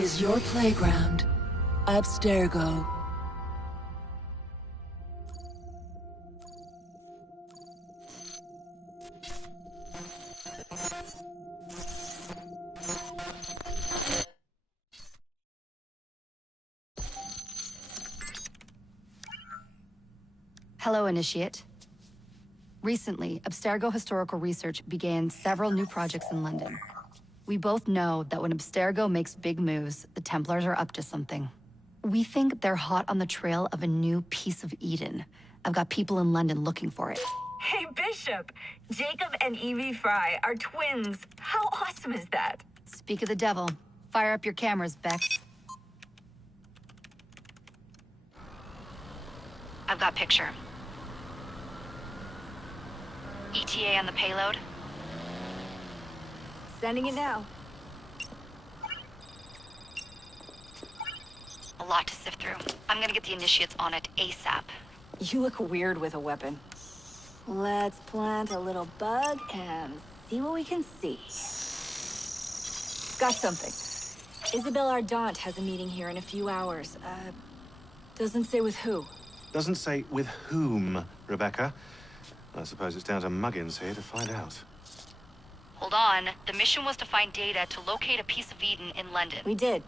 is your playground. Abstergo. Hello, Initiate. Recently, Abstergo Historical Research began several new projects in London. We both know that when Abstergo makes big moves, the Templars are up to something. We think they're hot on the trail of a new piece of Eden. I've got people in London looking for it. Hey, Bishop! Jacob and Evie Fry are twins. How awesome is that? Speak of the devil. Fire up your cameras, Bex. I've got picture. ETA on the payload? Sending it now. A lot to sift through. I'm gonna get the Initiates on it ASAP. You look weird with a weapon. Let's plant a little bug and see what we can see. Got something. Isabelle Ardant has a meeting here in a few hours. Doesn't say with who. Doesn't say with whom, Rebecca. I suppose it's down to Muggins here to find out. Hold on. The mission was to find data to locate a piece of Eden in London. We did.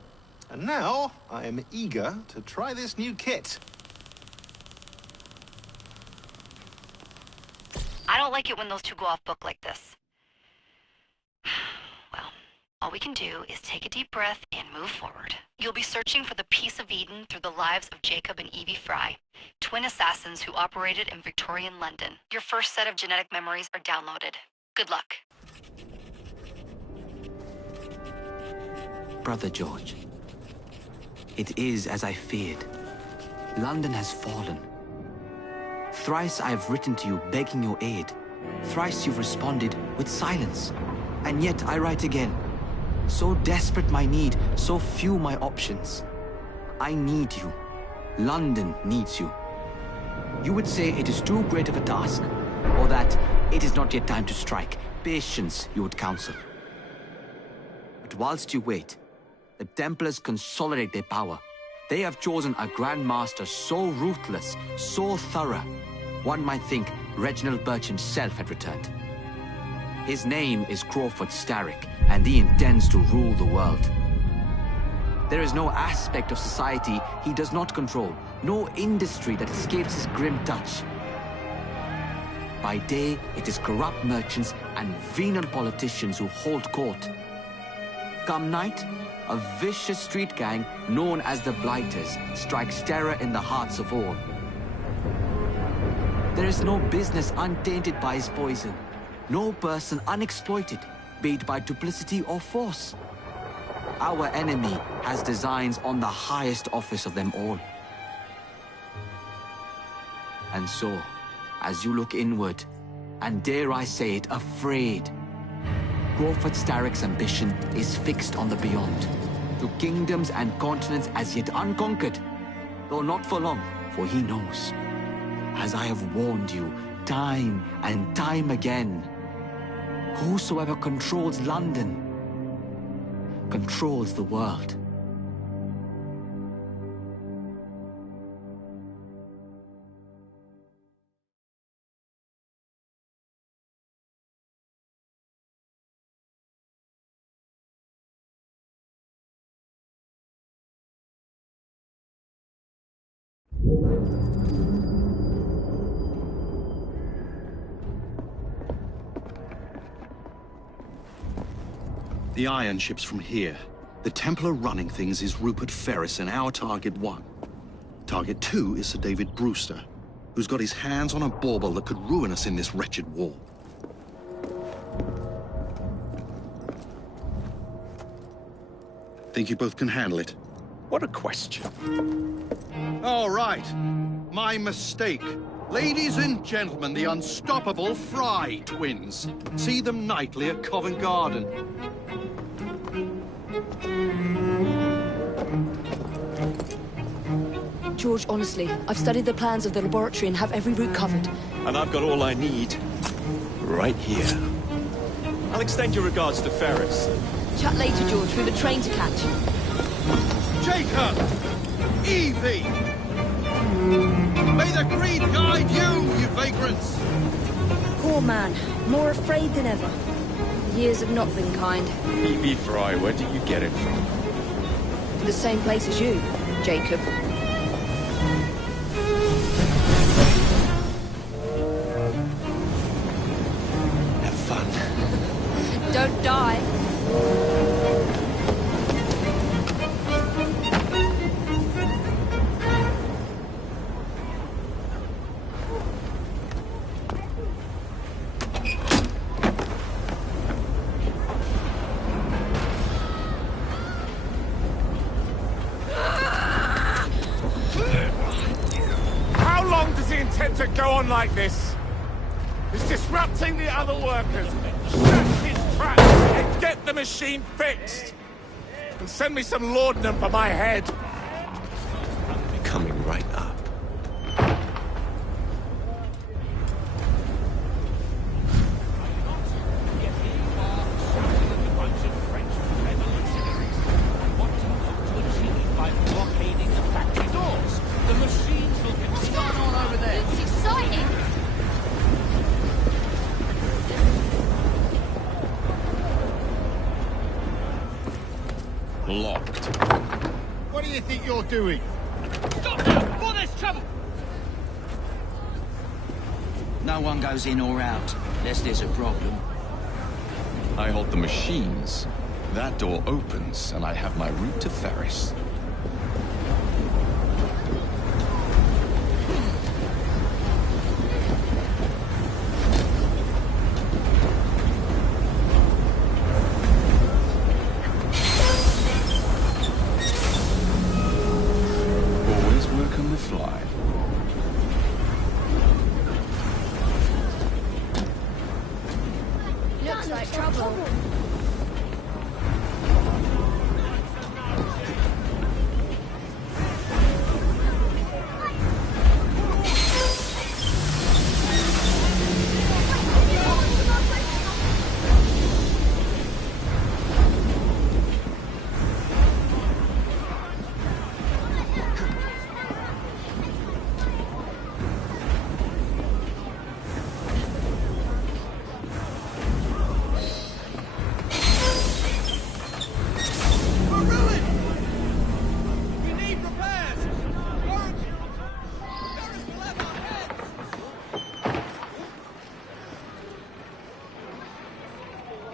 And now, I am eager to try this new kit. I don't like it when those two go off book like this. Well, all we can do is take a deep breath and move forward. You'll be searching for the piece of Eden through the lives of Jacob and Evie Fry, twin assassins who operated in Victorian London. Your first set of genetic memories are downloaded. Good luck. Brother George, it is as I feared. London has fallen. Thrice I have written to you begging your aid. Thrice you've responded with silence. And yet I write again. So desperate my need, so few my options. I need you. London needs you. You would say it is too great of a task, or that it is not yet time to strike. Patience, you would counsel. But whilst you wait, the Templars consolidate their power. They have chosen a Grand Master so ruthless, so thorough, one might think Reginald Birch himself had returned. His name is Crawford Starrick, and he intends to rule the world. There is no aspect of society he does not control, no industry that escapes his grim touch. By day, it is corrupt merchants and venal politicians who hold court. Come night, a vicious street gang known as the Blighters strikes terror in the hearts of all. There is no business untainted by his poison, no person unexploited, be it by duplicity or force. Our enemy has designs on the highest office of them all. And so, as you look inward, and dare I say it, afraid, Crawford Starrick's ambition is fixed on the beyond, to kingdoms and continents as yet unconquered, though not for long, for he knows, as I have warned you time and time again, whosoever controls London controls the world. The iron ship's from here. The Templar running things is Rupert Ferris and our target 1. Target 2 is Sir David Brewster, who's got his hands on a bauble that could ruin us in this wretched war. Think you both can handle it? What a question. All right. My mistake. Ladies and gentlemen, the unstoppable Fry twins. See them nightly at Covent Garden. George, honestly, I've studied the plans of the laboratory and have every route covered. And I've got all I need right here. I'll extend your regards to Ferris. Chat later, George. We've a train to catch. Jacob! Evie! May the Creed guide you, you vagrants! Poor man, more afraid than ever. The years have not been kind. Evie Fry, where did you get it from? The same place as you, Jacob. Have fun. Don't die. To go on like this. It's disrupting the other workers. Shut his trap and get the machine fixed. And send me some laudanum for my head. Coming right up. Locked. What do you think you're doing? Stop now, before there's trouble! No one goes in or out, unless there's a problem. I hold the machines. That door opens, and I have my route to Ferris. Looks like trouble.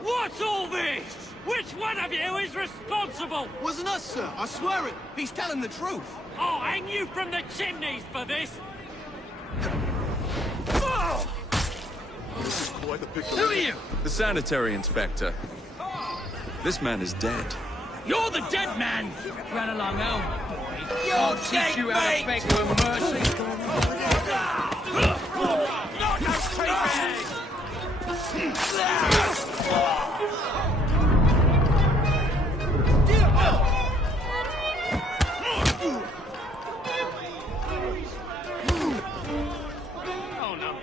What's all this? Which one of you is responsible? Wasn't us, sir. I swear it. He's telling the truth. I'll hang you from the chimneys for this. Who are you? The sanitary inspector. This man is dead. You're the dead man. Run along, old boy. You're Teach you how to beg for mercy. Not Oh no.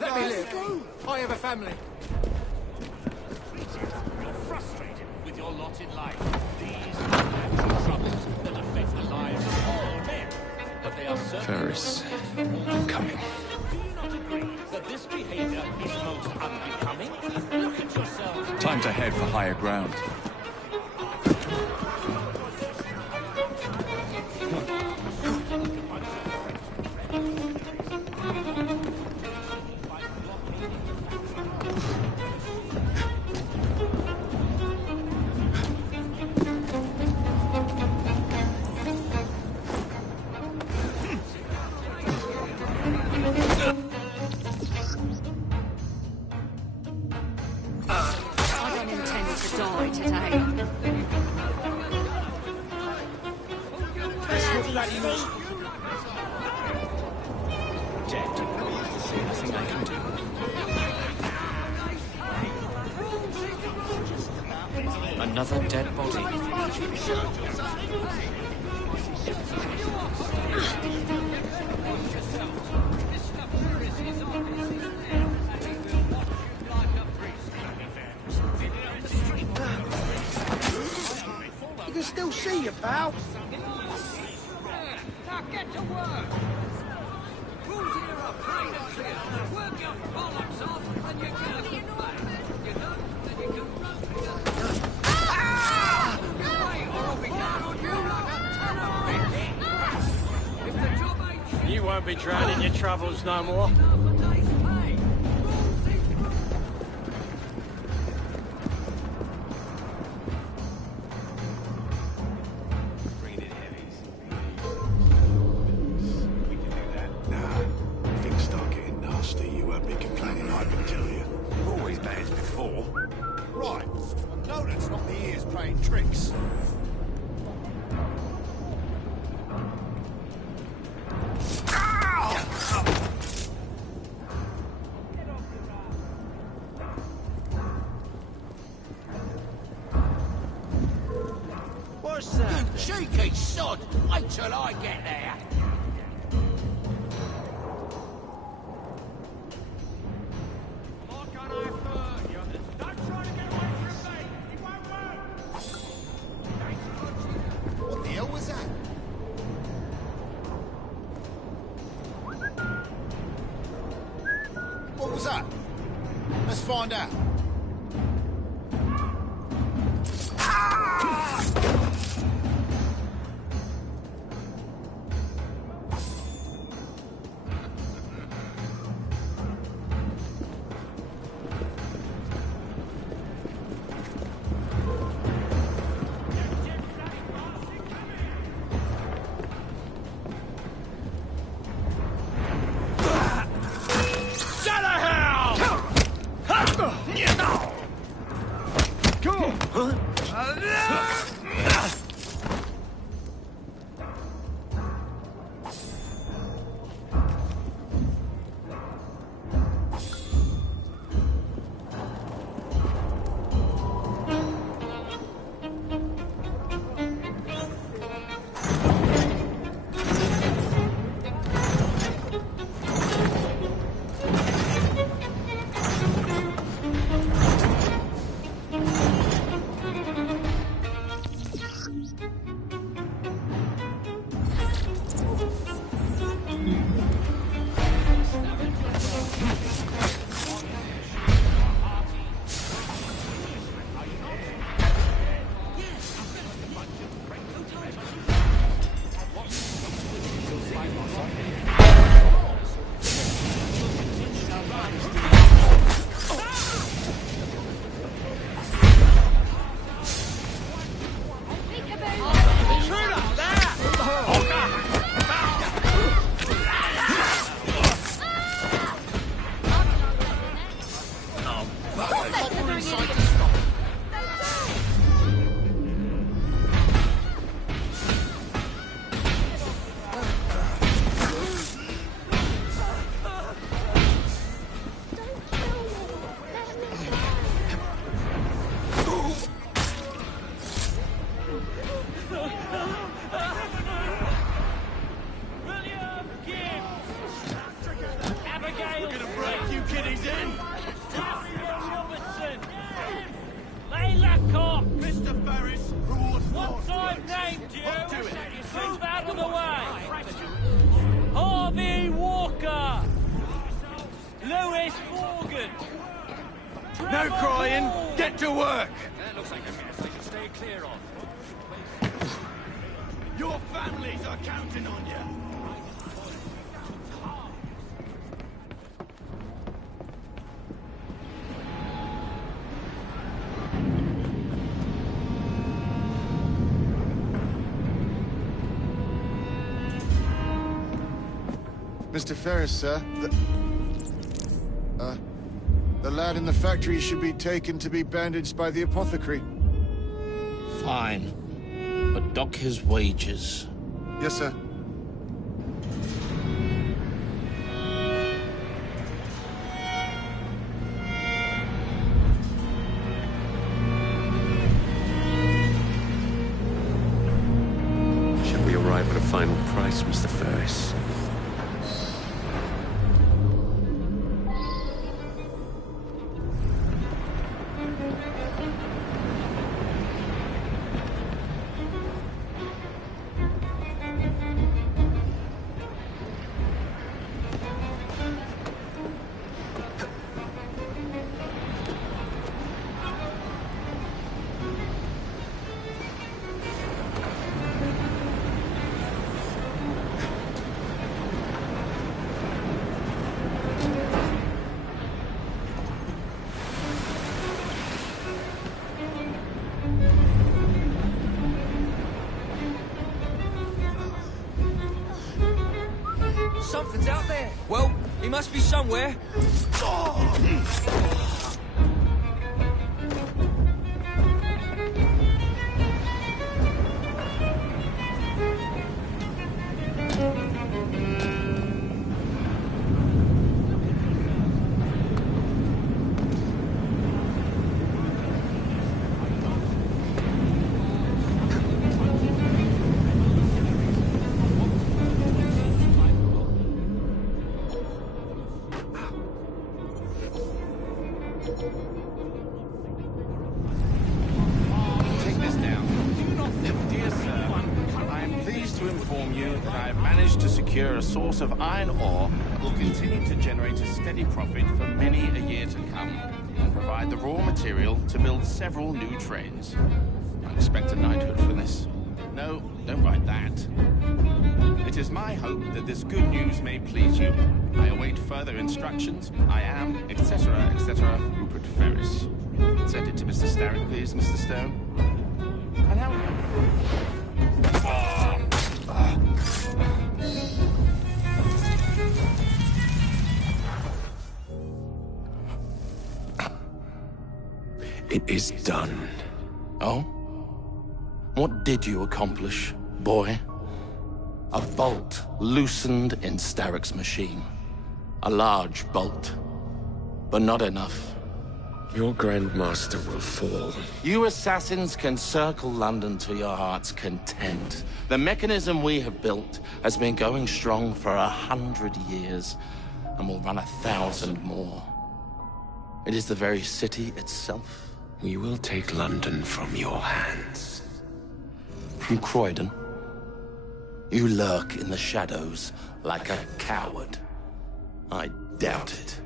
Let me live. I have a family. You're frustrated with your lot in life. These are troubles that affect the lives of all men. But they are Ferris, I'm coming. Do you not agree that this behavior is most unbecoming? Look at yourself. Time to head for higher ground. I don't intend to die today. bloody me! Dead. Nothing I can do. Another dead body. You can still see you, pal. Now get to work! Rules here are plain and clear. Work your bollocks off and you get a good pay. You know, then you can run for your... You wait or I'll be down on you like a ton of bricks. If the job ain't... You won't be drowning your troubles no more. Right. I know that's not the ears playing tricks. What's that? You cheeky sod! Wait till I get there! What the hell was that? What was that? Let's find out. No crying! Get to work! That looks like a mess I should stay clear of. Your families are counting on you. Mr. Ferris, sir, the lad in the factory should be taken to be bandaged by the apothecary. Fine. But dock his wages. Yes, sir. Christ, Mr. Ferris. Something's out there. Well, he must be somewhere. Take this down. Dear sir, I am pleased to inform you that I have managed to secure a source of iron ore that will continue to generate a steady profit for many a year to come and provide the raw material to build several new trains. I expect a knighthood for this. No, don't write that. It is my hope that this good news may please you. I await further instructions. I am, etc., etc., Rupert Ferris. Send it to Mr. Starrick, please, Mr. Stone. And how... It is done. Oh? What did you accomplish, boy? A bolt loosened in Starrick's machine. A large bolt, but not enough. Your Grandmaster will fall. You assassins can circle London to your heart's content. The mechanism we have built has been going strong for 100 years and will run 1,000 more. It is the very city itself. We will take London from your hands. From Croydon? You lurk in the shadows like a coward. I doubt it.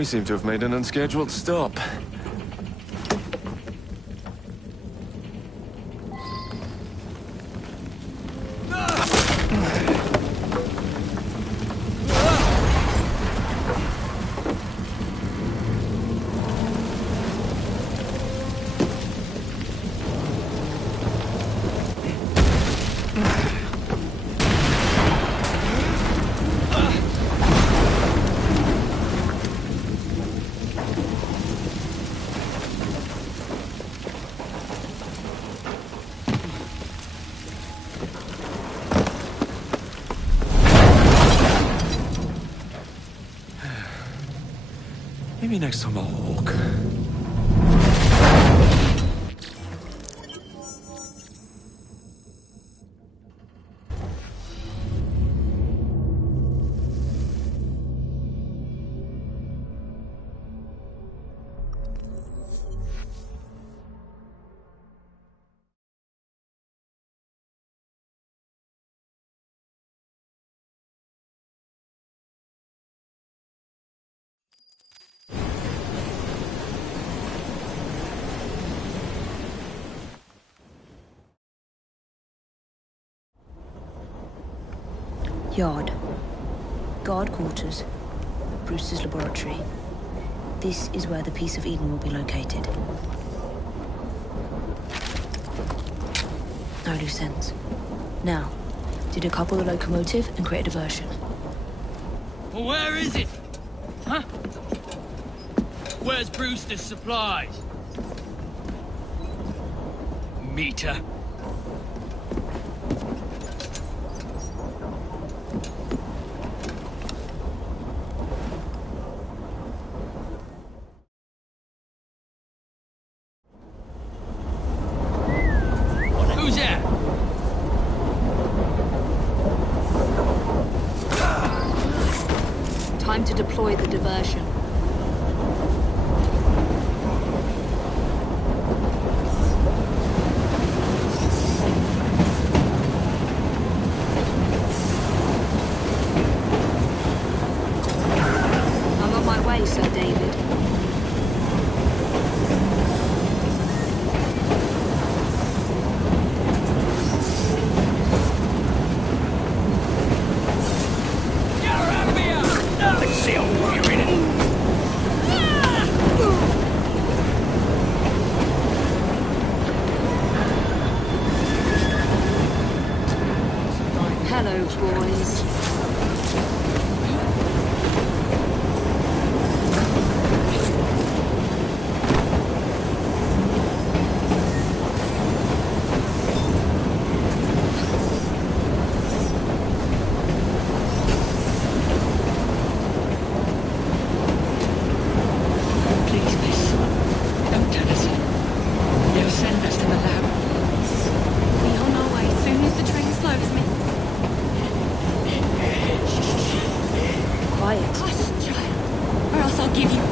We seem to have made an unscheduled stop. Maybe next time I'll walk. Yard. Guard quarters. Brewster's laboratory. This is where the Piece of Eden will be located. No loose ends. Now, to decouple the locomotive and create a diversion. Well, where is it? Huh? Where's Brewster's supplies? Meter. Who's that? Time to deploy the diversion. I'm on my way, Sir David. Hello, boys. Please, miss. Don't tell us. They'll send us to the lab. We on our way as soon as the train slows, miss. Quiet. Hush, child, or else I'll give you...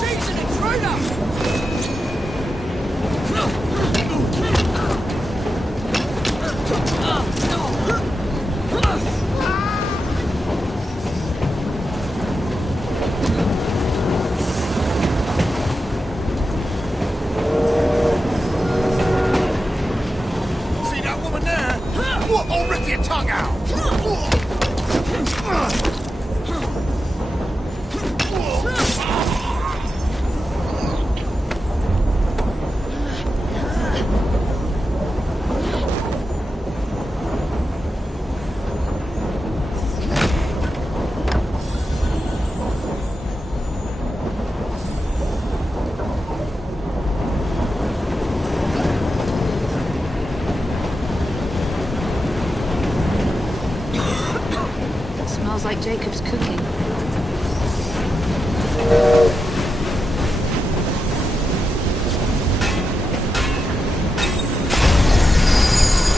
She's an intruder! See that woman there? What? I'll rip your tongue out! Smells like Jacob's cooking.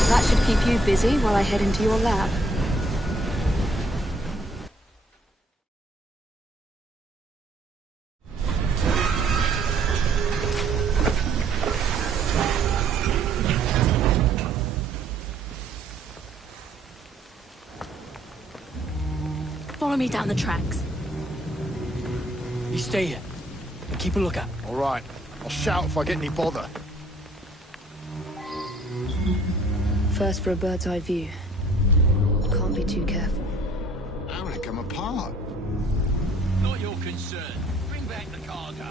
That should keep you busy while I head into your lab. Follow me down the tracks. You stay here. Keep a lookout. All right. I'll shout if I get any bother. First for a bird's eye view. Can't be too careful. How would it come apart? Not your concern. Bring back the cargo.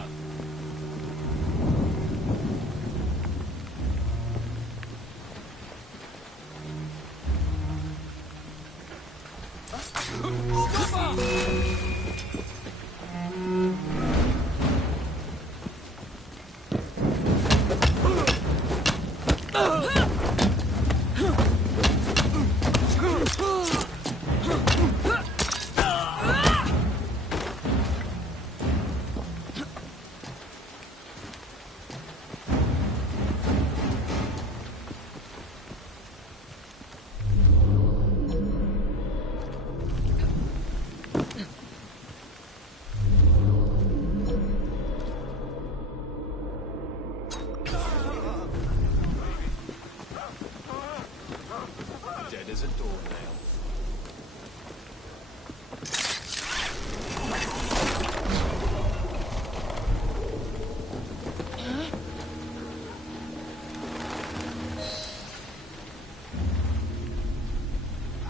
Dead as a doornail.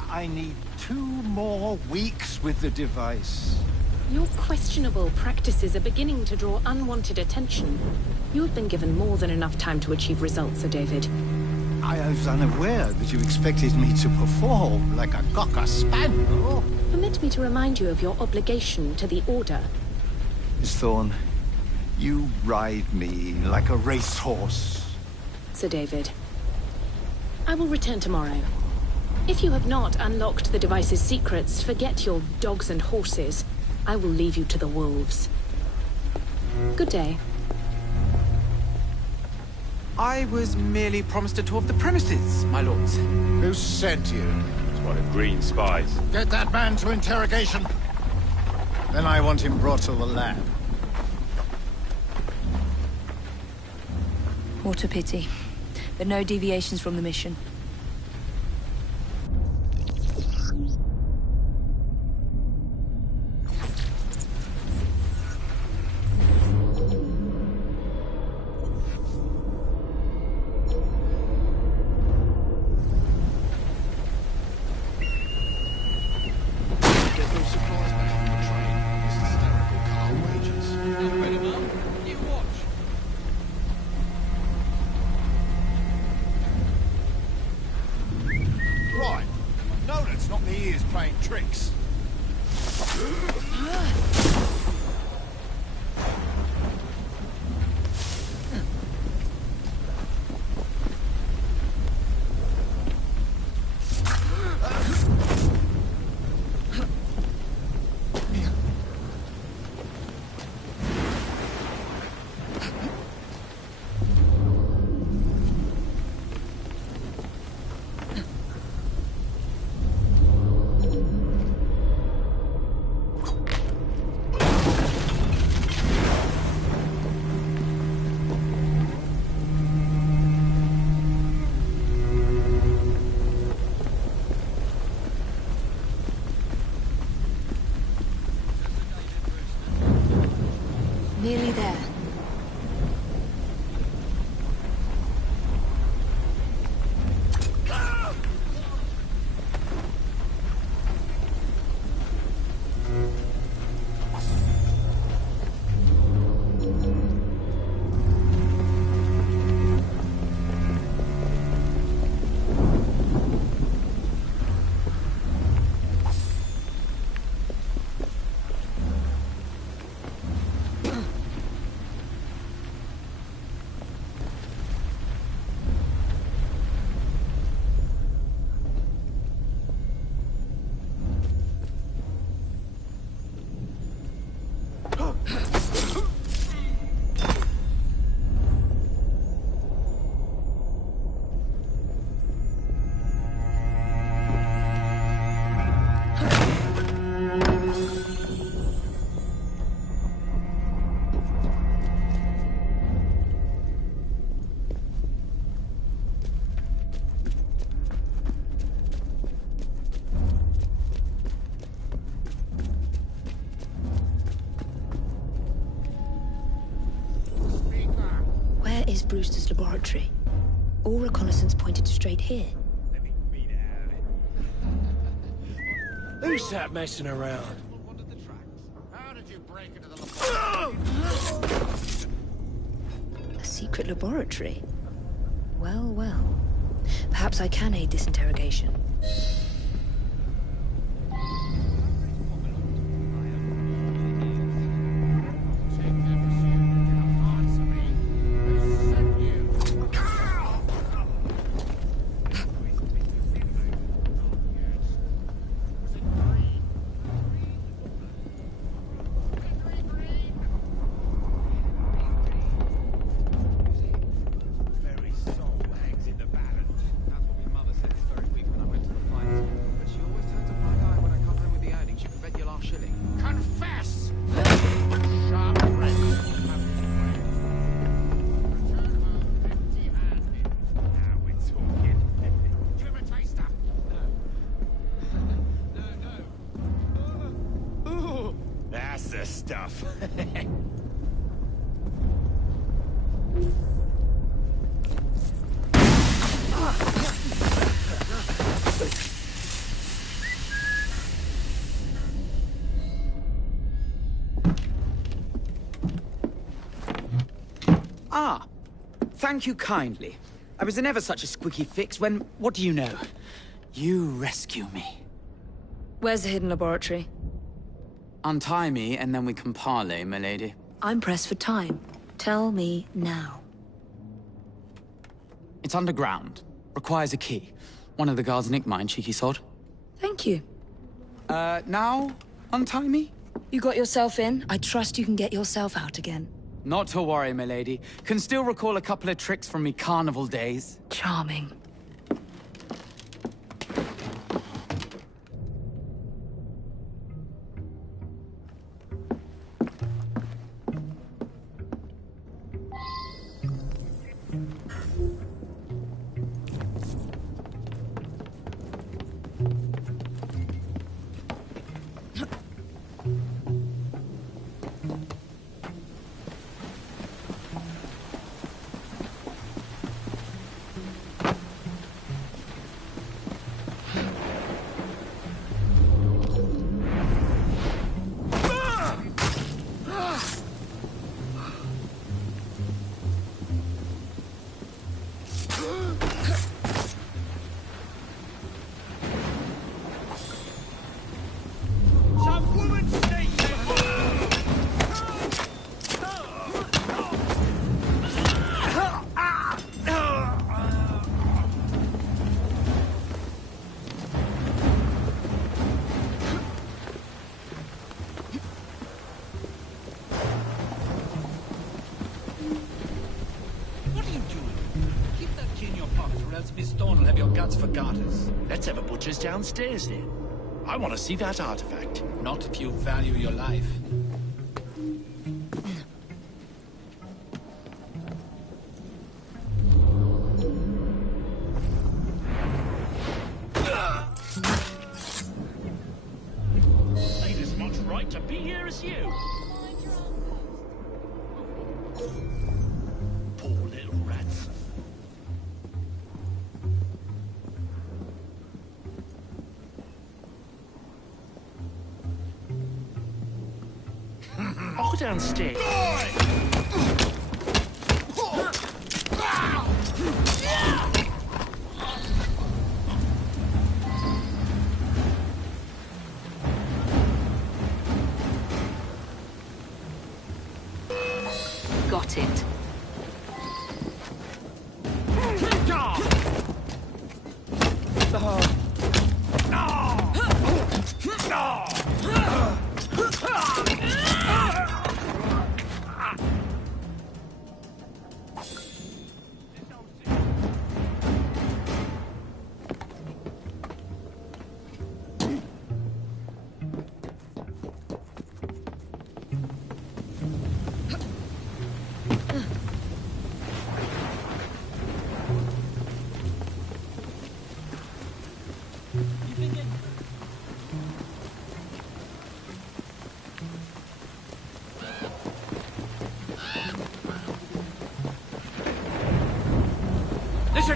I need 2 more weeks with the device. Your questionable practices are beginning to draw unwanted attention. You have been given more than enough time to achieve results, Sir David. I was unaware that you expected me to perform like a cocker spaniel. Permit me to remind you of your obligation to the Order. Miss Thorne, you ride me like a racehorse. Sir David, I will return tomorrow. If you have not unlocked the device's secrets, forget your dogs and horses. I will leave you to the wolves. Good day. I was merely promised a tour of the premises, my lords. Who sent you? It's one of Green's spies. Get that man to interrogation. Then I want him brought to the lab. What a pity. But no deviations from the mission. Get those supplies back on the train. This hysterical car wages. You watch. Right. No, that's not the ears playing tricks. is Brewster's laboratory. All reconnaissance pointed straight here. Who's that messing around? How did you break into the laboratory? A secret laboratory? Well, well. Perhaps I can aid this interrogation. Stuff. Ah, thank you kindly. I was in ever such a squeaky fix when, what do you know? You rescue me. Where's the hidden laboratory? Untie me, and then we can parley, milady. I'm pressed for time. Tell me now. It's underground. Requires a key. One of the guards nicked mine, cheeky sod. Thank you. Now? Untie me? You got yourself in. I trust you can get yourself out again. Not to worry, milady. Can still recall a couple of tricks from me carnival days. Charming. For garters. Let's have a butcher's downstairs then. I want to see that artifact. Not if you value your life. Ain't as much right to be here as you. Poor little rats. I'll go downstairs. Got it.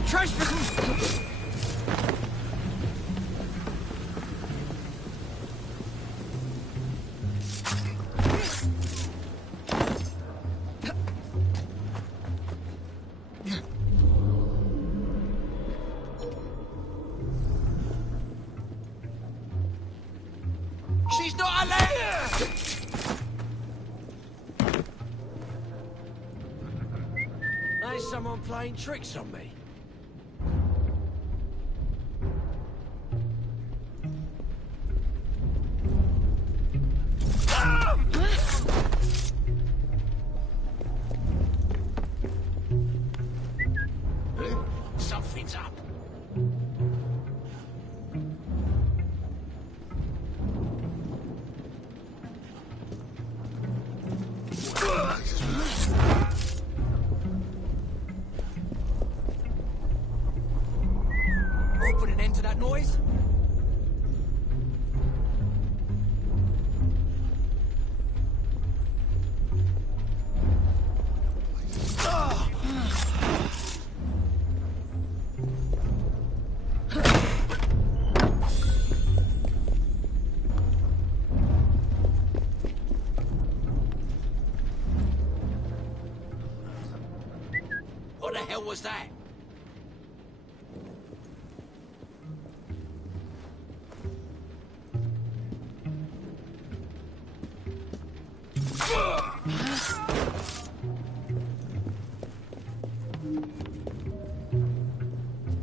trespassing! She's not allowed! Ain't someone playing tricks on me? Something's up. We'll put an end to that noise. What the hell was that?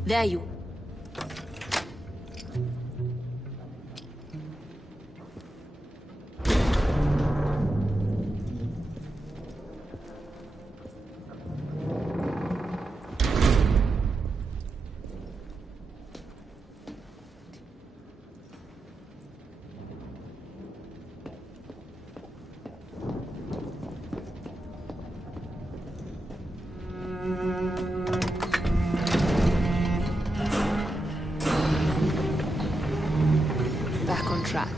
There you... Back on track.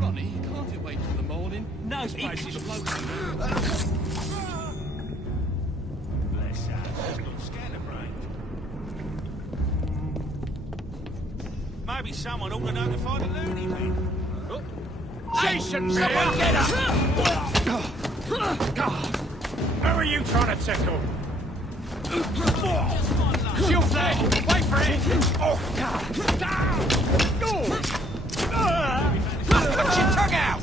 Ronnie, can't it wait till the morning? No space is floating. Bless her, she's got scatterbrained. Maybe someone ought to notify the loony bin. Jason, someone get her! Who are you trying to tickle? Shield flag! Wait for it! Oh, God! Down! Put your tongue out!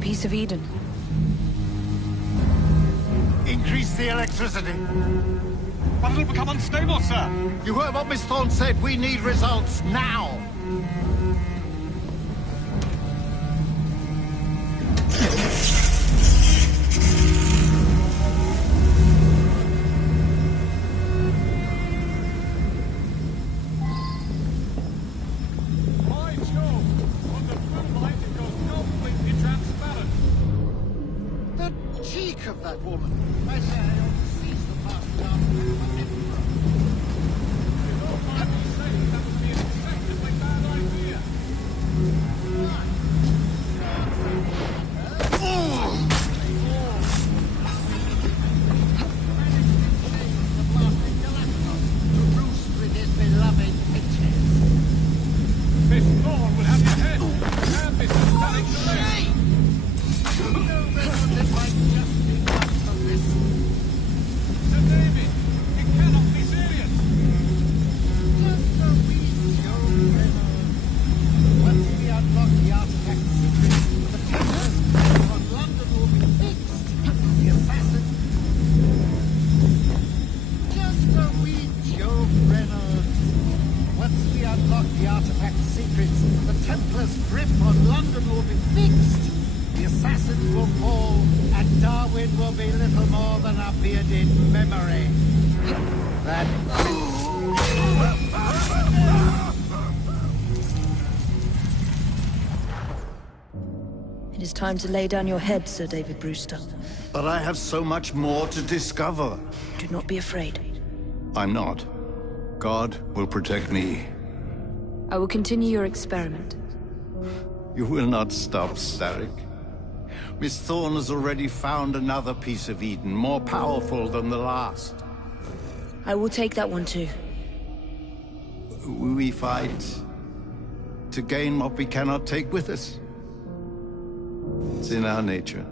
Piece of Eden. Increase the electricity. But it'll become unstable, sir. You heard what Miss Thorne said. We need results now. that woman. I say I ought to seize the past after my emperor. You don't mind me saying that would be an effectively bad idea. This thorn will have your head, and this aesthetic delay. Sir David, it cannot be serious. Just a wee joke. Once we unlock the artifact secret, the Templars on London will be fixed. The assassin. Just a wee joke, Reynolds. Once we unlock the artifact secrets, the Templars' grip on London will be fixed. The assassins will fall, and Darwin will be little more than a bearded memory. That... It is time to lay down your head, Sir David Brewster. But I have so much more to discover. Do not be afraid. I'm not. God will protect me. I will continue your experiment. You will not stop, Starrick. Miss Thorne has already found another piece of Eden, more powerful than the last. I will take that one too. We fight to gain what we cannot take with us. It's in our nature.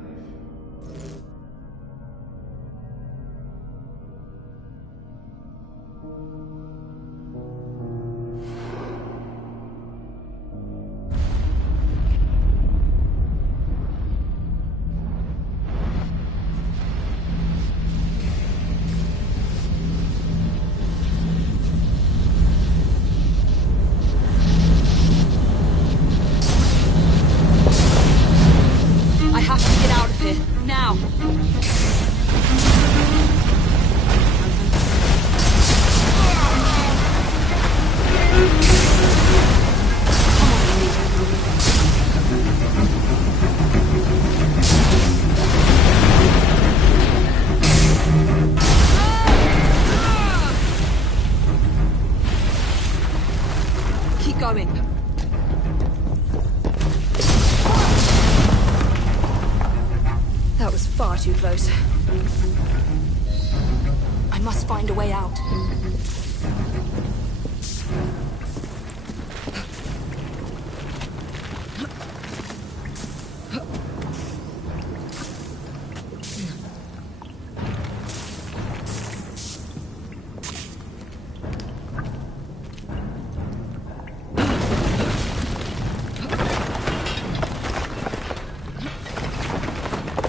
I have to get out of here, now! Keep going. That was far too close. I must find a way out.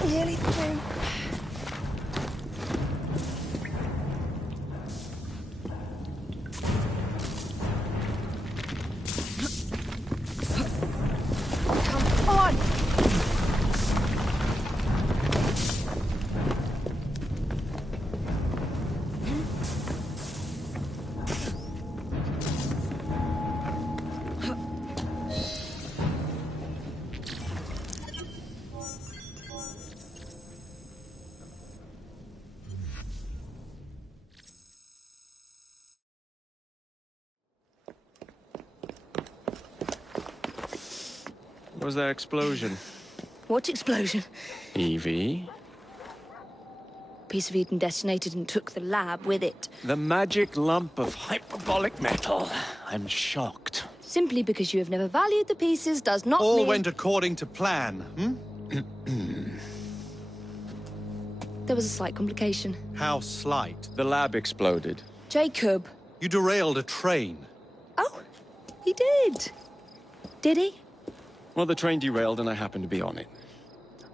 Nearly through. Come on! Was there explosion? What explosion? Evie? Piece of Eden detonated and took the lab with it. The magic lump of hyperbolic metal. I'm shocked. Simply because you have never valued the pieces does not All mean... went according to plan, There was a slight complication. How slight? The lab exploded. Jacob. You derailed a train. Oh, he did. Did he? Well, the train derailed and I happened to be on it.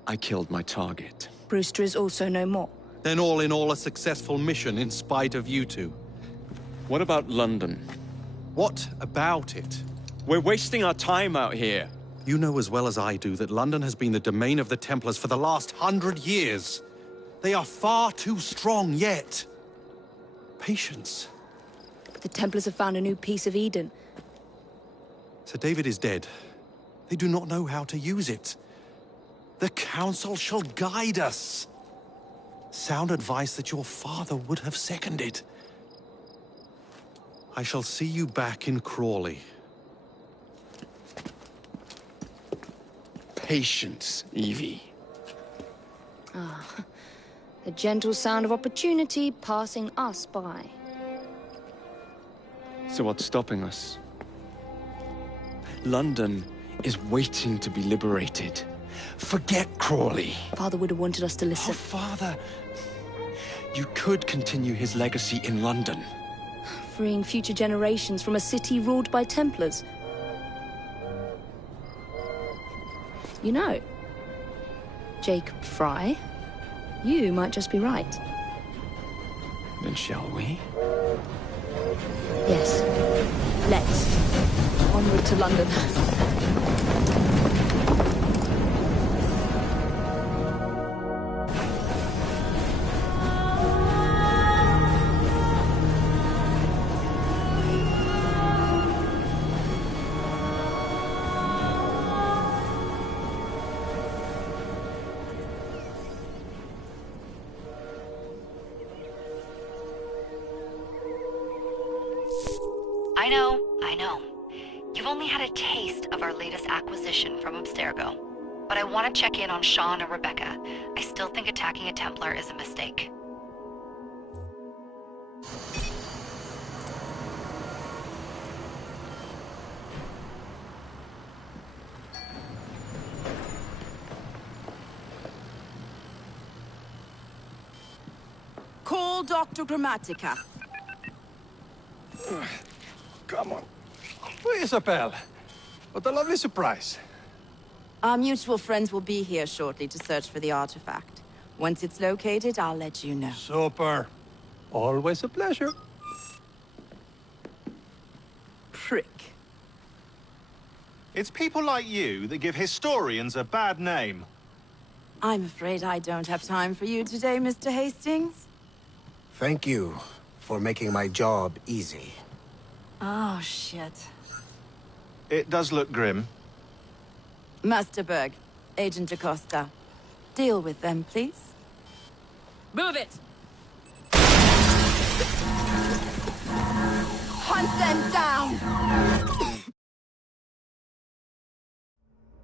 I killed my target. Brewster is also no more. Then all in all a successful mission in spite of you two. What about London? What about it? We're wasting our time out here. You know as well as I do that London has been the domain of the Templars for the last 100 years. They are far too strong yet. Patience. But the Templars have found a new piece of Eden. Sir David is dead. They do not know how to use it. The Council shall guide us. sound advice that your father would have seconded. I shall see you back in Crawley. Patience, Evie. Ah, the gentle sound of opportunity passing us by. So what's stopping us? London is waiting to be liberated. Forget Crawley. Father would have wanted us to listen. Oh, Father! You could continue his legacy in London. Freeing future generations from a city ruled by Templars. You know, Jacob Fry, you might just be right. Then shall we? Yes. Let's. Onward to London. I know. You've only had a taste of our latest acquisition from Abstergo. But I want to check in on Sean and Rebecca. I still think attacking a Templar is a mistake. Call Dr. Grammatica. Come on. Isabel. What a lovely surprise. Our mutual friends will be here shortly to search for the artifact. Once it's located, I'll let you know. Super. Always a pleasure. Prick. It's people like you that give historians a bad name. I'm afraid I don't have time for you today, Mr. Hastings. Thank you for making my job easy. Oh, shit. It does look grim. Masterberg, Agent Acosta. Deal with them, please. Move it! Hunt them down!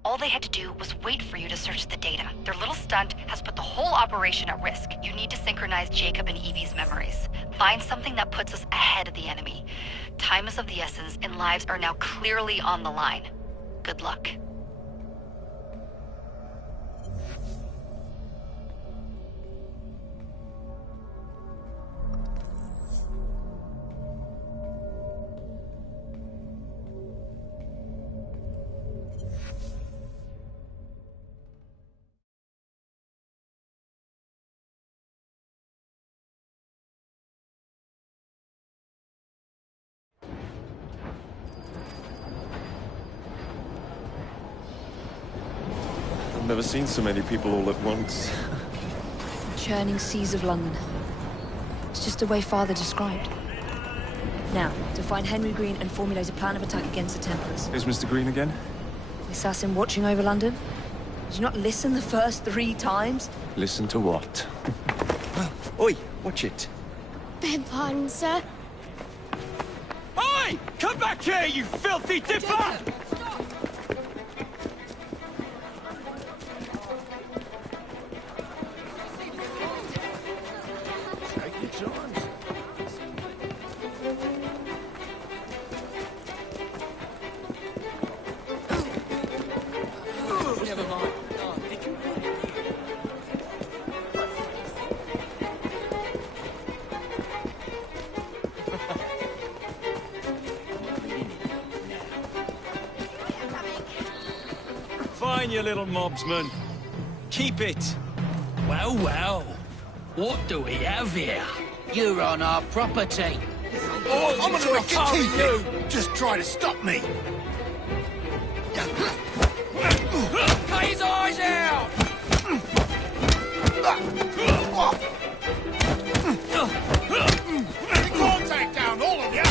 All they had to do was wait for you to search the data. Their little stunt has put the whole operation at risk. You need to synchronize Jacob and Evie's memories. Find something that puts us ahead of the enemy. Time is of the essence, and lives are now clearly on the line. Good luck. I've never seen so many people all at once. Churning seas of London. It's just the way Father described. Now, to find Henry Green and formulate a plan of attack against the Templars. Is Mr. Green again? The assassin watching over London? Did you not listen the first 3 times? Listen to what? Oi, watch it. Beg pardon, sir. Oi! Come back here, you filthy dipper! Never mind. Fine, you little mobsman. Keep it. Well, well. What do we have here? You're on our property. Oh, I'm gonna try knock to you. keep it. Just try to stop me. Cut his eyes out! Take contact down, all of you.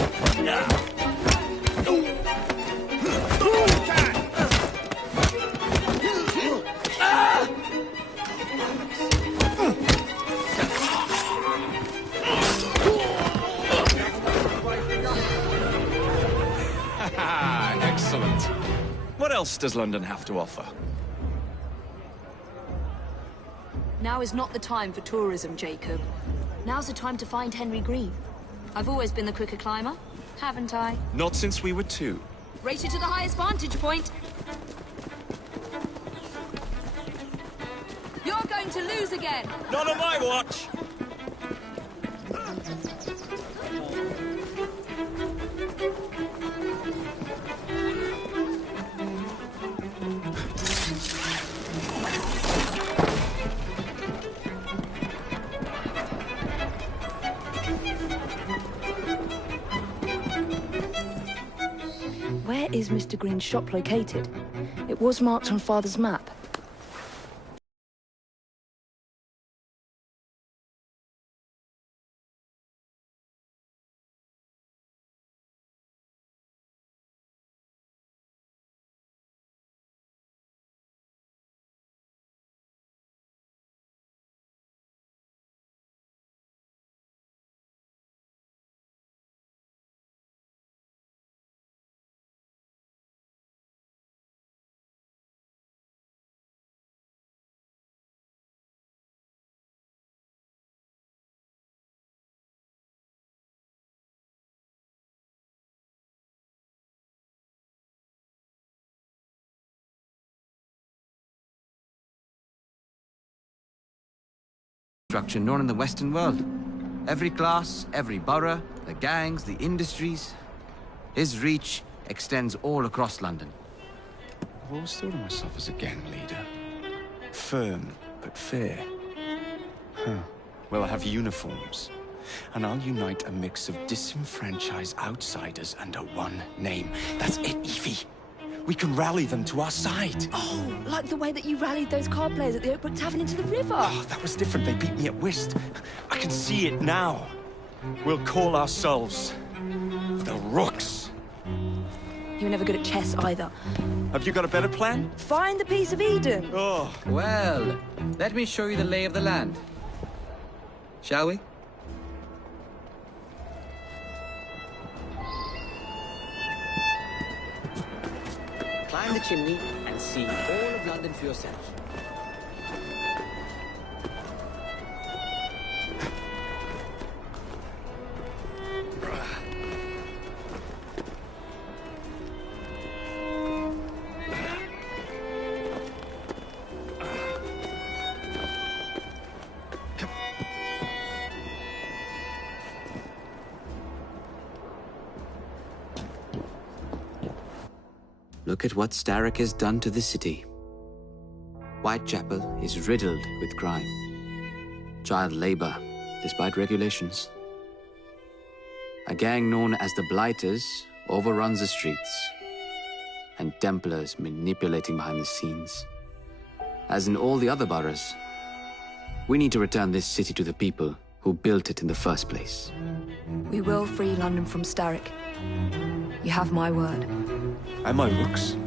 else does London have to offer? Now is not the time for tourism, Jacob. Now's the time to find Henry Green. I've always been the quicker climber, haven't I? Not since we were 2. Race you to the highest vantage point. You're going to lose again. Not on my watch! Where is Mr. Green's shop located? It was marked on Father's map. Structure known in the Western world. Every class, every borough, the gangs, the industries. His reach extends all across London. I've always thought of myself as a gang leader. Firm, but fair. Huh. Well, I have uniforms. And I'll unite a mix of disenfranchised outsiders under one name. That's it, Evie. We can rally them to our side. Oh, like the way that you rallied those card players at the Oakbrook Tavern into the river. Oh, that was different. They beat me at whist. I can see it now. We'll call ourselves the Rooks. You were never good at chess either. Have you got a better plan? Find the piece of Eden. Oh. Well, let me show you the lay of the land. Shall we? Climb the chimney and see all of London for yourself. Look at what Starrick has done to the city. Whitechapel is riddled with crime. Child labor, despite regulations. A gang known as the Blighters overruns the streets, and Templars manipulating behind the scenes. As in all the other boroughs, we need to return this city to the people who built it in the first place. We will free London from Starrick. You have my word. And my Rooks.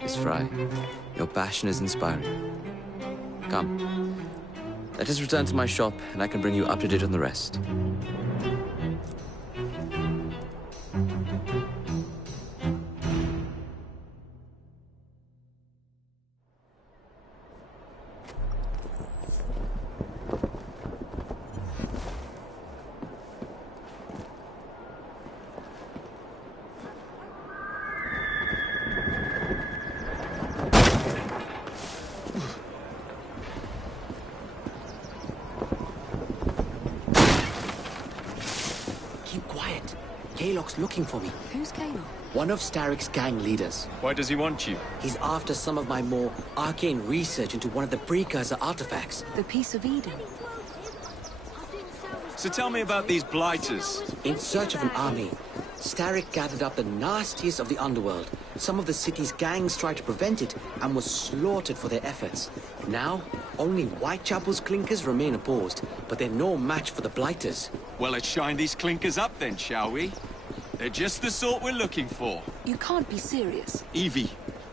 Miss Fry, your passion is inspiring. Come, let us return to my shop, and I can bring you up to date on the rest. Kaylock's looking for me. Who's Kaylock? One of Starrick's gang leaders. Why does he want you? He's after some of my more arcane research into one of the precursor artifacts. The Piece of Eden. So tell me about these Blighters. In search of an army, Starrick gathered up the nastiest of the underworld. Some of the city's gangs tried to prevent it and was slaughtered for their efforts. Now, only Whitechapel's clinkers remain opposed, but they're no match for the Blighters. Well, let's shine these clinkers up then, shall we? They're just the sort we're looking for. You can't be serious. Evie,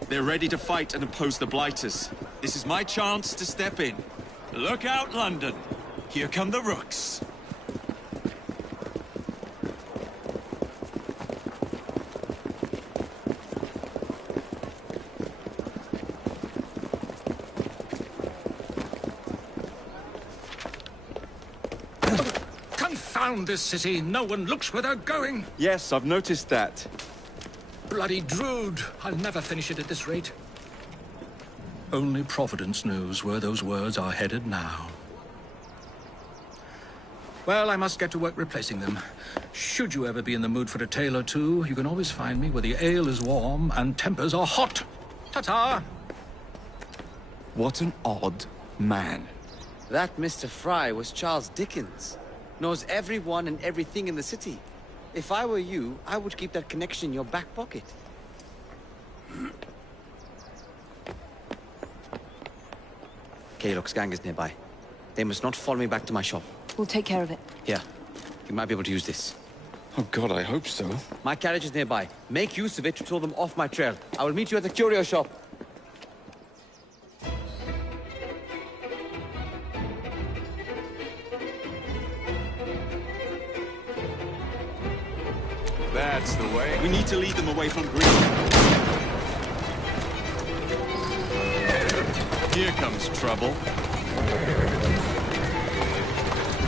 they're ready to fight and oppose the Blighters. This is my chance to step in. Look out, London. Here come the Rooks. around this city, no one looks where they're going. Yes, I've noticed that. Bloody Drood. I'll never finish it at this rate. Only Providence knows where those words are headed now. Well, I must get to work replacing them. Should you ever be in the mood for a tale or two, you can always find me where the ale is warm and tempers are hot. Ta-ta! What an odd man. That Mr. Fry was Charles Dickens. Knows everyone and everything in the city. If I were you, I would keep that connection in your back pocket. Kaylock's gang is nearby. They must not follow me back to my shop. We'll take care of it. Here, you might be able to use this. Oh God, I hope so. My carriage is nearby. Make use of it to throw them off my trail. I will meet you at the curio shop. That's the way. We need to lead them away from Green. Here comes trouble.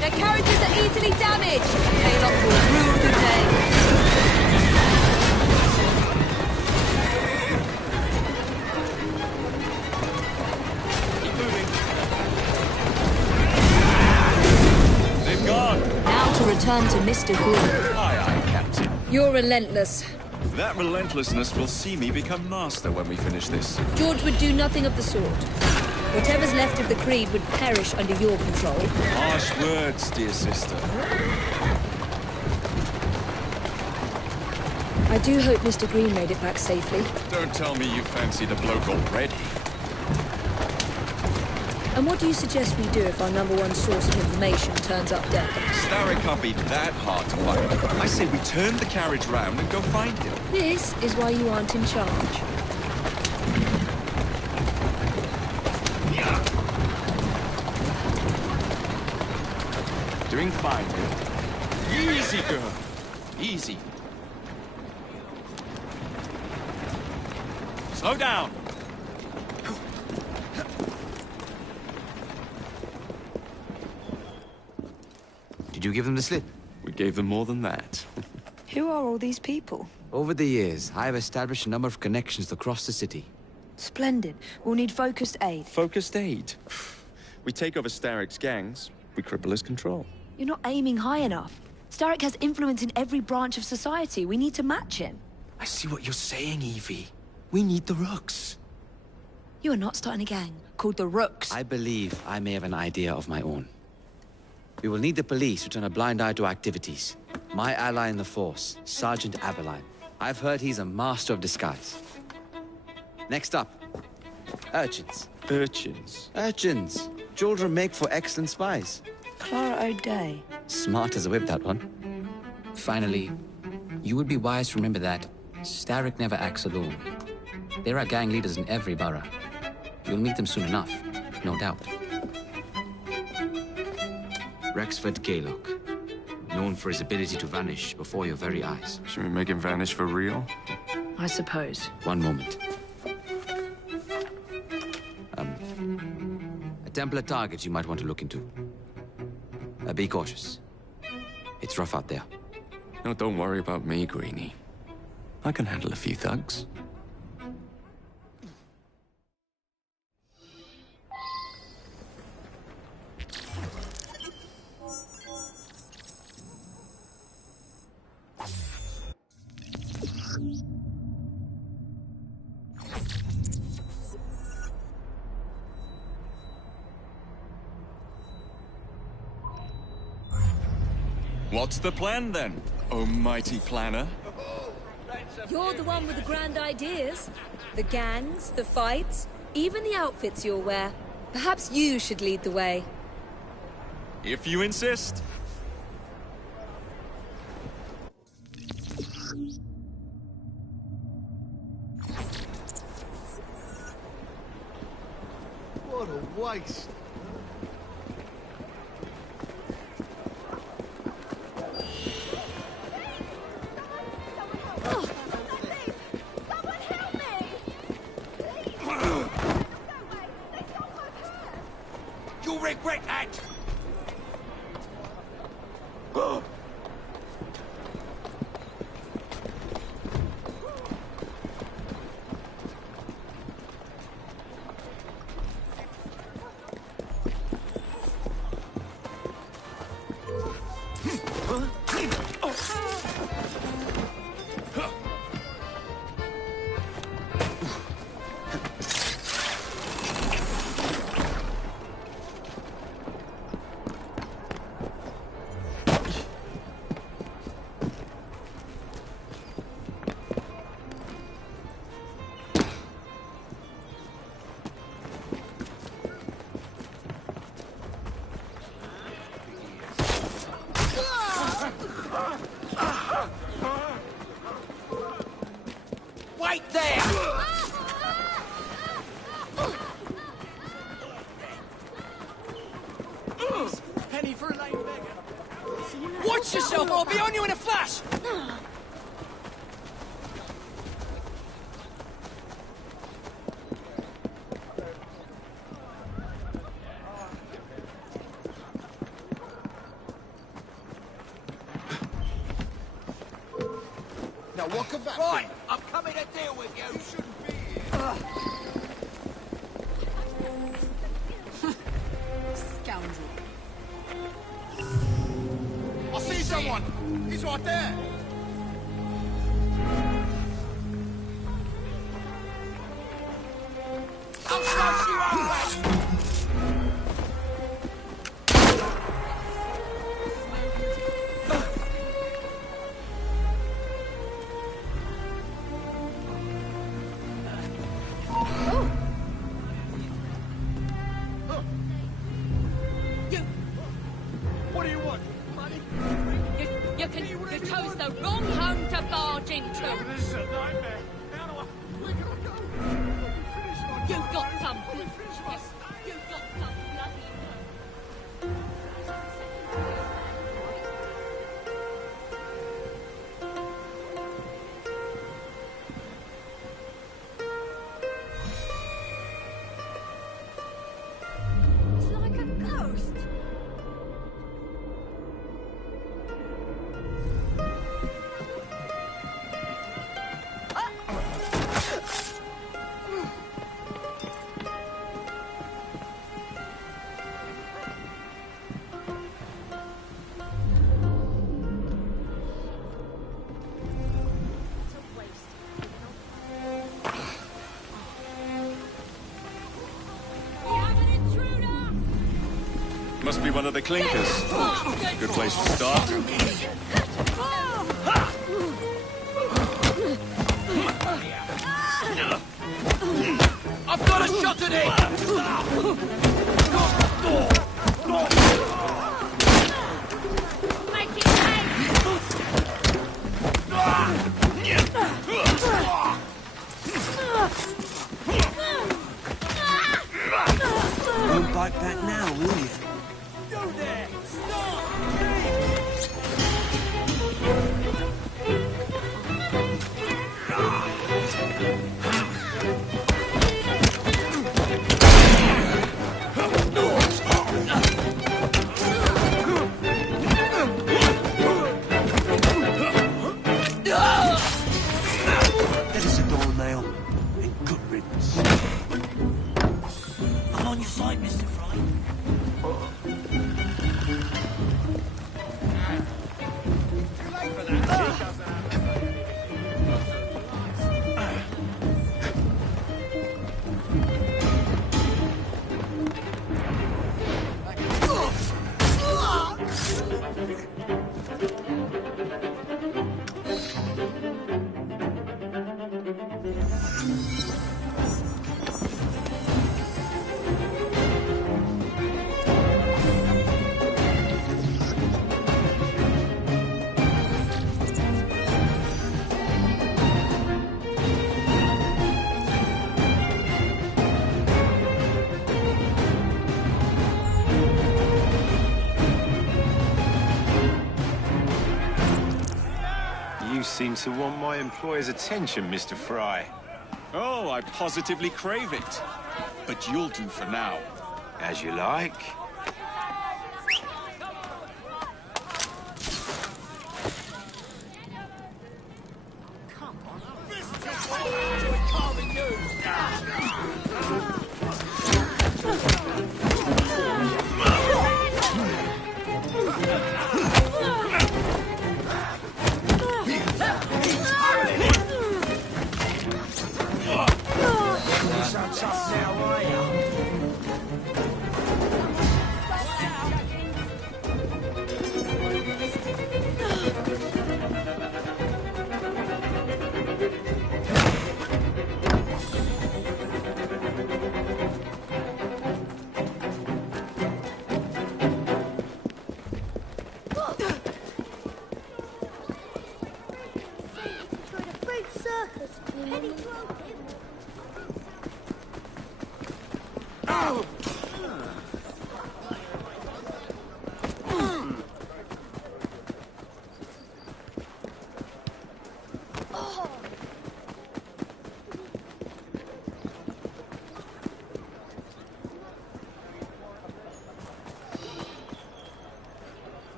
Their carriages are easily damaged. Kaylock will rule the day. Keep moving. They've gone. Now to return to Mr. Green. Aye, aye, Captain. You're relentless. That relentlessness will see me become master when we finish this. George would do nothing of the sort. Whatever's left of the Creed would perish under your control. Harsh words, dear sister. I do hope Mr. Green made it back safely. Don't tell me you fancy the bloke already. And what do you suggest we do if our number one source of information turns up dead? Starrick can't be that hard to find. I say we turn the carriage round and go find him. This is why you aren't in charge. Doing fine, girl. Easy, girl. Easy. Slow down. Did you give them the slip? We gave them more than that. Who are all these people? Over the years, I have established a number of connections across the city. Splendid. We'll need focused aid. Focused aid. We take over Starrick's gangs, we cripple his control. You're not aiming high enough. Starrick has influence in every branch of society. We need to match him. I see what you're saying, Evie. We need the Rooks. You are not starting a gang called the Rooks. I believe I may have an idea of my own. We will need the police to turn a blind eye to activities. My ally in the force, Sergeant Aberline. I've heard he's a master of disguise. Next up, urchins. Urchins? Urchins. Children make for excellent spies. Clara O'Day. Smart as a whip, that one. Finally, you would be wise to remember that Starrick never acts alone. There are gang leaders in every borough. You'll meet them soon enough, no doubt. Rexford Kaylock, known for his ability to vanish before your very eyes. Should we make him vanish for real? I suppose. One moment. A Templar target you might want to look into. Be cautious. It's rough out there. No, don't worry about me, Greenie. I can handle a few thugs. What's the plan, then, oh mighty planner? You're the one with the grand ideas. The gangs, the fights, even the outfits you'll wear. Perhaps you should lead the way. If you insist. What a waste. You'll regret that! penny for a lame beggar. Watch yourself, I'll be on you in a flash! Now, what could that Right, I'm coming to deal with you. You shouldn't be here. Scoundrel. I see someone! He's right there! I'll slice you open! What do you want? Money? You chose the wrong home to barge into. This is a nightmare. How do I... Where can I go? You've got some. You've got some bloody... It's like a ghost. Must be one of the clinkers. Good place to start. I've got a shot at it! Make it pay! Won't bite back now, will you? Go there! Stop! That is a doornail. And good riddance. I'm on your side, Mr. Fry. Too late for that. You seem to want my employer's attention, Mr. Fry. Oh, I positively crave it. But you'll do for now. As you like.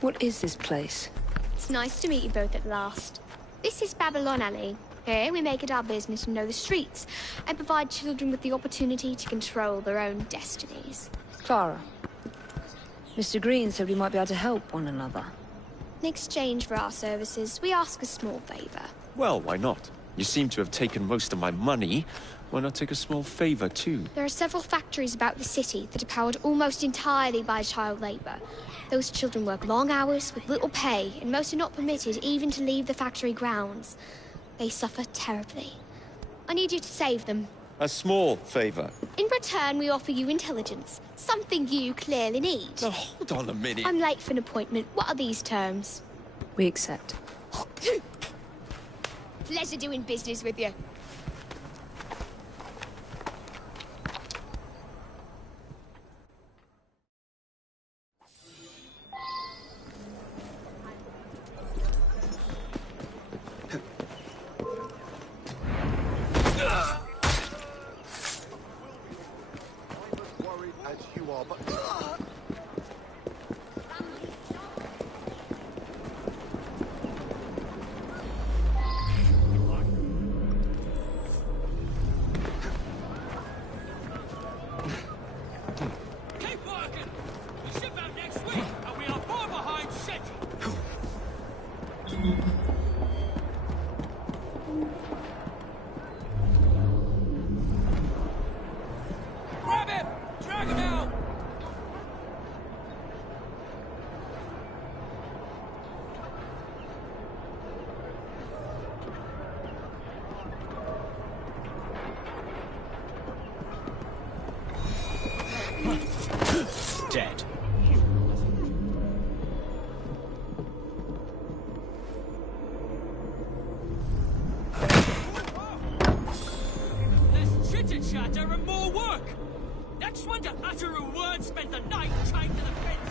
What is this place? It's nice to meet you both at last. This is Babylon Alley. Here we make it our business to know the streets and provide children with the opportunity to control their own destinies. Clara. Mr. Green said we might be able to help one another. In exchange for our services, we ask a small favor. Well, why not? You seem to have taken most of my money. Why not take a small favor, too? There are several factories about the city that are powered almost entirely by child labor. Those children work long hours with little pay, and most are not permitted even to leave the factory grounds. They suffer terribly. I need you to save them. A small favor. In return, we offer you intelligence, something you clearly need. Now, hold on a minute. I'm late for an appointment. What are these terms? We accept. Pleasure doing business with you. Dead. Less chitter-chatter and more work! Next one to utter a word spends the night chained to the fence!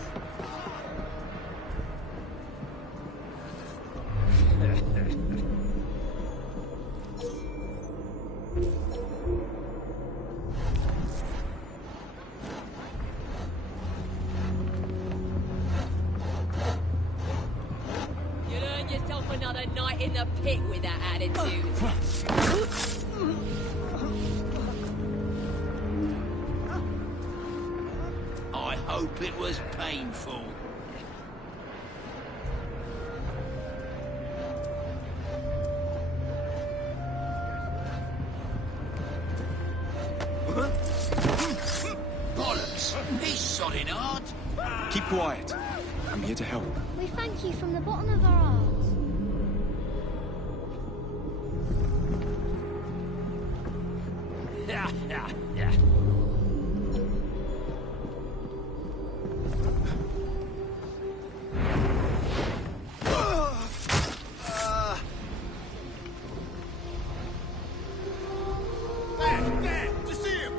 You'll earn yourself another night in the pit with that attitude. I hope it was painful. Bollocks! He's sodding hard. Keep quiet. I'm here to help. We thank you from the bottom of our hearts. Yeah, yeah, yeah. There! To see him!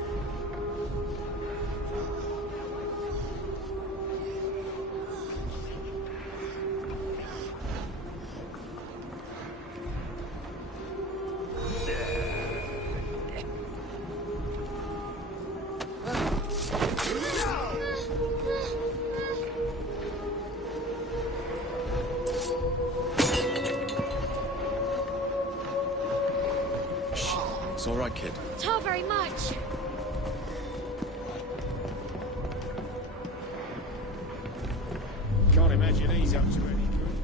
It's all right, kid. Not very much. Can't imagine he's up to any good.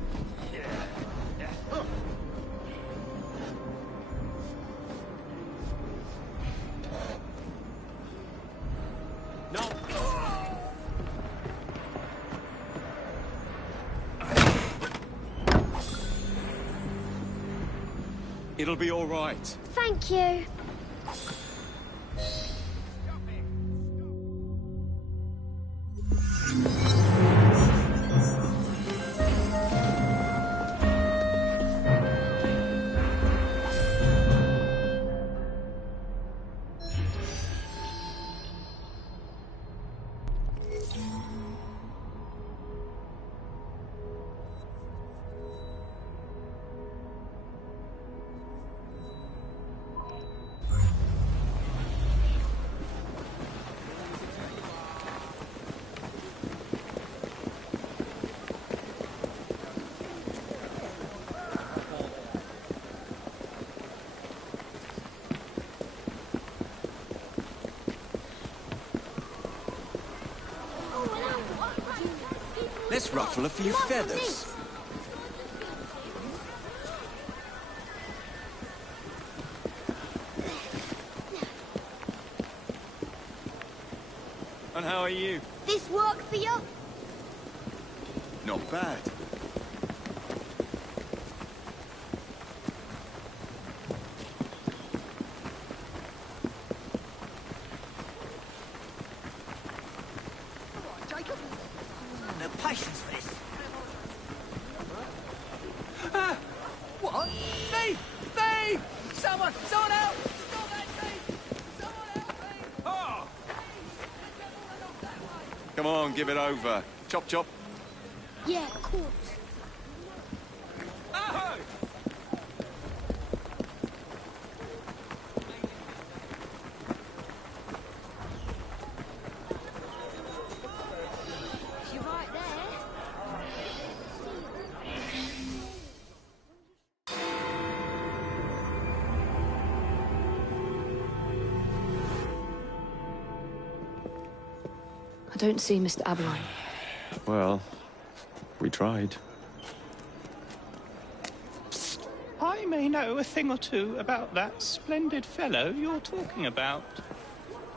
No. It'll be all right. Thank you. Let's ruffle a few feathers. And how are you? This work for you? Not bad. No patience for this. What? Thief! Thief! Someone help! Stop that thief! Someone help me! Oh! Come on, give it over. Chop, chop. Yeah, of course. You're right there. I don't see Mr. Aberline. Well, we tried. I may know a thing or two about that splendid fellow you're talking about.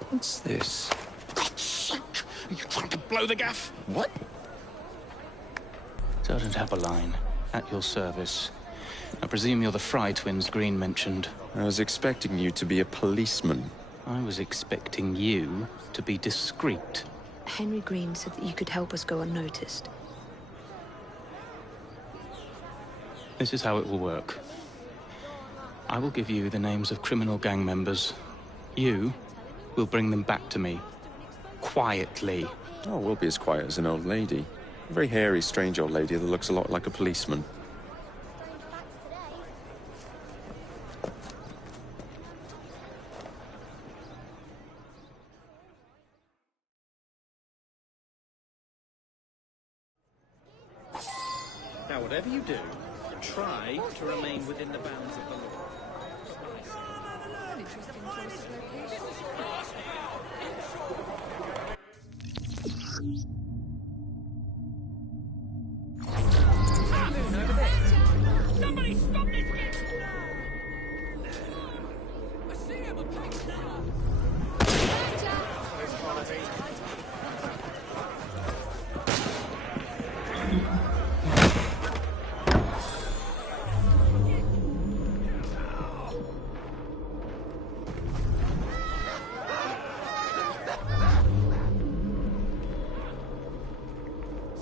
What's this? Are you trying to blow the gaff? What? Sergeant Aberline, at your service. I presume you're the Fry twins Green mentioned. I was expecting you to be a policeman. I was expecting you to be discreet. Henry Green said that you could help us go unnoticed. This is how it will work. I will give you the names of criminal gang members. You will bring them back to me. Quietly. Oh, we'll be as quiet as an old lady. A very hairy, strange old lady that looks a lot like a policeman. Now, whatever you do, try to remain within the bounds of the law. Interesting choice of location. Somebody stop this kid! I see him, I'm taking him!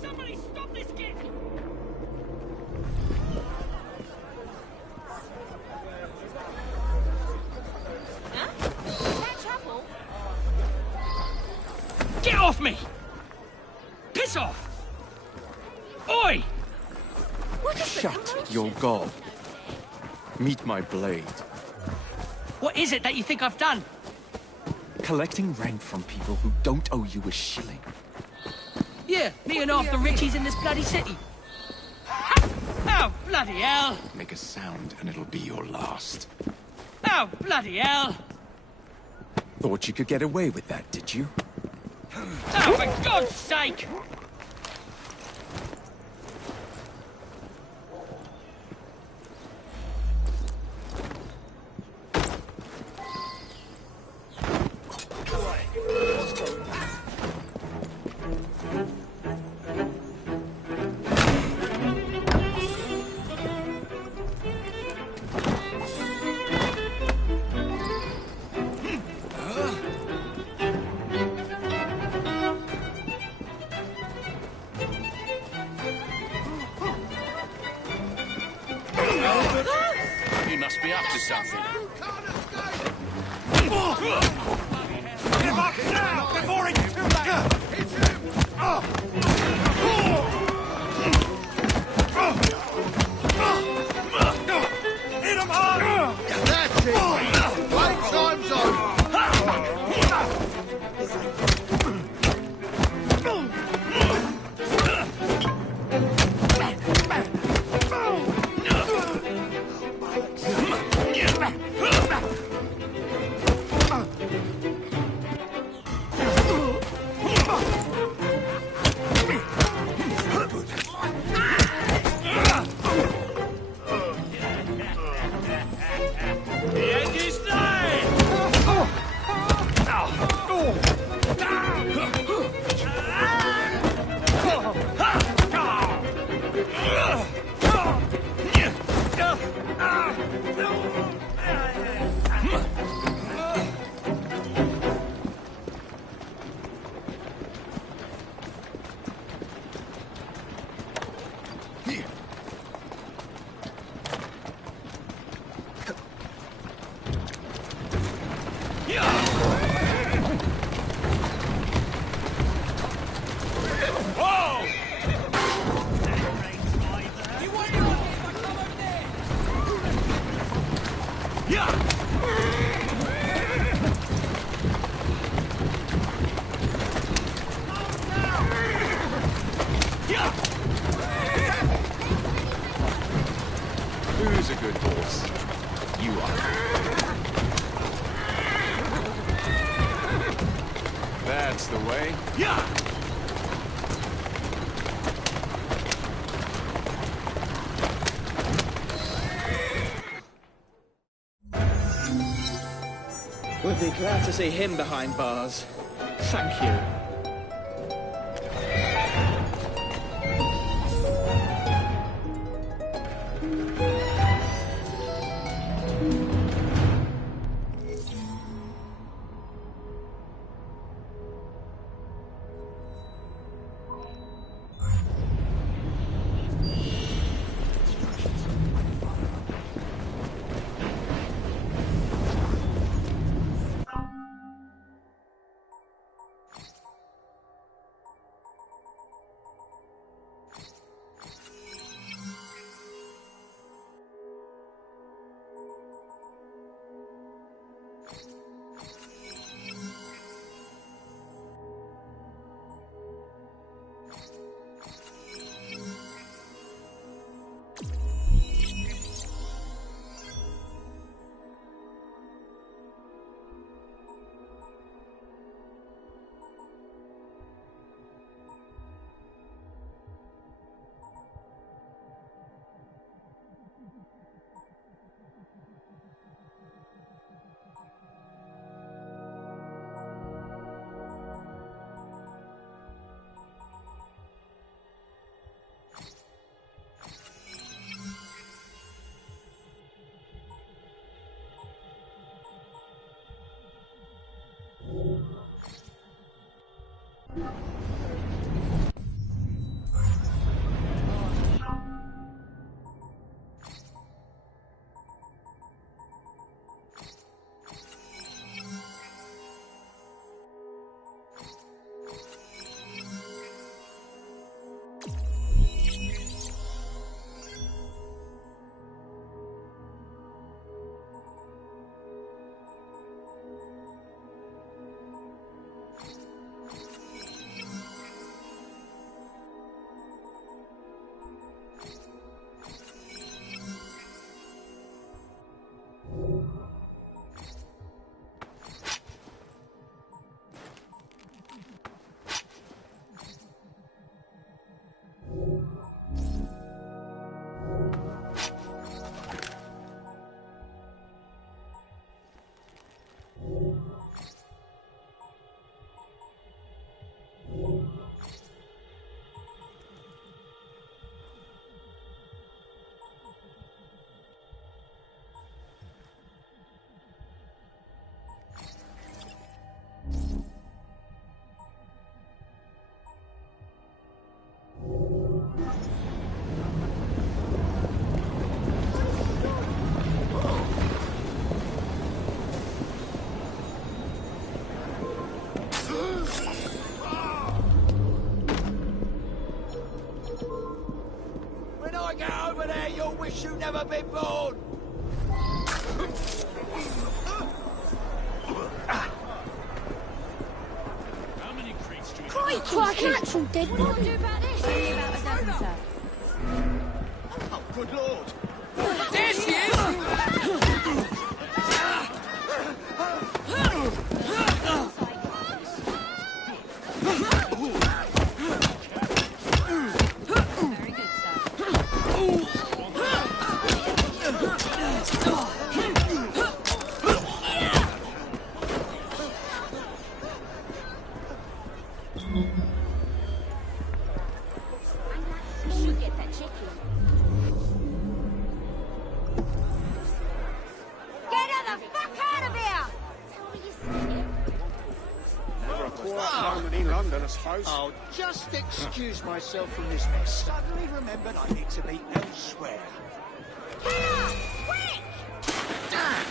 Somebody stop this kid! Get off me! Piss off! Oi! Shut your gob. Meet my blade. What is it that you think I've done? Collecting rent from people who don't owe you a shilling. Yeah, me and half the richies in this bloody city. Oh, bloody hell! Make a sound and it'll be your last. Oh, bloody hell! Thought you could get away with that, did you? Oh, for God's sake! He must be up to something. Give up now before he kills that! Hit him! Hit him hard! That's it! Playtime's over! That's the way. Yeah! Would be glad to see him behind bars. Thank you. When I get over there, you'll wish you'd never been born! How many crates do we Crikey, have? an actual dead What do body. I do about this? Only about a dozen, sir. Oh, good lord! There she is! Very good, sir. We should get that chicken. Get her the fuck out of here! Tell me you see it. Never a quiet moment in London, I suppose. I'll just excuse myself from this mess. Suddenly remembered I need to be elsewhere. Here! Quick! Now!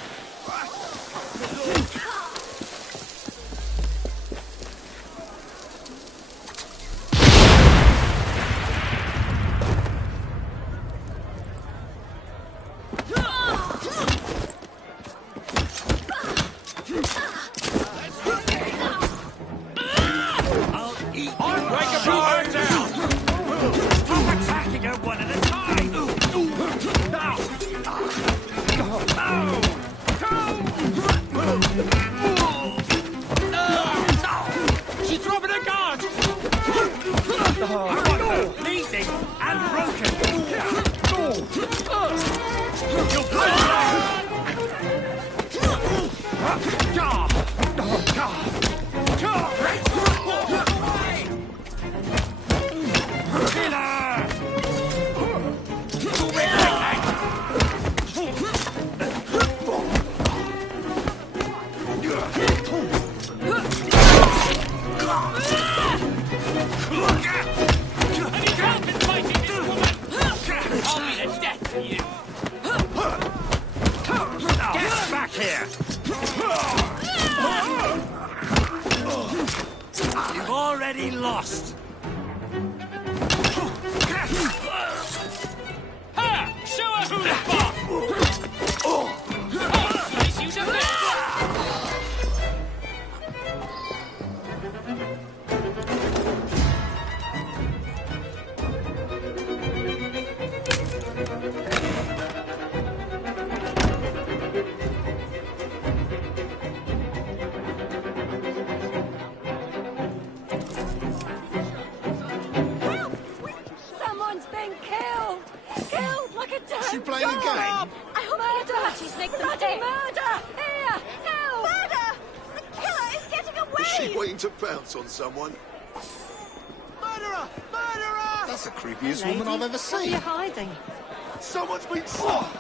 You've already lost. Ha! Show her who's boss! Slice you to bits! Someone's been killed! Killed like a damn She playing a dog. game? I hope murder! She's making bloody murder! Here! Help! Murder! The killer is getting away! Is she waiting to pounce on someone? Murderer! Murderer! That's the creepiest woman I've ever seen. Where are you hiding? Someone's been shot!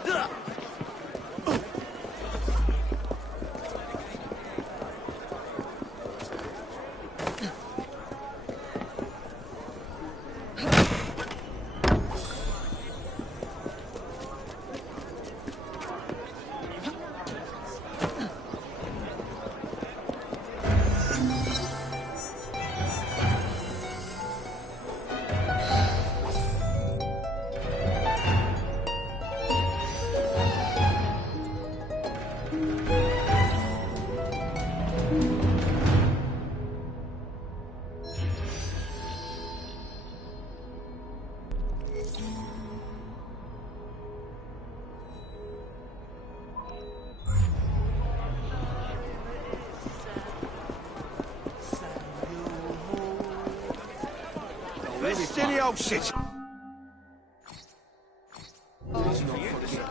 Steady old shit.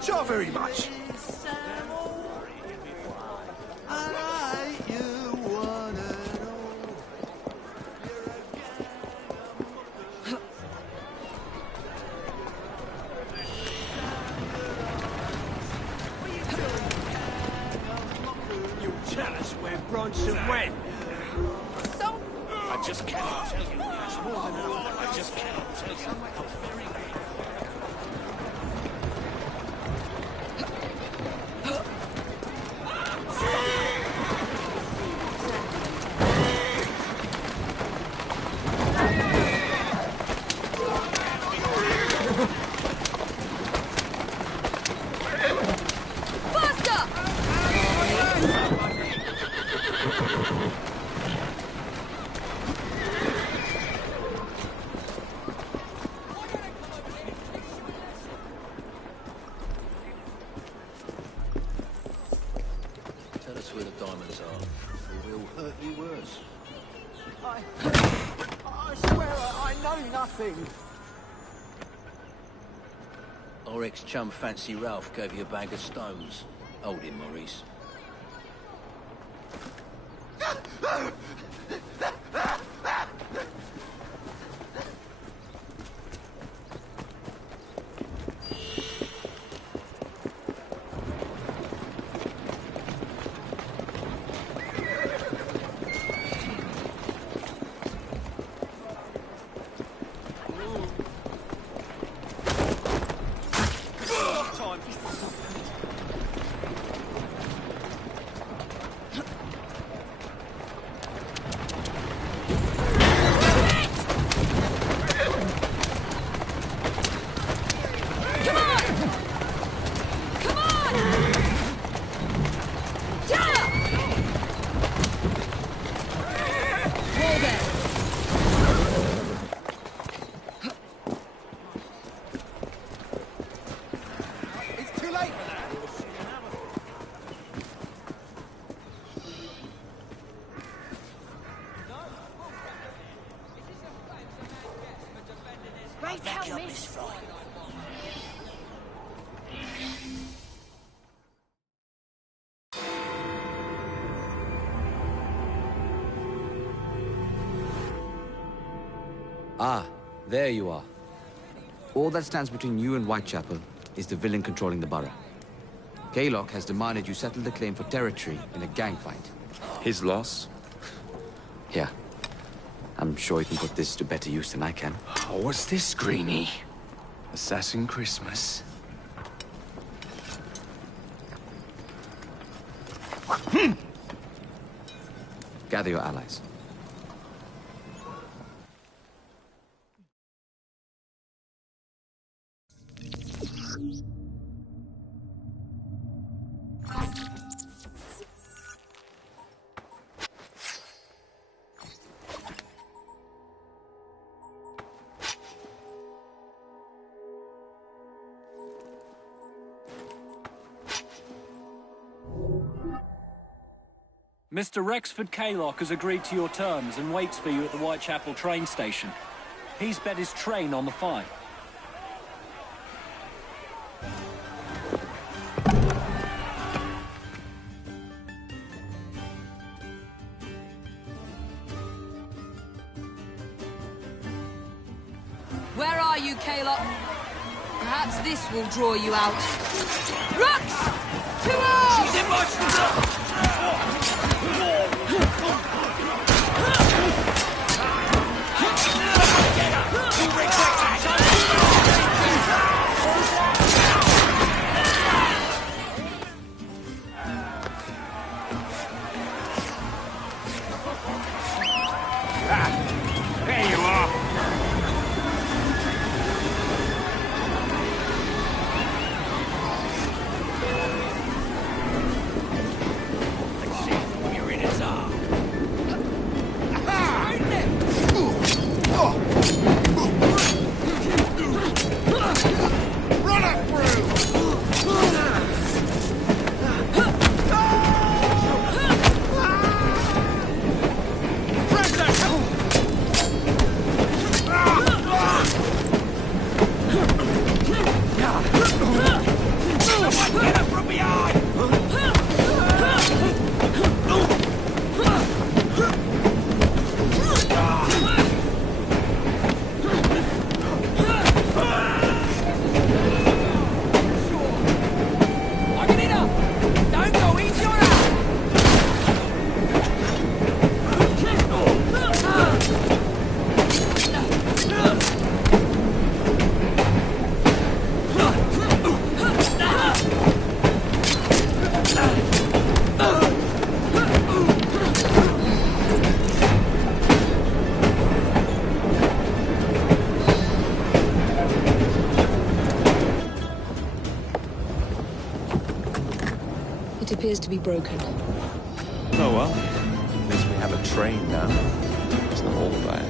So very much. You tell us where Bronson went. I just cannot tell you. I just cannot tell you how very Tell us where the diamonds are, or we'll hurt you worse. I swear I know nothing. Our ex-chum Fancy Ralph gave you a bag of stones. Hold him, Maurice. Ah, there you are. All that stands between you and Whitechapel is the villain controlling the borough. Kaylock has demanded you settle the claim for territory in a gang fight. His loss? Yeah. I'm sure he can put this to better use than I can. Oh, what's this, Greenie? Assassin Christmas? Gather your allies. Mr. Rexford Kaylock has agreed to your terms and waits for you at the Whitechapel train station. He's bet his train on the fight. Where are you, Kaylock? Perhaps this will draw you out. Rooks! To arms! She's in motion! There you are. Let's see who your innards are. Run it through! Get up from behind! Don't go, eat your ass! It appears to be broken. Oh well, at least we have a train now. It's not all bad.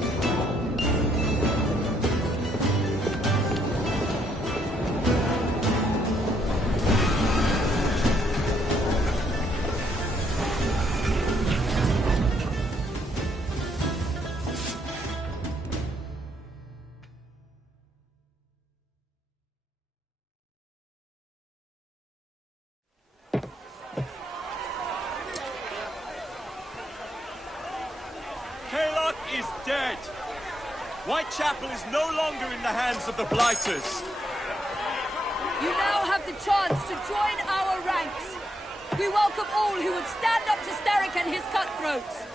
Kaylock is dead. Whitechapel is no longer in the hands of the Blighters. You now have the chance to join our ranks. We welcome all who would stand up to Starrick and his cutthroats.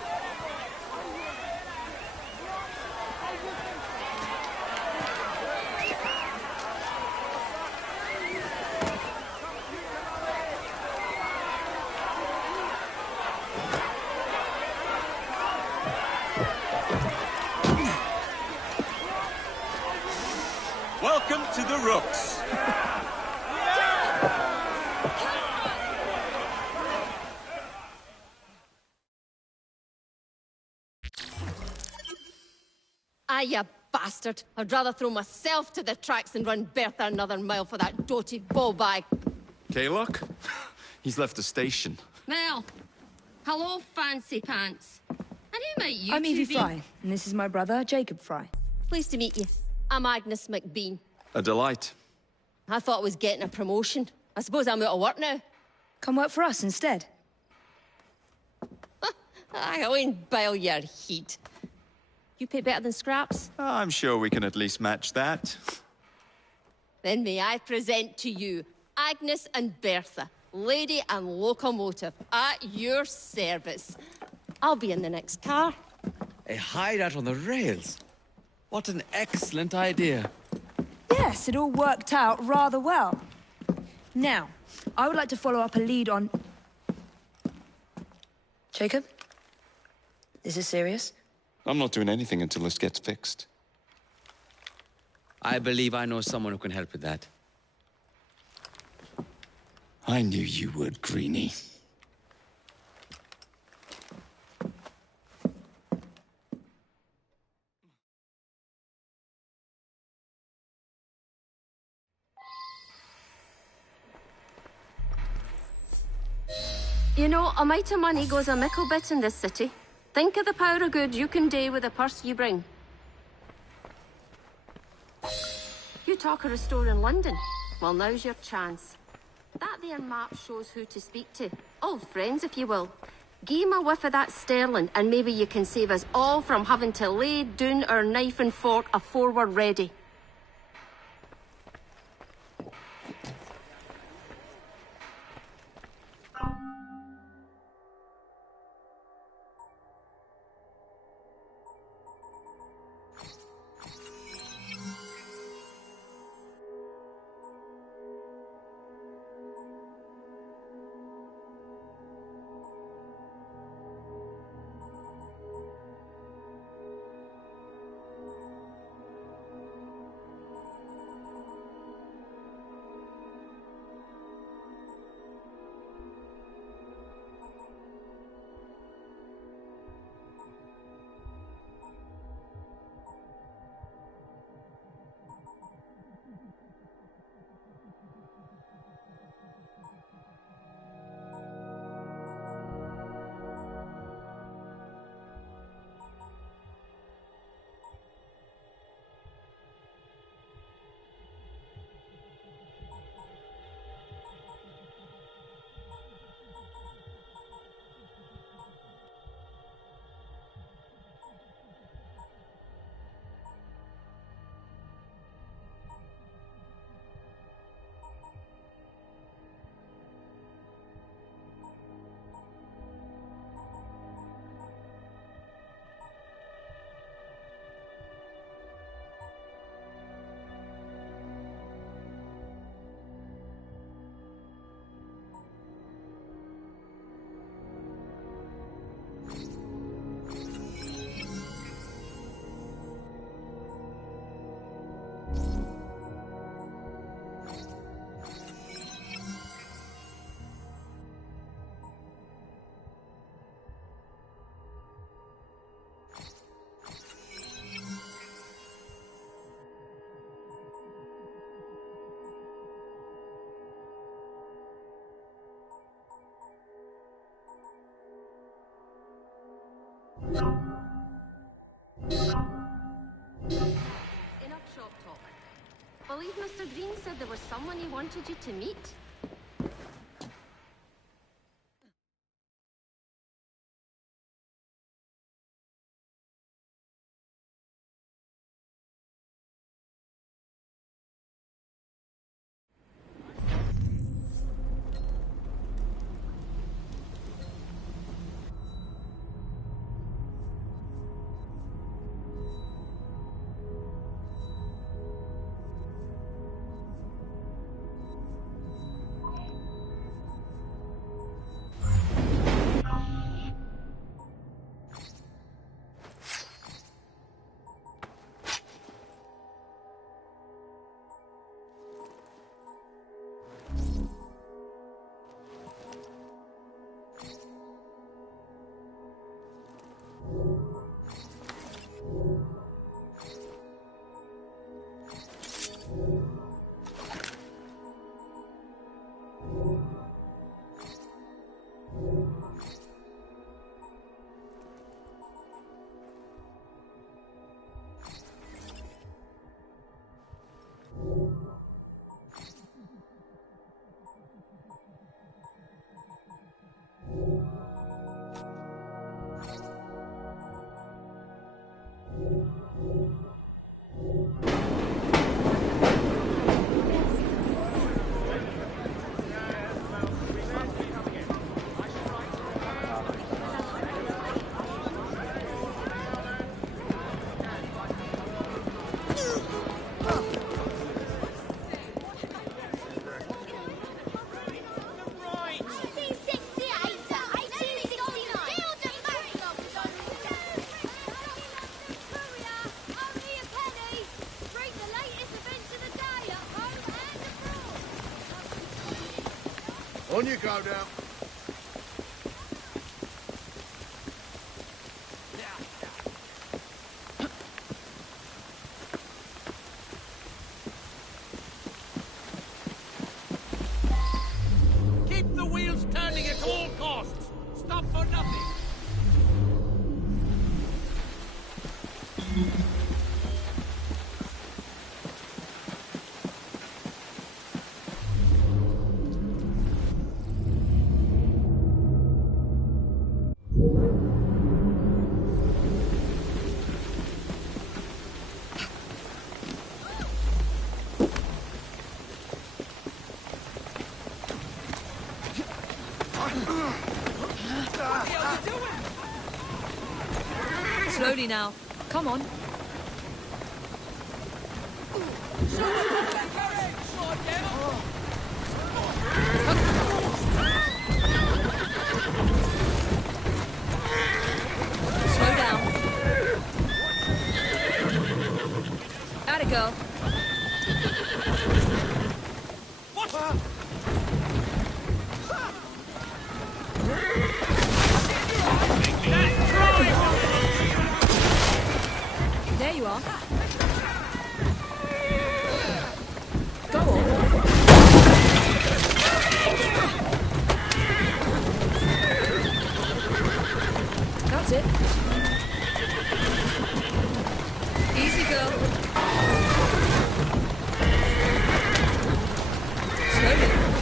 Welcome to the Rooks. Ah, you bastard. I'd rather throw myself to the tracks than run Bertha another mile for that doty ball-bag. Kaylock? He's left the station. Well, hello, fancy pants. And who might you I'm two Evie be? Fry, and this is my brother, Jacob Fry. Pleased to meet you. I'm Agnes McBean. A delight. I thought I was getting a promotion. I suppose I'm out of work now. Come work for us instead. I won't bile your heat. You pay better than scraps? I'm sure we can at least match that. Then may I present to you Agnes and Bertha, lady and locomotive, at your service. I'll be in the next car. A hideout on the rails. What an excellent idea. Yes, it all worked out rather well. Now, I would like to follow up a lead on... Jacob? Is this serious? I'm not doing anything until this gets fixed. I believe I know someone who can help with that. I knew you would, Greenie. You know, a mite of money goes a mickle bit in this city. Think of the power of good you can do with the purse you bring. You talk of a store in London. Well, now's your chance. That there map shows who to speak to. Old friends, if you will. Give 'em a whiff of that sterling, and maybe you can save us all from having to lay down our knife and fork afore we're ready. Enough shop talk. Believe Mr. Green said there was someone he wanted you to meet. On you go now. Keep the wheels turning at all costs. Slowly now. Come on. Slow down. Atta girl. There you are. Go on. That's it. Easy, girl. Slowly.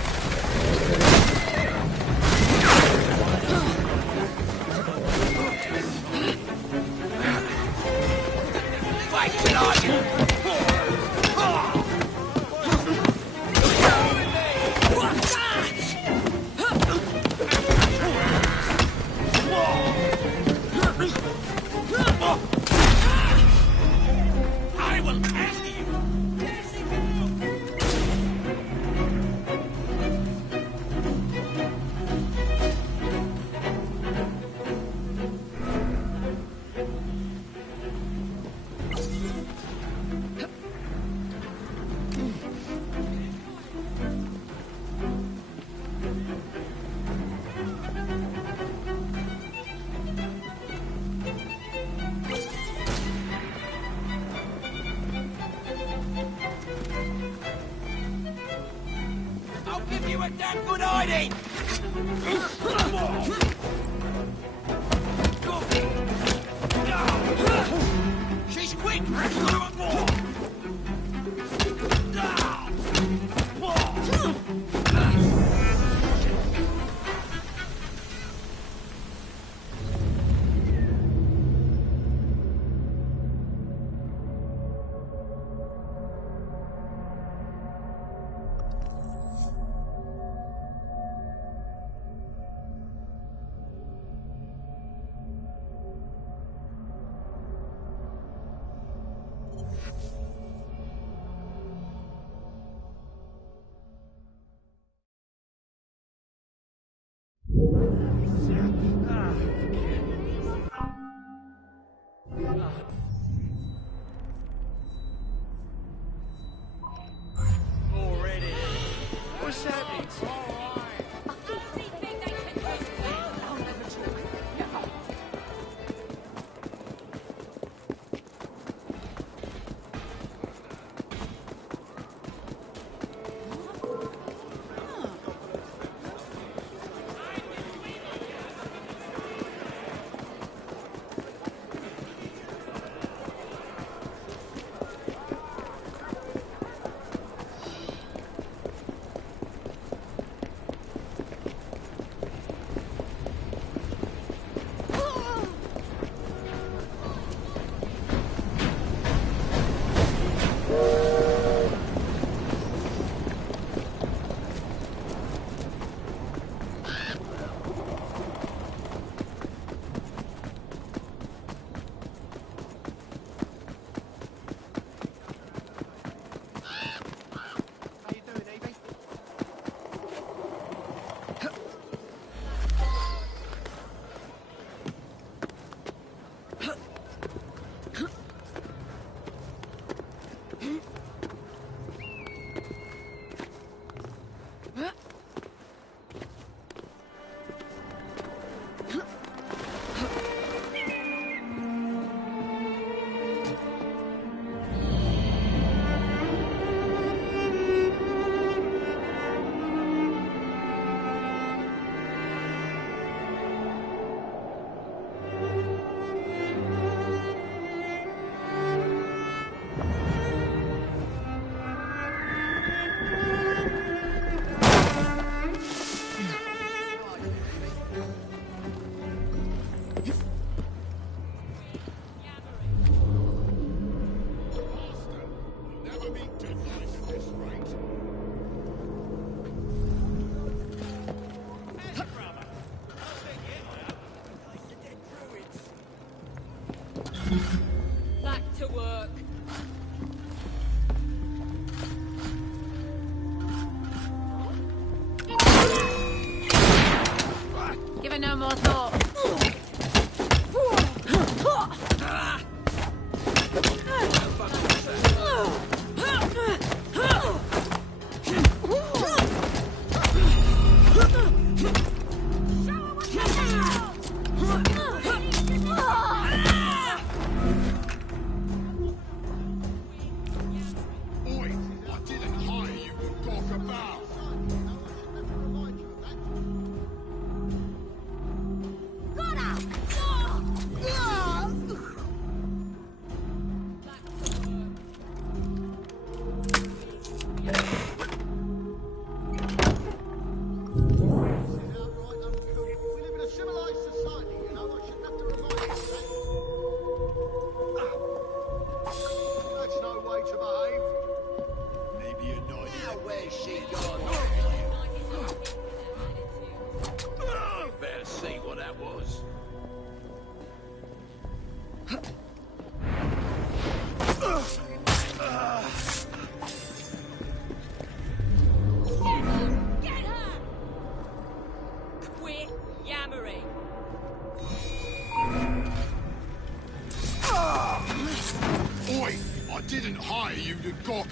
I'll give you a damn good hiding! She's quick! to work. Give it no more thought.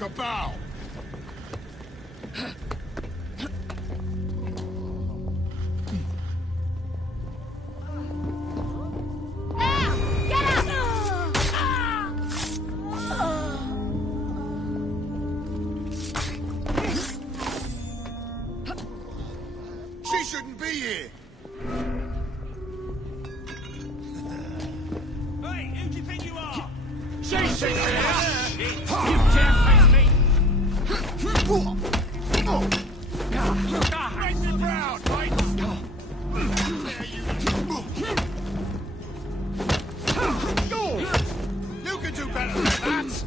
About. She shouldn't be here. Hey, who do you think you are? She's in here. You dare face me? Make me proud, mate. You can do better than that.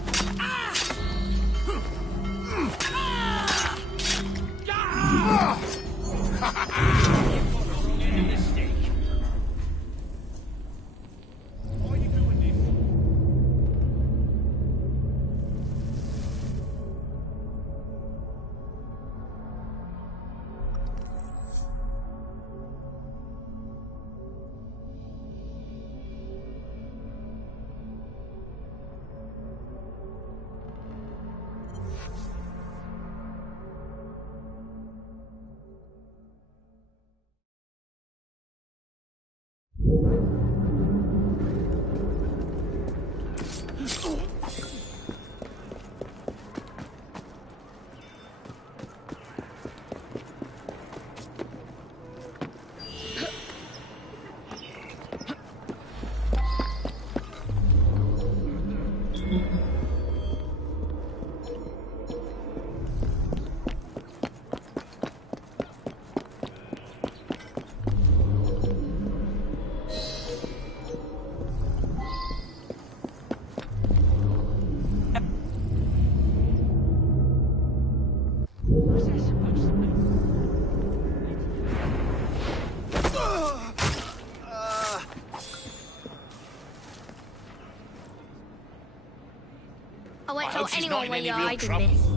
I won't I tell hope she's anyone not where in you're any real hiding trouble. this.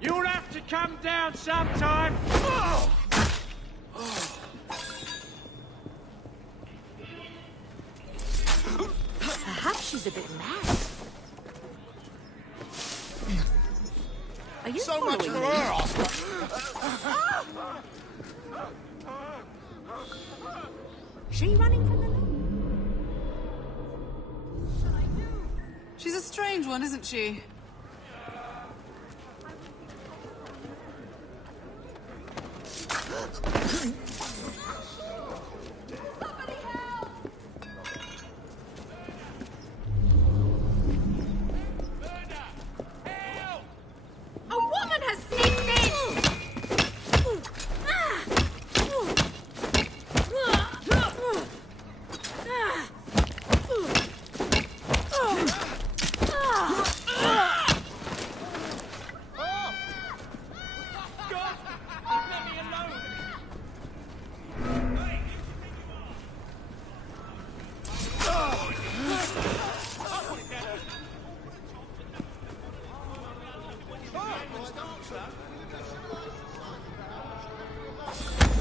You'll have to come down sometime. Perhaps she's a bit mad. Are you So much for following me? her, Oscar. She running from the law? She's a strange one, isn't she? A woman has sneaked in!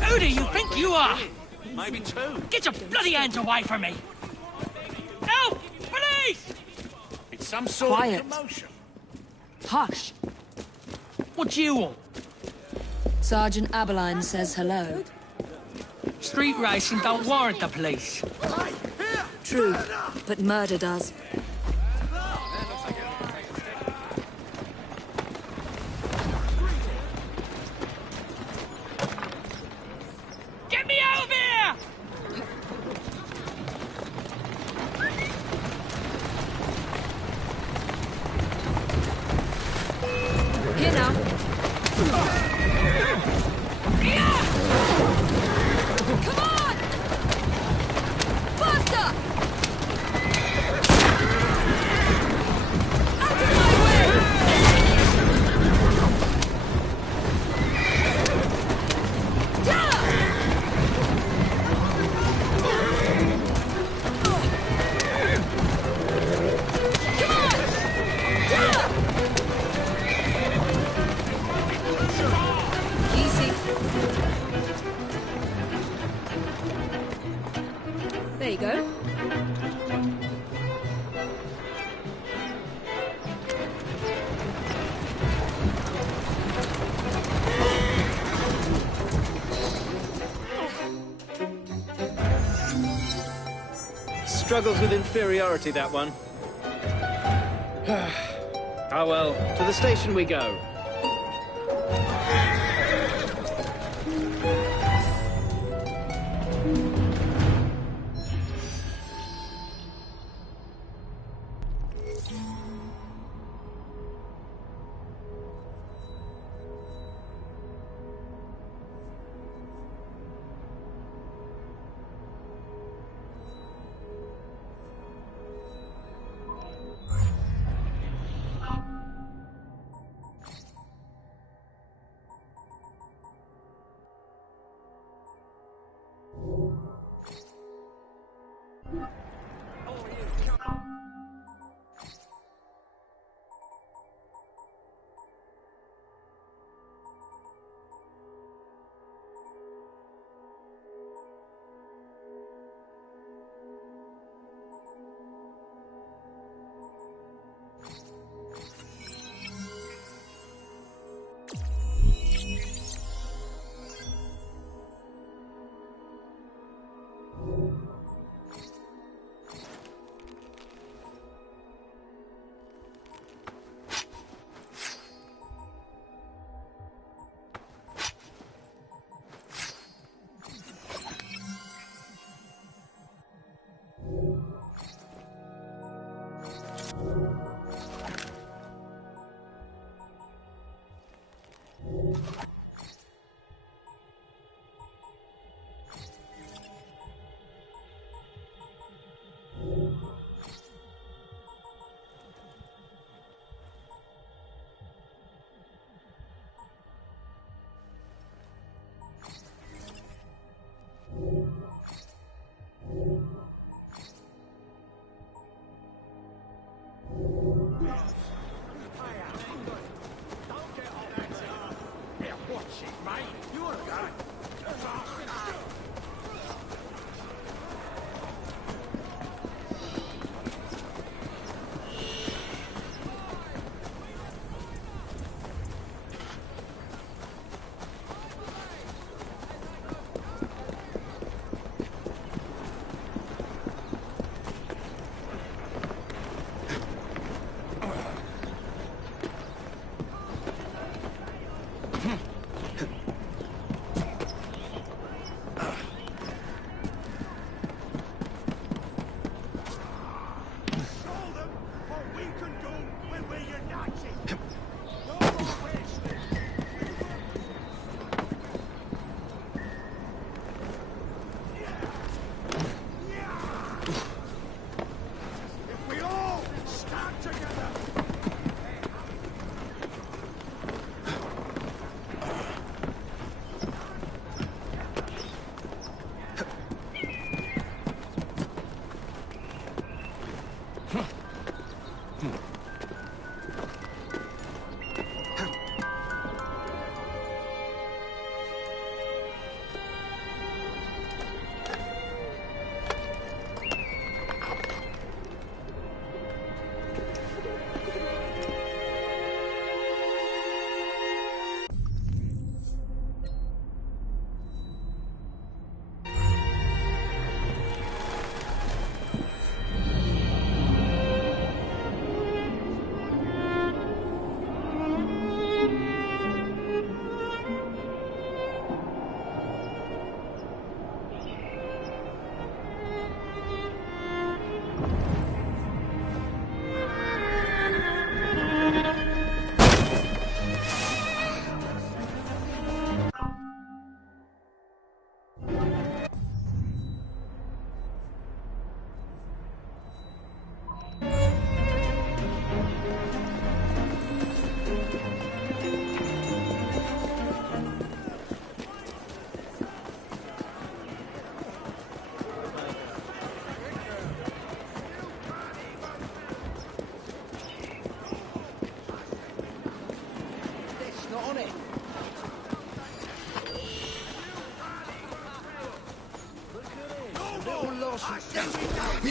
Who do you think you are? Maybe two. Get your bloody hands away from me! Help! Police! It's some sort Quiet. of commotion. Hush. What do you want? Sergeant Abeline says hello. Street racing don't warrant the police. True, but murder does. Get me out of here! Here now. Come on! Faster! Out of my way! There you go. Struggles with inferiority, that one. Ah well, to the station we go.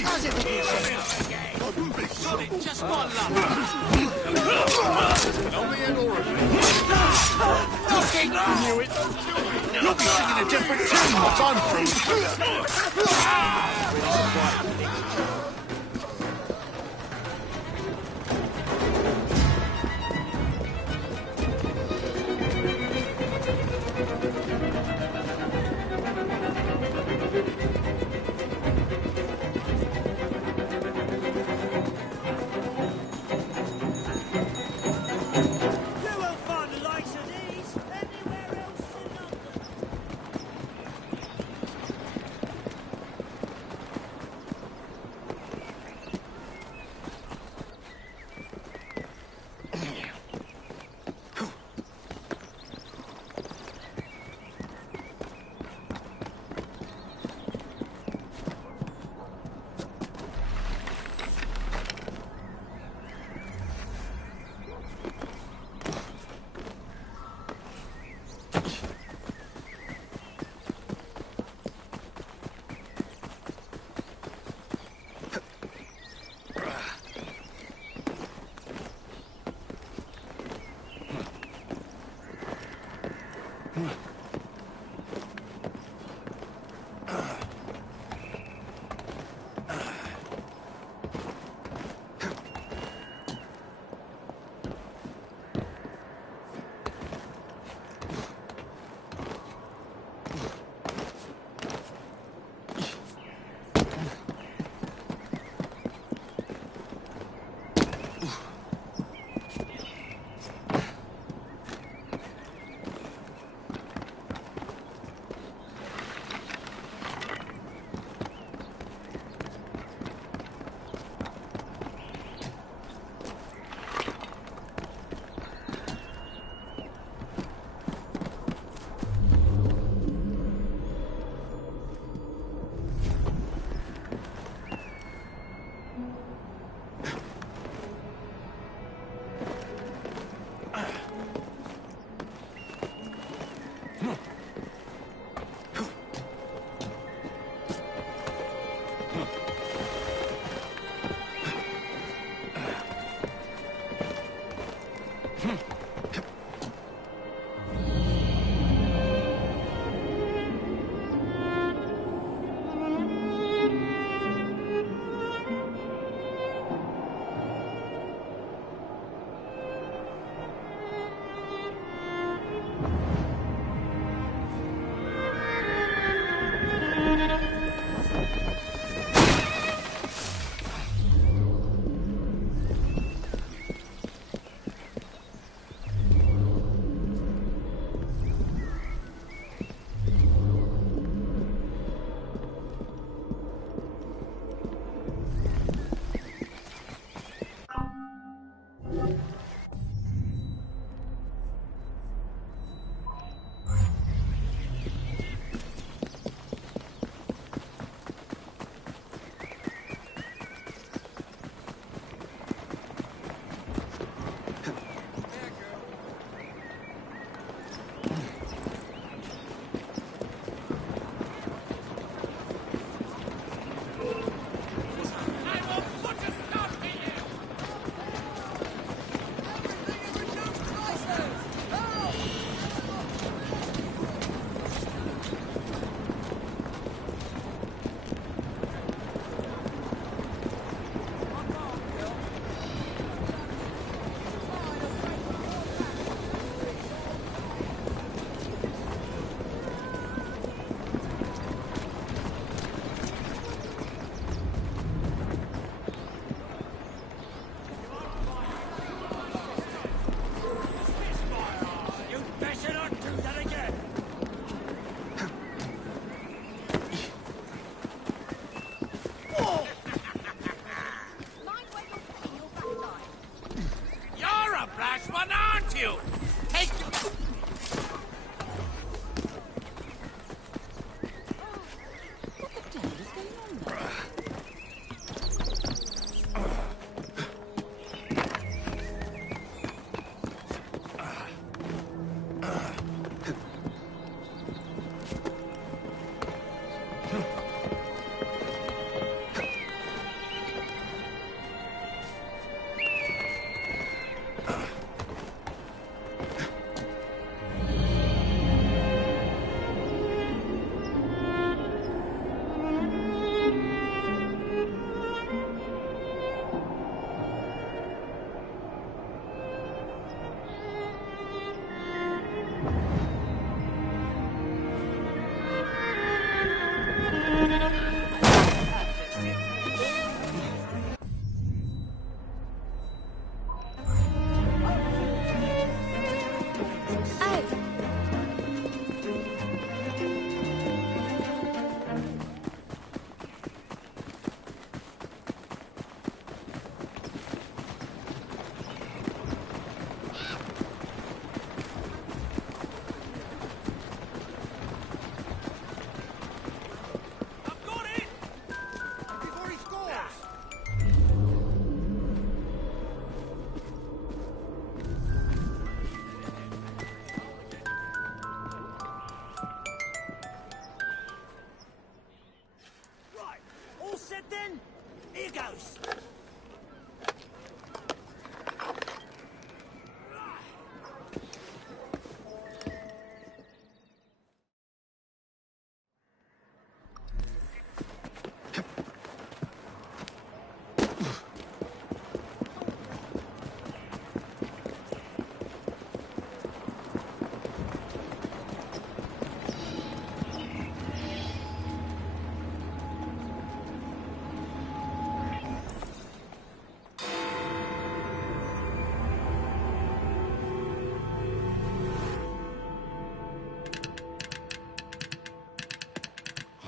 How's it looking, sir? Just one love. Only an orifice. Knew it. You'll be singing a different tune once I'm through.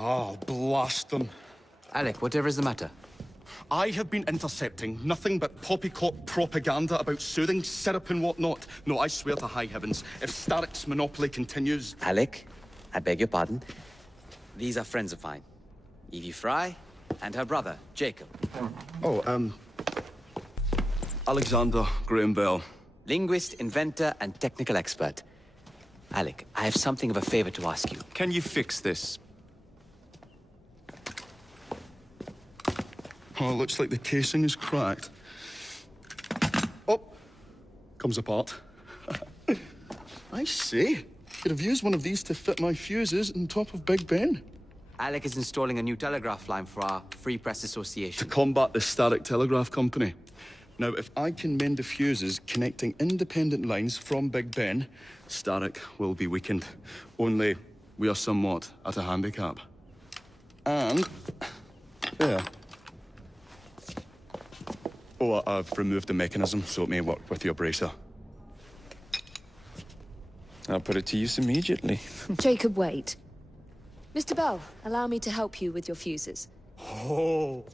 Oh, blast them. Alec, whatever is the matter? I have been intercepting nothing but poppycock propaganda about soothing syrup and whatnot. No, I swear to high heavens, if Starrick's monopoly continues... Alec, I beg your pardon. These are friends of mine. Evie Fry and her brother, Jacob. Oh, Alexander Graham Bell. Linguist, inventor, and technical expert. Alec, I have something of a favor to ask you. Can you fix this? Oh, it looks like the casing is cracked. Oh, comes apart. I say, could have used one of these to fit my fuses on top of Big Ben. Alec is installing a new telegraph line for our Free Press Association. To combat the Starrick Telegraph Company. Now, if I can mend the fuses connecting independent lines from Big Ben, Starrick will be weakened. Only, we are somewhat at a handicap. And... there. Oh, I've removed the mechanism, so it may work with your bracer. I'll put it to use immediately. Jacob, wait. Mr. Bell, allow me to help you with your fuses. Oh,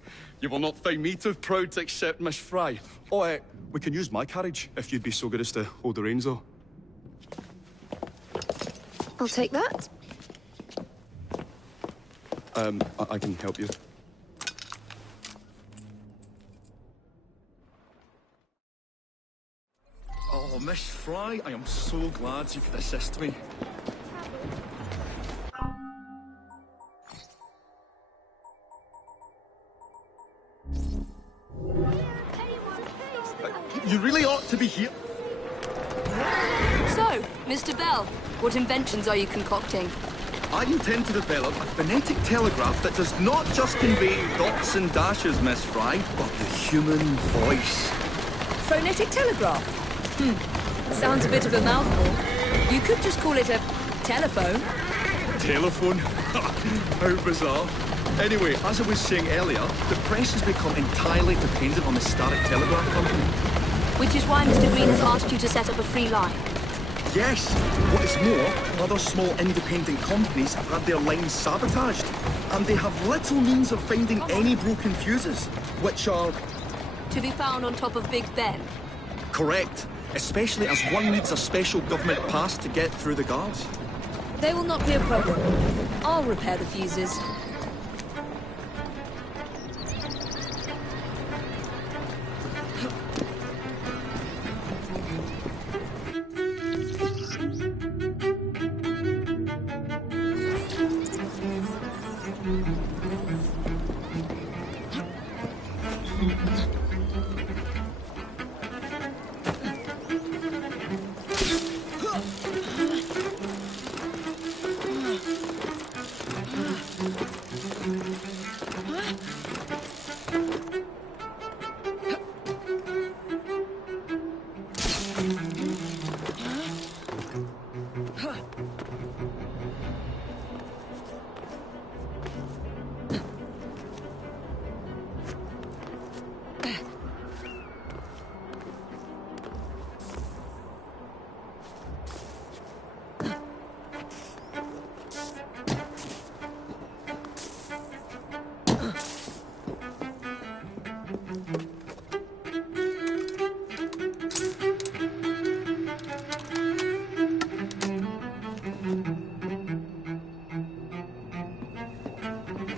you will not find me too proud to accept Miss Fry. Oh, we can use my carriage, if you'd be so good as to hold the reins, though. I'll take that. I can help you. Oh, Miss Fry, I am so glad you could assist me. You really ought to be here. So, Mr. Bell, what inventions are you concocting? I intend to develop a phonetic telegraph that does not just convey dots and dashes, Miss Fry, but the human voice. Phonetic telegraph? Sounds a bit of a mouthful. You could just call it a telephone. Telephone? How bizarre. Anyway, as I was saying earlier, the press has become entirely dependent on the Starrick Telegraph Company. Which is why Mr. Green has asked you to set up a free line. Yes. What is more, other small independent companies have had their lines sabotaged, and they have little means of finding any broken fuses, which are... To be found on top of Big Ben. Correct. Especially as one needs a special government pass to get through the guards. They will not be a problem. I'll repair the fuses.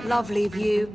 Lovely view.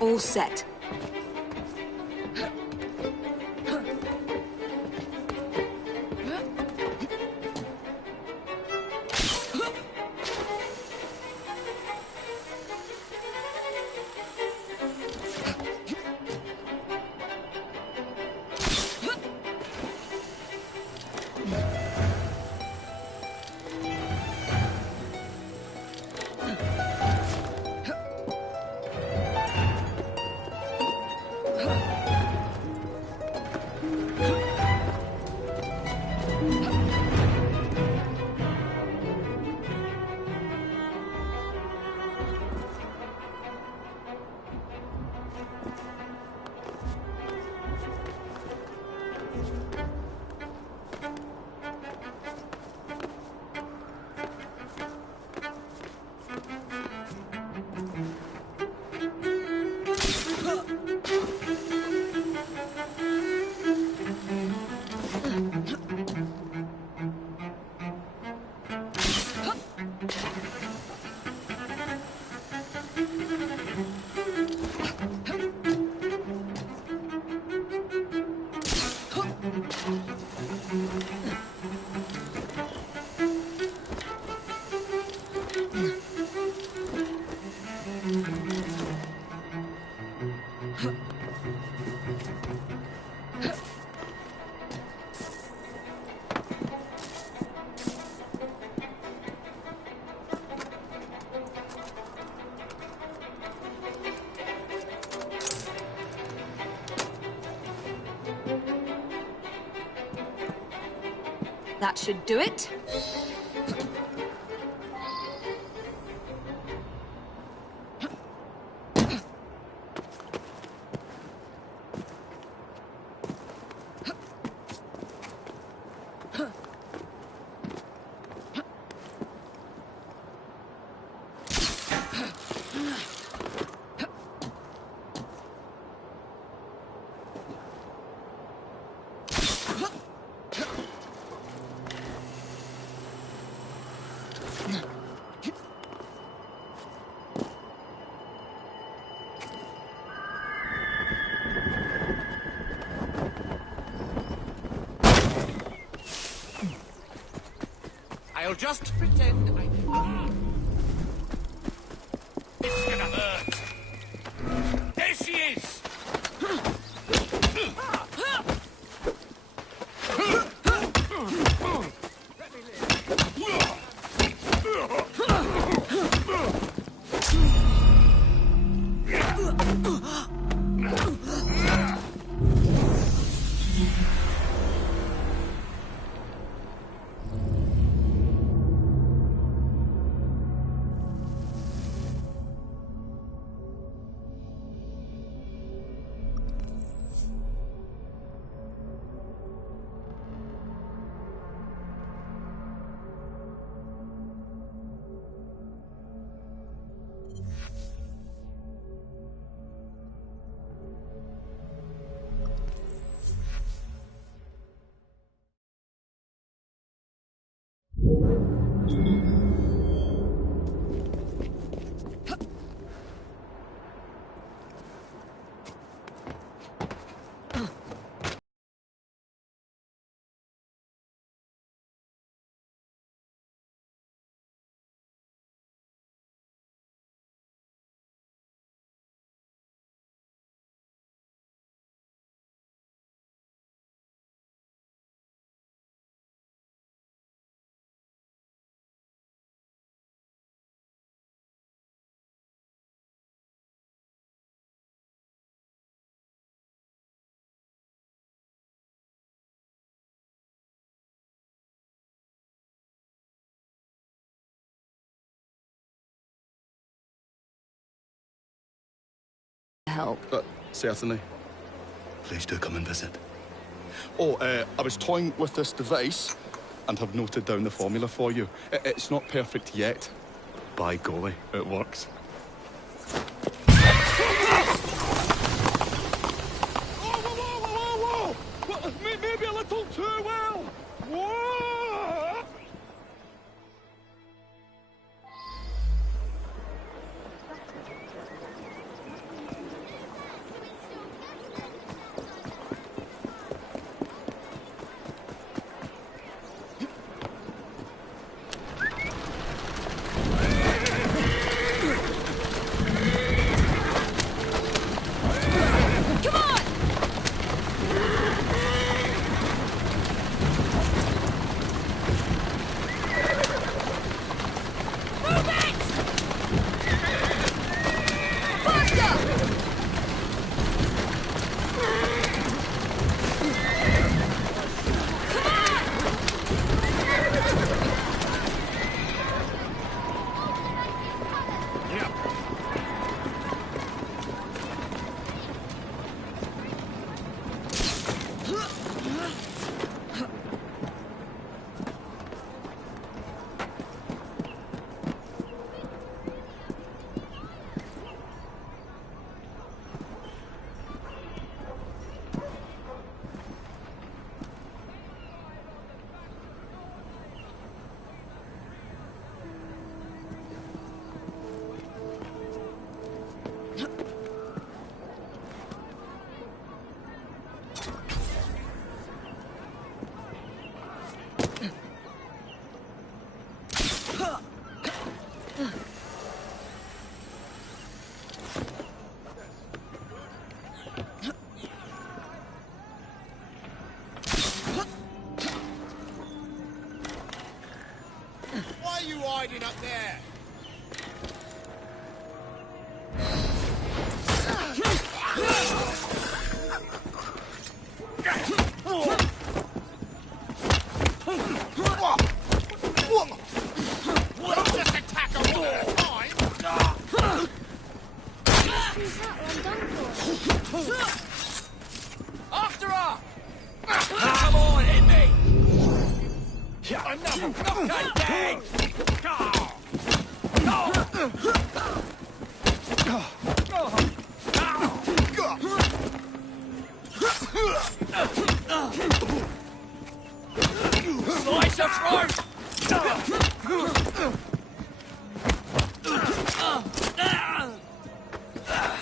All set. That should do it. I'll just pretend I... This is gonna hurt. There she is! Help. Certainly. Please do come and visit. Oh, I was toying with this device and have noted down the formula for you. It's not perfect yet. By golly, it works. Whoa! Maybe a little too well! Whoa! use that or I'm done for. After her! Come on, hit me! Another knockout dead! Slice her throat!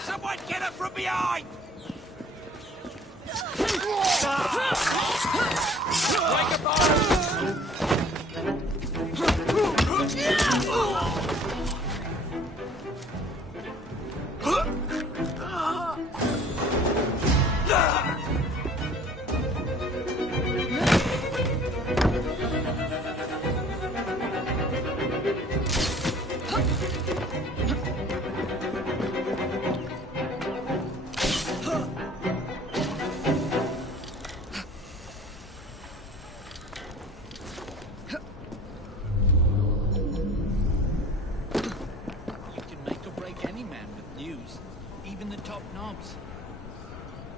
Someone get her from behind! Break a bone!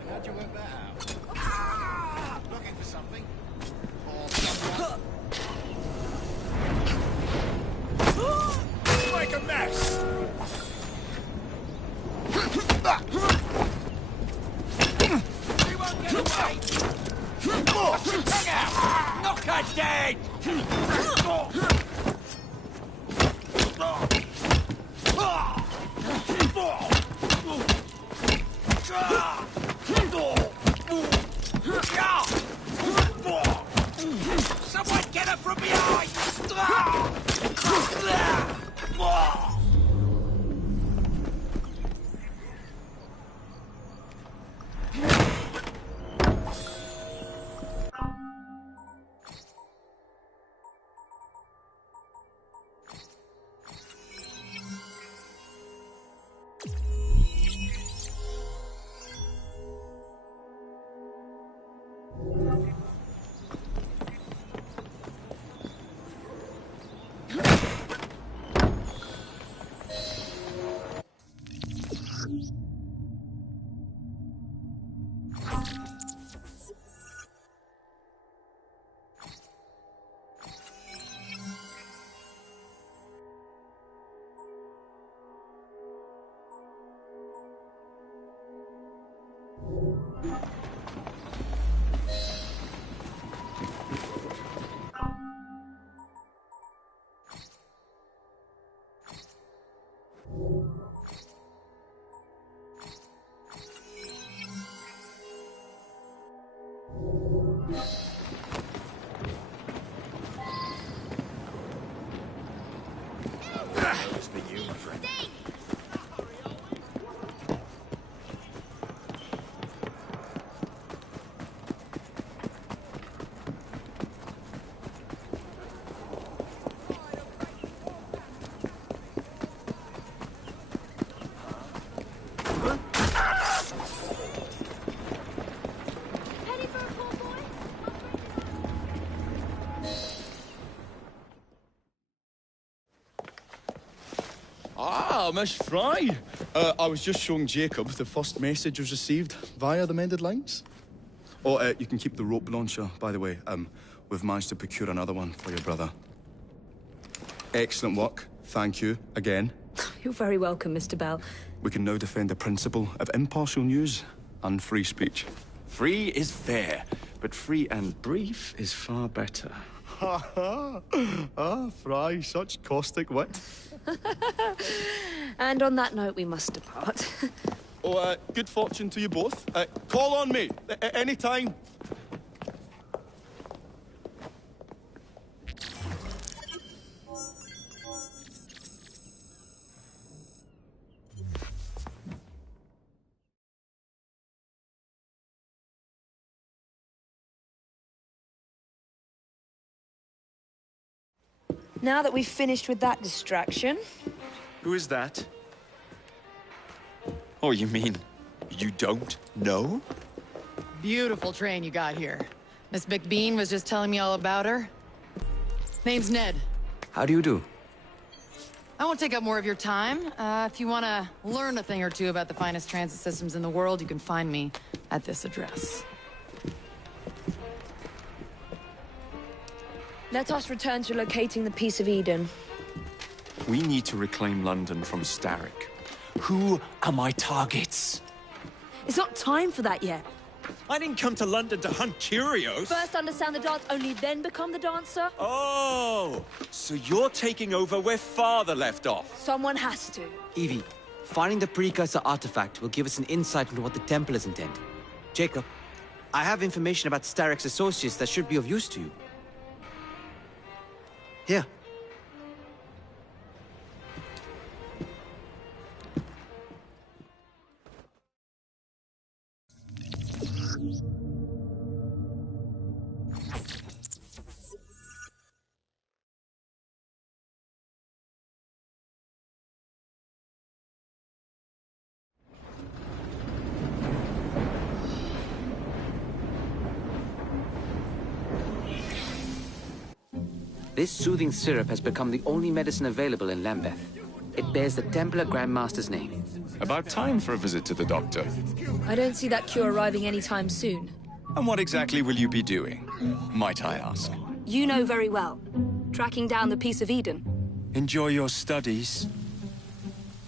How'd you work that out? Looking for something? Or someone? Make a mess! She won't get away! Watch your tongue out! Knock her dead! Someone get her from behind! Just be you, my friend. Ah, Miss Fry. I was just showing Jacob the first message was received via the mended lines. Oh, you can keep the rope launcher, by the way. We've managed to procure another one for your brother. Excellent work. Thank you again. You're very welcome, Mr. Bell. We can now defend the principle of impartial news and free speech. Free is fair, but free and brief is far better. Ha ha! Ah, Fry, such caustic wit. And on that note, we must depart. Oh, good fortune to you both. Call on me any time. Now that we've finished with that distraction... Who is that? Oh, you mean you don't know? Beautiful train you got here. Miss McBean was just telling me all about her. Name's Ned. How do you do? I won't take up more of your time. If you want to learn a thing or two about the finest transit systems in the world, you can find me at this address. Let us return to locating the Piece of Eden. We need to reclaim London from Starrick. Who are my targets? It's not time for that yet. I didn't come to London to hunt curios. First understand the dance, only then become the dancer? Oh, so you're taking over where Father left off. Someone has to. Evie, finding the precursor artifact will give us an insight into what the Templars intend. Jacob, I have information about Starrick's associates that should be of use to you. Here. This soothing syrup has become the only medicine available in Lambeth. It bears the Templar Grandmaster's name. About time for a visit to the doctor. I don't see that cure arriving anytime soon. And what exactly will you be doing, might I ask? You know very well. Tracking down the Piece of Eden. Enjoy your studies.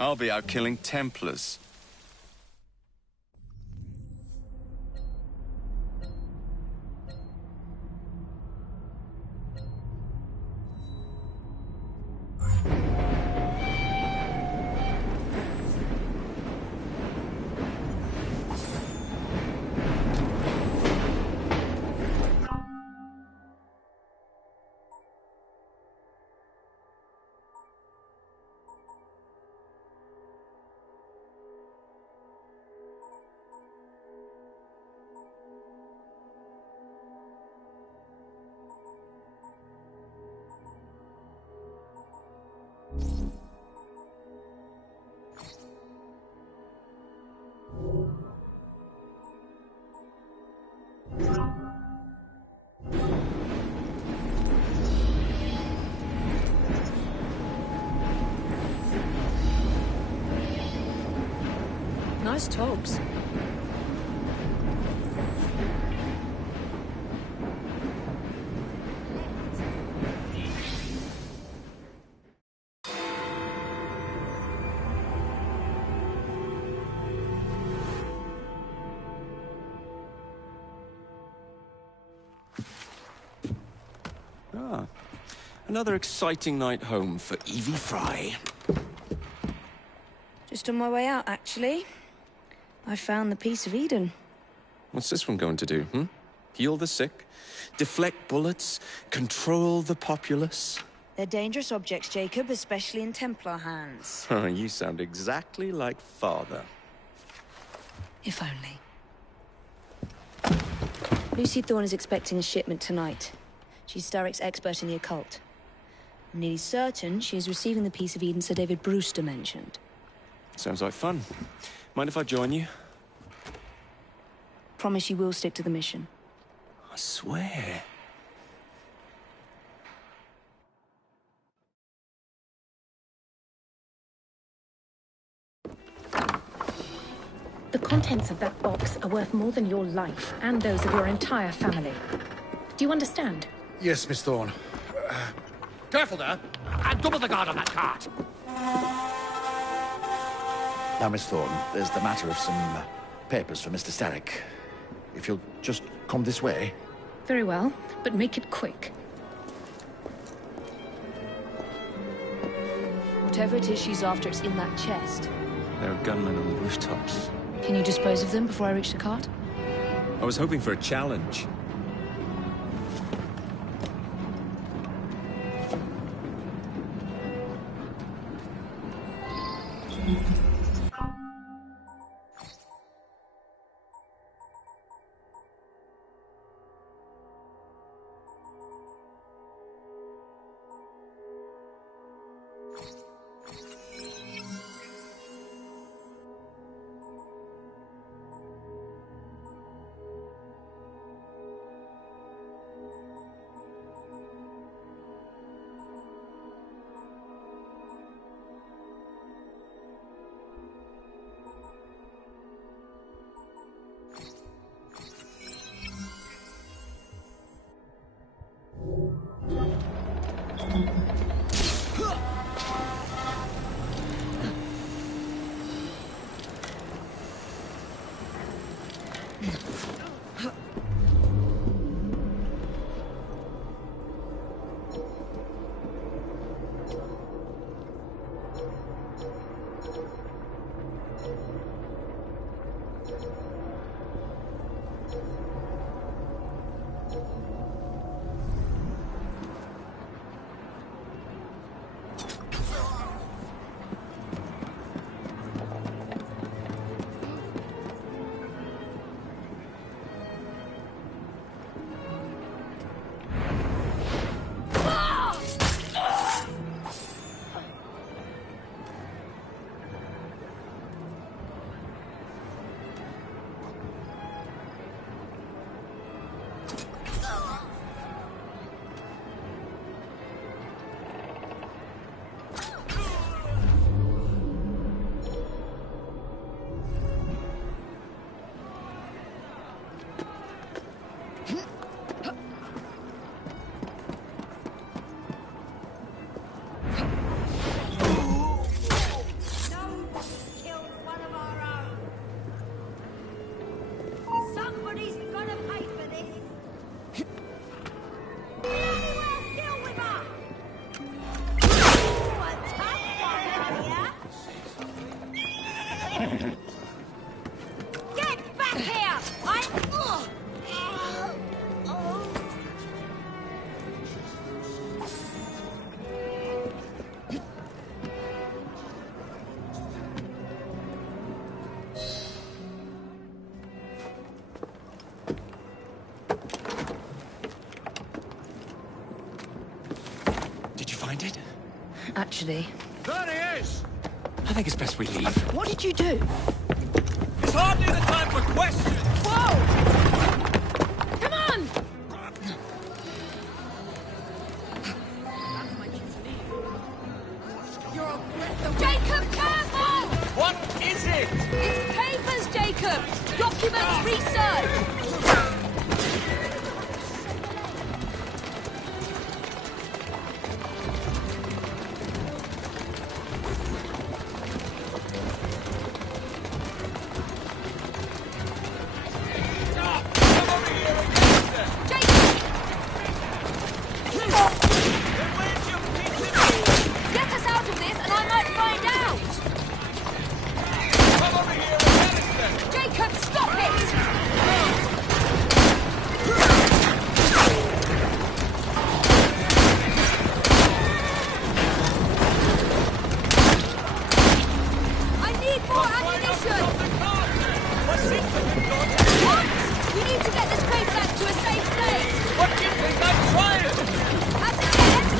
I'll be out killing Templars. Nice togs. Ah, another exciting night home for Evie Fry. Just on my way out, actually. I found the Piece of Eden. What's this one going to do, Heal the sick, deflect bullets, control the populace? They're dangerous objects, Jacob, especially in Templar hands. Oh, you sound exactly like Father. If only. Lucy Thorne is expecting a shipment tonight. She's Starrick's expert in the occult. I'm nearly certain she is receiving the Piece of Eden Sir David Brewster mentioned. Sounds like fun. Mind if I join you? Promise you will stick to the mission. I swear. The contents of that box are worth more than your life and those of your entire family. Do you understand? Yes, Miss Thorne. Careful there! And double the guard on that cart! Now, Miss Thorne, there's the matter of some papers for Mr. Starrick. If you'll just come this way. Very well, but make it quick. Whatever it is she's after, it's in that chest. There are gunmen on the rooftops. Can you dispose of them before I reach the cart? I was hoping for a challenge. find it? Actually... There he is! I think it's best we leave. What did you do? It's hardly the time for questions! Whoa! Come on! You're a breath of... Jacob, careful! What is it? It's papers, Jacob! Documents, research! Get us out of this and I might find out! Come over here and get us then! Jacob, stop it! I need more ammunition! What? We need to get this crate back to a safe place! What do you think I'm trying? As it gets,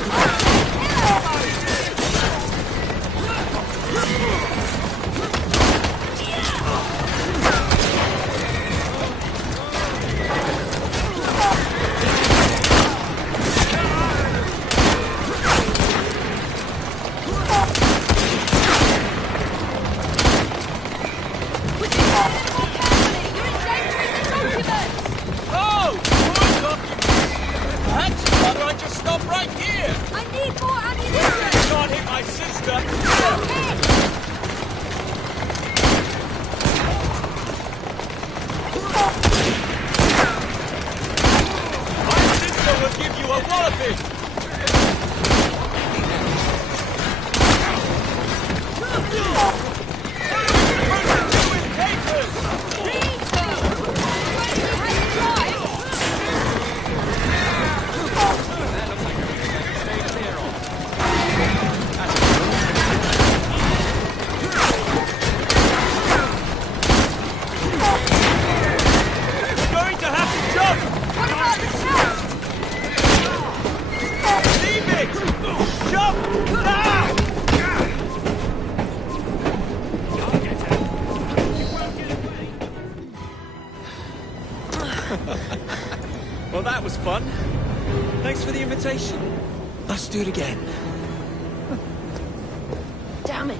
Oh! More documents! Perhaps rather I just stop right here! I need more ammunition! Can't hit my sister! My sister will give you a walloping! Going to have to jump! What about the truck? Leave it! Jump! Now! Well, that was fun. Thanks for the invitation. Let's do it again. Damn it.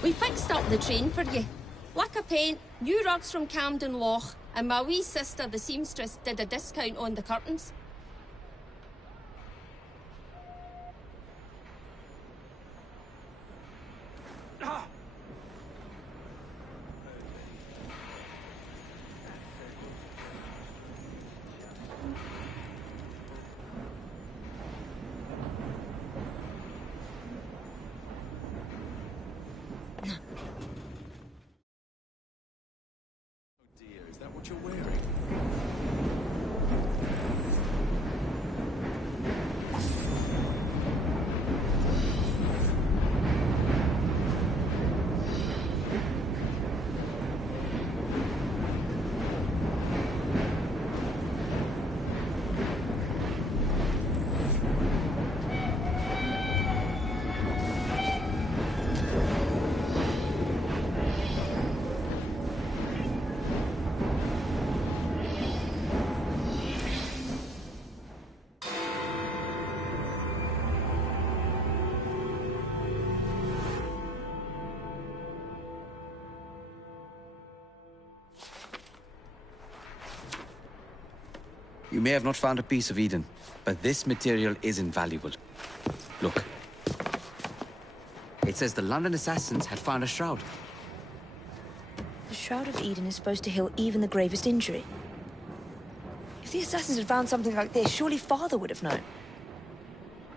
We fixed up the train for you. Lacquer paint, new rugs from Camden Loch, and my wee sister, the seamstress, did a discount on the curtains. Is that what you're wearing? You may have not found a piece of Eden, but this material is invaluable. Look. It says the London assassins had found a shroud. The Shroud of Eden is supposed to heal even the gravest injury. If the assassins had found something like this, surely Father would have known.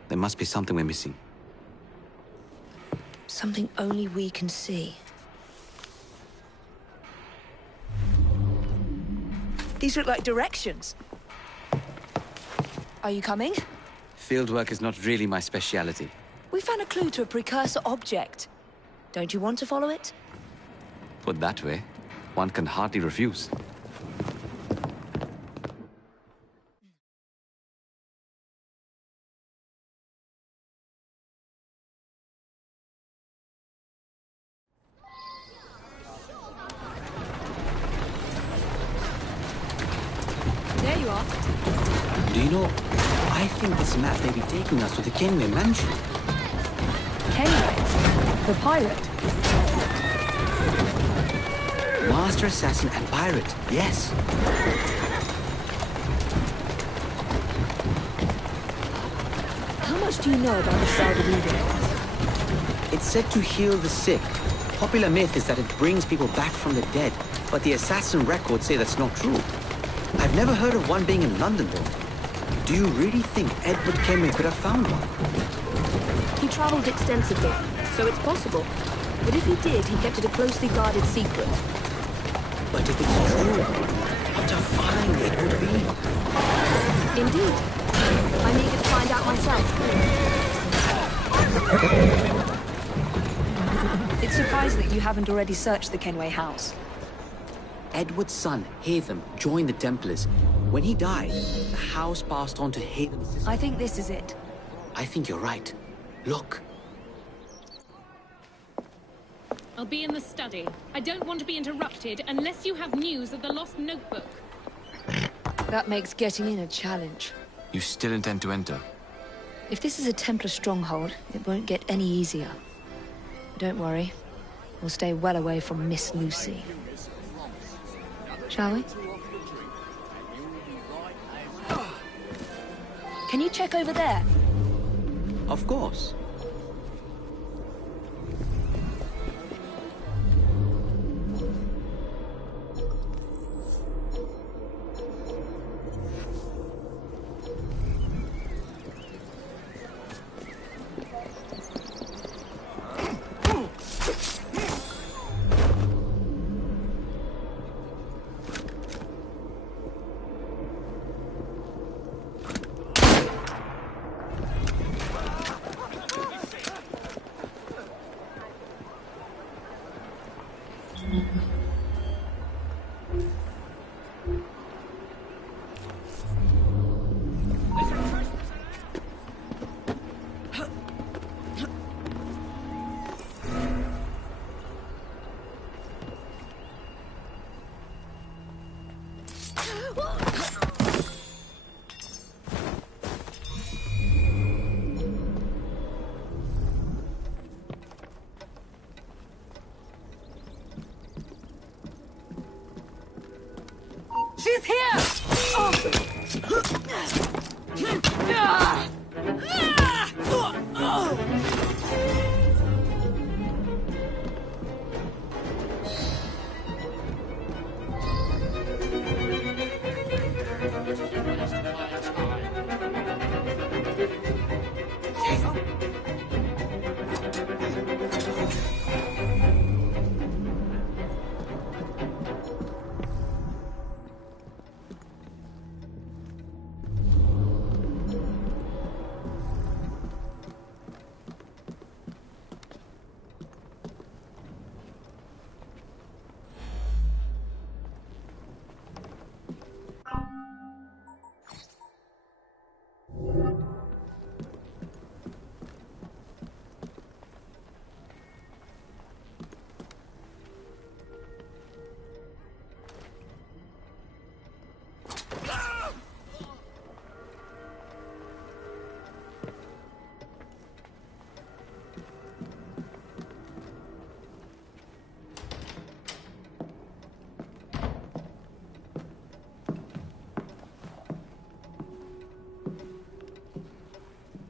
There must be something we're missing. Something only we can see. These look like directions. Are you coming? Fieldwork is not really my speciality. We found a clue to a precursor object. Don't you want to follow it? Put that way, one can hardly refuse. There you are. Do you know, I think this map may be taking us to the Kenway mansion. Kenway? The pirate? Master assassin and pirate, yes. How much do you know about the Shroud of Eden? It's said to heal the sick. Popular myth is that it brings people back from the dead, but the assassin records say that's not true. I've never heard of one being in London, though. Do you really think Edward Kenway could have found one? He travelled extensively, so it's possible. But if he did, he kept it a closely guarded secret. But if it's true, what a find it would be. Indeed. I'm eager to find out myself. It's surprising that you haven't already searched the Kenway house. Edward's son, Hatham, joined the Templars. When he died, the house passed on to Hatham's sister. I think this is it. I think you're right. Look. I'll be in the study. I don't want to be interrupted unless you have news of the lost notebook. That makes getting in a challenge. You still intend to enter? If this is a Templar stronghold, it won't get any easier. Don't worry. We'll stay well away from Miss Lucy. Shall we? Can you check over there? Of course. She's here!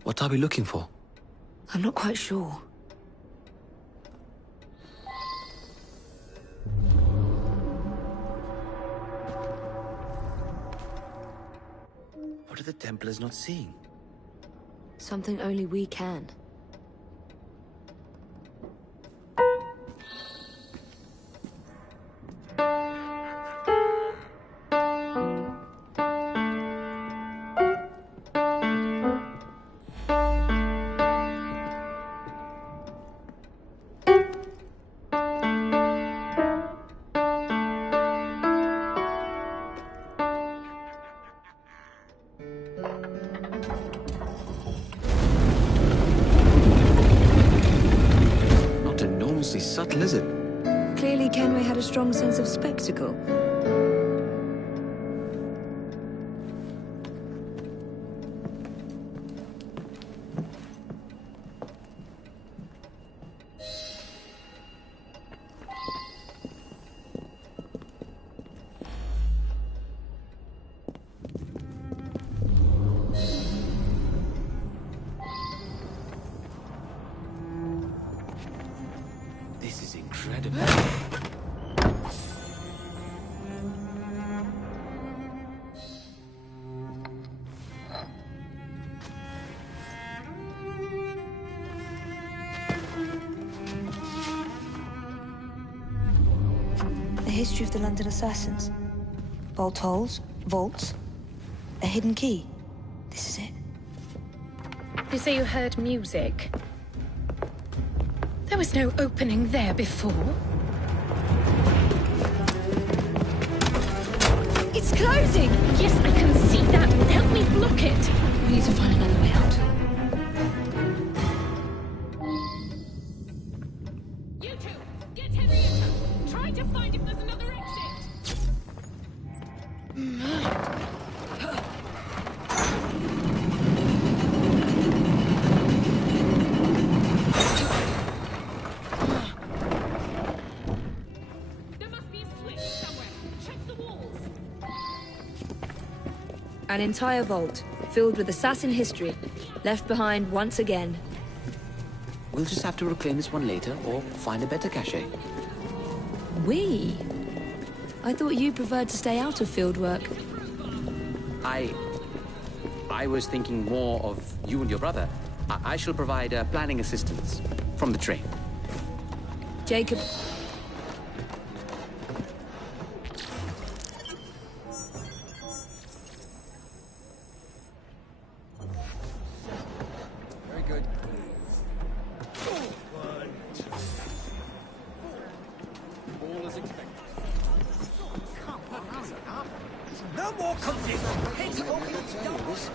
What are we looking for? I'm not quite sure. What are the Templars not seeing? Something only we can. subtle, is it? Clearly, Kenway had a strong sense of spectacle. This is incredible. The history of the London assassins. Bolt holes, vaults, a hidden key. This is it. You say you heard music. There was no opening there before. It's closing! Yes, I can see that. Help me block it. We need to find another way out. You two, get Henrietta. Try to find if there's another exit. There must be a switch somewhere. Check the walls. An entire vault, filled with assassin history, left behind once again. We'll just have to reclaim this one later, or find a better cache. We? I thought you preferred to stay out of field work. I was thinking more of you and your brother. I shall provide planning assistance from the train. Jacob... Very good. All as expected. No more cooking. Heads off your doubles.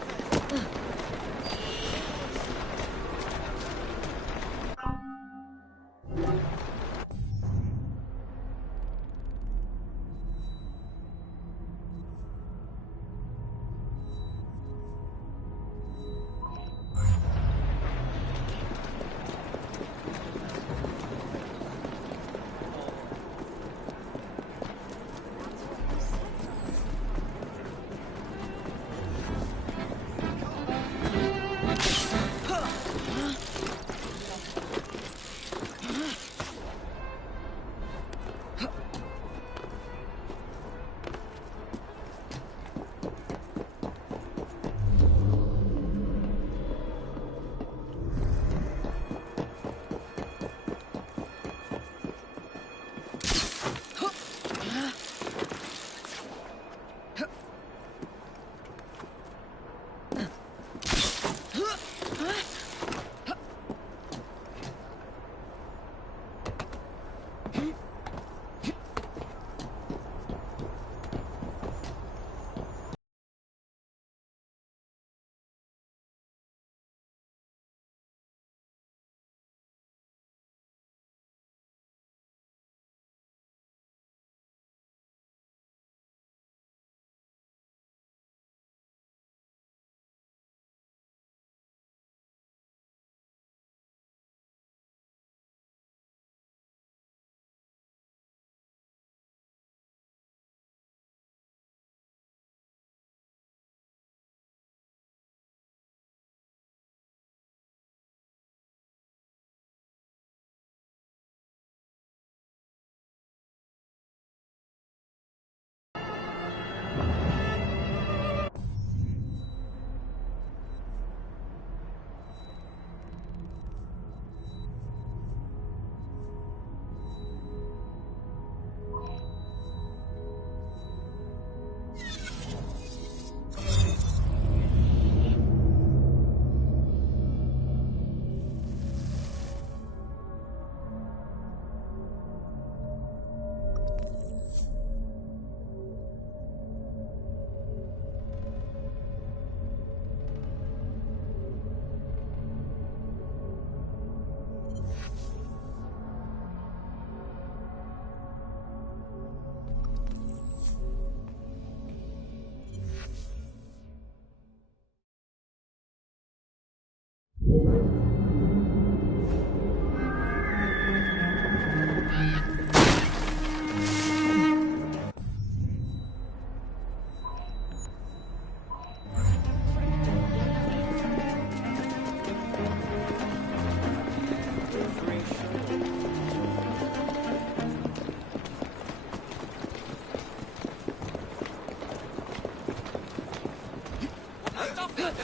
There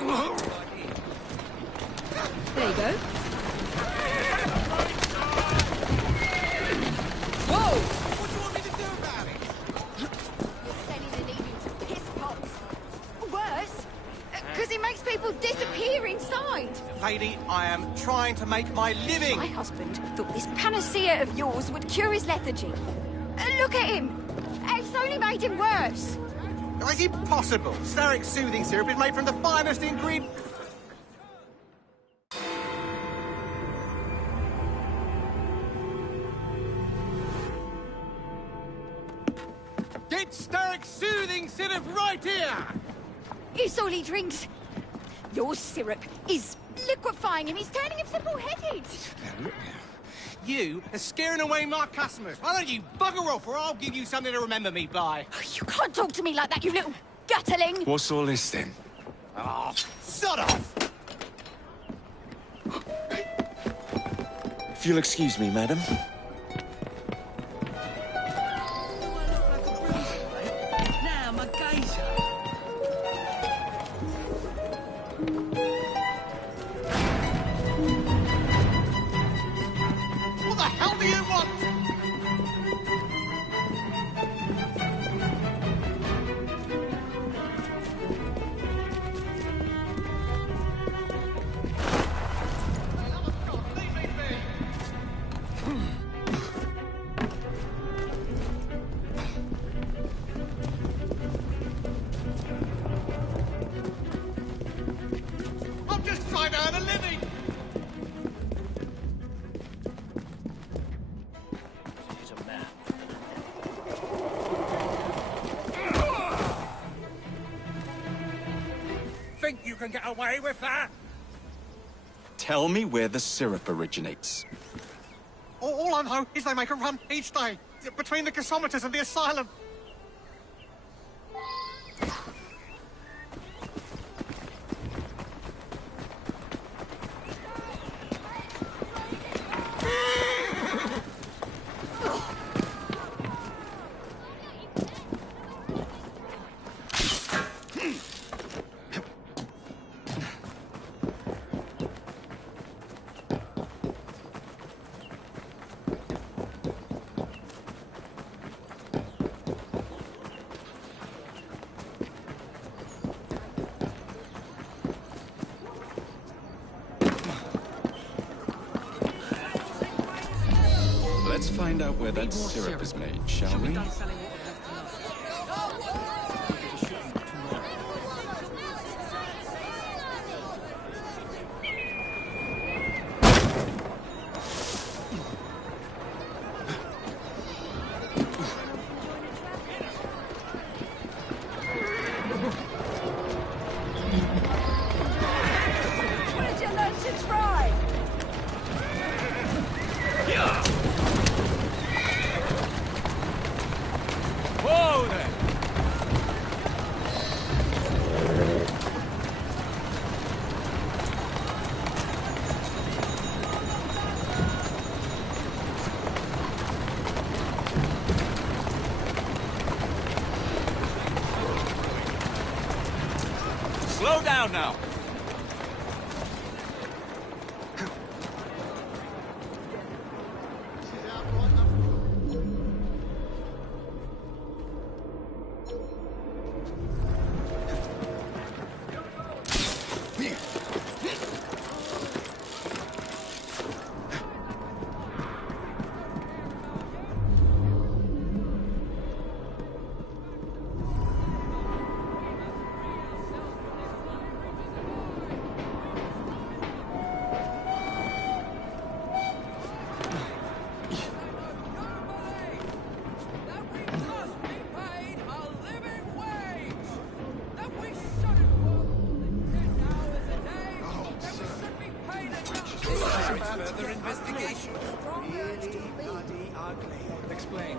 you go. Whoa! Worse, because it makes people disappear inside. Lady, I am trying to make my living. My husband thought this panacea of yours would cure his lethargy. Look at him. It's only made him worse. Is it possible? Starrick soothing syrup is made from the finest ingredients. Get Starrick soothing syrup right here! It's all he drinks. Your syrup is liquefying him. It's turning him simple-headed. You are scaring away my customers. Why don't you bugger off, or I'll give you something to remember me by. You can't talk to me like that, you little gutterling. What's all this then? Oh, sod off! If you'll excuse me, madam. Now, my geyser. What the hell do you want? I'm just trying to earn a living. Here's a map. Think you can get away with that? Tell me where the syrup originates. All I know is they make a run each day between the gasometers and the asylum. Let's find out where that syrup is made, shall we? Where'd you learn to try? Whoa there! Slow down now. Further investigation. Really bloody ugly. Explain.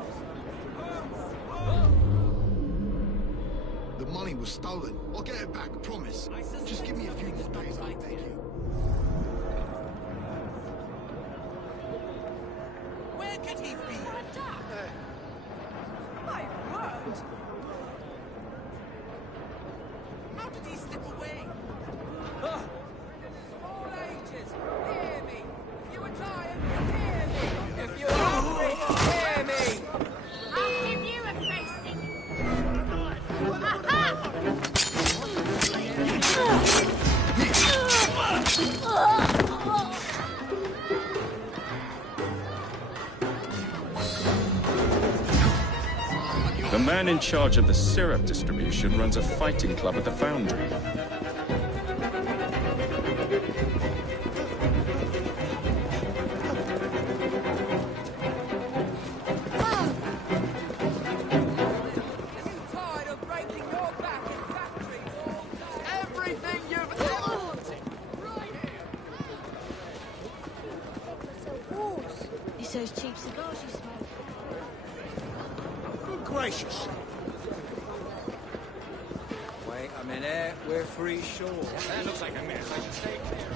The money was stolen. I'll get it back, promise. Just give me a few more days, I'll take you. Where could he be? My word! How did he slip away? The man in charge of the syrup distribution runs a fighting club at the foundry. Tired of breaking your back in factories all day? Everything you've ever wanted, right here. It's those cheap cigars you smoke. Good gracious. Wait a minute, we're free shore. That looks like a mess. I should stay clear.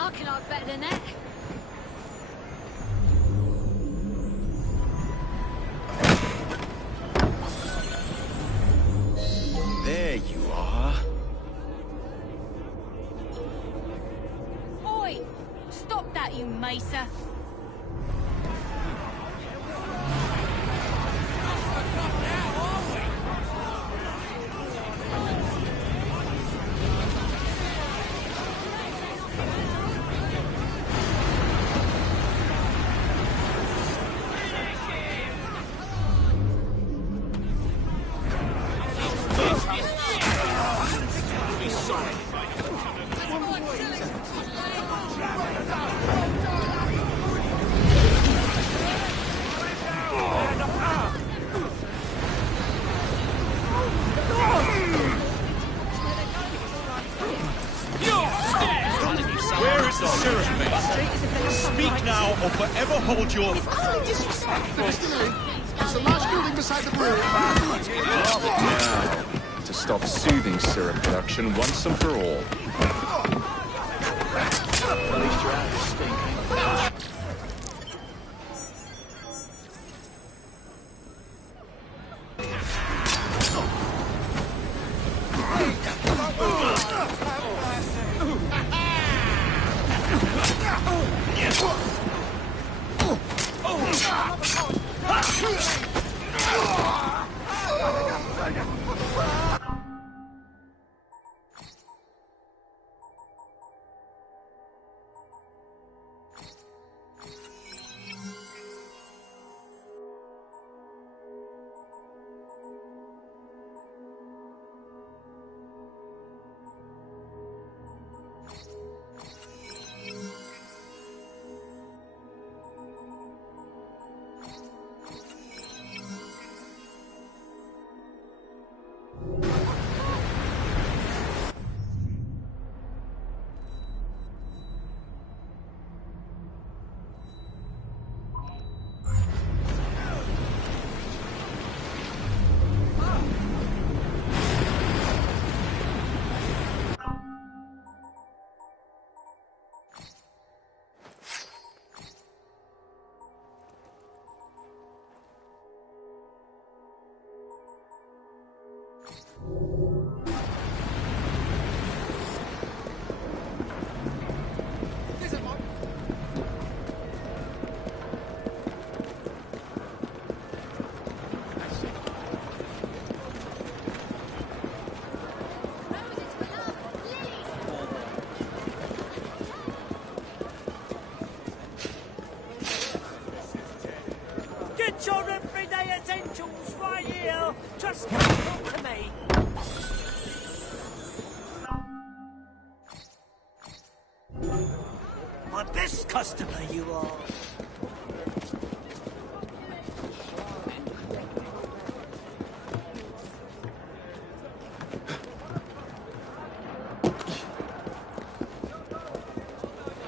I can art better than that. There you are. Oi! Stop that, you macer! Where is the syrup, mate? Speak now or forever hold your... Highly disrespectful. It's a large building beside the brewery. Now, to stop soothing syrup production once and for all. At least you're out of this stinking. Get your everyday essentials right here. Just come talk to me. My best customer you are.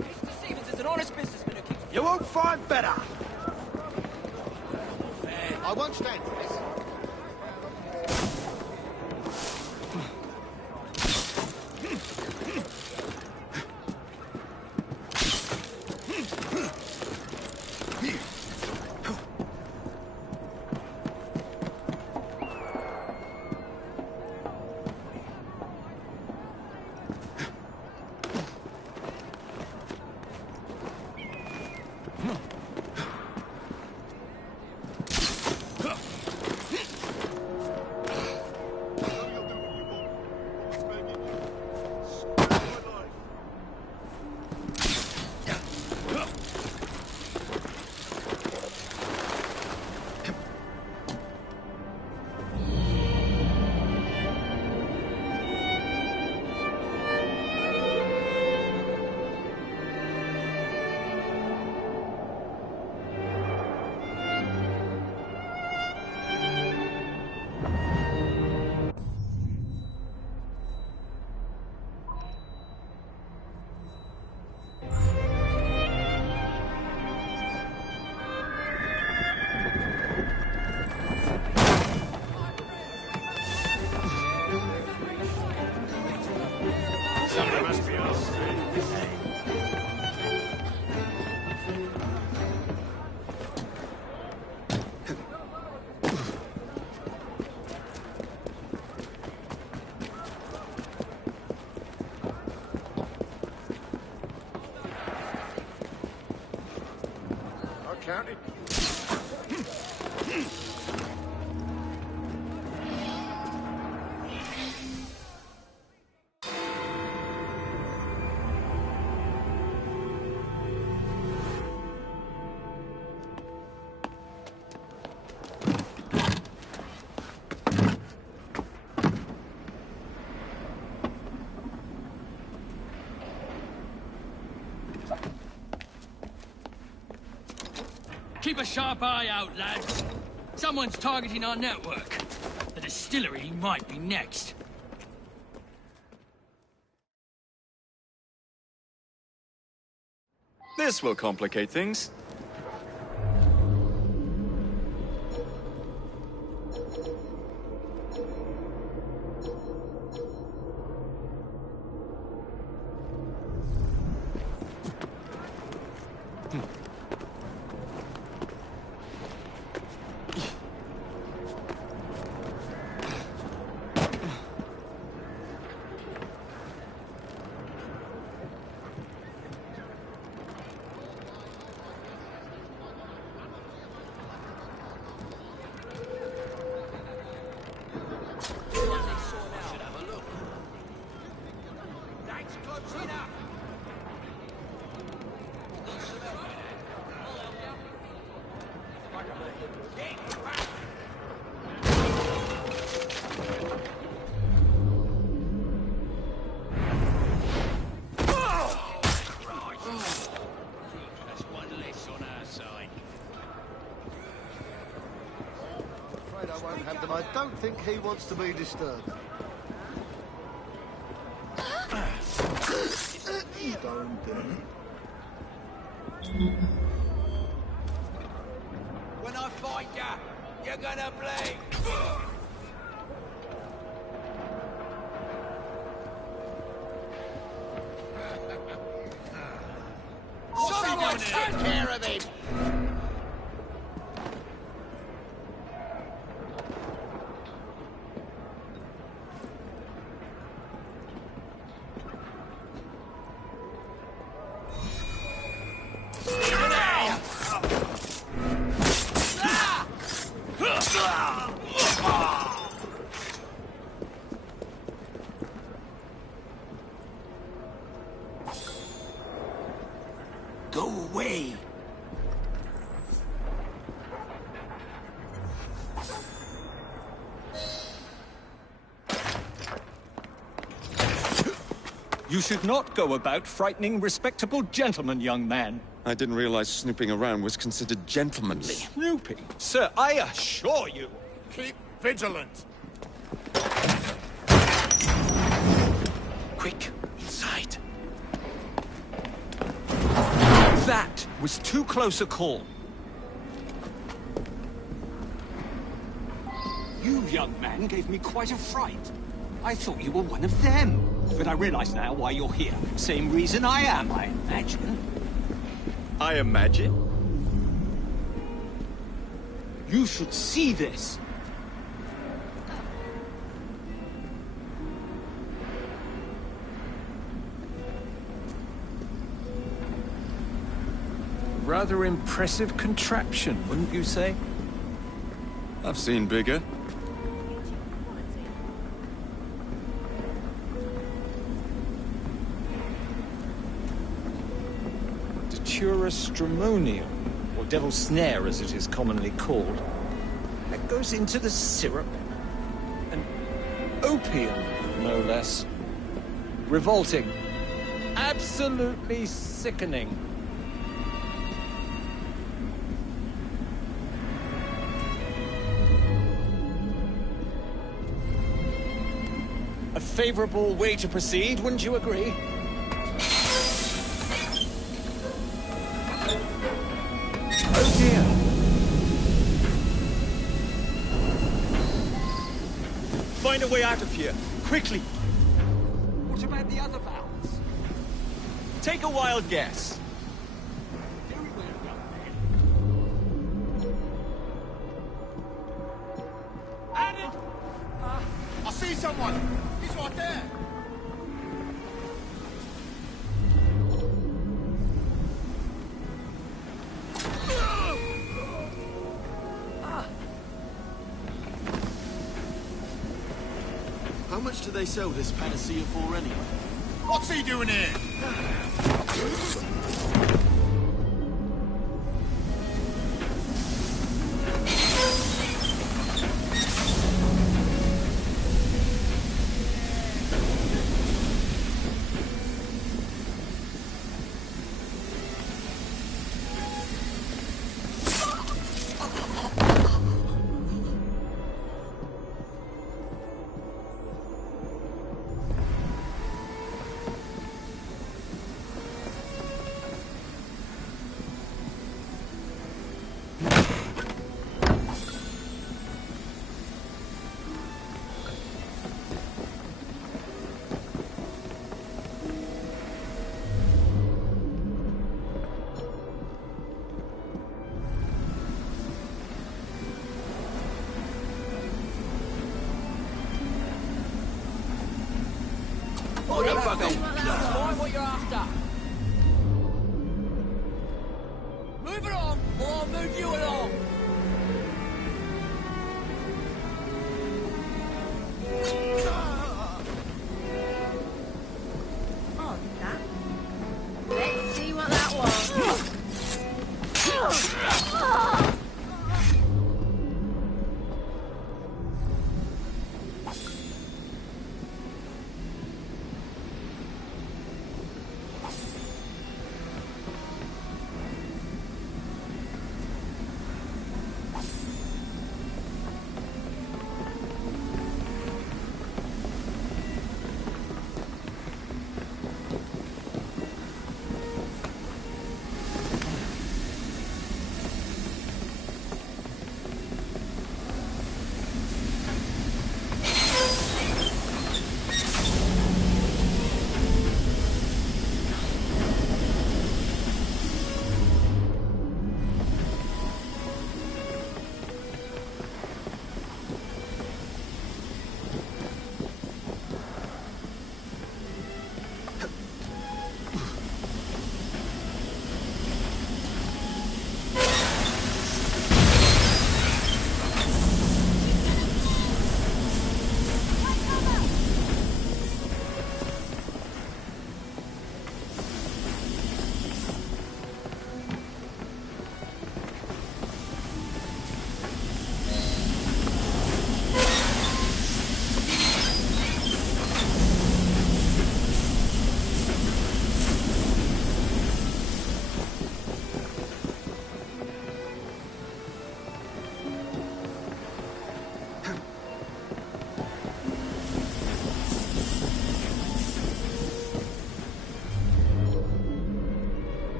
Mr. Stevens is an honest businessman who keeps... You won't find better. I won't stand for this. Something must be else. I counted. Keep a sharp eye out, lads. Someone's targeting our network. The distillery might be next. This will complicate things. I don't think he wants to be disturbed. When I find ya, you're gonna bleed. Someone take care of him! Go away. You should not go about frightening respectable gentlemen, young man. I didn't realize snooping around was considered gentlemanly. Snooping? Sir, I assure you. Keep vigilant. Quick, inside. That was too close a call. You, young man, gave me quite a fright. I thought you were one of them. But I realize now why you're here. Same reason I am, I imagine. I imagine? You should see this. Rather impressive contraption, wouldn't you say? I've seen bigger. Stramonium, or devil's snare as it is commonly called. That goes into the syrup. And opium, no less. Revolting. Absolutely sickening. A favorable way to proceed, wouldn't you agree? Oh dear. Find a way out of here, quickly. What about the other valves? Take a wild guess. Very well done, man. Adam! I see someone! He's right there! How much do they sell this panacea for anyway? What's he doing here? What you're after. Move along, or I'll move you along. Oh, that. Let's see what that was.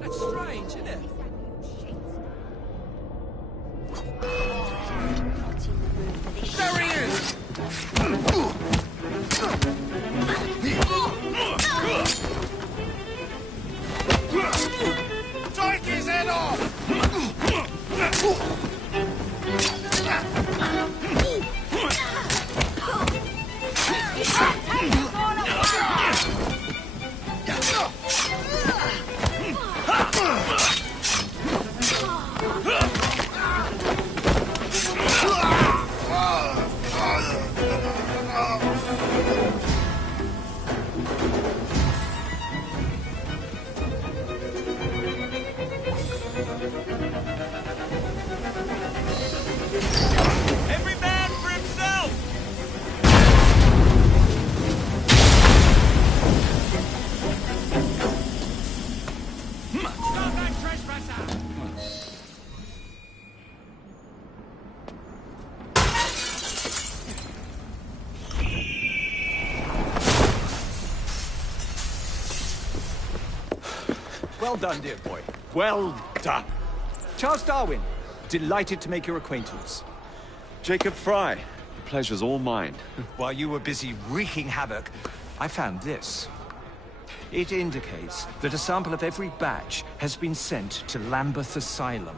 That's strange, isn't it? There he is! Take his head off! Every man for himself! Stop that trespasser! Well done, dear boy. Well done. Charles Darwin. Delighted to make your acquaintance. Jacob Fry. The pleasure's all mine. While you were busy wreaking havoc, I found this. It indicates that a sample of every batch has been sent to Lambeth Asylum.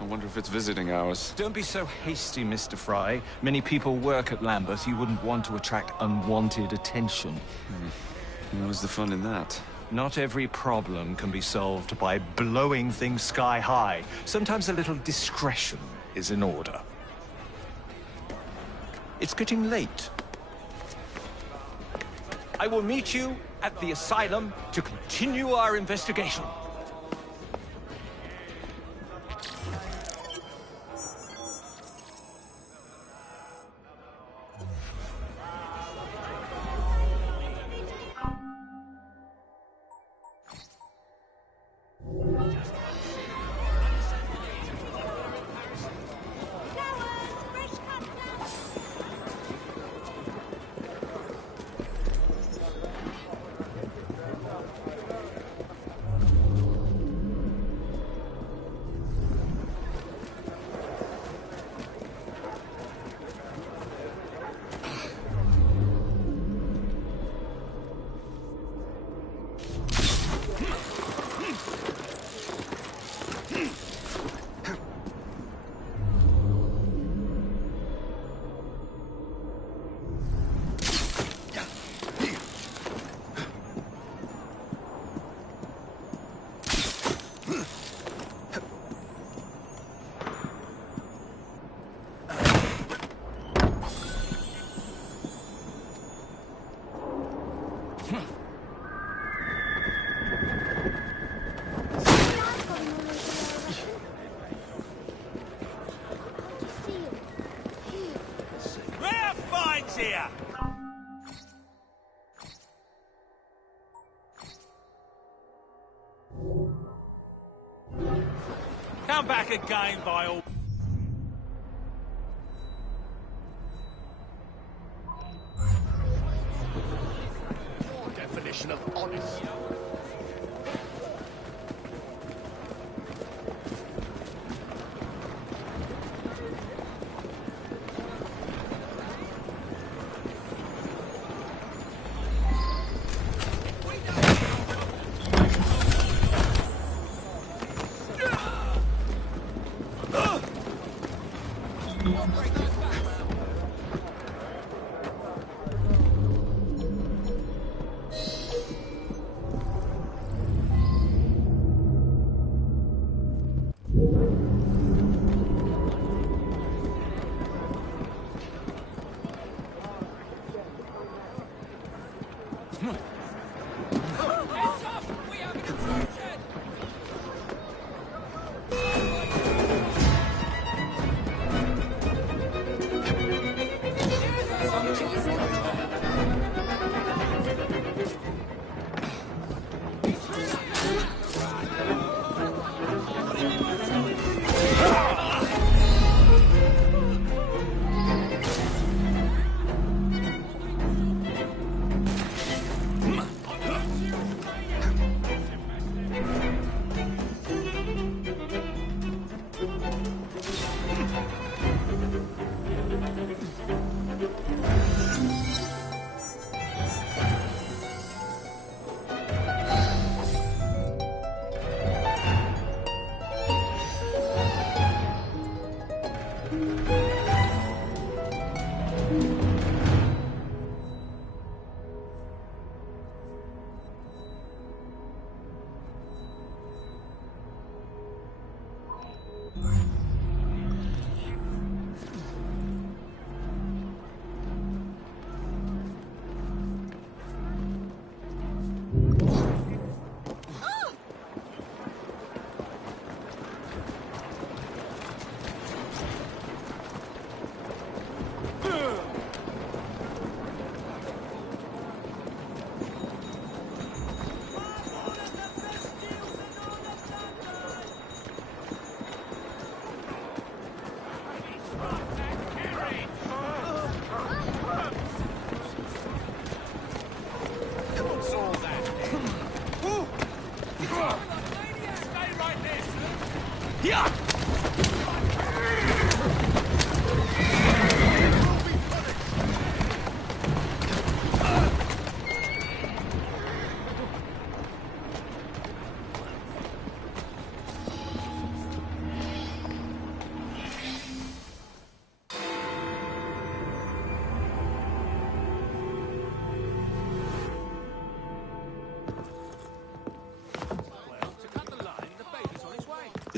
I wonder if it's visiting hours. Don't be so hasty, Mr. Fry. Many people work at Lambeth. You wouldn't want to attract unwanted attention. What's the fun in that? Not every problem can be solved by blowing things sky high. Sometimes a little discretion is in order. It's getting late. I will meet you at the asylum to continue our investigation. Come back again by all... Definition of honest.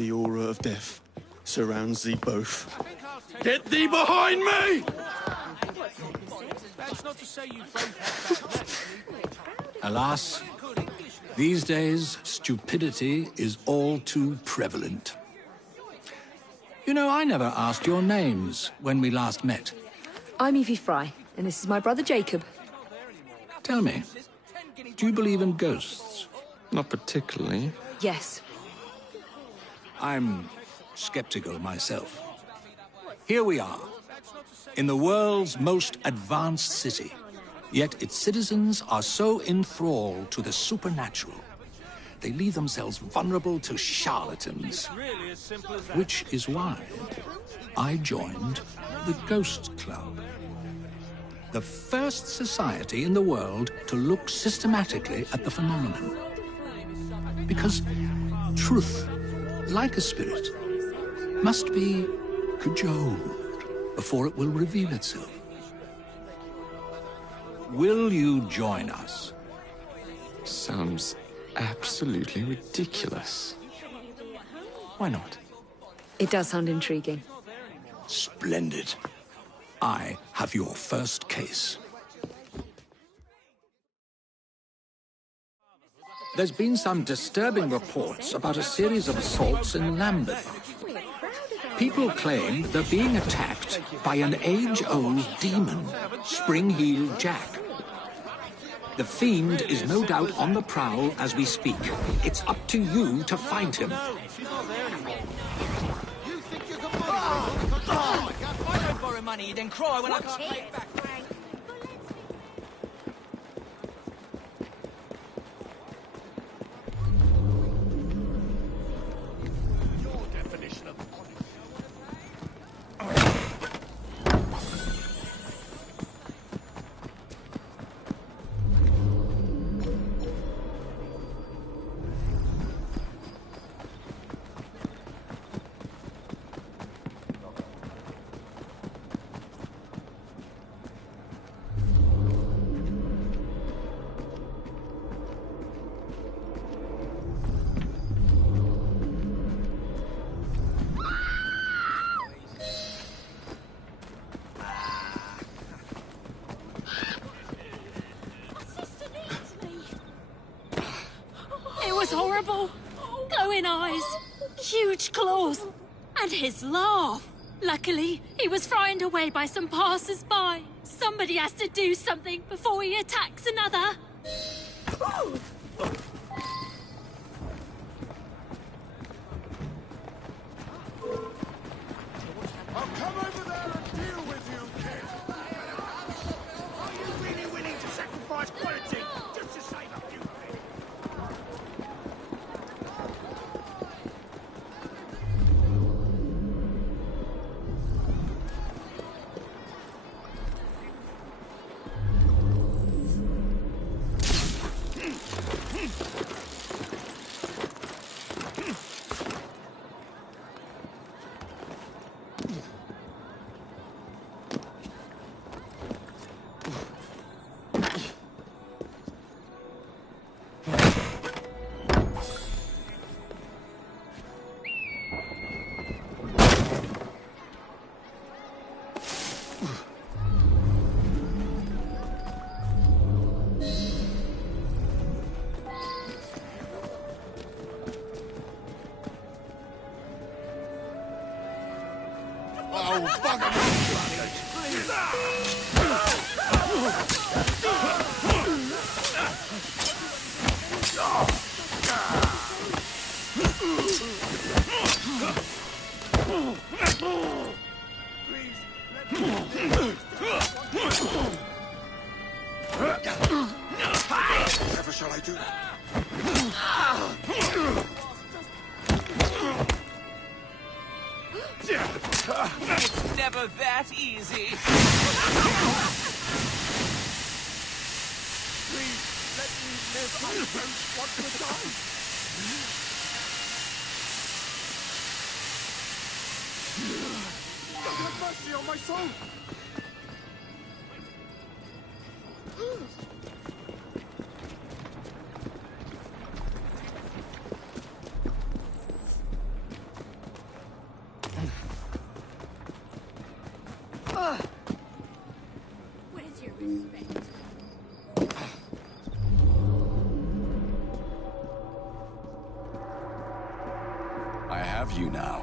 The aura of death surrounds thee both. Get thee behind me! That's not to say you both Alas, these days, stupidity is all too prevalent. You know, I never asked your names when we last met. I'm Evie Fry, and this is my brother Jacob. Tell me, do you believe in ghosts? Not particularly. Yes. I'm skeptical myself. Here we are, in the world's most advanced city. Yet its citizens are so enthralled to the supernatural, they leave themselves vulnerable to charlatans. Which is why I joined the Ghost Club. The first society in the world to look systematically at the phenomenon. Because truth, like a spirit, must be cajoled before it will reveal itself. Will you join us? Sounds absolutely ridiculous. Why not? It does sound intriguing. Splendid. I have your first case. There's been some disturbing reports about a series of assaults in Lambeth. People claim they're being attacked by an age-old demon, Spring-Heeled Jack. The fiend is no doubt on the prowl as we speak. It's up to you to find him. I don't borrow money, then cry when I can't pay it back. Horrible. Glowing eyes, huge claws, and his laugh. Luckily, he was frightened away by some passers-by. Somebody has to do something before he attacks another. I'll come over there and deal with you, kid. Are you really willing to sacrifice quality just to save a few? Oh, bugger Whatever shall I do? It's never that easy. Please, let me live. I don't want to die. God have mercy on my soul. Where's your respect? I have you now.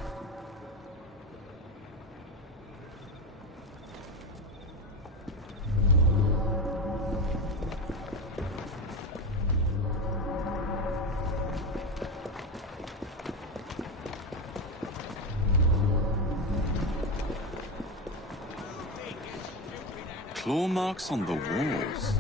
Claw marks on the walls.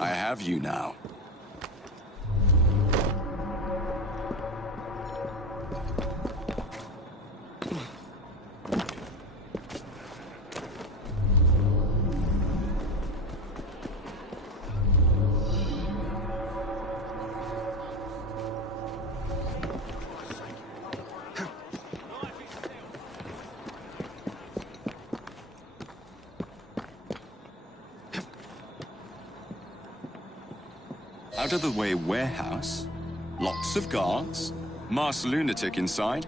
I have you now. Out of the way warehouse, lots of guards, masked lunatic inside.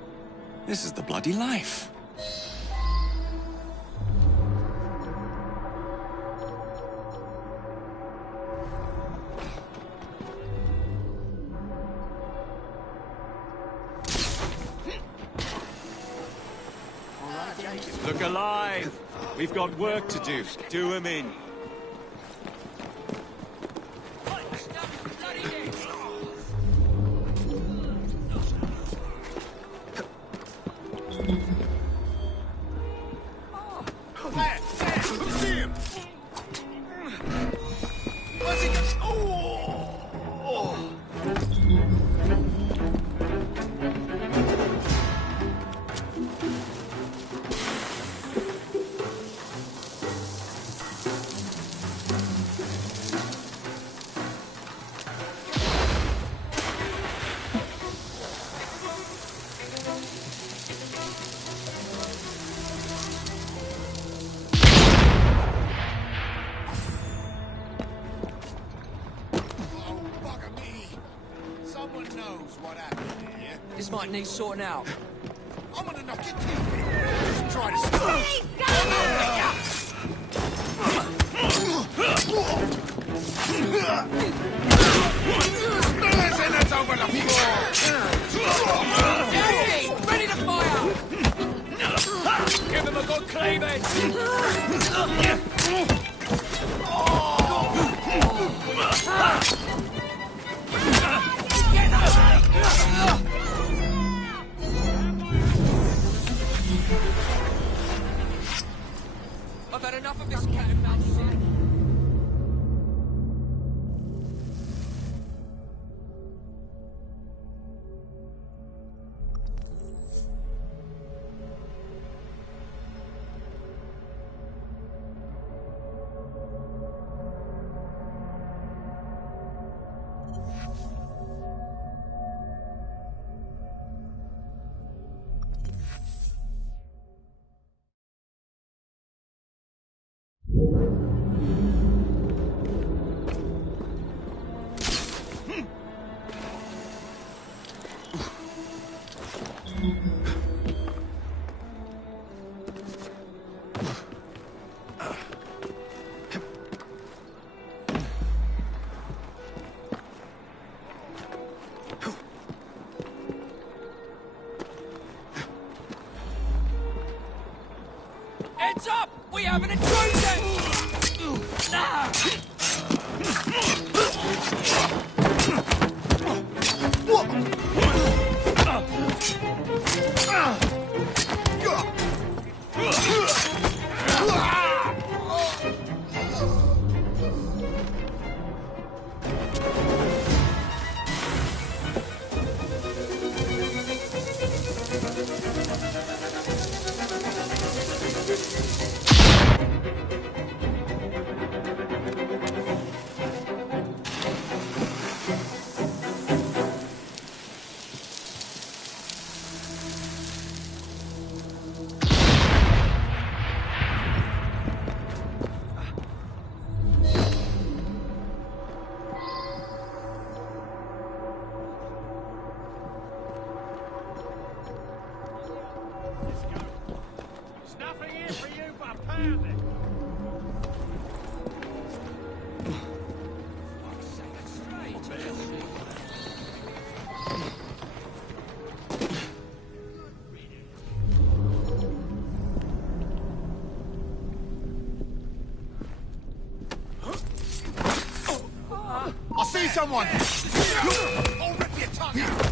This is the bloody life. Look alive! We've got work to do. Do 'em in. This might need sorting out. I'm gonna knock your teeth in. Just try to stop. Spillers over the floor! Ready to fire! Give him a good cleavage! I've had enough of this cat and mouse shit. Heads up! We have an intrusion! I see someone! I'll rip your tongue out!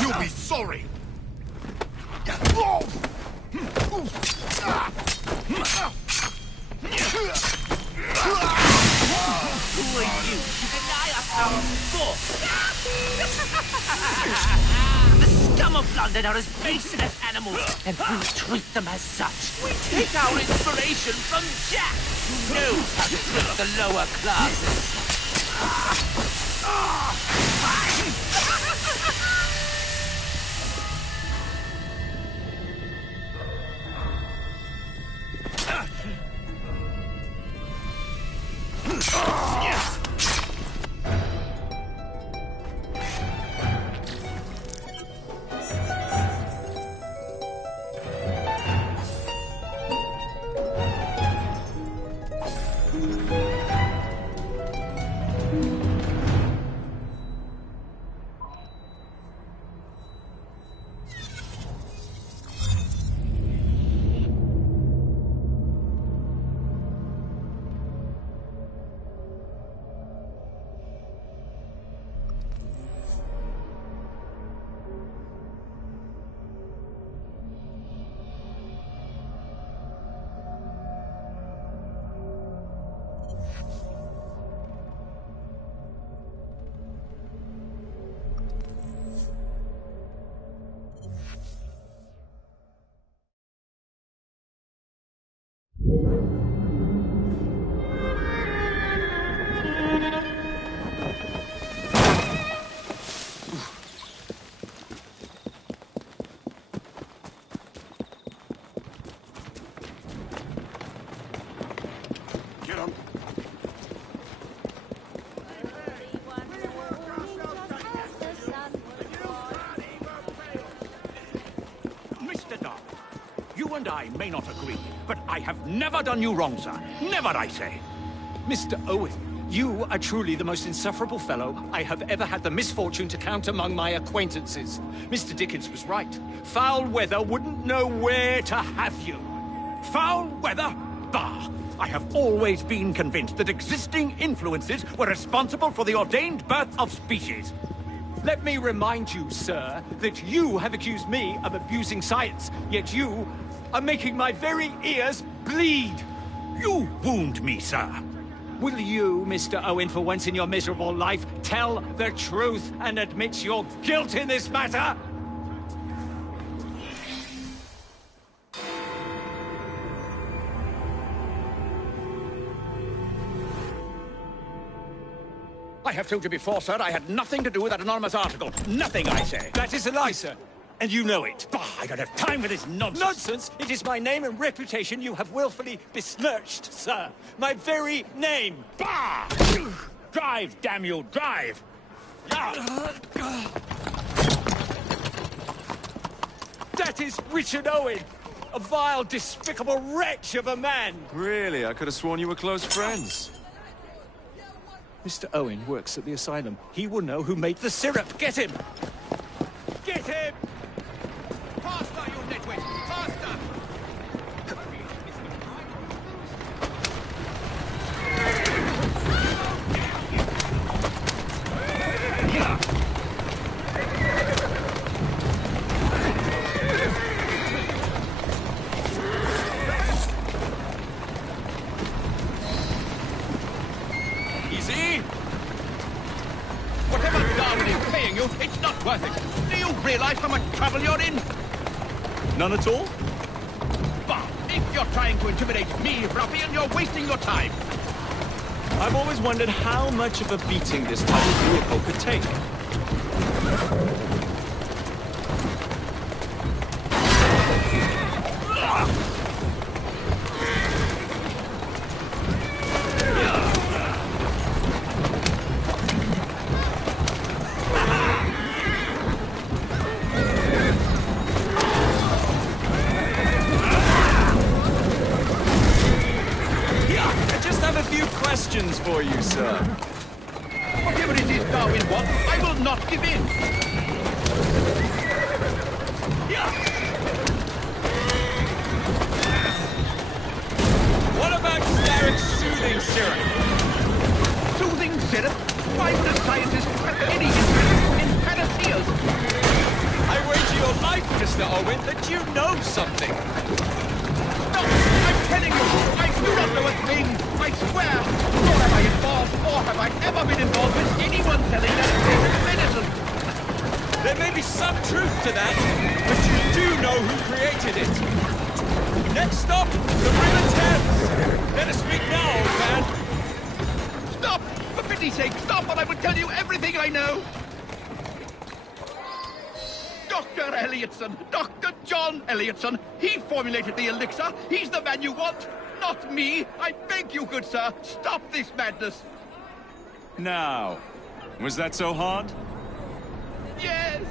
You'll be sorry! Who are you to deny us our force? The scum of London are as base as animals, and we treat them as such. We take our inspiration from Jack, who knows how to trick the lower classes. And I may not agree, but I have never done you wrong, sir. Never, I say. Mr. Owen, you are truly the most insufferable fellow I have ever had the misfortune to count among my acquaintances. Mr. Dickens was right. Foul weather wouldn't know where to have you. Foul weather? Bah! I have always been convinced that existing influences were responsible for the ordained birth of species. Let me remind you, sir, that you have accused me of abusing science, yet you are making my very ears bleed. You wound me, sir. Will you, Mr. Owen, for once in your miserable life, tell the truth and admit your guilt in this matter? I have told you before, sir, I had nothing to do with that anonymous article. Nothing, I say. That is a lie, sir. And you know it. Bah, I don't have time for this nonsense. Nonsense? It is my name and reputation you have willfully besmirched, sir. My very name. Bah! Drive, damn you, drive! That is Richard Owen, a vile, despicable wretch of a man. Really? I could have sworn you were close friends. Mr. Owen works at the asylum. He will know who made the syrup. Get him! Get him! Faster, you nitwit! Faster! you, it's not worth it. Do you realize how much trouble you're in? None at all? Bah! If you're trying to intimidate me, ruffian, you're wasting your time. I've always wondered how much of a beating this type of vehicle could take. Questions for you, sir. Whatever it is Darwin wants, I will not give in. What about Starrick's soothing syrup? Soothing syrup? Why would a scientist have any interest in panaceas? I wager your life, Mr. Owen, that you know something. Stop! I'm telling you, I do not know a thing. I swear, nor have I involved, or have I ever been involved with anyone selling that famous medicine. There may be some truth to that, but you do know who created it. Next stop, the River Thames. Let us speak now, old man. Stop! For pity's sake, stop, or I will tell you everything I know. Dr. Elliotson, Dr. John Elliotson. He formulated the elixir. He's the man you want, not me. I beg you, good sir, stop this madness. Now, was that so hard? Yes.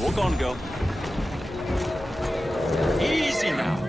Walk on, girl. Easy now.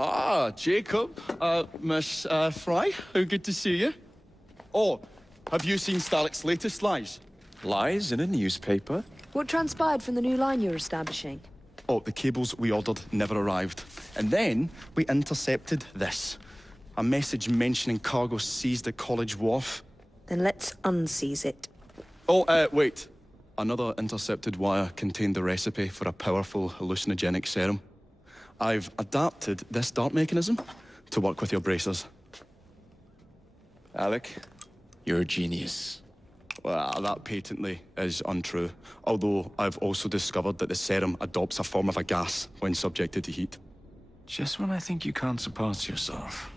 Ah, Jacob. Miss Fry, how good to see you. Oh, have you seen Starrick's latest lies? Lies in a newspaper? What transpired from the new line you're establishing? Oh, the cables we ordered never arrived. And then we intercepted this. A message mentioning cargo seized at College Wharf. Then let's unseize it. Oh, wait. Another intercepted wire contained the recipe for a powerful hallucinogenic serum. I've adapted this dart mechanism to work with your bracers. Alec, you're a genius. Well, that patently is untrue. Although I've also discovered that the serum adopts a form of a gas when subjected to heat. Just when I think you can't surpass yourself.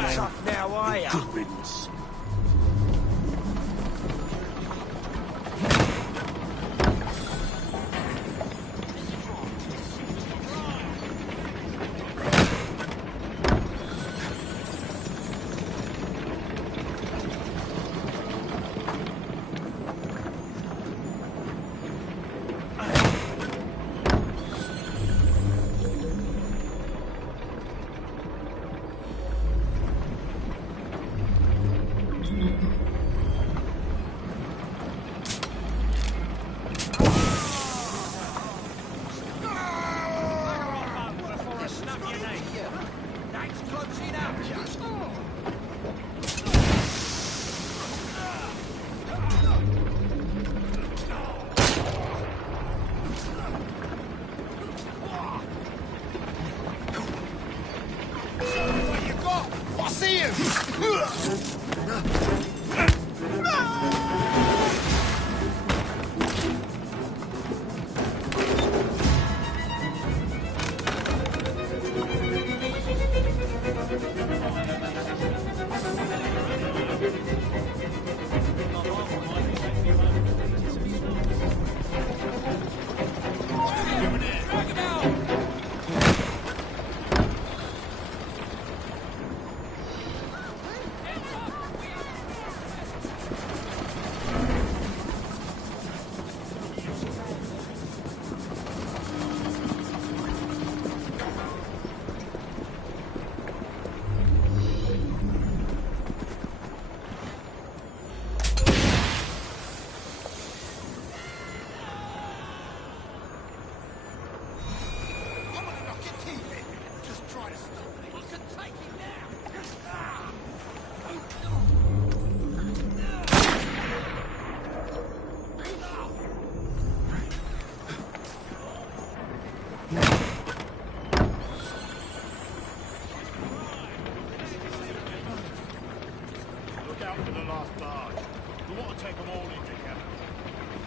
tough now, are ya? Good riddance.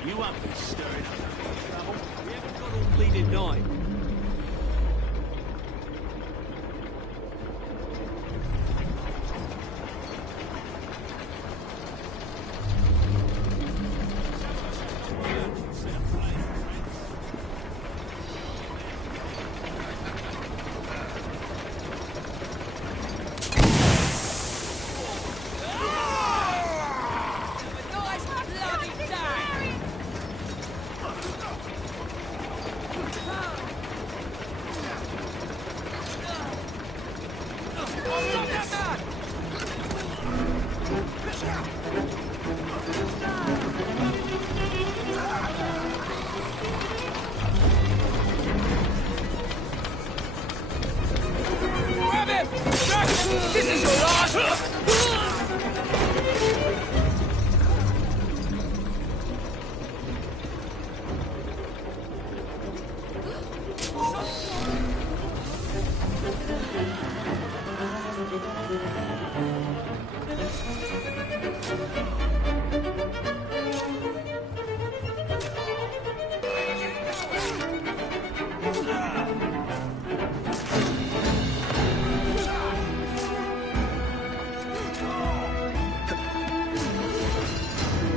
You won't be stirring up trouble. We haven't got all bleeding night. This is your last!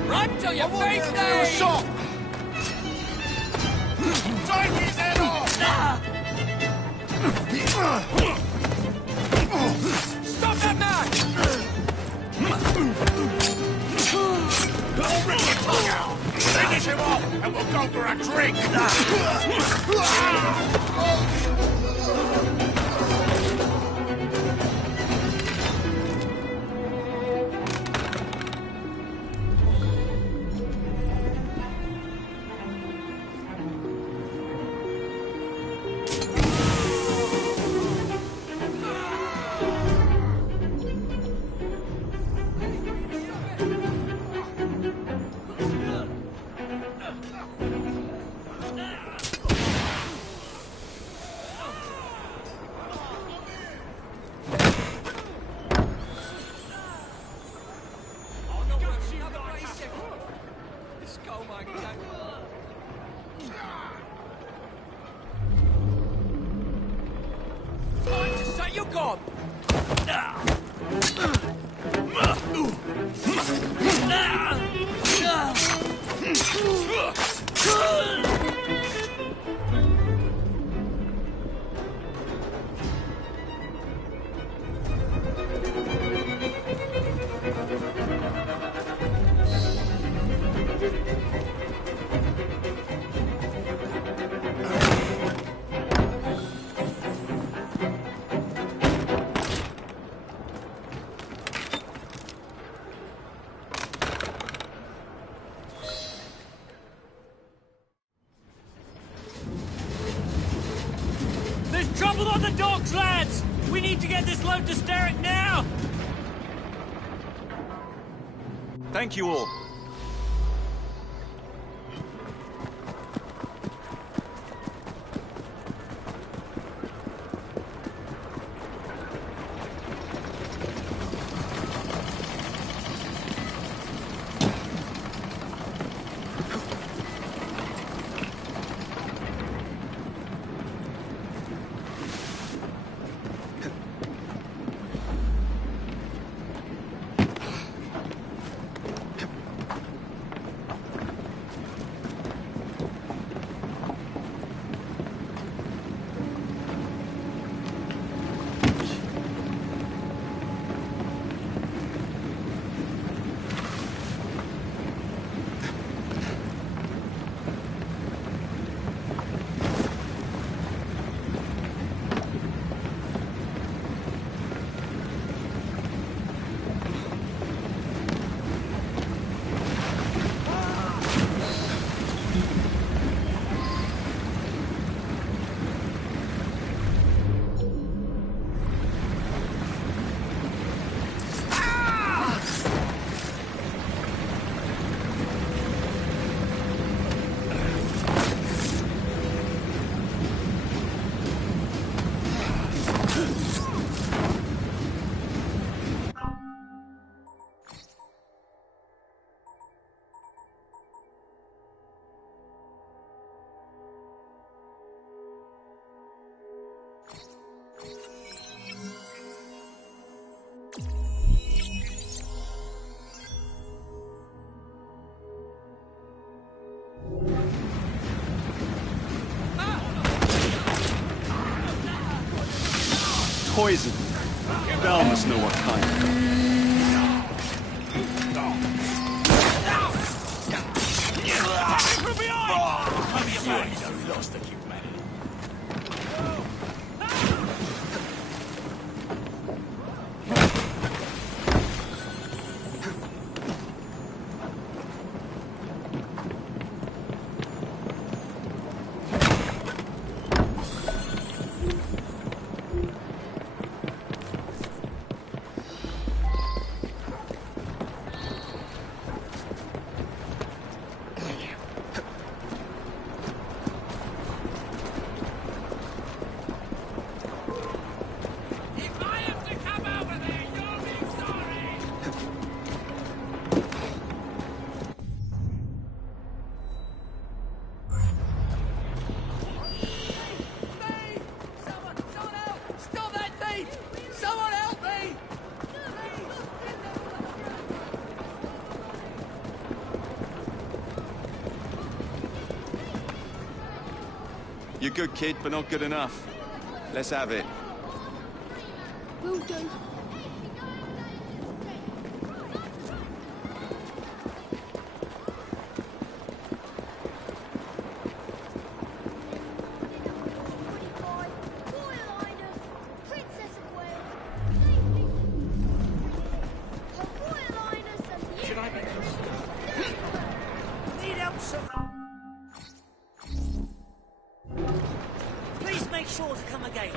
Run till your face there! Shot! Take his head off! Stop that man! Bring your tongue out! Finish him off, and we'll go for a drink! You gone! Trouble on the docks, lads! We need to get this load to Starrick now! Thank you all. Poison. Bell must know what kind. You're good, kid, but not good enough. Let's have it. Will do. Please make sure to come again.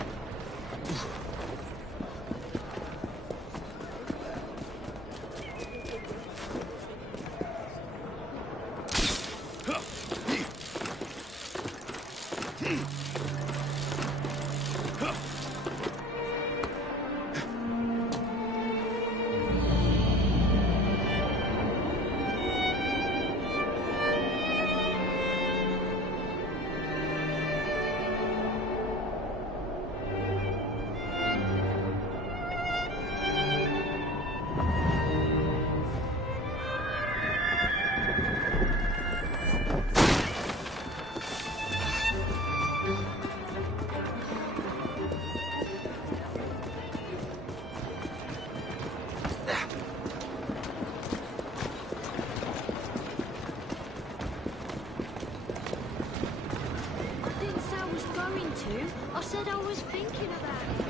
I said I was thinking about it.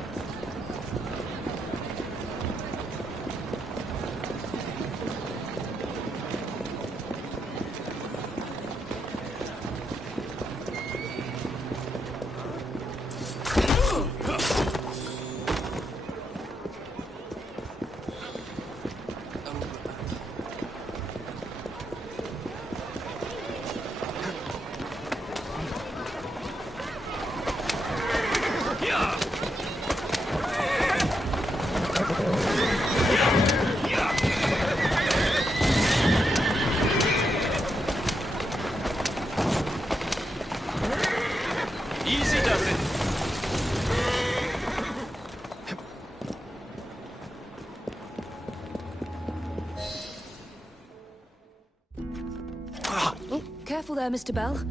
Oh, careful there, Mr. Bell.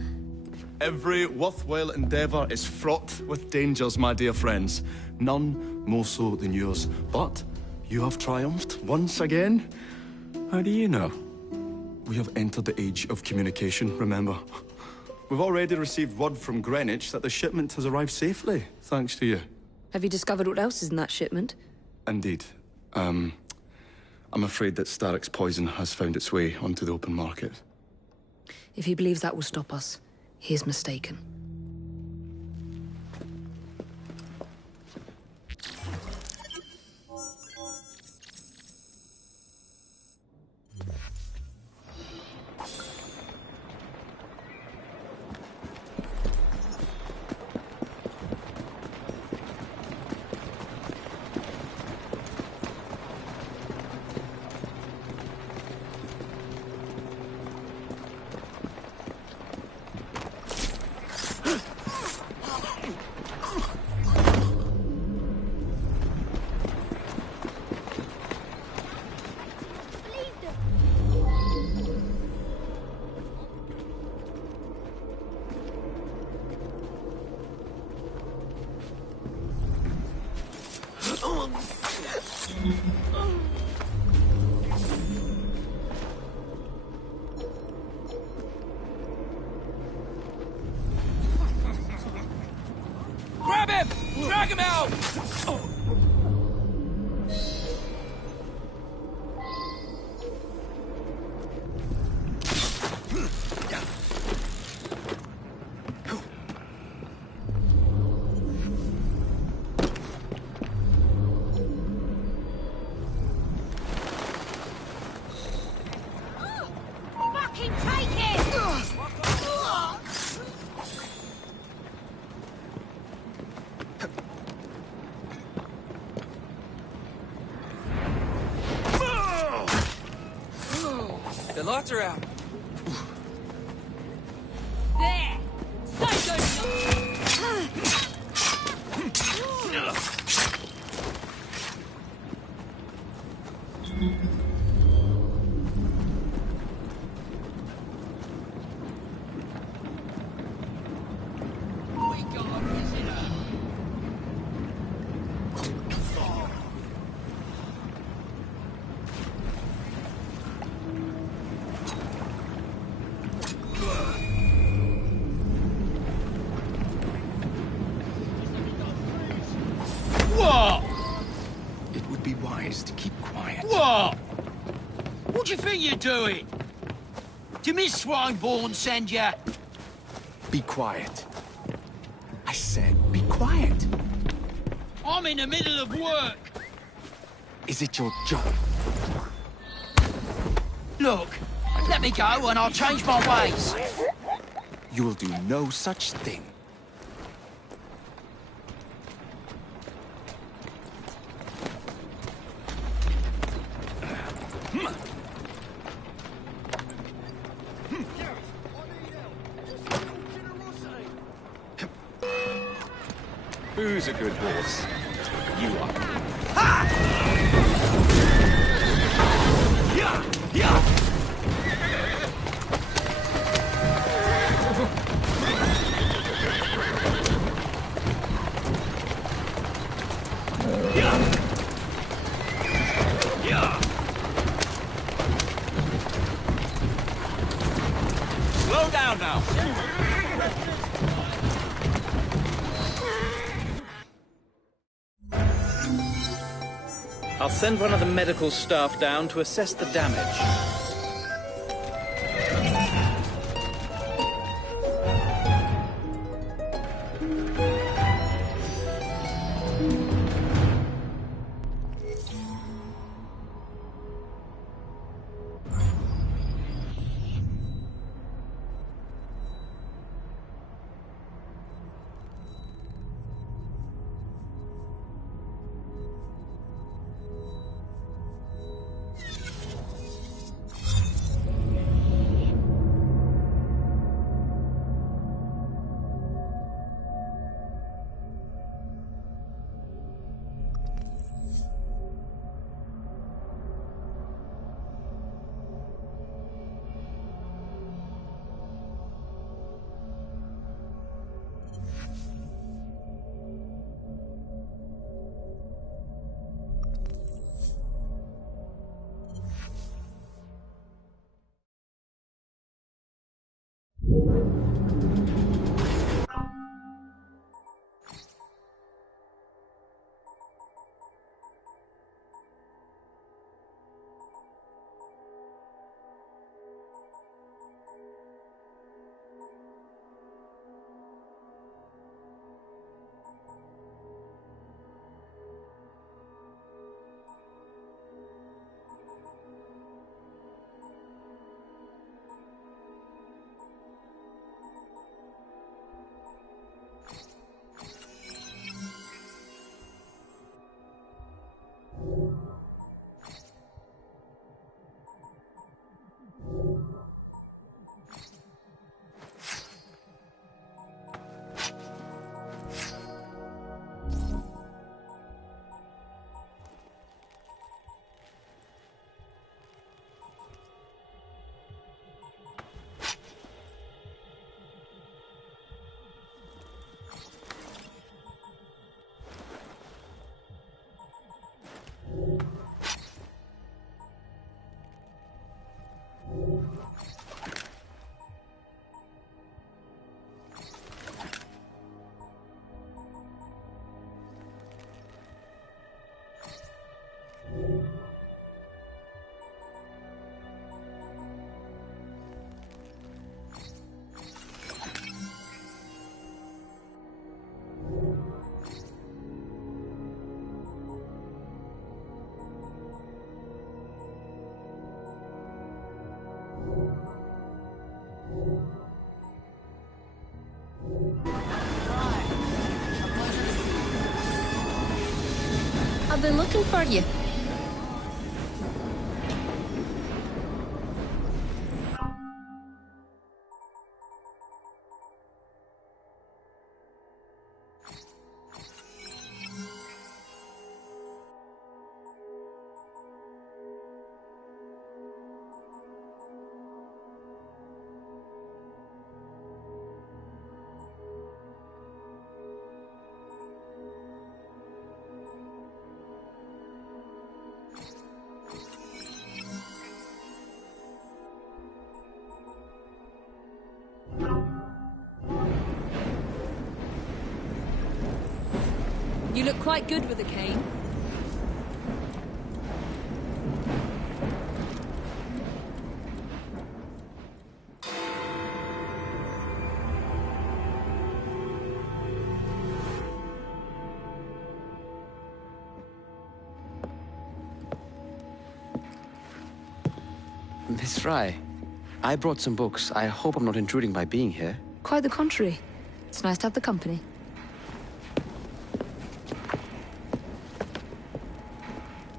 Every worthwhile endeavour is fraught with dangers, my dear friends. None more so than yours. But you have triumphed once again. How do you know? We have entered the age of communication, remember? We've already received word from Greenwich that the shipment has arrived safely, thanks to you. Have you discovered what else is in that shipment? Indeed. I'm afraid that Starrick's poison has found its way onto the open market. If he believes that will stop us, he is mistaken. Grab him! Drag him out! Fucking take it! The lights are out. There! So good! We got a visitor. What? It would be wise to keep quiet. What? What do you think you're doing? Did Miss Swineborn send you? Be quiet. I said be quiet. I'm in the middle of work. Is it your job? Look, let me go and I'll change my ways. You will do no such thing. Who's a good horse? You are. Slow down now. I'll send one of the medical staff down to assess the damage. I've been looking for you. You look quite good with a cane. Miss Fry, I brought some books. I hope I'm not intruding by being here. Quite the contrary. It's nice to have the company.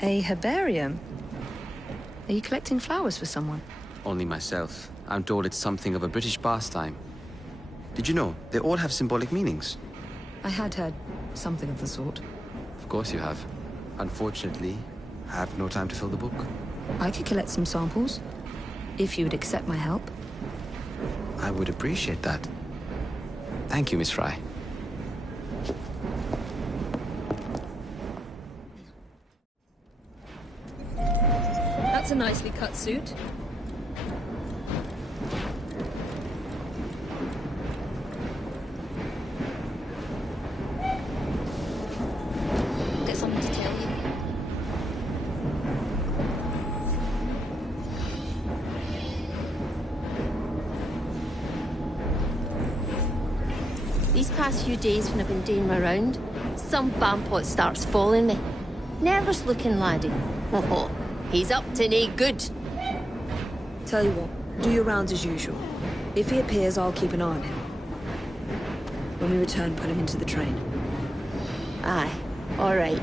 A herbarium? Are you collecting flowers for someone? Only myself. I'm told it's something of a British pastime. Did you know? They all have symbolic meanings. I had heard something of the sort. Of course you have. Unfortunately, I have no time to fill the book. I could collect some samples, if you would accept my help. I would appreciate that. Thank you, Miss Fry. That's a nicely cut suit. Got something to tell you. These past few days when I've been doing my round, some vampot starts following me. Nervous looking laddie. Oh, he's up to no good. Tell you what, do your rounds as usual. If he appears, I'll keep an eye on him. When we return, put him into the train. Aye, all right.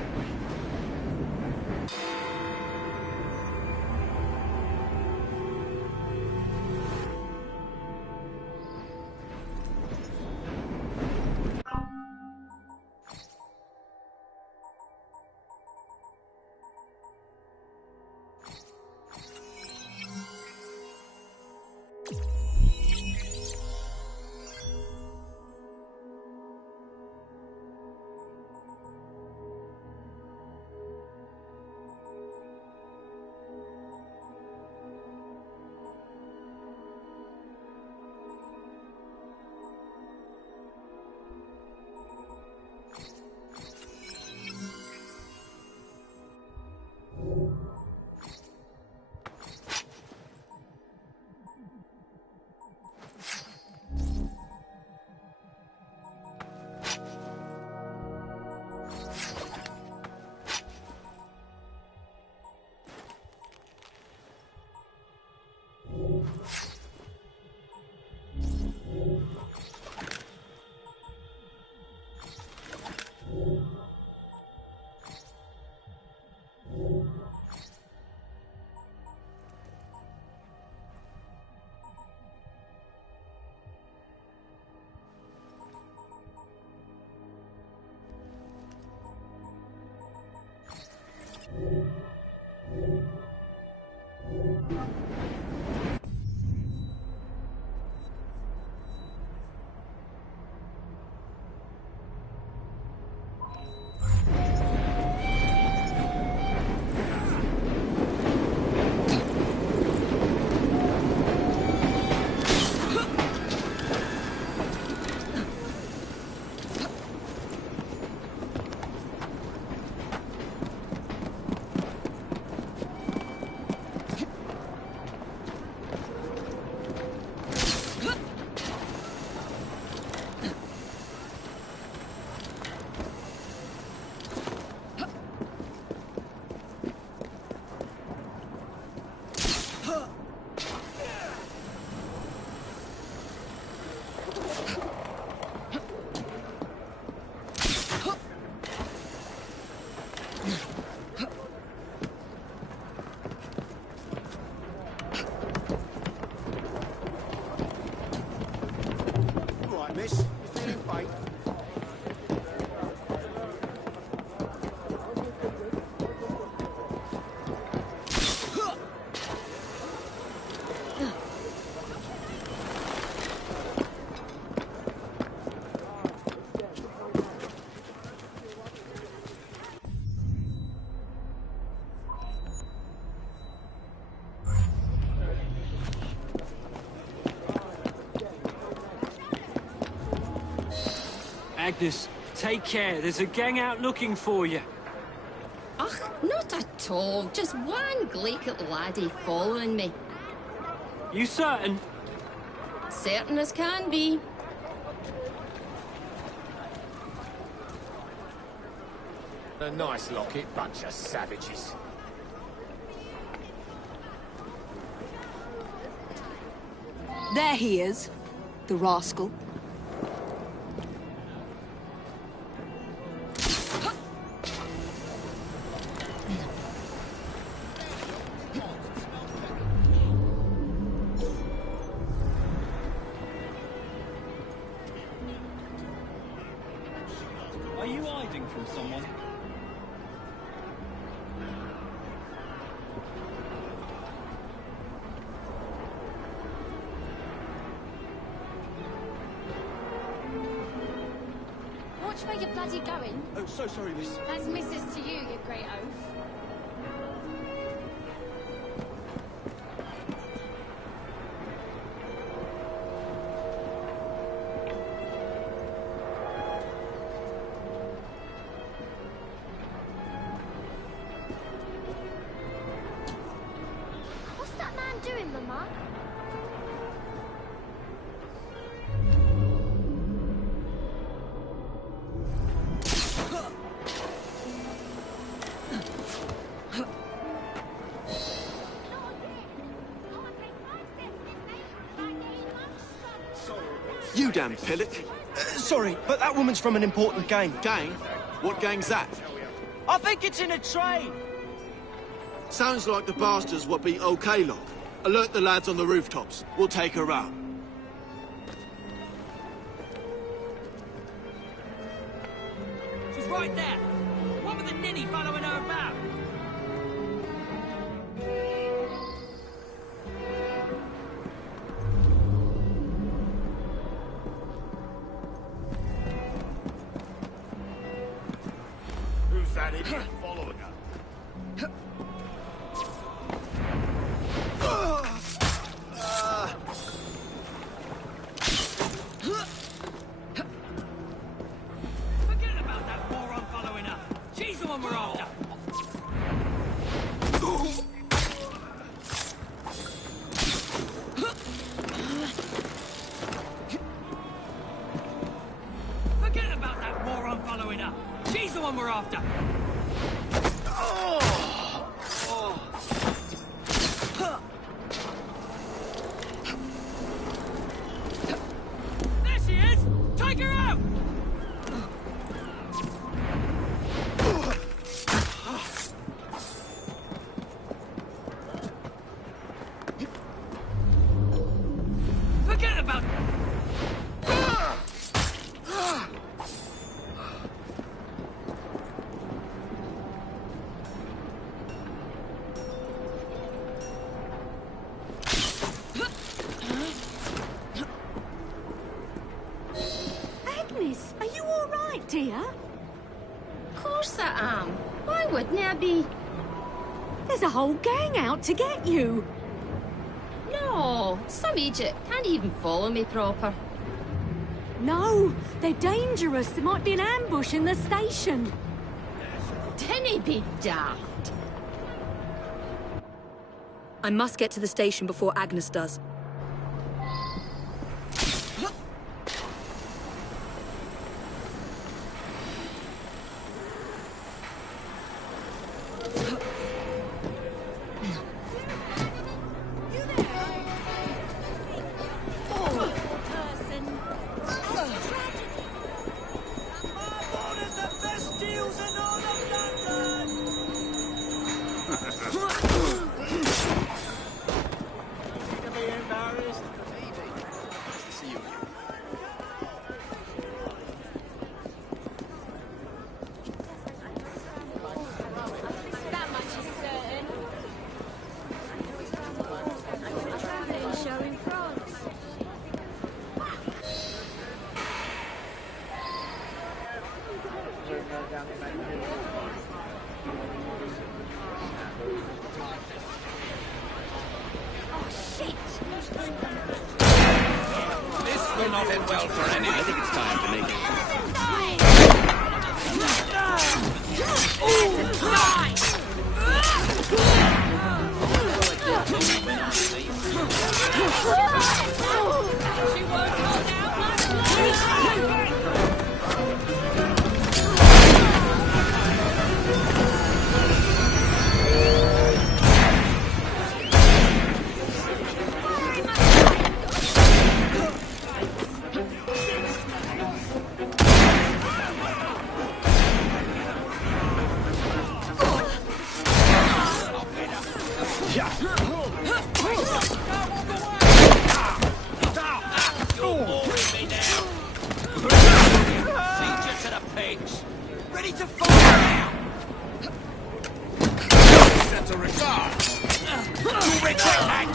Agnes, take care. There's a gang out looking for you. Ugh, not at all. Just one glaikit laddie following me. You certain? Certain as can be. A nice locket, bunch of savages. There he is, the rascal. Are you hiding from someone? Watch where you're bloody going. Oh, so sorry, miss. That's missus to you, you great oaf. What's that man doing, Mama? You damn pillock. Sorry, but that woman's from an important gang. Gang? What gang's that? I think it's in a train. Sounds like the bastards what be okay lock. Alert the lads on the rooftops. We'll take her out. She's right there. What with the ninny following her about? Who's that idiot following her? Forget about that moron following her. She's the one we're after. Forget about that moron following her. She's the one we're after. There she is! Take her out! Forget about... Agnes, are you all right, dear? Of course I am. Why wouldn't I be? There's a whole gang out to get you. No, some idiot can't even follow me proper. No, they're dangerous. There might be an ambush in the station. Dinny be daft. I must get to the station before Agnes does. That much is certain. Travelling show in France. Oh, shit! This will not end well for any. I think it's time to make it. Ready to fire now! That's a regard! You regret that!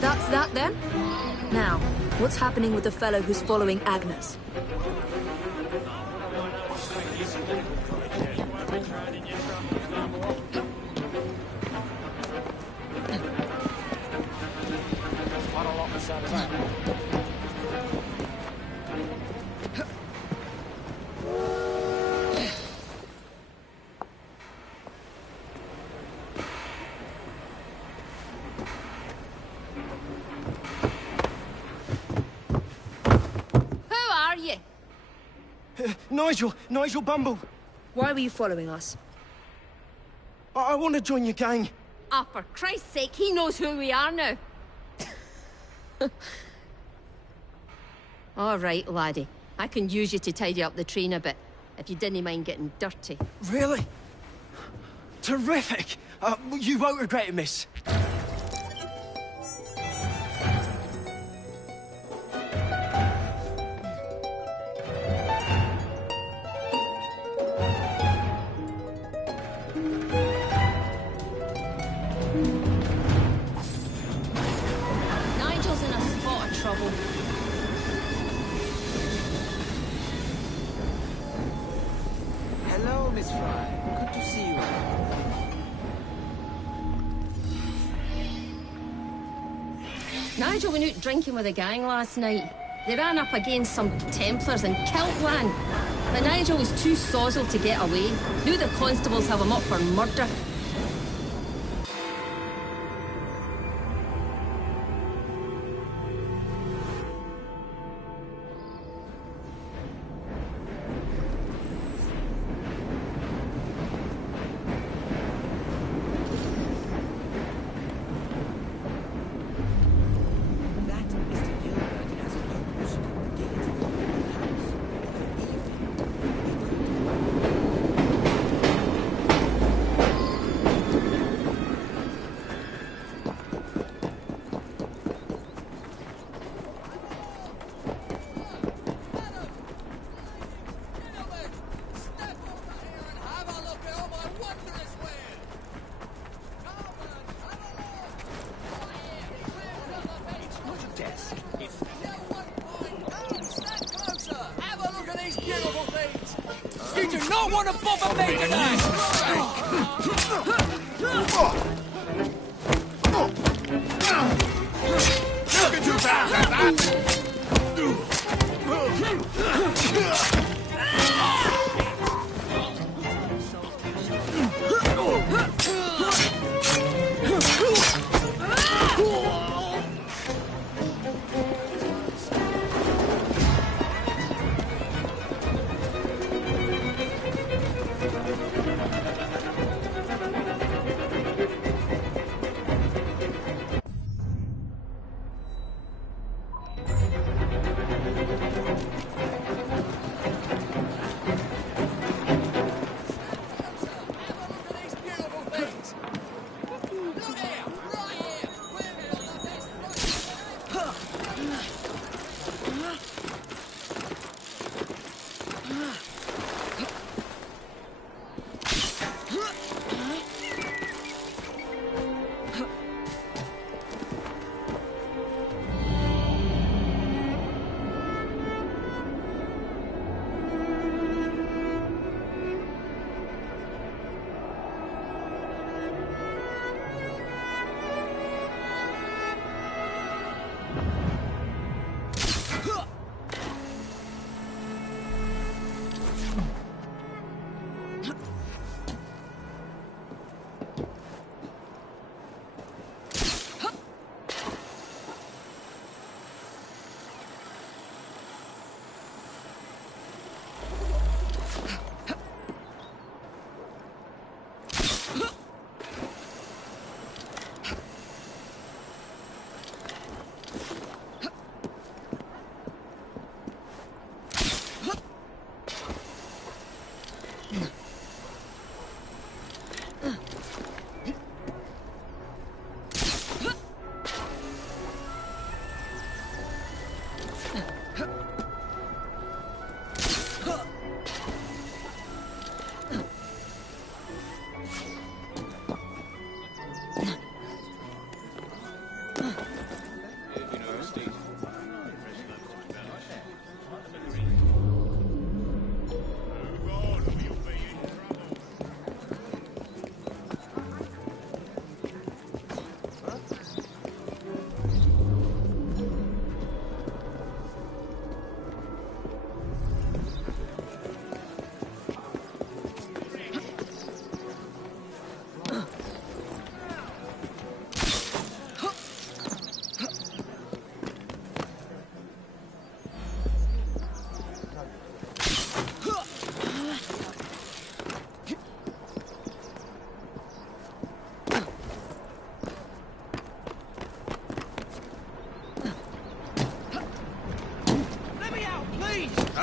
That's that then? Now, what's happening with the fellow who's following Agnes? Nigel Bumble. Why were you following us? I want to join your gang. Ah, for Christ's sake, he knows who we are now. All right, laddie. I can use you to tidy up the train a bit, if you didn't mind getting dirty. Really? Terrific! You won't regret it, miss. Nigel's in a spot of trouble. Hello, Miss Fry. Good to see you. Nigel went out drinking with a gang last night. They ran up against some Templars in Kiltland. But Nigel was too sozzled to get away. Now the constables have him up for murder. You do not want to bother me today! You can do better than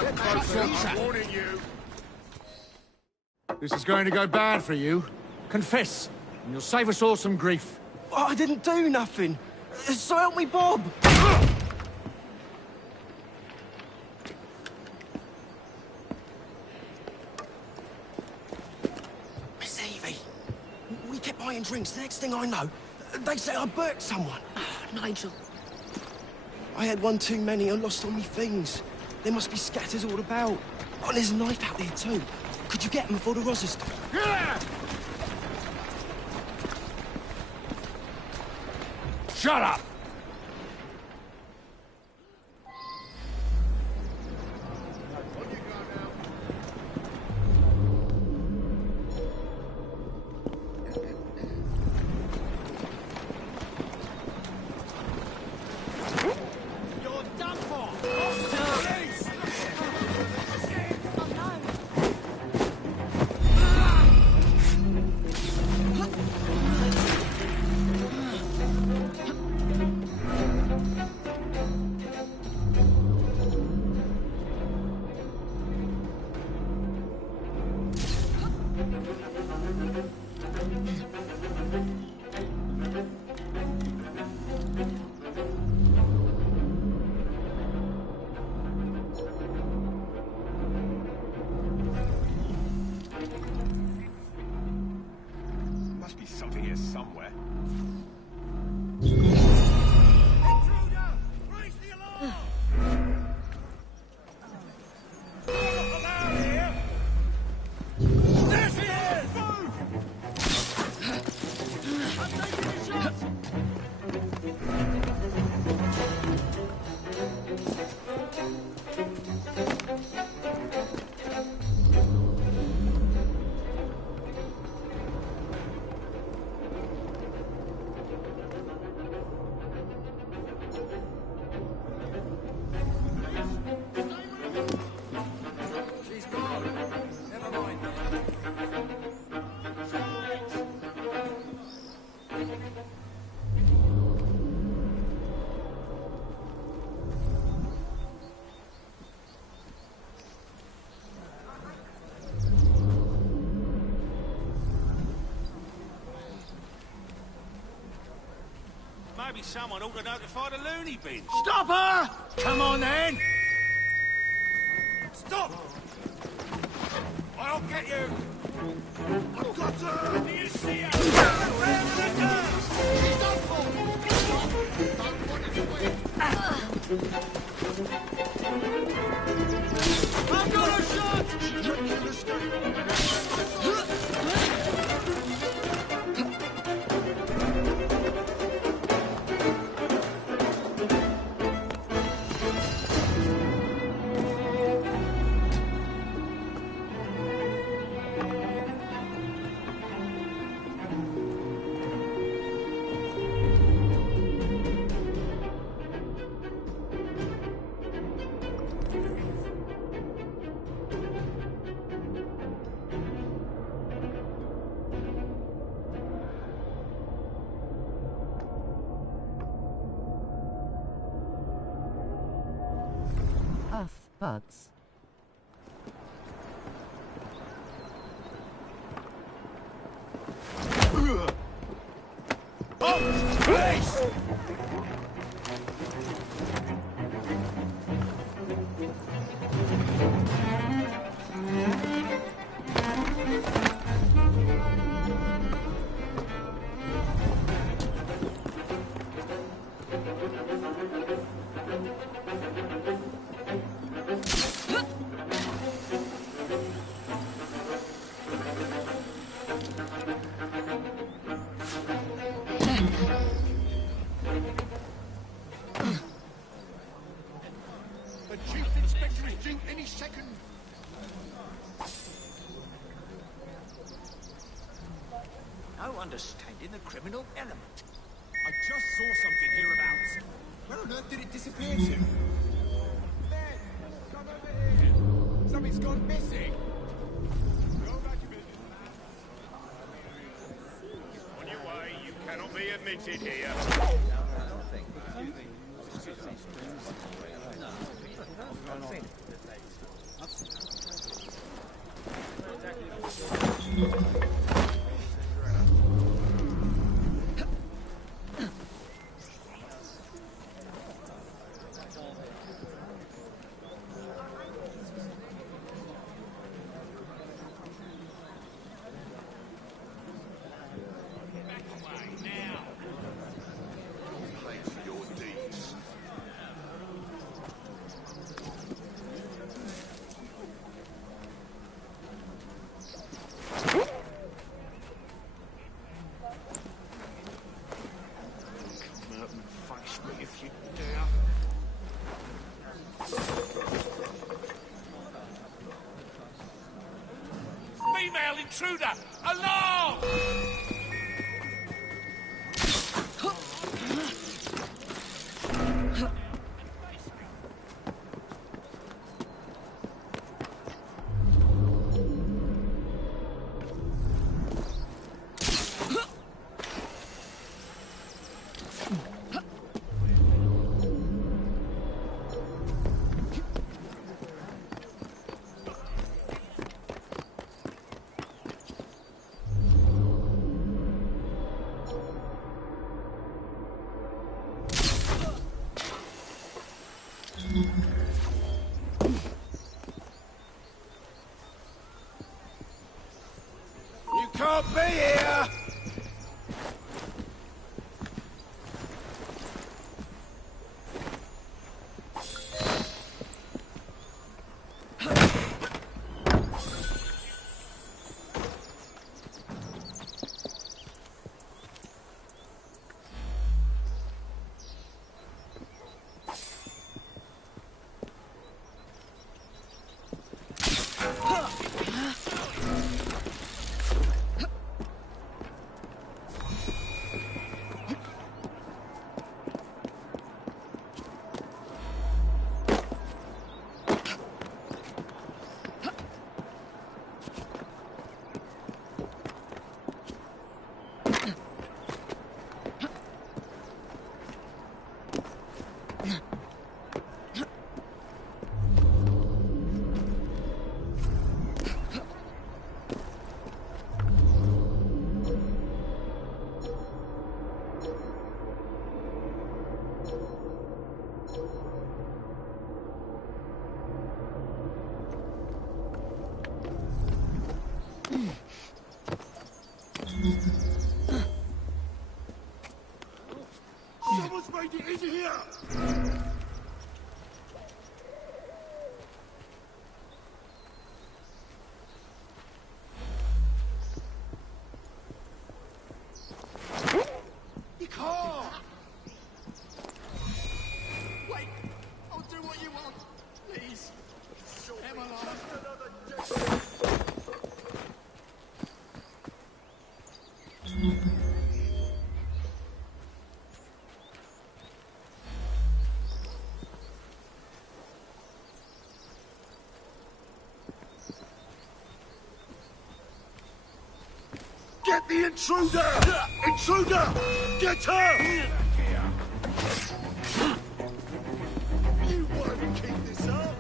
Get closer, I'm warning you. This is going to go bad for you. Confess, and you'll save us all some grief. Oh, I didn't do nothing. So help me, Bob. Miss Evie, we kept buying drinks. The next thing I know, they say I burnt someone. Oh, Nigel. I had one too many and lost all my things. They must be scatters all about. Oh, there's a knife out there too. Could you get them before the Rozzers do? Yeah! Shut up! You're done for! Must be something here somewhere. Maybe someone ought to notify the loony bin. Stop her! Come on, then! Stop! I'll get you! I've got her! Do you see her? Round the girls! She's done for! I've got her shot! She can't escape! Bugs. The Chief Inspector is due any second. No understanding the criminal element. I just saw something hereabouts. Where on earth did it disappear to? Ben, come over here. Something's gone missing. Go about your business. On your way, you cannot be admitted here. Female intruder! Alarm! You can't be here! Someone's made it in here! You can't! Wait! I'll do what you want! Please! Am alive? Get the intruder! Intruder! Get her! You want to keep this up?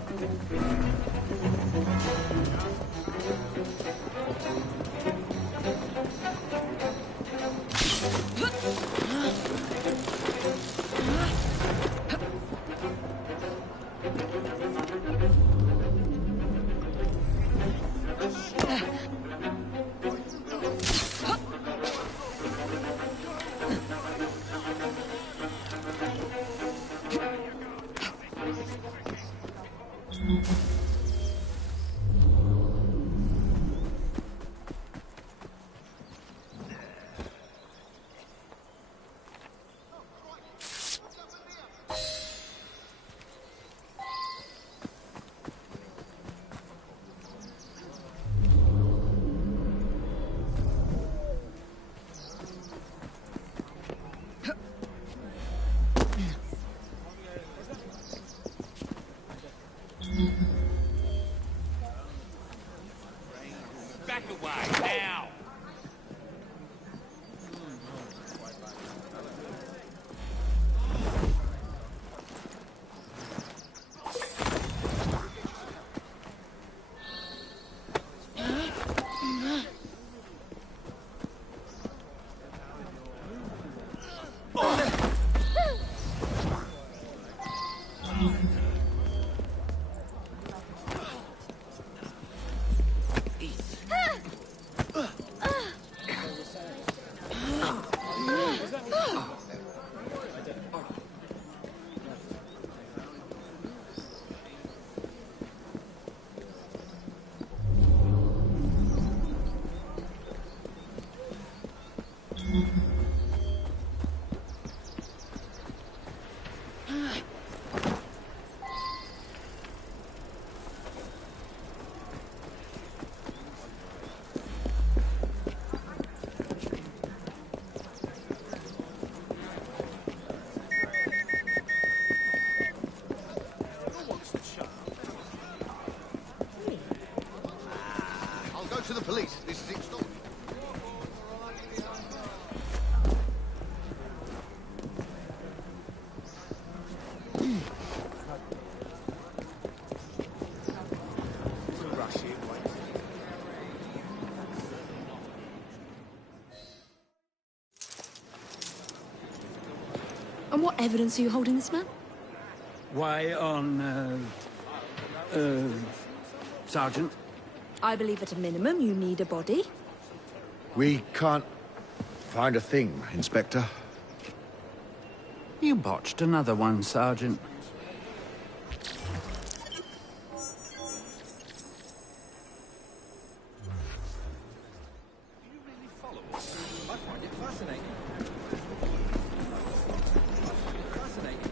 Back away, now! Police, this is installment. And what evidence are you holding this man? Why, Sergeant? I believe at a minimum you need a body. We can't find a thing, Inspector. You botched another one, Sergeant. I find it fascinating. Fascinating.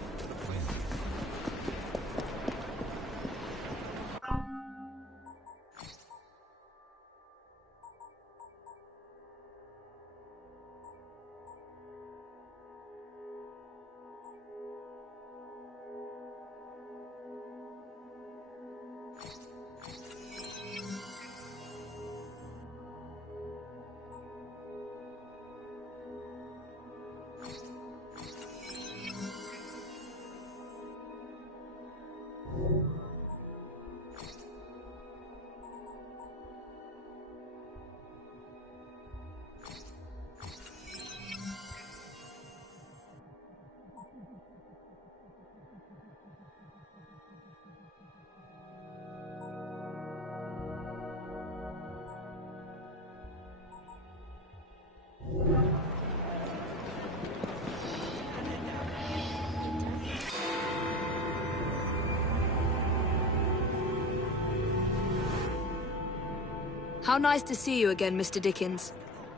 How nice to see you again, Mr. Dickens.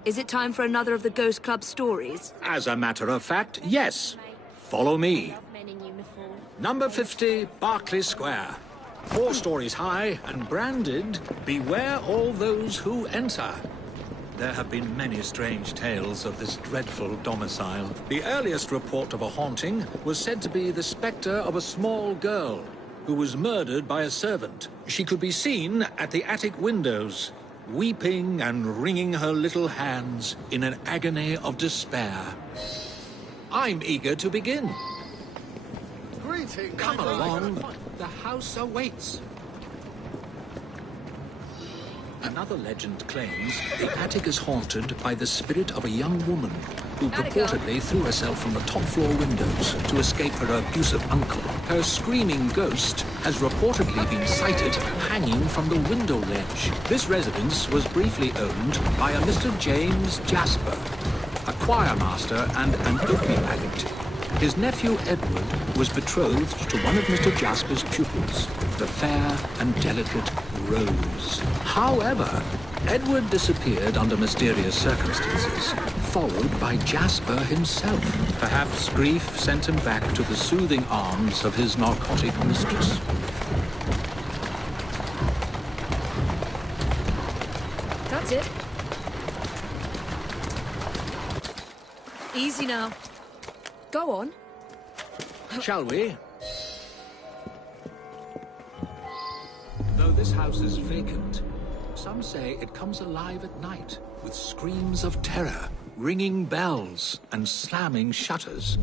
Is it time for another of the Ghost Club stories? As a matter of fact, yes. Follow me. Number 50, Berkeley Square. 4 stories high and branded, "Beware all those who enter." There have been many strange tales of this dreadful domicile. The earliest report of a haunting was said to be the spectre of a small girl who was murdered by a servant. She could be seen at the attic windows, weeping and wringing her little hands in an agony of despair. I'm eager to begin. Greetings. Come along. The house awaits. Another legend claims the attic is haunted by the spirit of a young woman who purportedly threw herself from the top floor windows to escape her abusive uncle. Her screaming ghost has reportedly been sighted hanging from the window ledge. This residence was briefly owned by a Mr. James Jasper, a choir master and an opium addict. His nephew Edward was betrothed to one of Mr. Jasper's pupils, the fair and delicate Rose. However, Edward disappeared under mysterious circumstances, followed by Jasper himself. Perhaps grief sent him back to the soothing arms of his narcotic mistress. That's it. Easy now. Go on. Shall we? Though this house is vacant, some say it comes alive at night with screams of terror, ringing bells, and slamming shutters.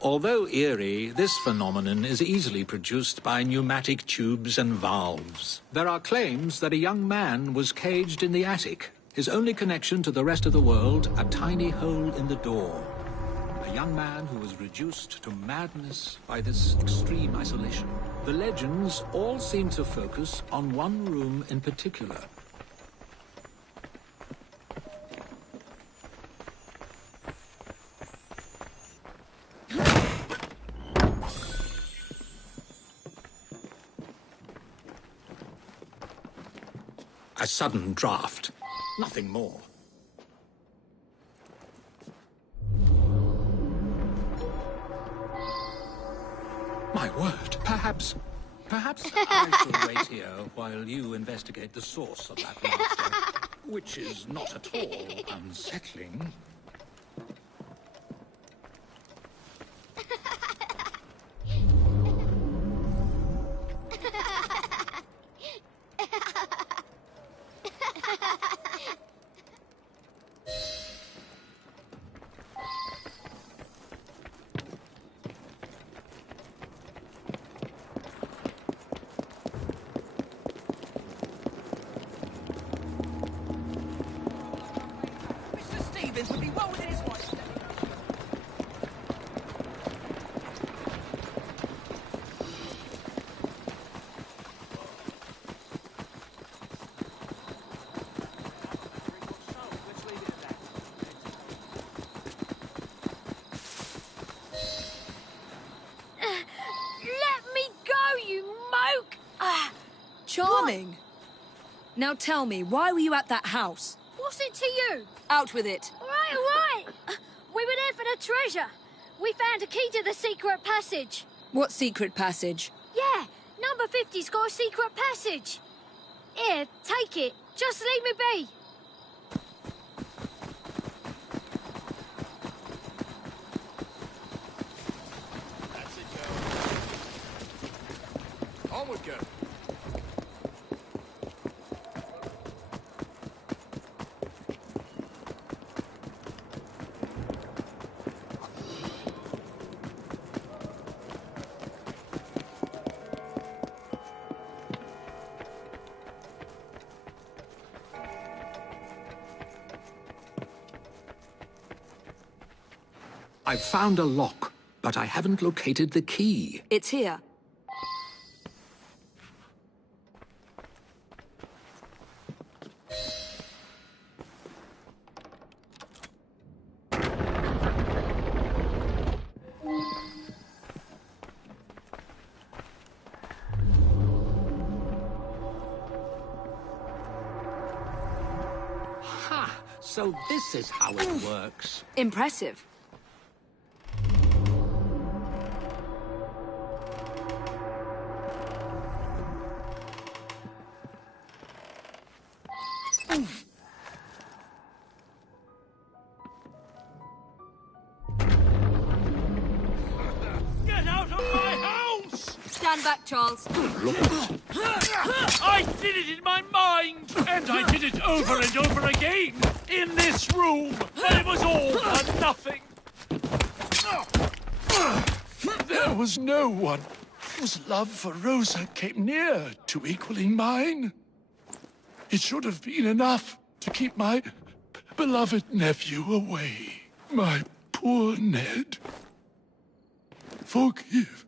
Although eerie, this phenomenon is easily produced by pneumatic tubes and valves. There are claims that a young man was caged in the attic, his only connection to the rest of the world a tiny hole in the door. A young man who was reduced to madness by this extreme isolation. The legends all seem to focus on one room in particular. A sudden draft. Nothing more. My word, perhaps Perhaps I shall wait here while you investigate the source of that monster, which is not at all unsettling. Would be well within his rights. Let me go, you moke! Charming. Now tell me, why were you at that house? What's it to you? Out with it. All right. We were there for the treasure. We found a key to the secret passage. What secret passage? Yeah, number 50's got a secret passage. Here, take it. Just leave me be. That's it, girl. Onward, girl. I've found a lock, but I haven't located the key. It's here. Ha! So this is how it works. Impressive. Get out of my house! Stand back, Charles. I did it in my mind! And I did it over and over again! In this room! And it was all for nothing! There was no one whose love for Rosa came near to equaling mine. It should have been enough to keep my beloved nephew away. My poor Ned. Forgive.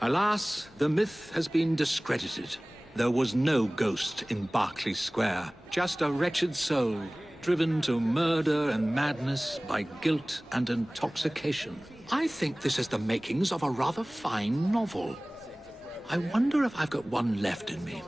Alas, the myth has been discredited. There was no ghost in Berkeley Square, just a wretched soul, driven to murder and madness by guilt and intoxication. I think this is the makings of a rather fine novel. I wonder if I've got one left in me.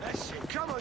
That's it, come on.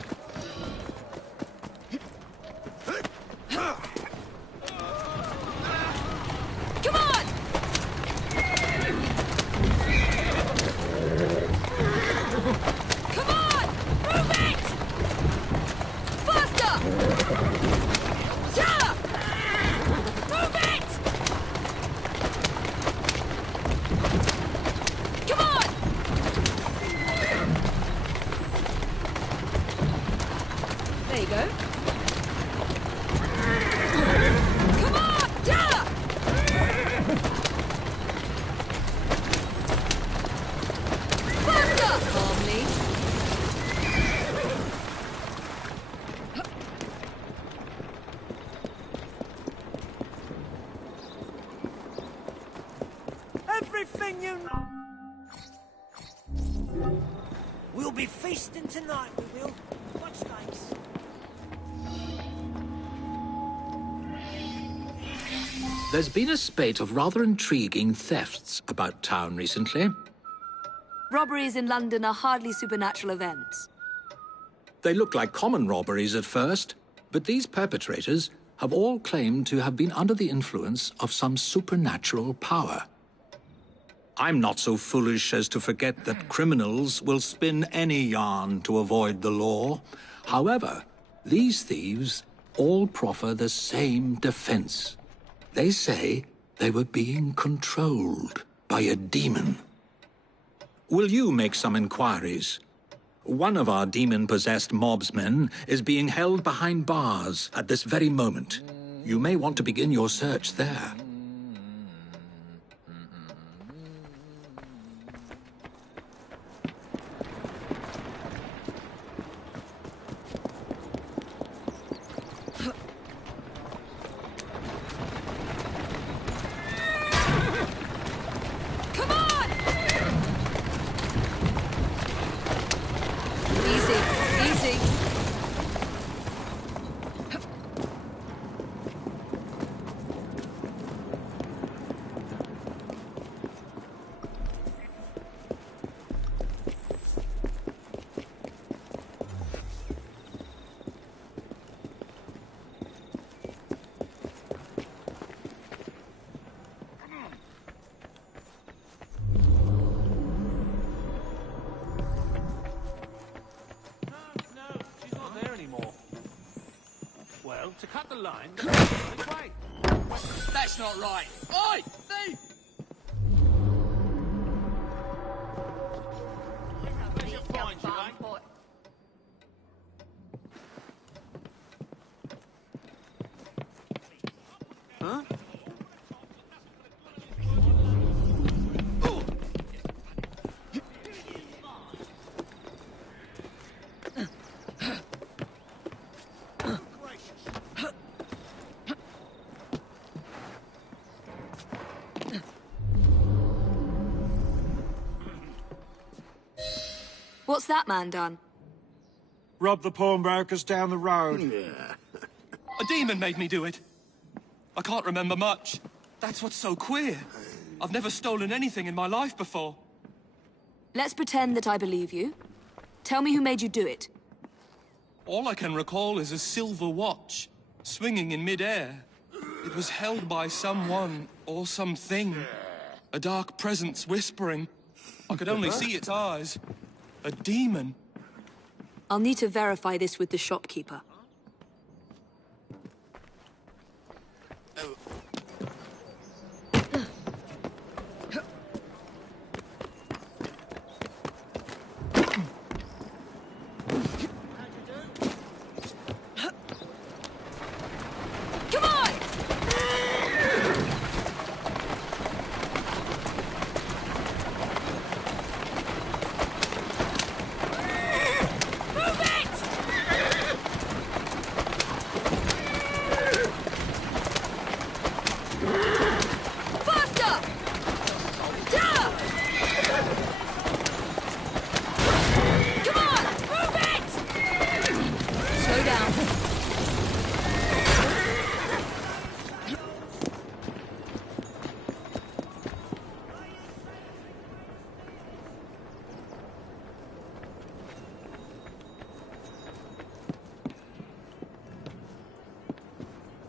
everything you... We'll be feasting tonight, we will. Much thanks. There's been a spate of rather intriguing thefts about town recently. Robberies in London are hardly supernatural events. They look like common robberies at first, but these perpetrators have all claimed to have been under the influence of some supernatural power. I'm not so foolish as to forget that criminals will spin any yarn to avoid the law. However, these thieves all proffer the same defense. They say they were being controlled by a demon. Will you make some inquiries? One of our demon-possessed mobsmen is being held behind bars at this very moment. You may want to begin your search there. To cut the line, wait. That's not right. Oi, thief! Where's your find, you, eh? Huh? What's that man done? Rob the pawnbrokers down the road. A demon made me do it. I can't remember much. That's what's so queer. I've never stolen anything in my life before. Let's pretend that I believe you. Tell me who made you do it. All I can recall is a silver watch, swinging in mid-air. It was held by someone or something. A dark presence whispering. I could only see its eyes. A demon. I'll need to verify this with the shopkeeper.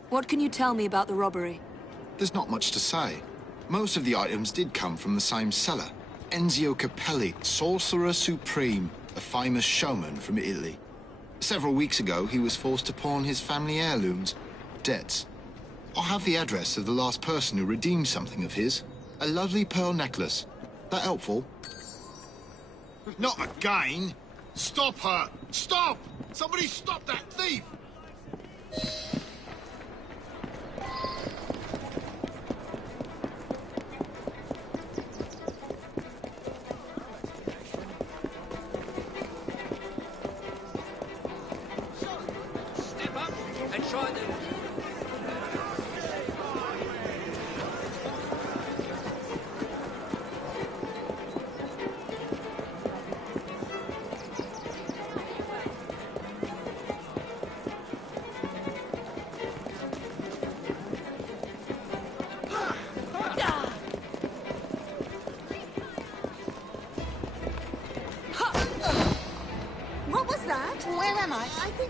What can you tell me about the robbery? There's not much to say. Most of the items did come from the same seller. Enzio Capelli, Sorcerer Supreme, a famous showman from Italy. Several weeks ago, he was forced to pawn his family heirlooms, debts. I have the address of the last person who redeemed something of his. A lovely pearl necklace. That helpful? Not again! Stop her! Stop! Somebody stop that thief! Step up and try the...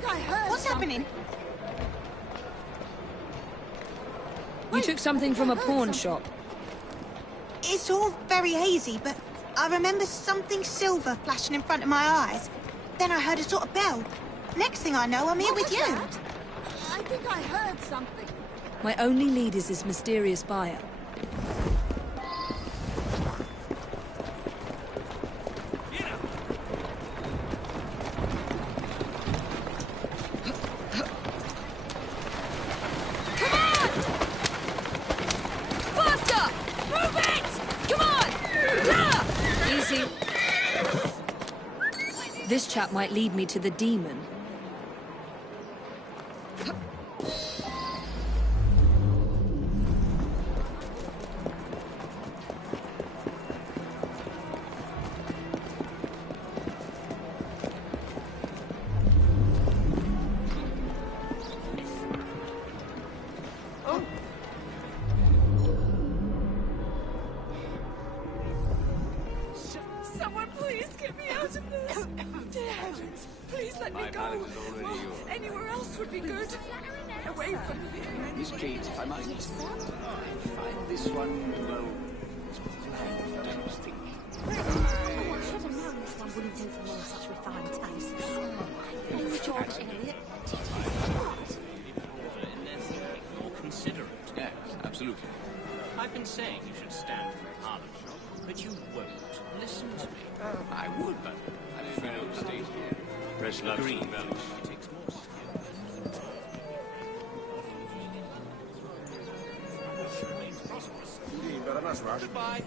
I heard What's happening? You took something from a pawn shop. It's all very hazy, but I remember something silver flashing in front of my eyes. Then I heard a sort of bell. Next thing I know, I'm here with you. I think I heard something. My only lead is this mysterious buyer. This chap might lead me to the demon. Someone please get me out of this. Dear heavens, please let me go. Anywhere else would be good. Away from here. Miss Kate, I might find this one, well, it's bland, don't you think? Oh, I should have known this one wouldn't do for more such refined tastes. Oh, George Eliot. More considerate. Yes, absolutely. I've been saying you should stand for a parlour shop, but you won't. Listen to me. I would, but I don't stay here. Press love Green values. It takes more skill. Goodbye.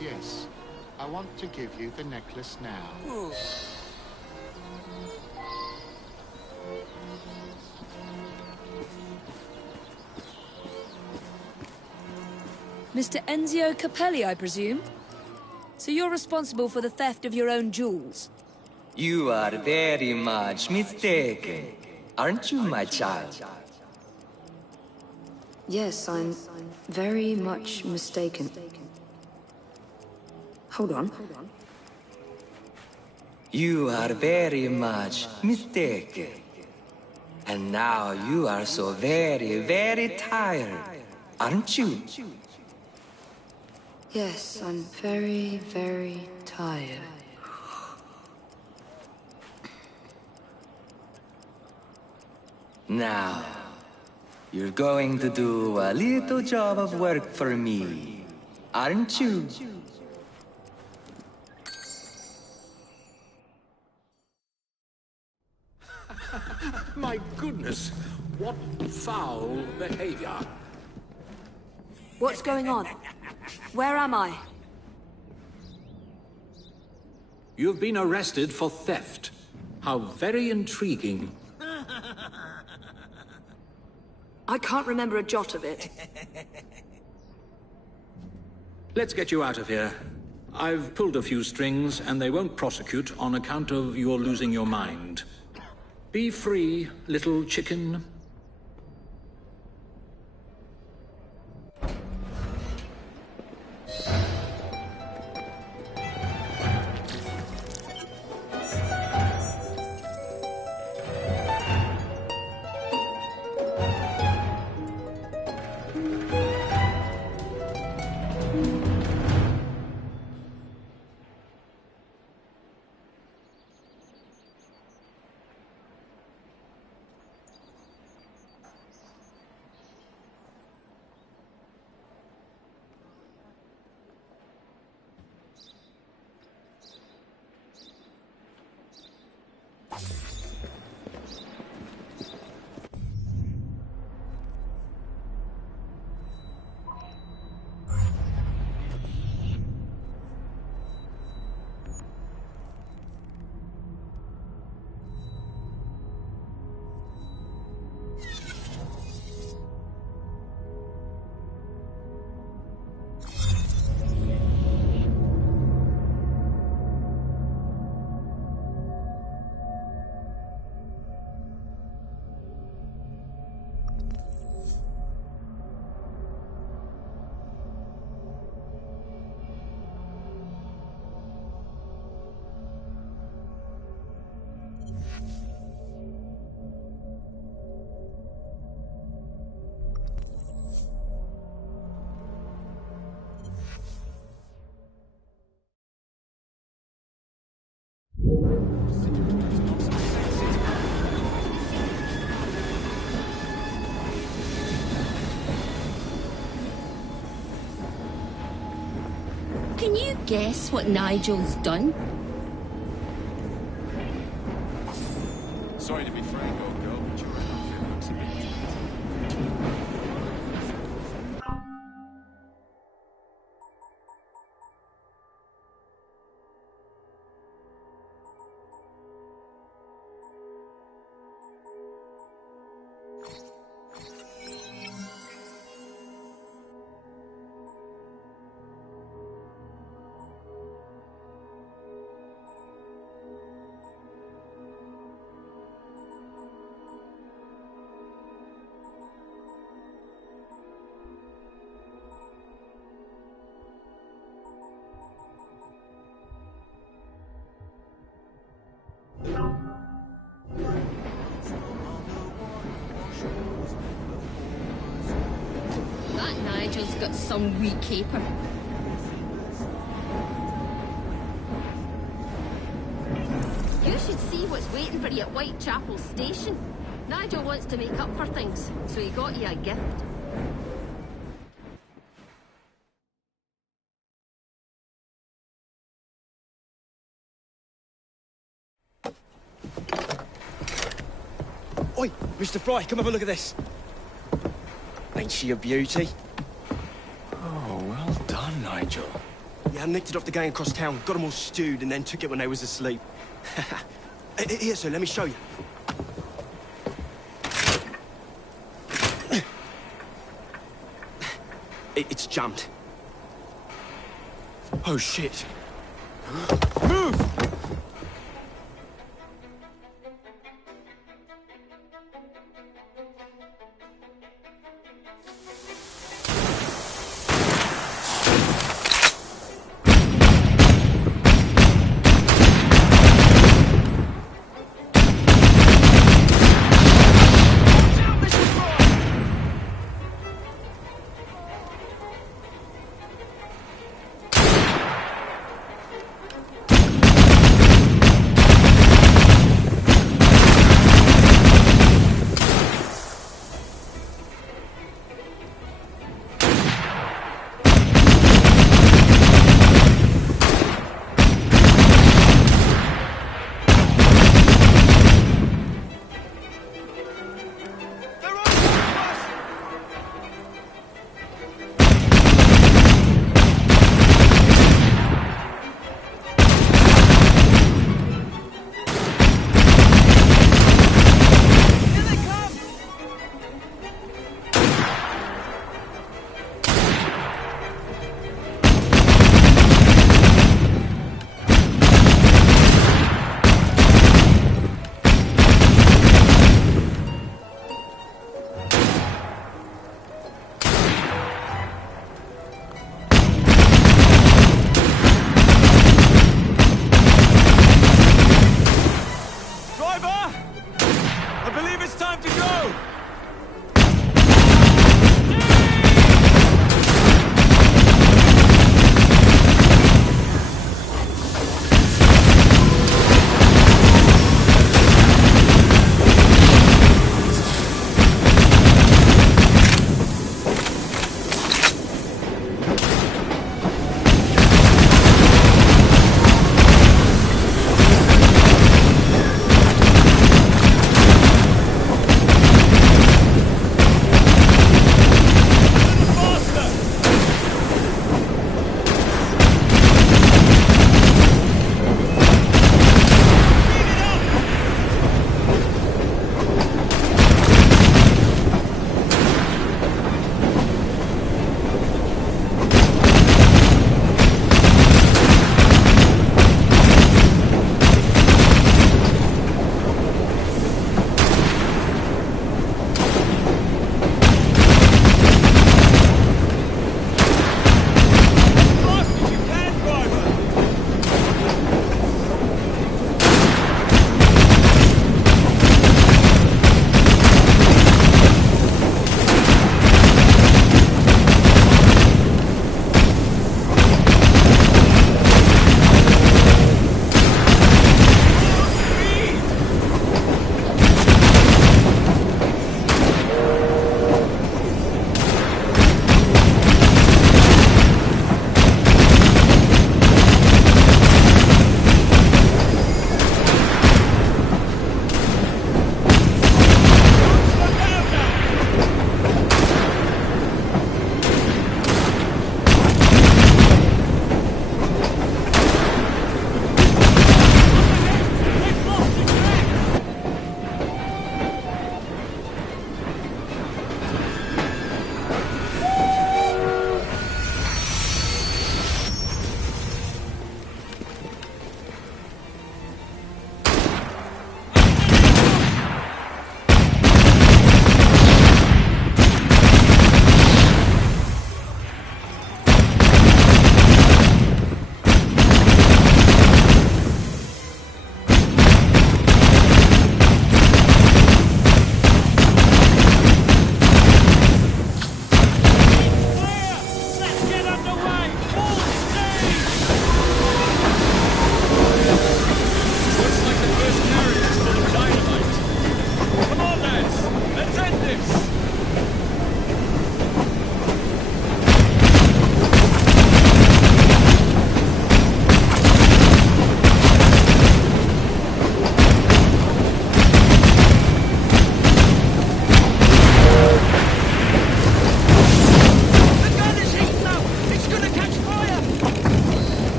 Yes, I want to give you the necklace now. Ooh. Mr. Enzio Capelli, I presume? So you're responsible for the theft of your own jewels? You are very much mistaken, aren't you, my child? Yes, I'm very much mistaken. Hold on. You are very much mistaken. And now you are so very, very tired, aren't you? Yes, I'm very, very tired. Now, you're going to do a little job of work for me, aren't you? My goodness, what foul behavior. What's going on? Where am I? You've been arrested for theft. How very intriguing. I can't remember a jot of it. Let's get you out of here. I've pulled a few strings, and they won't prosecute on account of your losing your mind. Be free, little chicken. Can you guess what Nigel's done? Sorry to be frank, old girl, but your outfit looks a bit tight. That Nigel's got some wee caper. You should see what's waiting for you at Whitechapel Station. Nigel wants to make up for things, so he got you a gift. Oi, Mr. Fry, come have a look at this. Ain't she a beauty? Oh, well done, Nigel. Yeah, I nicked it off the gang across town, got them all stewed, and then took it when they was asleep. Here, sir, let me show you. It's jumped. Oh, shit. Move!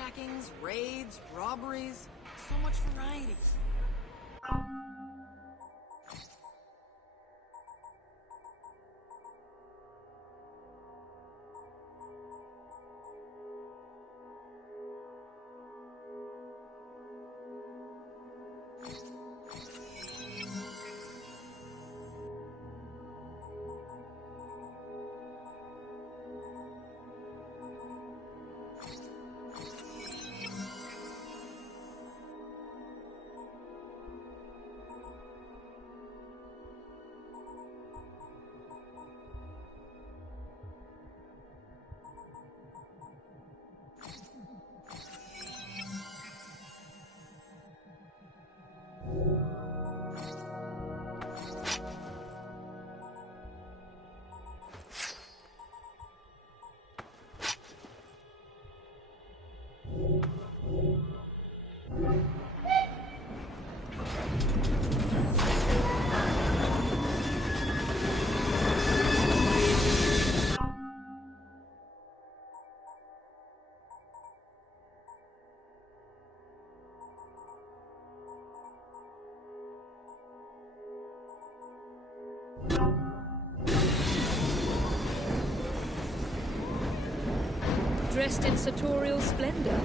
carjackings, raids, robberies. So much variety. Dressed in sartorial splendor.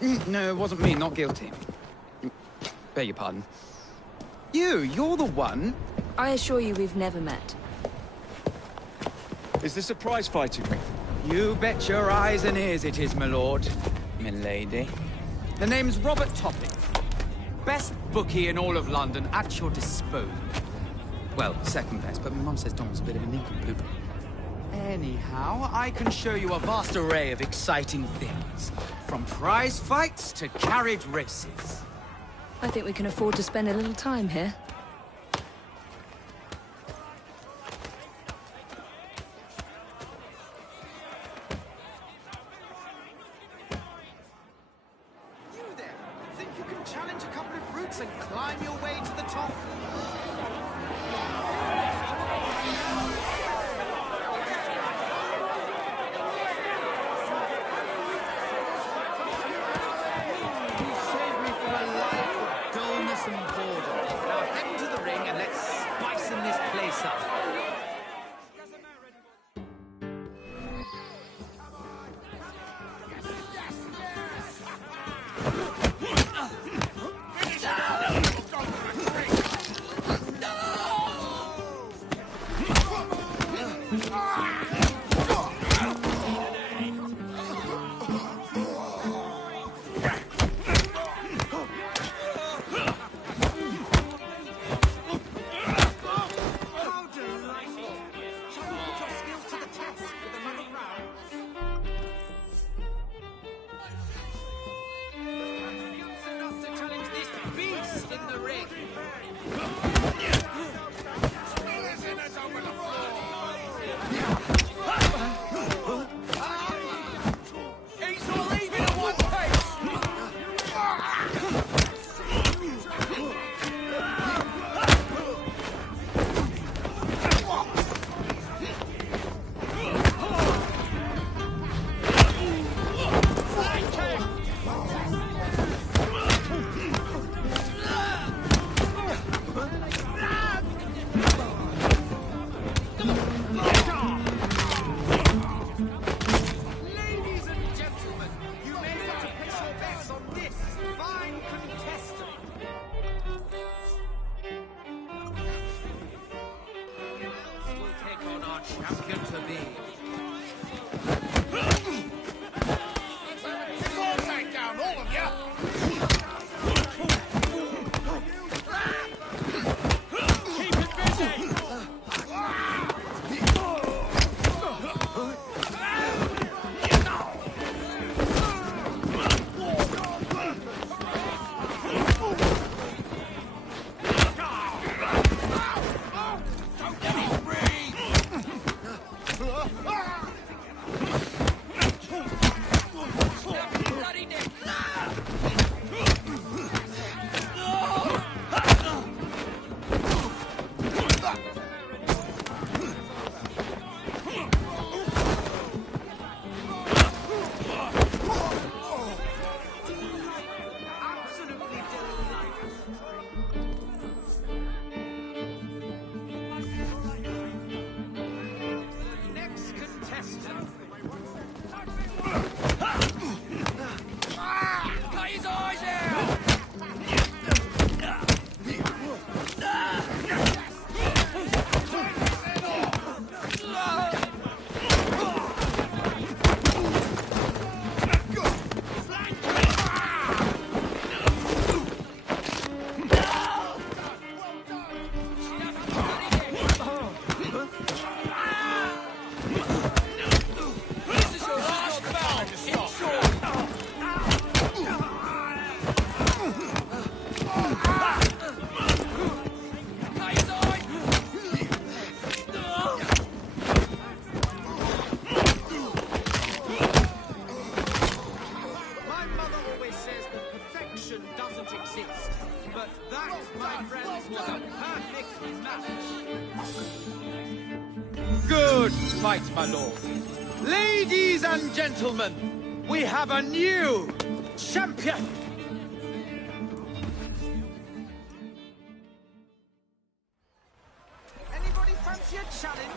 No, it wasn't me, not guilty. Beg your pardon. You're the one... I assure you we've never met. Is this a prize fighting ring? You bet your eyes and ears it is, my lord. Milady. The name's Robert Topping. Best bookie in all of London at your disposal. Well, second best, but my mum says Don's a bit of a nincompoop. Anyhow, I can show you a vast array of exciting things. From prize fights to carriage races. I think we can afford to spend a little time here. You there! Think you can challenge a couple of brutes and climb your way to the top? You saved me from a life of dullness and boredom. Now head into the ring and let's spicing this place up. Champion to be. Take down all of you! Keep it busy! Good fight, my lord. Ladies and gentlemen, we have a new champion! Anybody fancy a challenge?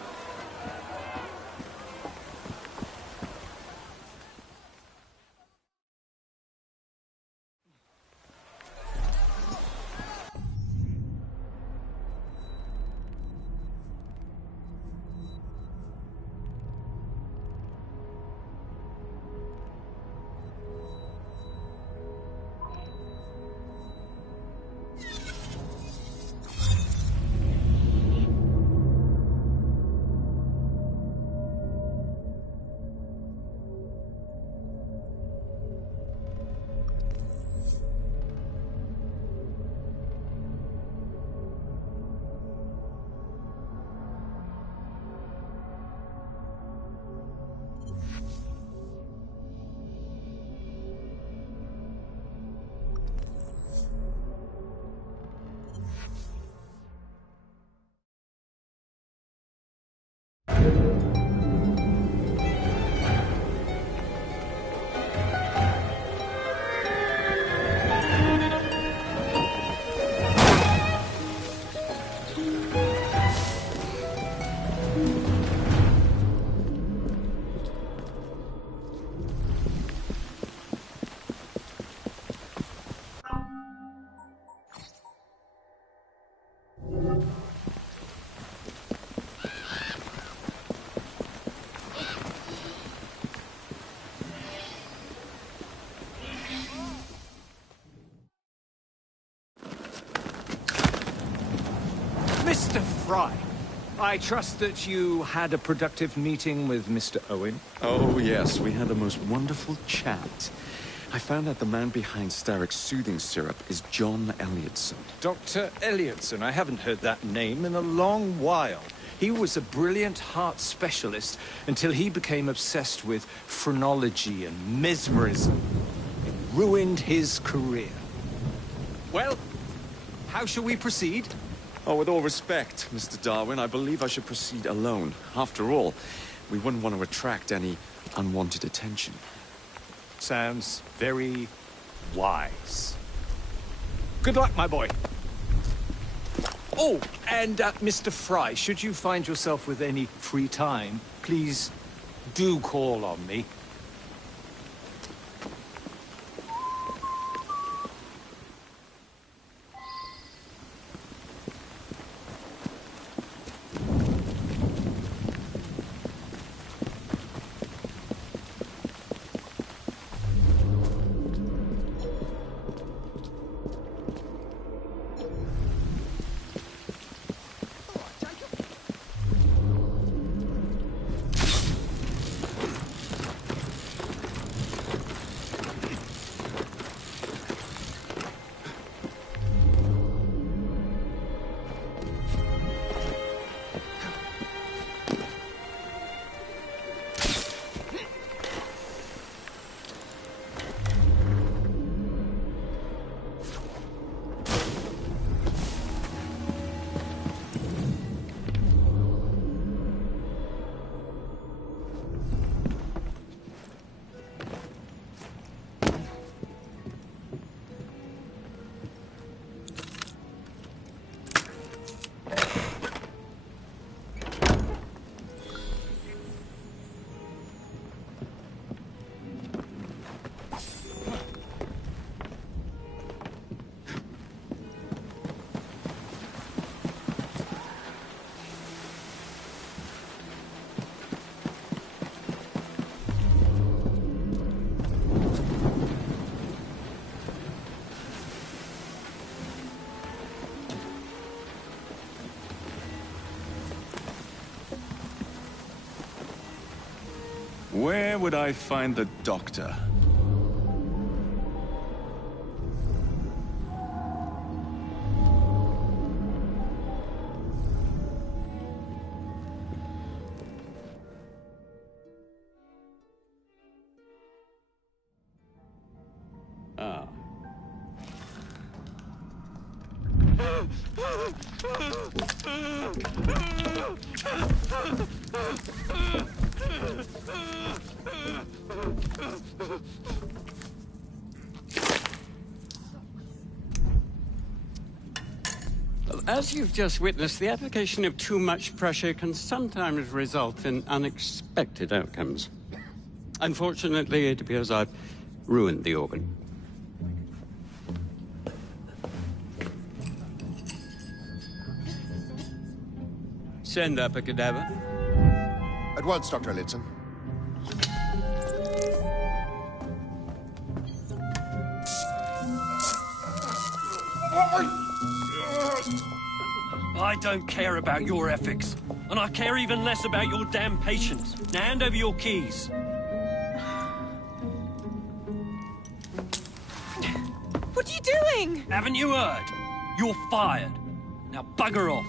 Fry. I trust that you had a productive meeting with Mr. Owen? Oh, yes. We had the most wonderful chat. I found out the man behind Starrick's soothing syrup is John Elliotson. Dr. Elliotson. I haven't heard that name in a long while. He was a brilliant heart specialist until he became obsessed with phrenology and mesmerism. It ruined his career. Well, how shall we proceed? Oh, with all respect, Mr. Darwin, I believe I should proceed alone. After all, we wouldn't want to attract any unwanted attention. Sounds very wise. Good luck, my boy. Oh, and Mr. Fry, should you find yourself with any free time, please do call on me. Where would I find the doctor? Ah. As you've just witnessed, the application of too much pressure can sometimes result in unexpected outcomes. Unfortunately, it appears I've ruined the organ. Send up a cadaver. At once, Dr. Elliotson. I don't care about your ethics, and I care even less about your damn patience. Now hand over your keys. What are you doing? Haven't you heard? You're fired. Now bugger off.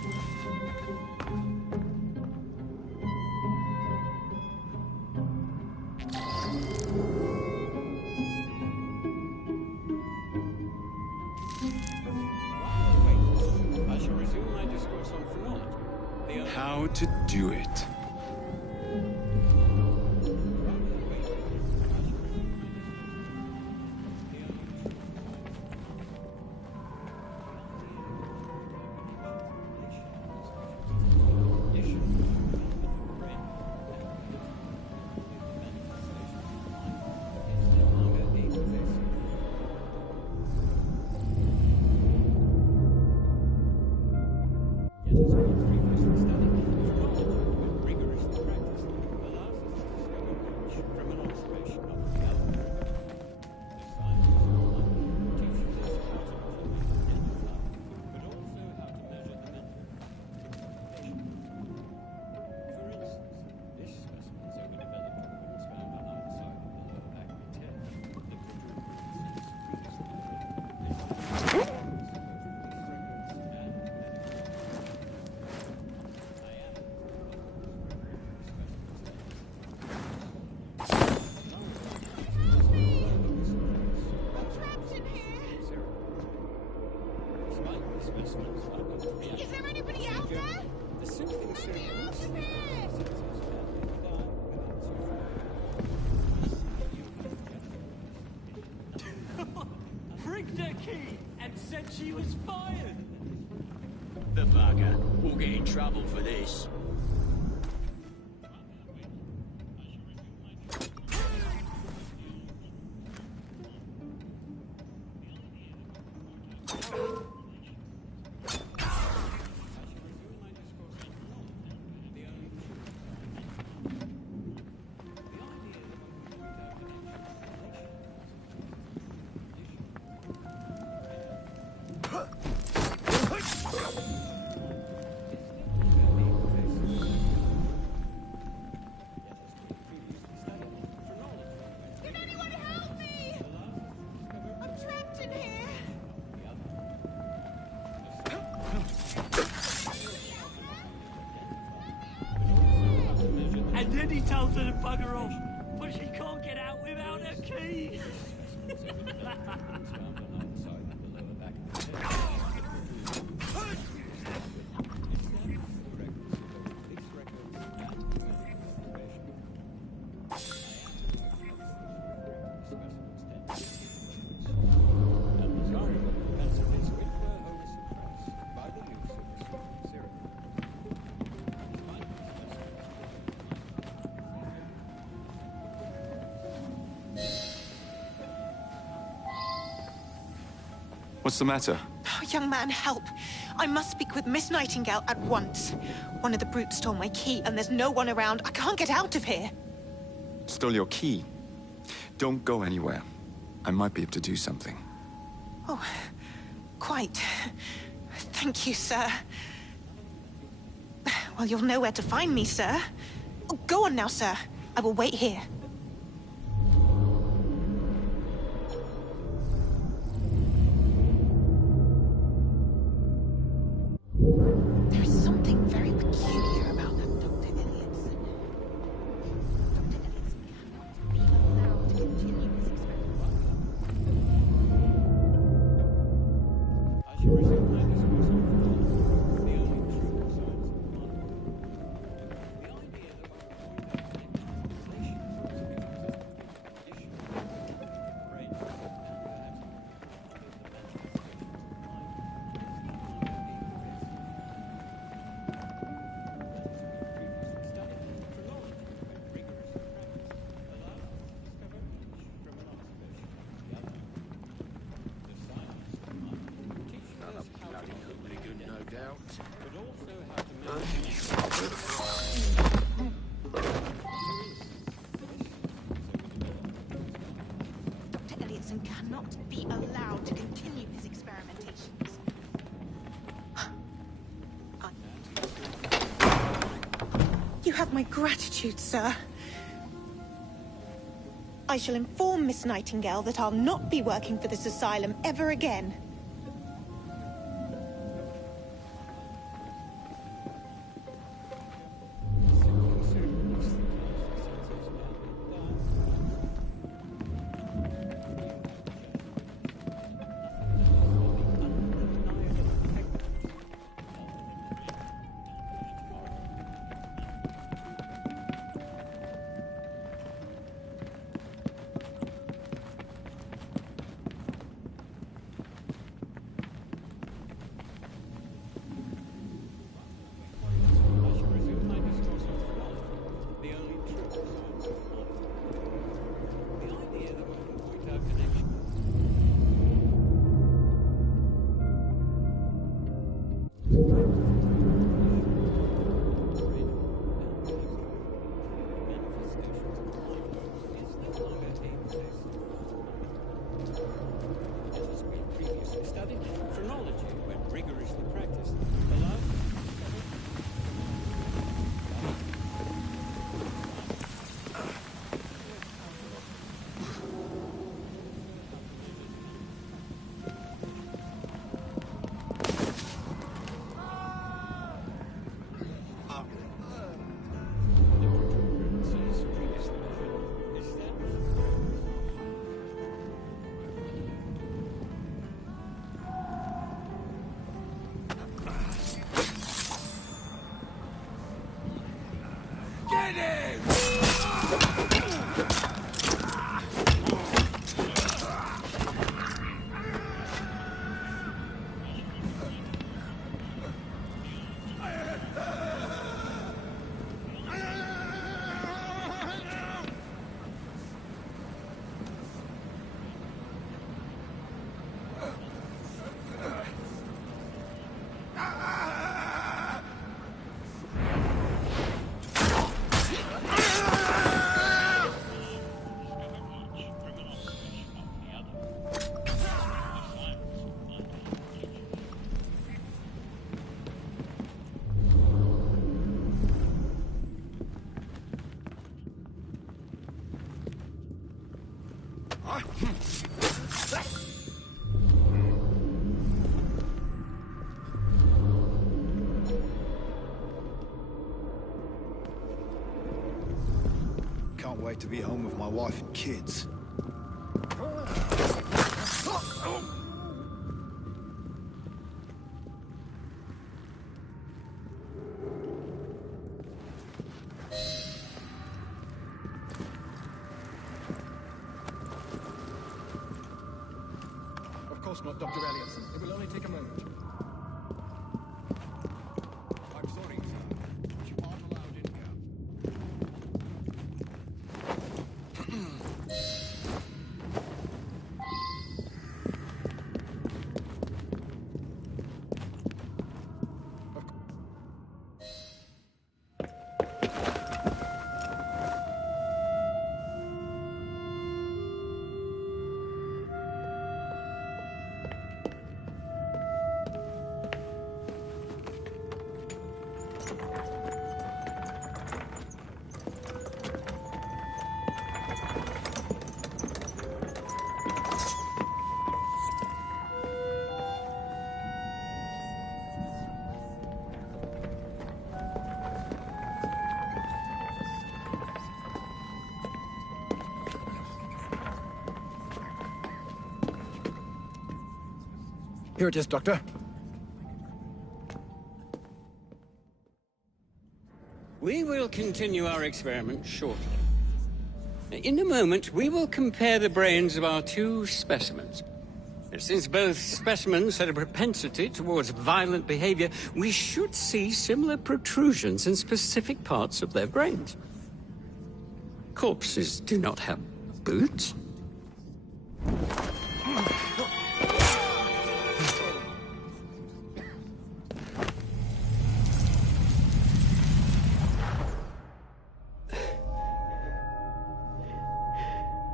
How to do it. bugger. We'll get in trouble for this. And then he tells her to bugger off, but she can't get out without her key. What's the matter? Oh, young man, help. I must speak with Miss Nightingale at once. One of the brutes stole my key, and there's no one around. I can't get out of here. Stole your key. Don't go anywhere. I might be able to do something. Oh, quite. Thank you, sir. Well, you'll know where to find me, sir. Oh, go on now, sir. I will wait here. There is something very peculiar about that Dr. Elliotson. Dr. Elliotson cannot be allowed to continue his Dr. Elliotson cannot be allowed to continue his experimentations. You have my gratitude, sir. I shall inform Miss Nightingale that I'll not be working for this asylum ever again. Can't wait to be home with my wife and kids. Of course not, Dr. Elliotson. It will only take a moment. I'm sorry, sir, but you aren't allowed in here. Here it is, Doctor. We will continue our experiment shortly. In a moment, we will compare the brains of our two specimens. Since both specimens had a propensity towards violent behavior, we should see similar protrusions in specific parts of their brains. Corpses do not have boots.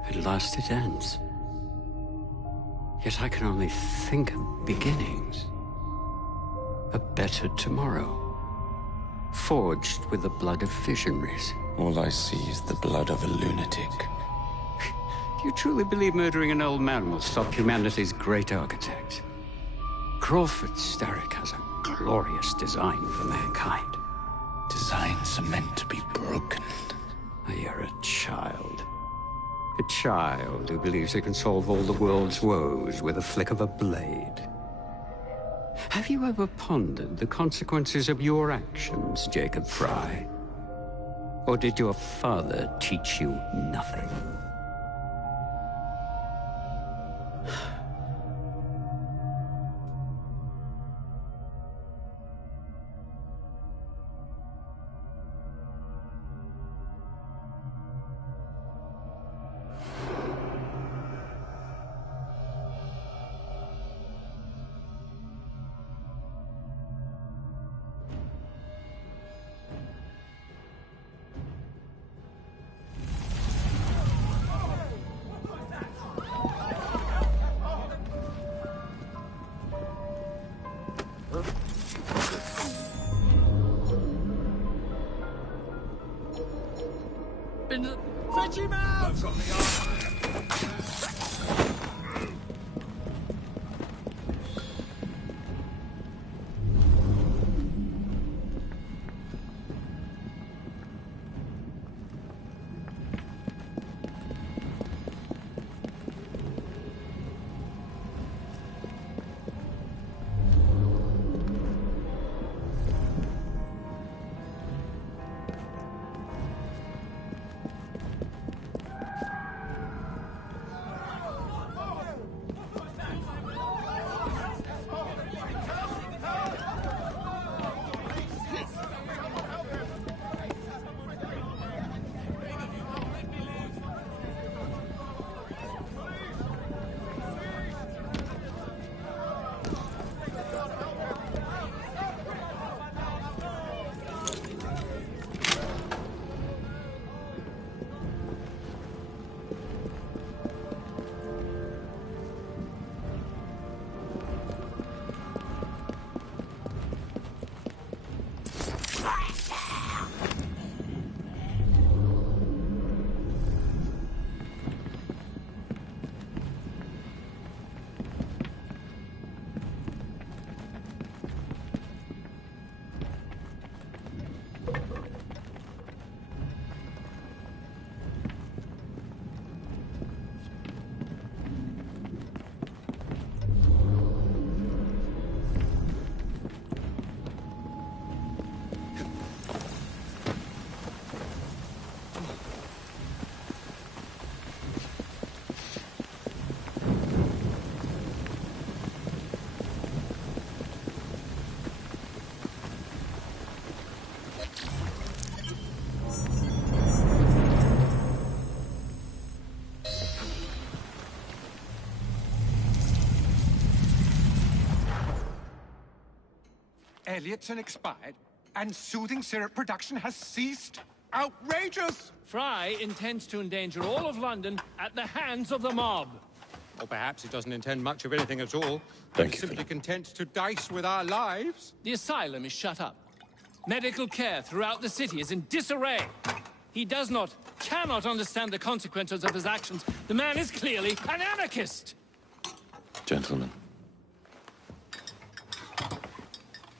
At last it ends. Yet I can only think of beginnings. A better tomorrow. Forged with the blood of visionaries. All I see is the blood of a lunatic. Do you truly believe murdering an old man will stop humanity's great architect? Crawford Starrick has a glorious design for mankind. Designs are meant to be broken. You're a child. A child who believes it can solve all the world's woes with a flick of a blade. Have you ever pondered the consequences of your actions, Jacob Fry? Or did your father teach you nothing? Fetch him out! I've got the armor. Elliotson expired, and soothing syrup production has ceased? Outrageous! Fry intends to endanger all of London at the hands of the mob. Or perhaps he doesn't intend much of anything at all. Thank He's you, simply content to dice with our lives. The asylum is shut up. Medical care throughout the city is in disarray. He cannot understand the consequences of his actions. The man is clearly an anarchist! Gentlemen.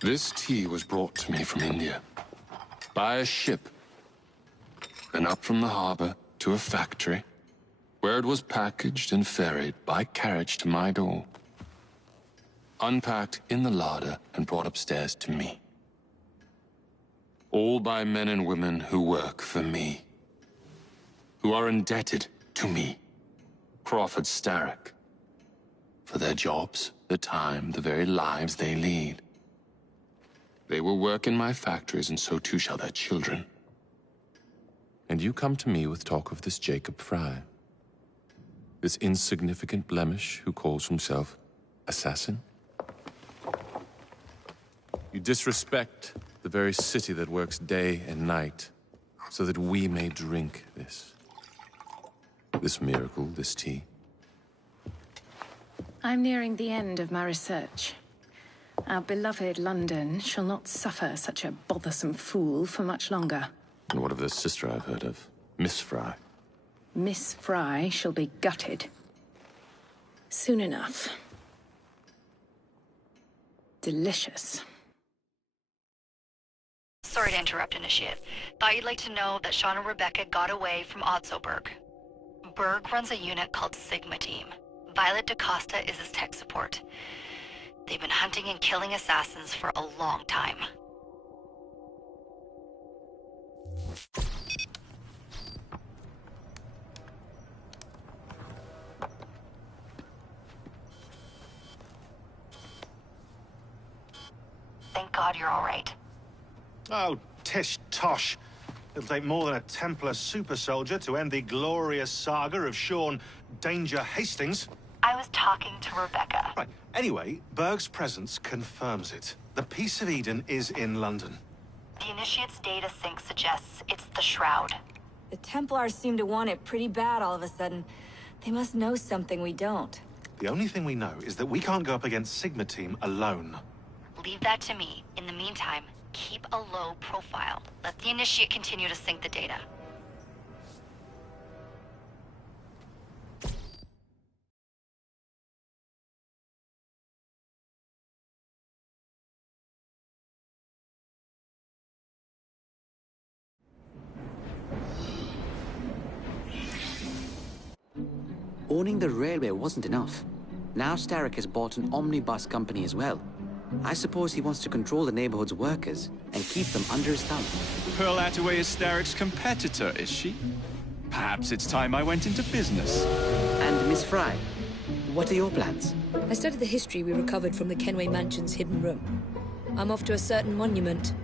This tea was brought to me from India. By a ship. Then up from the harbor to a factory, where it was packaged and ferried by carriage to my door. Unpacked in the larder and brought upstairs to me. All by men and women who work for me. Who are indebted to me, Crawford Starrick. For their jobs, the time, the very lives they lead. They will work in my factories, and so too shall their children. And you come to me with talk of this Jacob Fry. This insignificant blemish who calls himself assassin? You disrespect the very city that works day and night so that we may drink this miracle, this tea. I'm nearing the end of my research. Our beloved London shall not suffer such a bothersome fool for much longer. And what of this sister I've heard of? Miss Fry. Miss Fry shall be gutted. Soon enough. Delicious. Sorry to interrupt, Initiate. Thought you'd like to know that Sean and Rebecca got away from Otzoberg. Berg runs a unit called Sigma Team. Violet DaCosta is his tech support. They've been hunting and killing assassins for a long time. Thank God you're all right. Oh, tish tosh. It'll take more than a Templar super soldier to end the glorious saga of Sean Danger Hastings. I was talking to Rebecca. Right. Anyway, Berg's presence confirms it. The Peace of Eden is in London. The Initiate's data sync suggests it's the Shroud. The Templars seem to want it pretty bad all of a sudden. They must know something we don't. The only thing we know is that we can't go up against Sigma Team alone. Leave that to me. In the meantime, keep a low profile. Let the Initiate continue to sync the data. Owning the railway wasn't enough. Now Starrick has bought an omnibus company as well. I suppose he wants to control the neighborhood's workers and keep them under his thumb. Pearl Attaway is Starrick's competitor, is she? Perhaps it's time I went into business. And Miss Fry, what are your plans? I studied the history we recovered from the Kenway Mansion's hidden room. I'm off to a certain monument.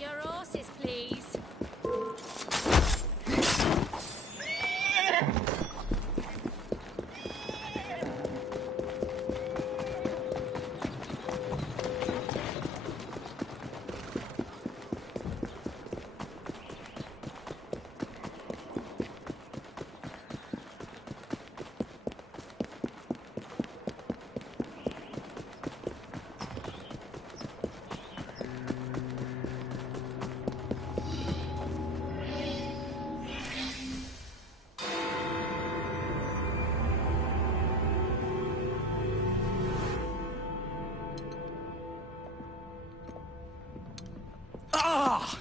Your horses, please. Ah!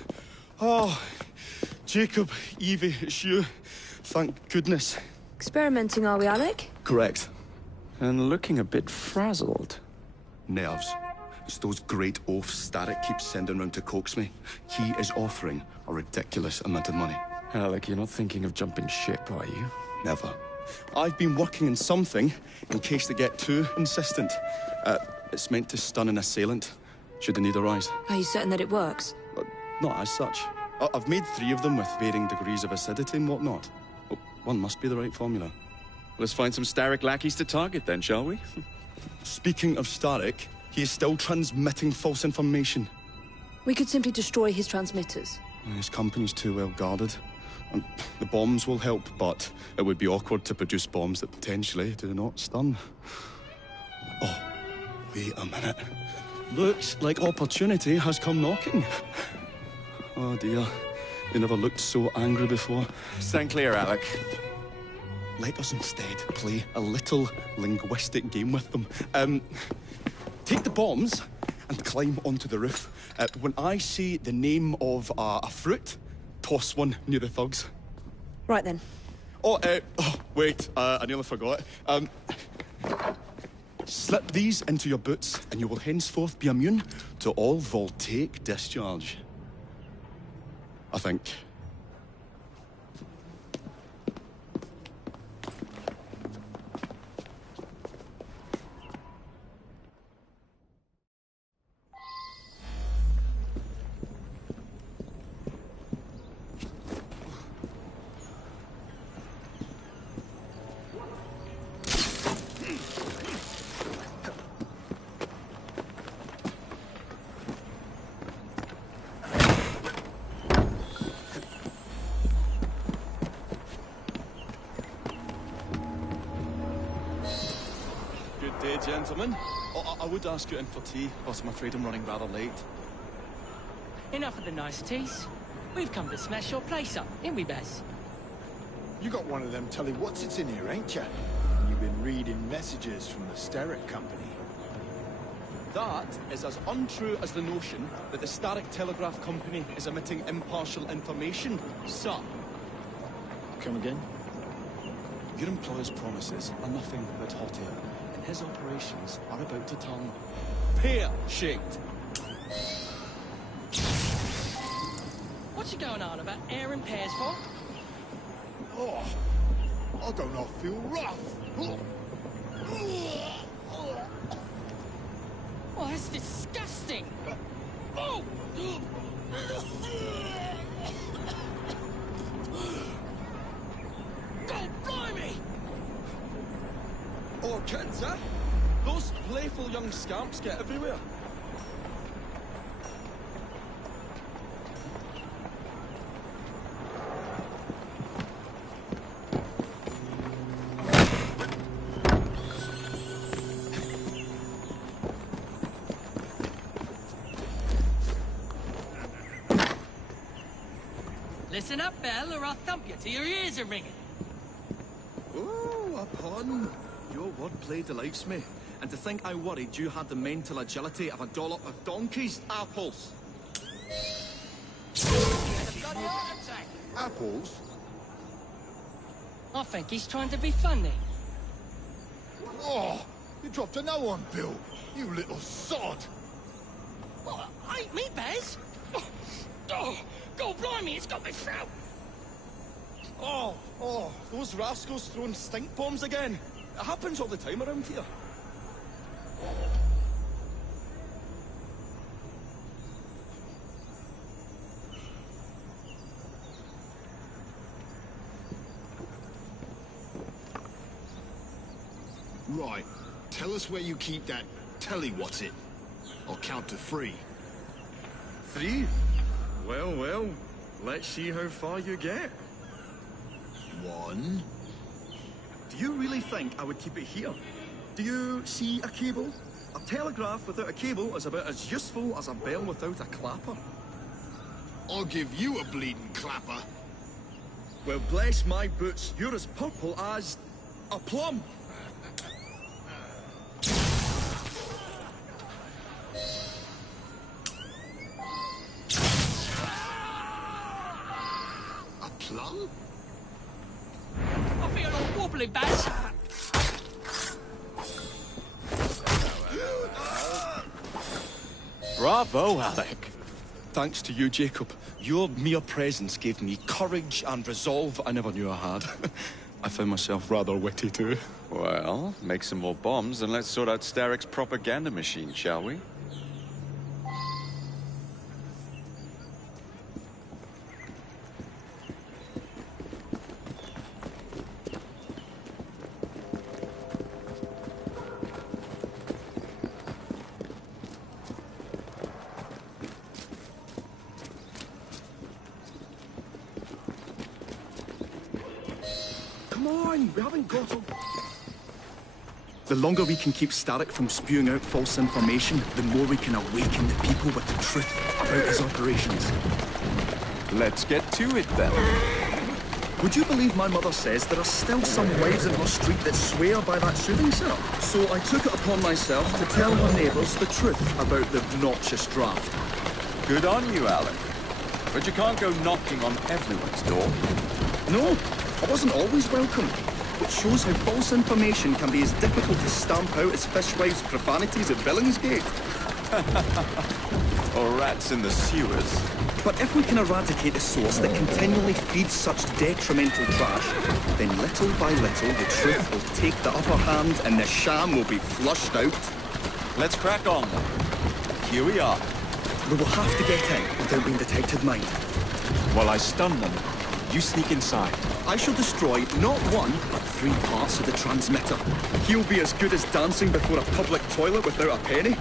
Oh, Jacob, Evie, it's you. Thank goodness. Experimenting, are we, Alec? Correct. And looking a bit frazzled. Nerves. It's those great oafs Starrick keeps sending round to coax me. He is offering a ridiculous amount of money. Alec, you're not thinking of jumping ship, are you? Never. I've been working on something in case they get too insistent. It's meant to stun an assailant, should the need arise. Are you certain that it works? Not as such. I've made 3 of them with varying degrees of acidity and whatnot. Oh, one must be the right formula. Let's find some Starrick lackeys to target then, shall we? Speaking of Starrick, he is still transmitting false information. We could simply destroy his transmitters. His company's too well guarded. The bombs will help, but it would be awkward to produce bombs that potentially do not stun. Oh, wait a minute. Looks like opportunity has come knocking. Oh dear, they never looked so angry before. Stand clear, Alec. Let us instead play a little linguistic game with them. Take the bombs and climb onto the roof. When I say the name of a fruit, toss one near the thugs. Right then. Oh, wait, I nearly forgot. Slip these into your boots, and you will henceforth be immune to all voltaic discharge. I think. Gentlemen, I would ask you in for tea, but I'm afraid I'm running rather late. Enough of the niceties. We've come to smash your place up, ain't we, Bess? You got one of them telly what's-its in here, ain't ya? You've been reading messages from the Starrick Company. That is as untrue as the notion that the Starrick Telegraph Company is emitting impartial information, sir. Come again? Your employer's promises are nothing but hot air. His operations are about to turn pear-shaped. What's you going on about air and pears for? Oh, I don't know, I feel rough. Oh, that's disgusting. Oh! God, blimey! Oh, kids, eh? Those playful young scamps get everywhere. Listen up, Belle, or I'll thump you till your ears are ringing. Oh, a pun. Your wordplay delights me. And to think I worried you had the mental agility of a dollop of donkey's apples. Apples? I think he's trying to be funny. Oh, you dropped a no-one, Bill. You little sod. What? Ain't me, Bez? Oh, God blimey, it's got me throat. Oh, those rascals throwing stink bombs again. It happens all the time around here. Right. Tell us where you keep that telly what's-it. I'll count to 3. 3? Well, let's see how far you get. 1. Do you really think I would keep it here? Do you see a cable? A telegraph without a cable is about as useful as a bell without a clapper. I'll give you a bleeding clapper. Well, bless my boots, you're as purple as a plum. terribly bad. Bravo, Alec. Thanks to you, Jacob. Your mere presence gave me courage and resolve I never knew I had. I found myself rather witty, too. Well, make some more bombs and let's sort out Starrick's propaganda machine, shall we? Come on, we haven't got to... The longer we can keep Starrick from spewing out false information, the more we can awaken the people with the truth about his operations. Let's get to it, then. Would you believe my mother says there are still some wives in her street that swear by that soothing syrup? So I took it upon myself to tell her neighbours the truth about the obnoxious draft. Good on you, Alec. But you can't go knocking on everyone's door. No, I wasn't always welcome. Which shows how false information can be as difficult to stamp out as fishwives' profanities at Billingsgate. Or rats in the sewers. But if we can eradicate the source that continually feeds such detrimental trash, then little by little the truth will take the upper hand and the sham will be flushed out. Let's crack on then. Here we are. We will have to get in without being detected, mind. While I stun them, you sneak inside. I shall destroy not one, but 3 parts of the transmitter. He'll be as good as dancing before a public toilet without a penny.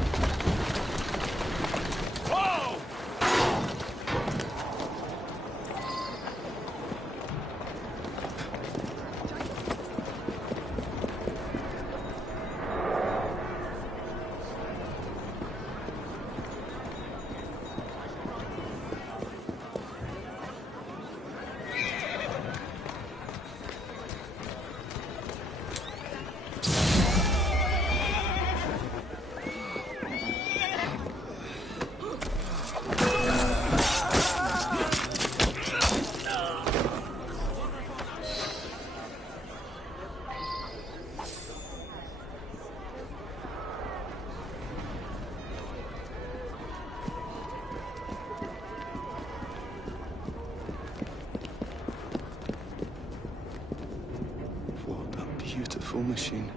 Beautiful machine.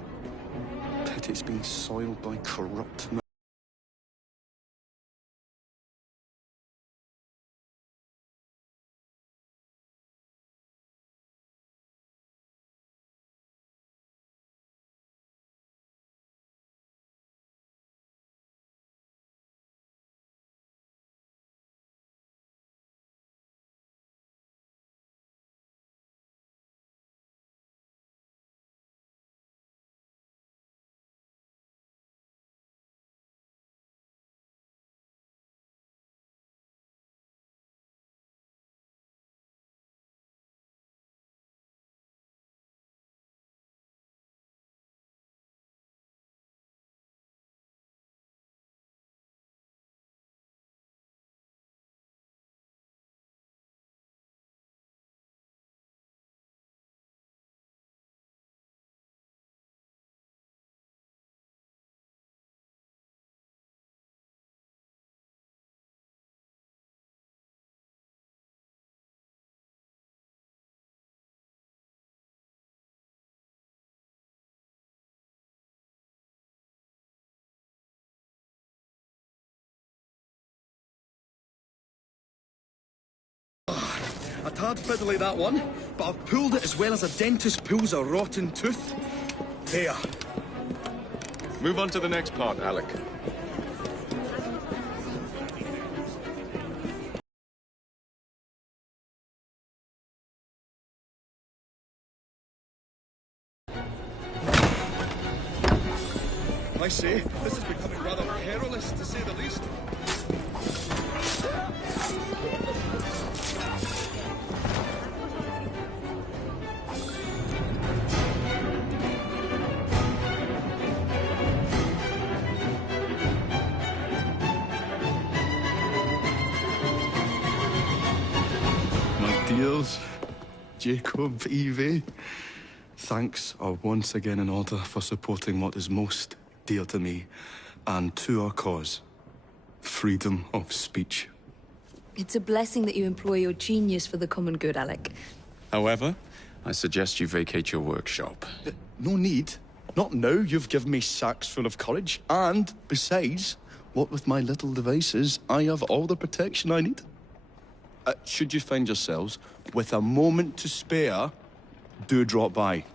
Pity it's been soiled by corrupt men. A tad fiddly, that one, but I've pulled it as well as a dentist pulls a rotten tooth. There. Move on to the next part, Alec. I say, this is becoming rather perilous, to say the least. My dears, Jacob, Evie, Thanks are once again in order for supporting what is most dear to me and to our cause. Freedom of speech. It's a blessing that you employ your genius for the common good, Alec. However, I suggest you vacate your workshop. No need. Not now you've given me sacks full of courage. And, besides, what with my little devices, I have all the protection I need. Should you find yourselves with a moment to spare, do drop by.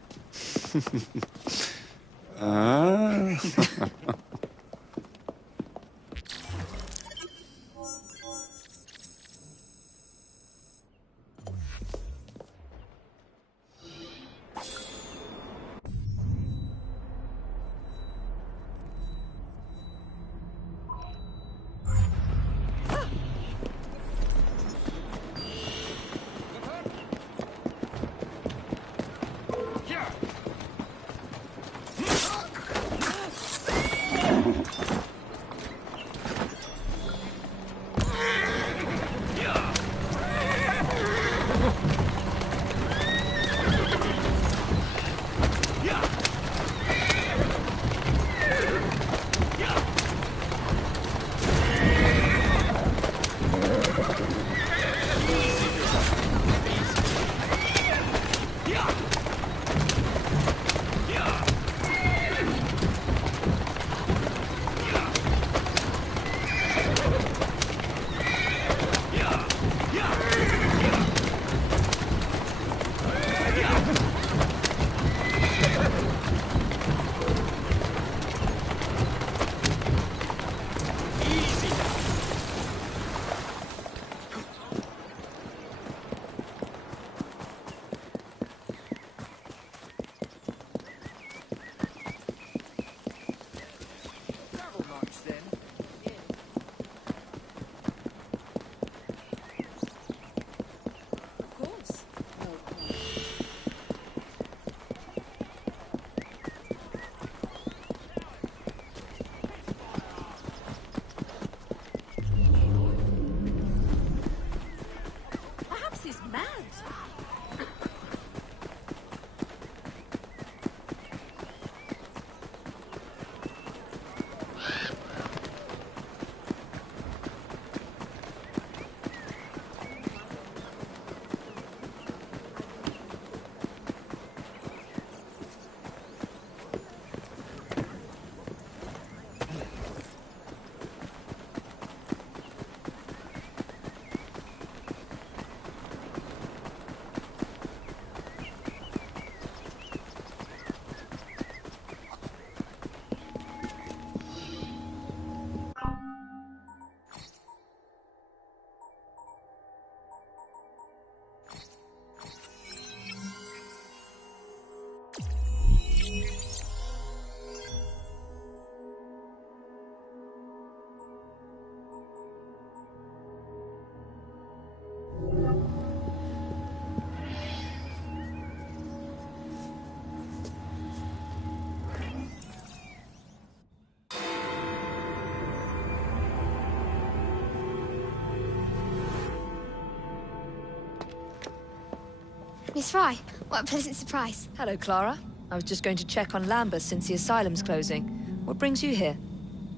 Miss Fry, what a pleasant surprise. Hello, Clara. I was just going to check on Lambeth since the asylum's closing. What brings you here?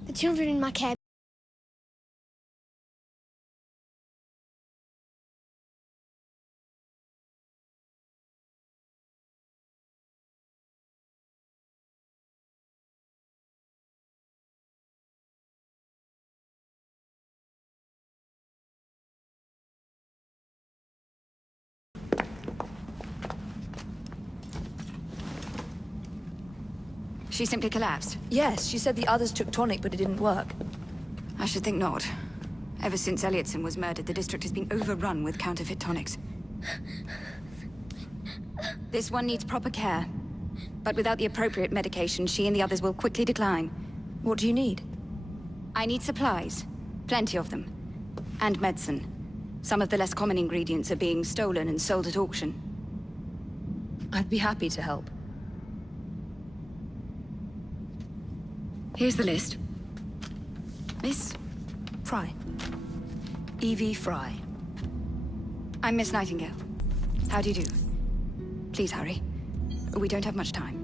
The children in my care. She simply collapsed? Yes, she said the others took tonic, but it didn't work. I should think not. Ever since Elliotson was murdered, the district has been overrun with counterfeit tonics. This one needs proper care. But without the appropriate medication, she and the others will quickly decline. What do you need? I need supplies. Plenty of them. And medicine. Some of the less common ingredients are being stolen and sold at auction. I'd be happy to help. Here's the list. Miss? Fry. Evie Fry. I'm Miss Nightingale. How do you do? Please hurry. We don't have much time.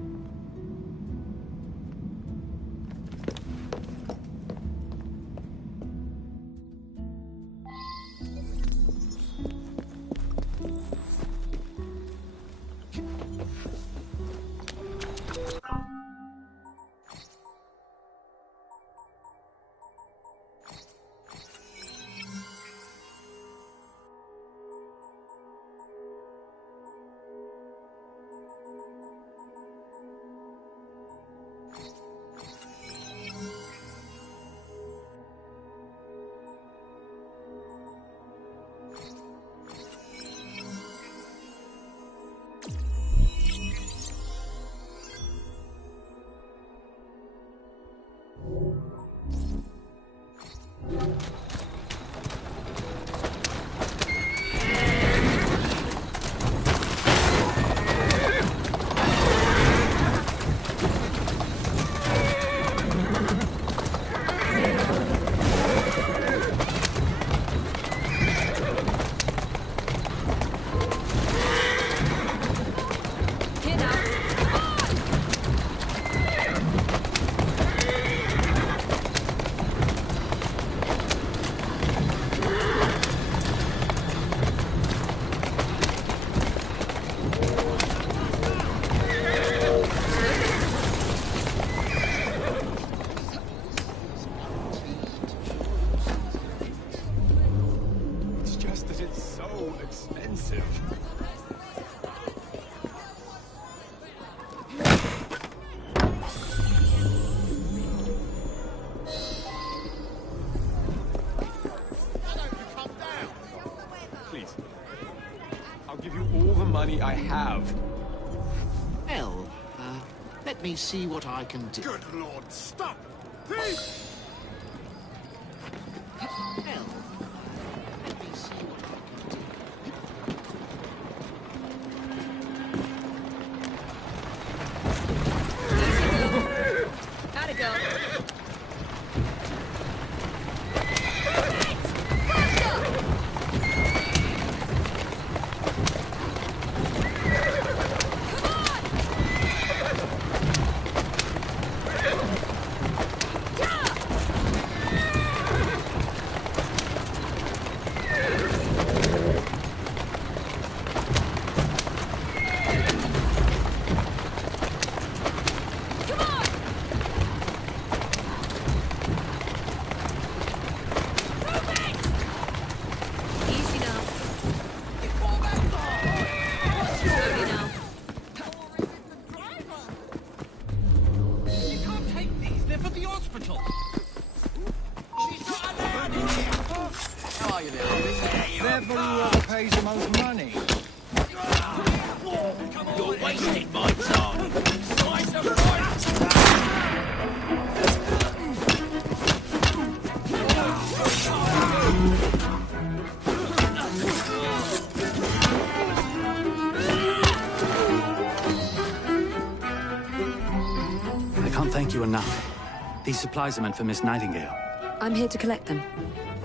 I have. Well, let me see what I can do. Good Lord, stop! Please! Well, let me see what I can do. Gotta go. Thank you enough. These supplies are meant for Miss Nightingale. I'm here to collect them.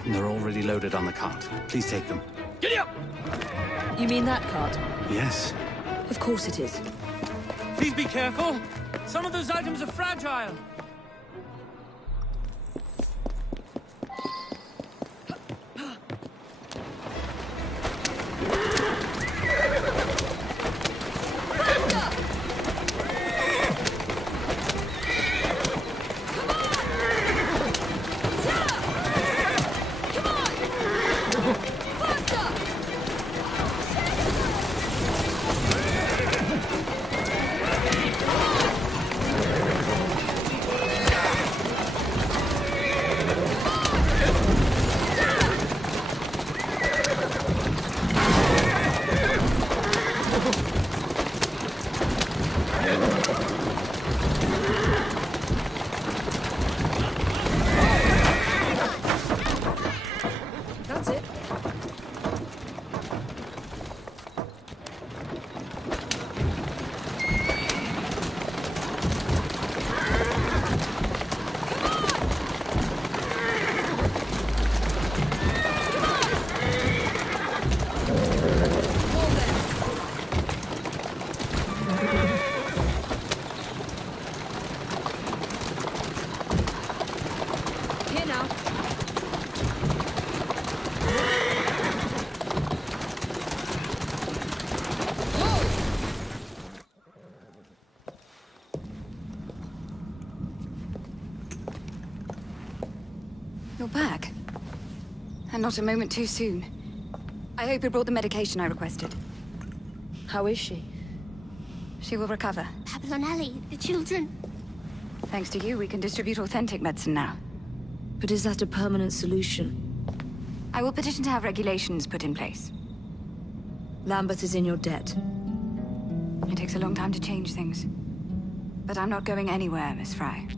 And they're already loaded on the cart. Please take them. Giddy up! You mean that cart? Yes. Of course it is. Please be careful. Some of those items are fragile. Not a moment too soon. I hope you brought the medication I requested. How is she? She will recover. Babylon Alley, the children. Thanks to you, we can distribute authentic medicine now. But is that a permanent solution? I will petition to have regulations put in place. Lambert is in your debt. It takes a long time to change things. But I'm not going anywhere, Miss Fry.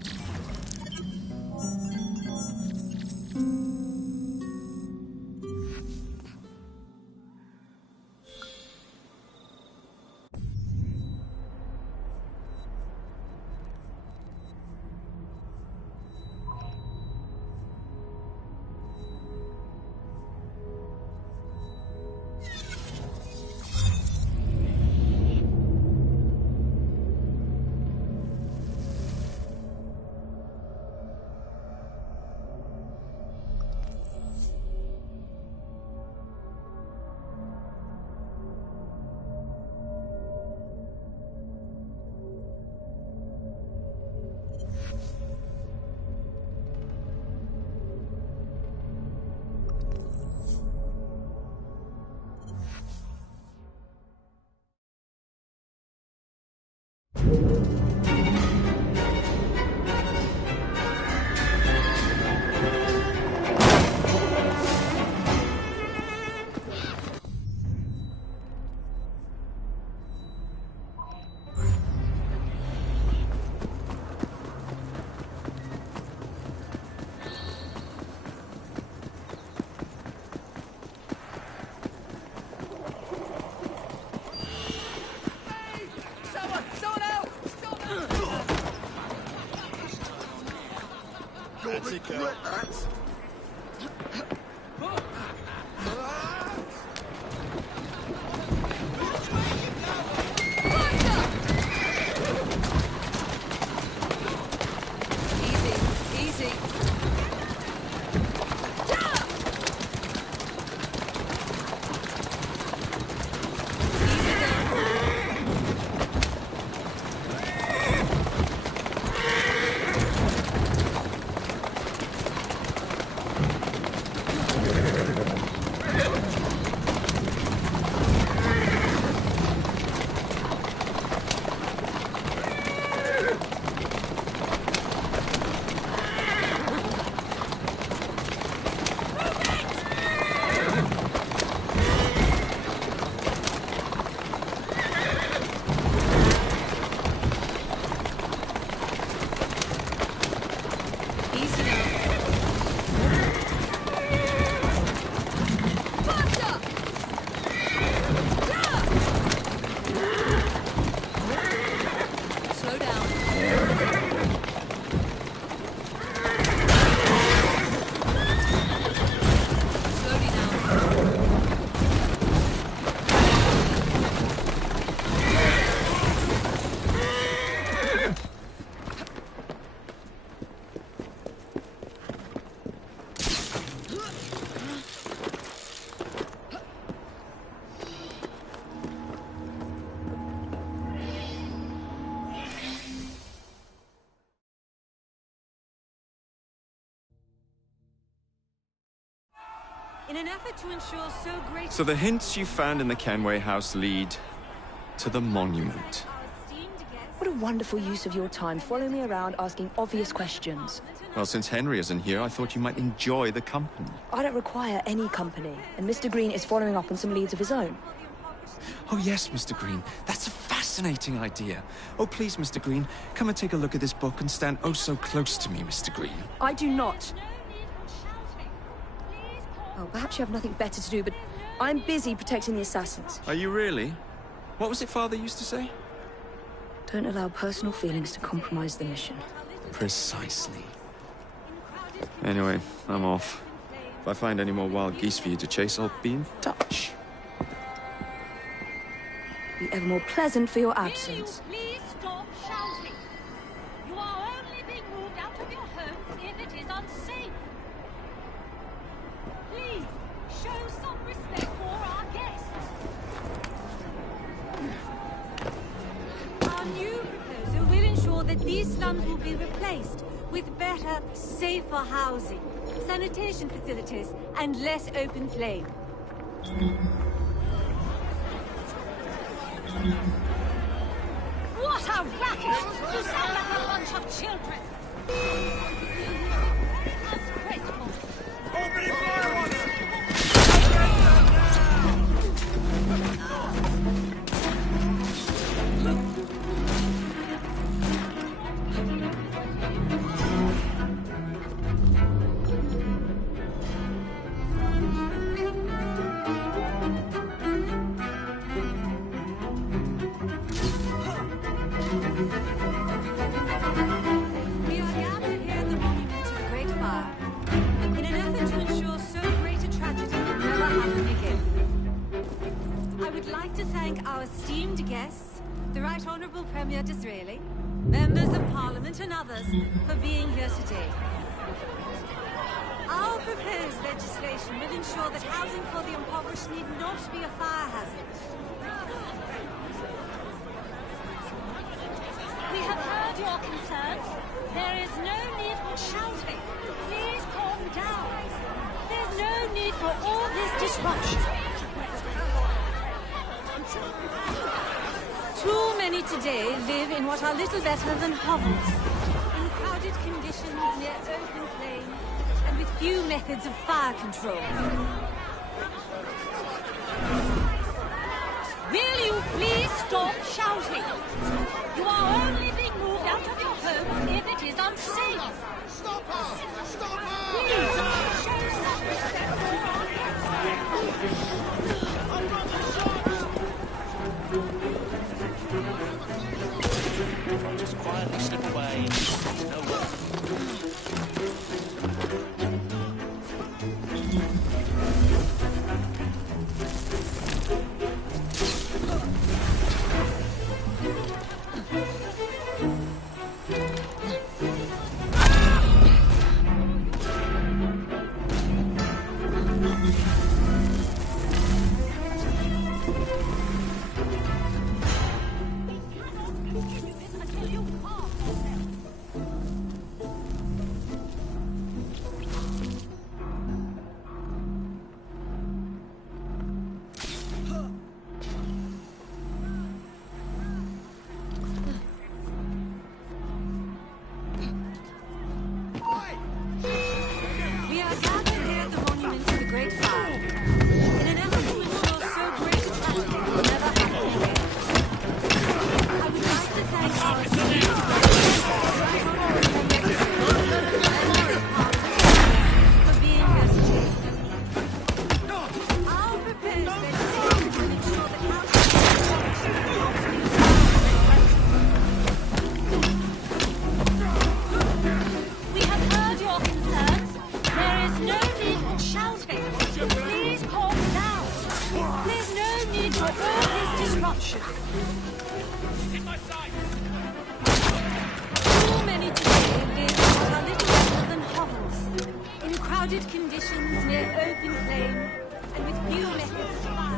In an effort to ensure so great... So the hints you found in the Kenway house lead to the monument. What a wonderful use of your time, following me around asking obvious questions. Well, since Henry isn't here, I thought you might enjoy the company. I don't require any company, and Mr. Green is following up on some leads of his own. Oh, yes, Mr. Green. That's a fascinating idea. Oh, please, Mr. Green, come and take a look at this book and stand oh so close to me, Mr. Green. I do not. Well, perhaps you have nothing better to do, but I'm busy protecting the assassins. Are you really? What was it Father used to say? Don't allow personal feelings to compromise the mission. Precisely. Anyway, I'm off. If I find any more wild geese for you to chase, I'll be in touch. Be ever more pleasant for your absence. Please stop shouting. You are only being moved out of your homes if it is unsafe. Please, show some respect for our guests. Our new proposal will ensure that these slums will be replaced with better, safer housing. sanitation facilities and less open flame. What a racket! You sound like a bunch of children! Open it fire on them! Our esteemed guests, the Right Honourable Premier Disraeli, members of Parliament and others, for being here today. Our proposed legislation will ensure that housing for the impoverished need not be a fire hazard. We have heard your concerns. There is no need for shouting. Please calm down. There's no need for all this disruption. Too many today live in what are little better than hovels, in crowded conditions near open flame, and with few methods of fire control. Will you please stop shouting? You are only being moved out of your home if it is unsafe. Stop her! Stop her! Please, show some respect for our guests. If I just quietly slip away, no work. Conditions near open flame and with few methods of fire.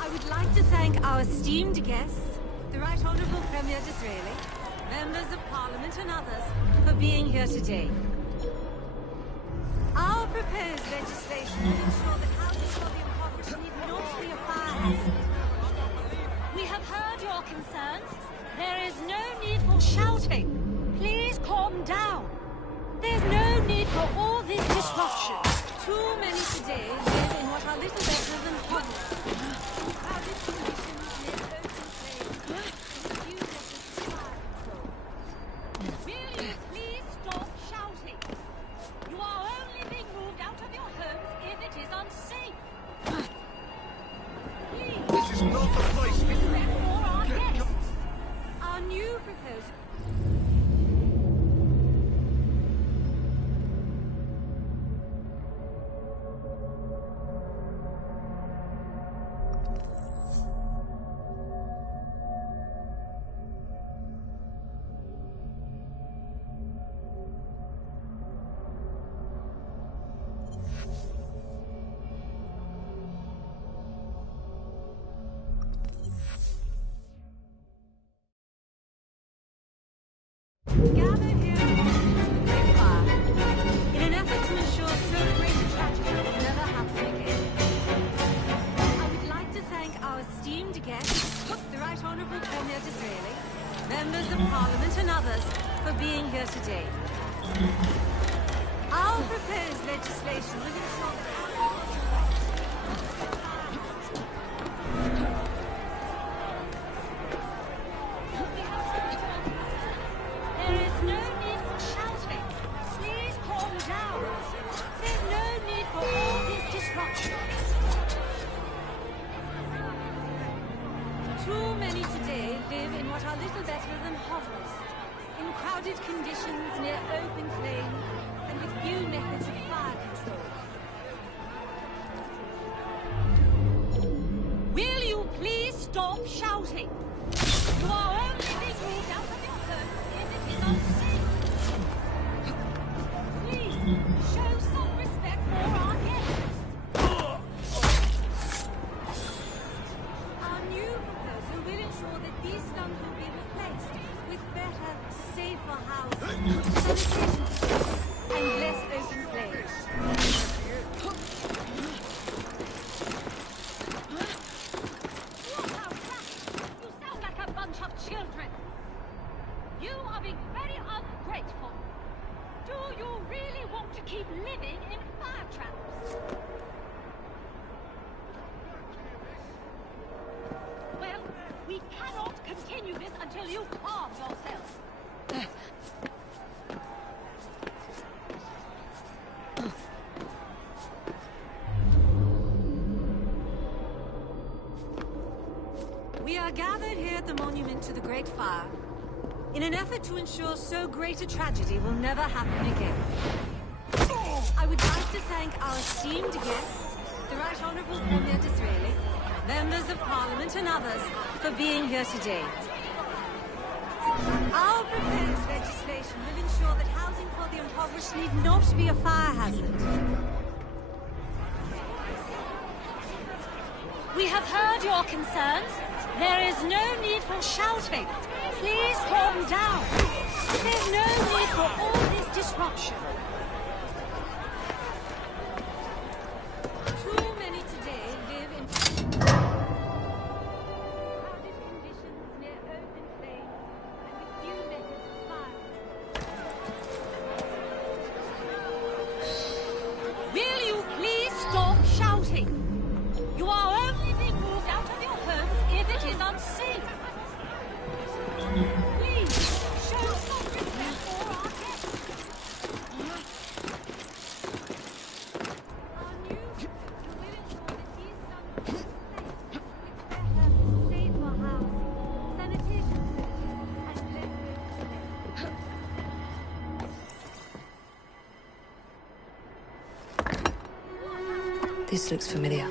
I would like to thank our esteemed guests, the Right Honourable Premier Disraeli, members of Parliament and others, for being here today. Our proposed legislation will ensure that housing for the impoverished need not be a fire hazard. We have heard your concerns. There is no need for shouting. Please calm down. There's no need for all this disruption. Too many today live in what are little better than hovels. Crowded conditions near open flame. Few methods of fire control. Will you please stop shouting? You are only being moved out of your homes if it is unsafe. half the place. Our new proposal. Gathered here in the fire in an effort to ensure so great a tragedy will never happen again. I would like to thank our esteemed guests, the Right Honourable Premier Disraeli, members of Parliament and others for being here today. Our proposed legislation will ensure there is no need for shouting. Please calm down. There's no need for all this disruption. Too many today live in what are little better than hovels, in crowded conditions near open flame and with few methods of fire control. Will you please stop shouting? You are only being moved out of your home if it is unsafe. Please, show some respect for our guests. Our new proposal will ensure that these slums will be replaced with better, safer housing, sanitation systems, and less open flames. You sound like a bunch of children. You are being very ungrateful. Do you really want to keep living in fire traps? Well, we cannot continue this until you calm yourself. We are gathered here at the monument to the Great Fire in an effort to ensure so great a tragedy will never happen again. I would like to thank our esteemed guests, the Right Honourable Premier Disraeli, members of Parliament and others for being here today. Our proposed legislation will ensure that housing for the impoverished need not be a fire hazard. We have heard your concerns. There is no need for shouting. Please calm down. There's no need for all this disruption. Too many today live in crowded conditions near open flame and with few methods of fire. Will you please stop shouting? You are only being moved out of your homes if it is unsafe. Please, show some respect for our guests. Our new proposal will ensure that these slums will be replaced with better, safer housing, sanitation systems, and less open This looks familiar.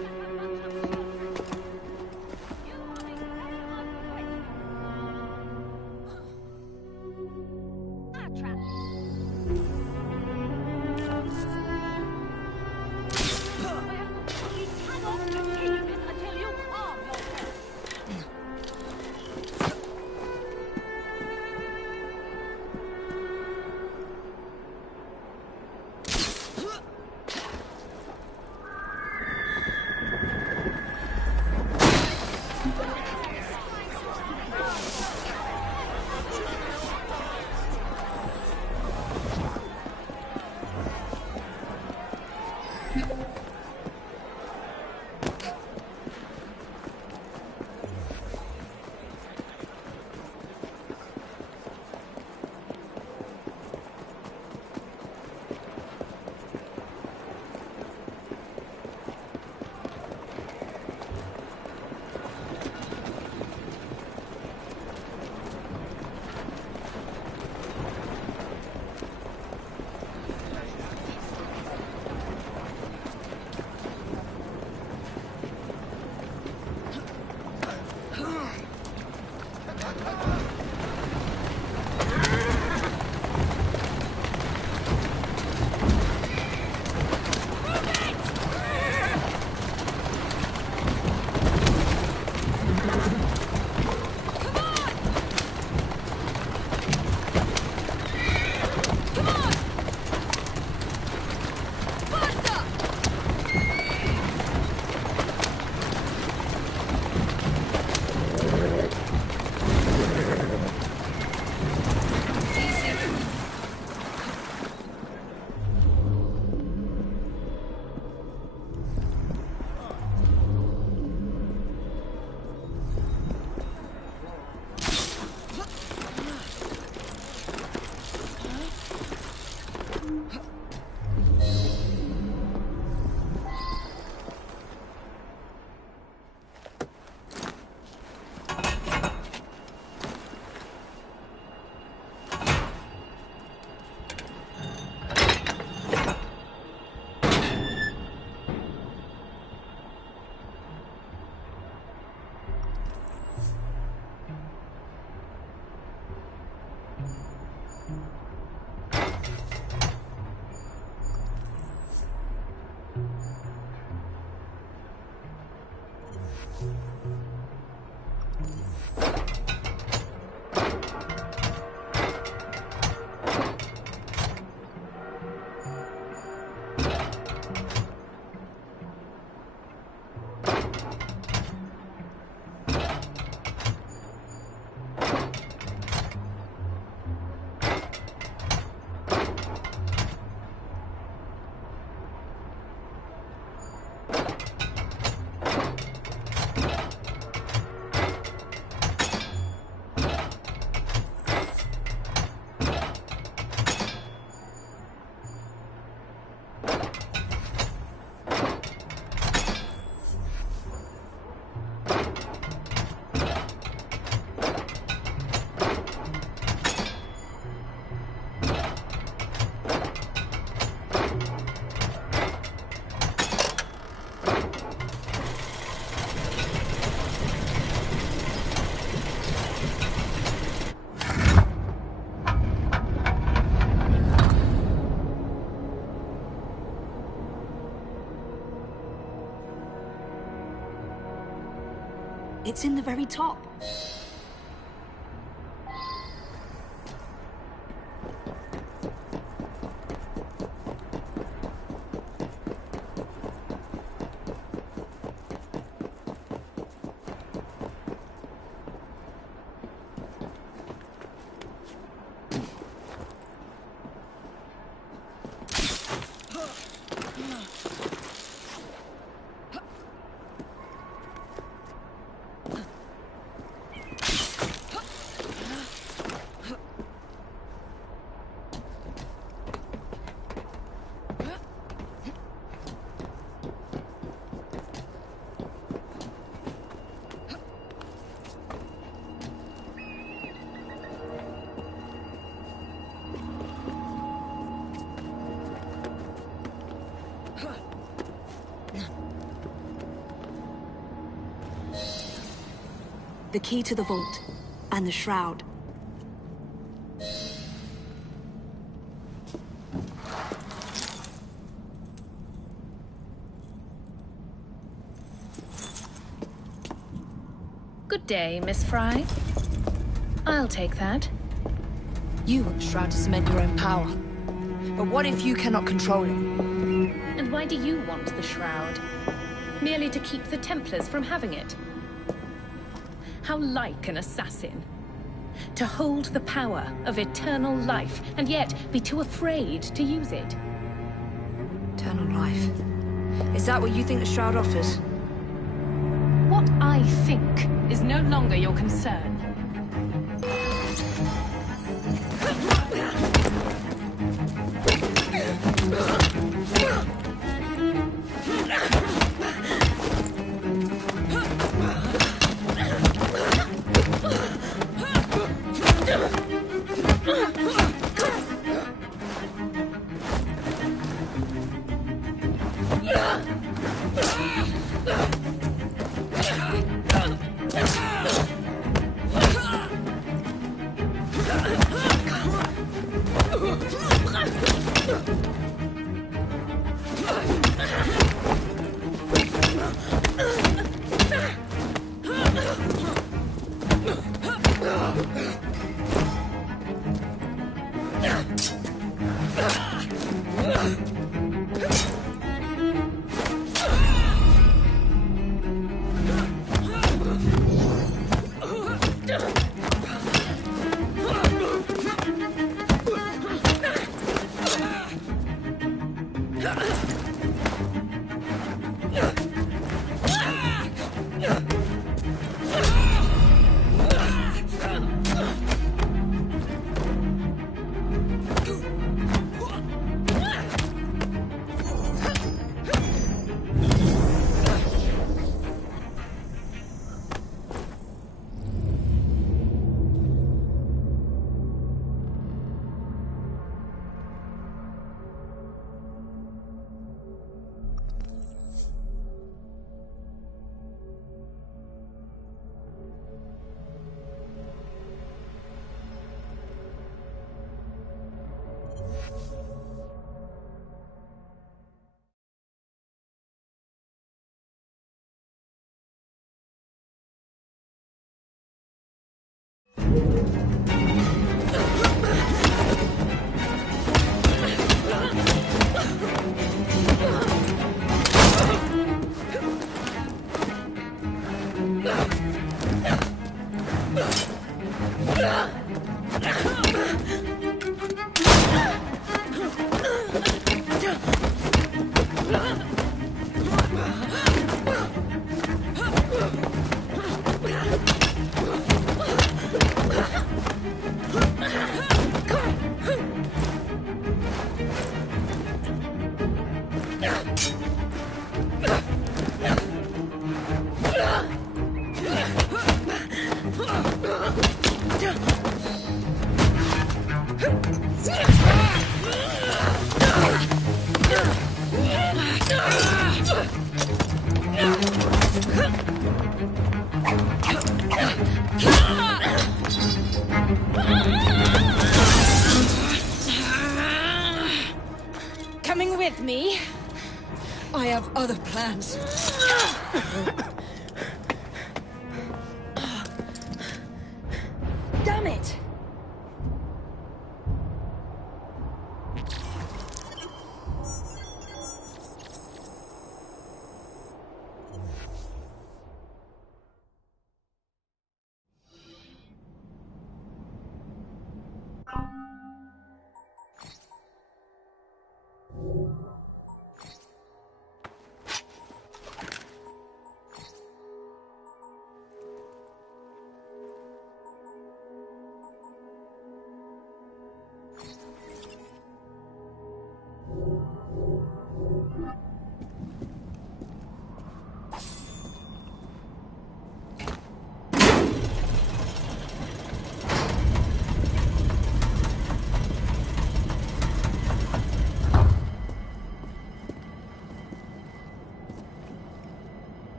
It's in the very top. The key to the vault, and the shroud. Good day, Miss Fry. I'll take that. You want the shroud to cement your own power. But what if you cannot control it? And why do you want the shroud? Merely to keep the Templars from having it? How like an assassin. To hold the power of eternal life, and yet be too afraid to use it. Eternal life. Is that what you think the shroud offers? What I think is no longer your concern. Coming with me? I have other plans.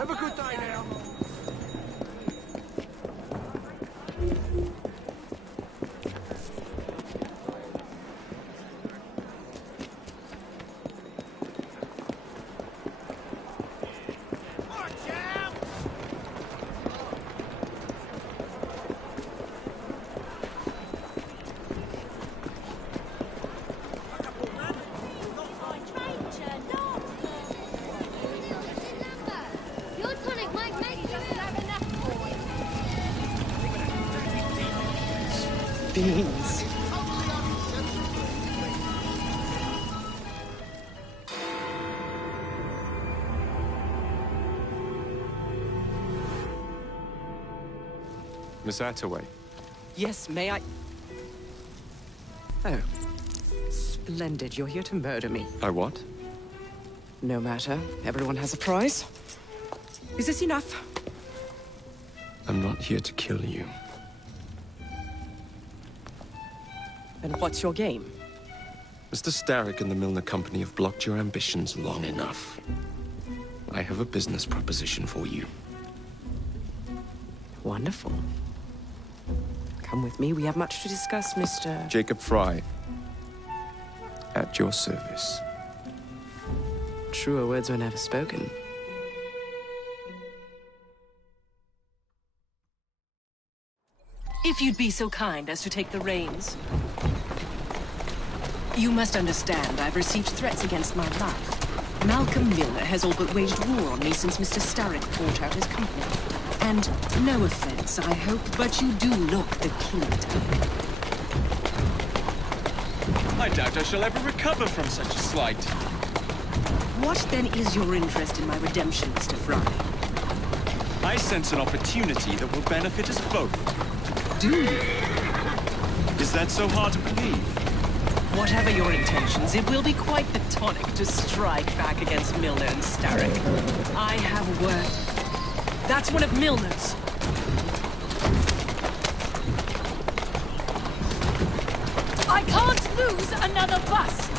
Have a good day now. Beans. Miss Attaway. Yes, may I? Oh. Splendid. You're here to murder me. I what? No matter. Everyone has a price. Is this enough? I'm not here to kill you. And what's your game? Mr. Starrick and the Milner Company have blocked your ambitions long enough. I have a business proposition for you. Wonderful. Come with me. We have much to discuss, Mr. Jacob Fry. At your service. Truer words were never spoken. If you'd be so kind as to take the reins. You must understand, I've received threats against my life. Malcolm Milner has all but waged war on me since Mr. Starrick bought out his company. And no offense, I hope, but you do look the king. I doubt I shall ever recover from such a slight. What then is your interest in my redemption, Mr. Fry? I sense an opportunity that will benefit us both. Do you? Is that so hard to believe? Whatever your intentions, it will be quite the tonic to strike back against Milner and Starrick. I have worth. That's one of Milner's. I can't lose another bus!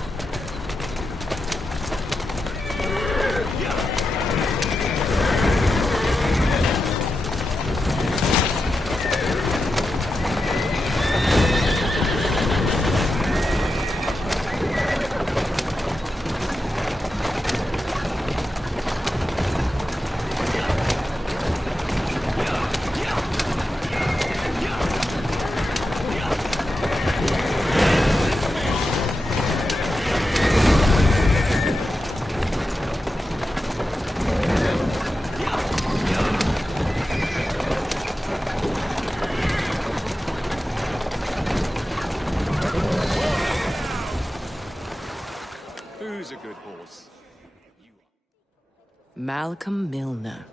Who's a good horse? Malcolm Milner.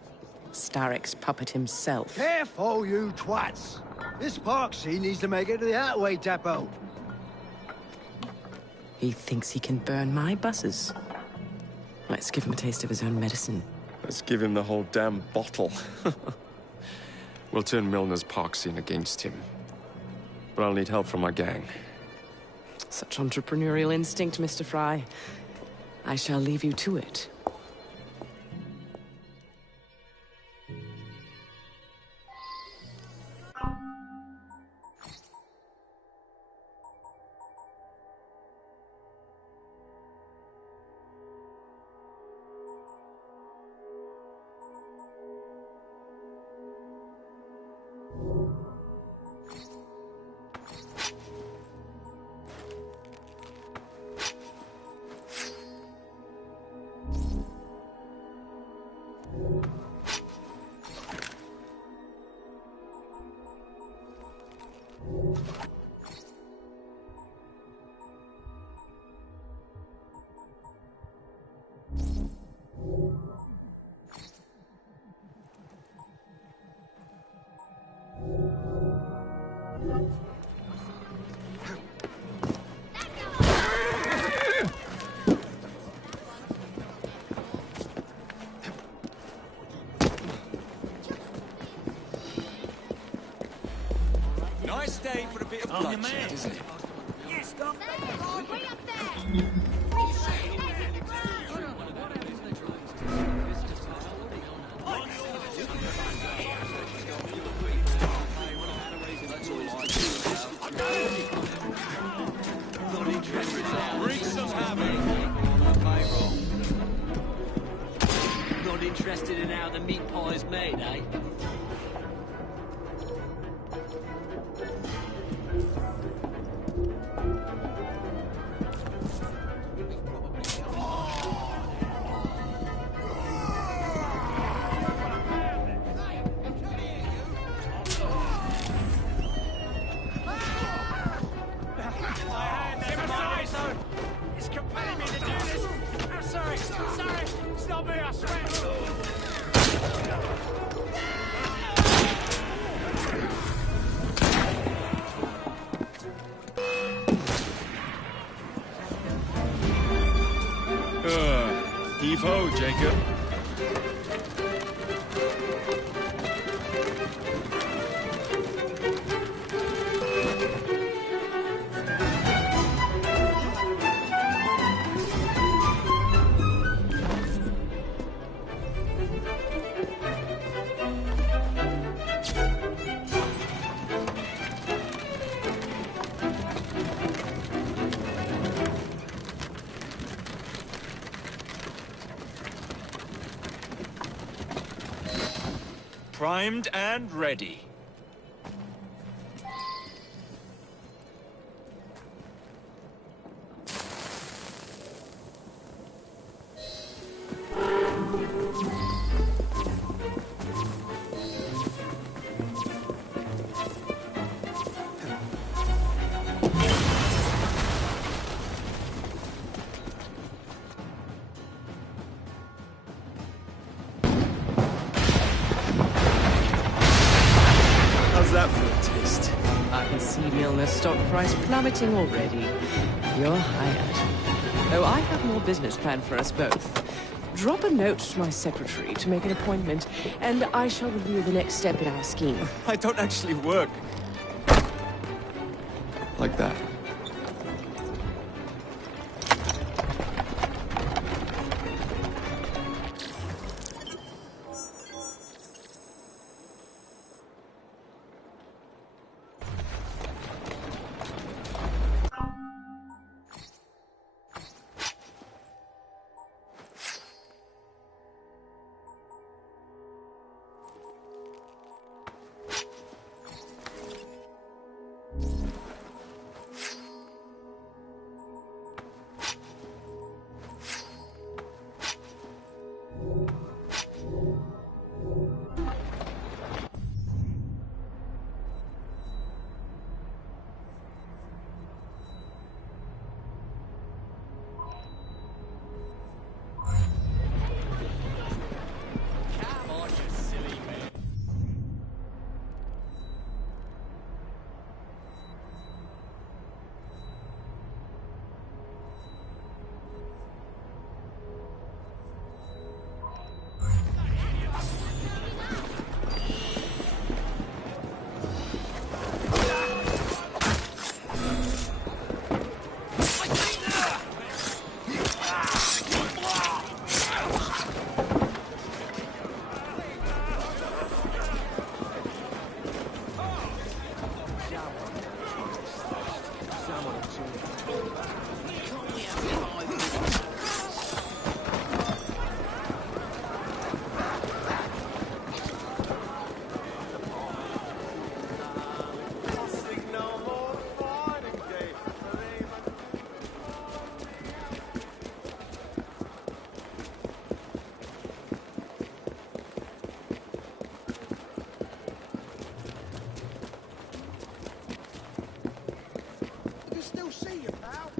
Starrick's puppet himself. Careful, you twats! This park scene needs to make it to the Outway depot. He thinks he can burn my buses. Let's give him a taste of his own medicine. Let's give him the whole damn bottle. We'll turn Milner's park scene against him. But I'll need help from my gang. Such entrepreneurial instinct, Mr. Fry. I shall leave you to it. Nice day for a bit of bloodshed, isn't it? Yes, Doc. Way up there! Wreak some havoc. Not interested in how the meat pie is made, eh? It's compelling me to do this. I'm sorry. It's not me, I swear. Heave-ho, Jacob. Primed and ready. How's that for a taste? I can see Milner's stock price plummeting already. You're hired. Oh, I have more business planned for us both. Drop a note to my secretary to make an appointment, and I shall reveal the next step in our scheme. I don't actually work. Like that. still see you, pal.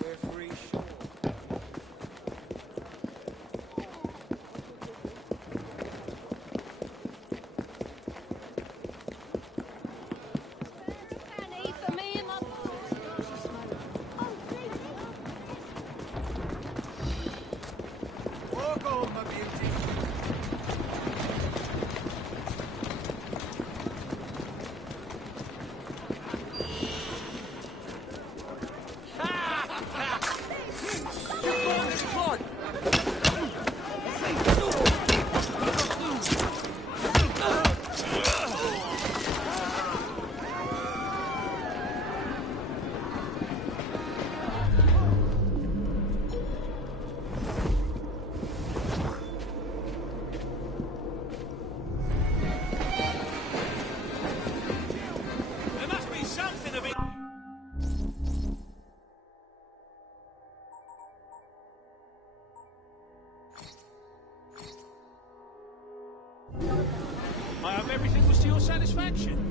We're free shore. Penny for me and my boys. Oh, please. Walk on, my beauty. There must be something of it. I hope everything was to your satisfaction.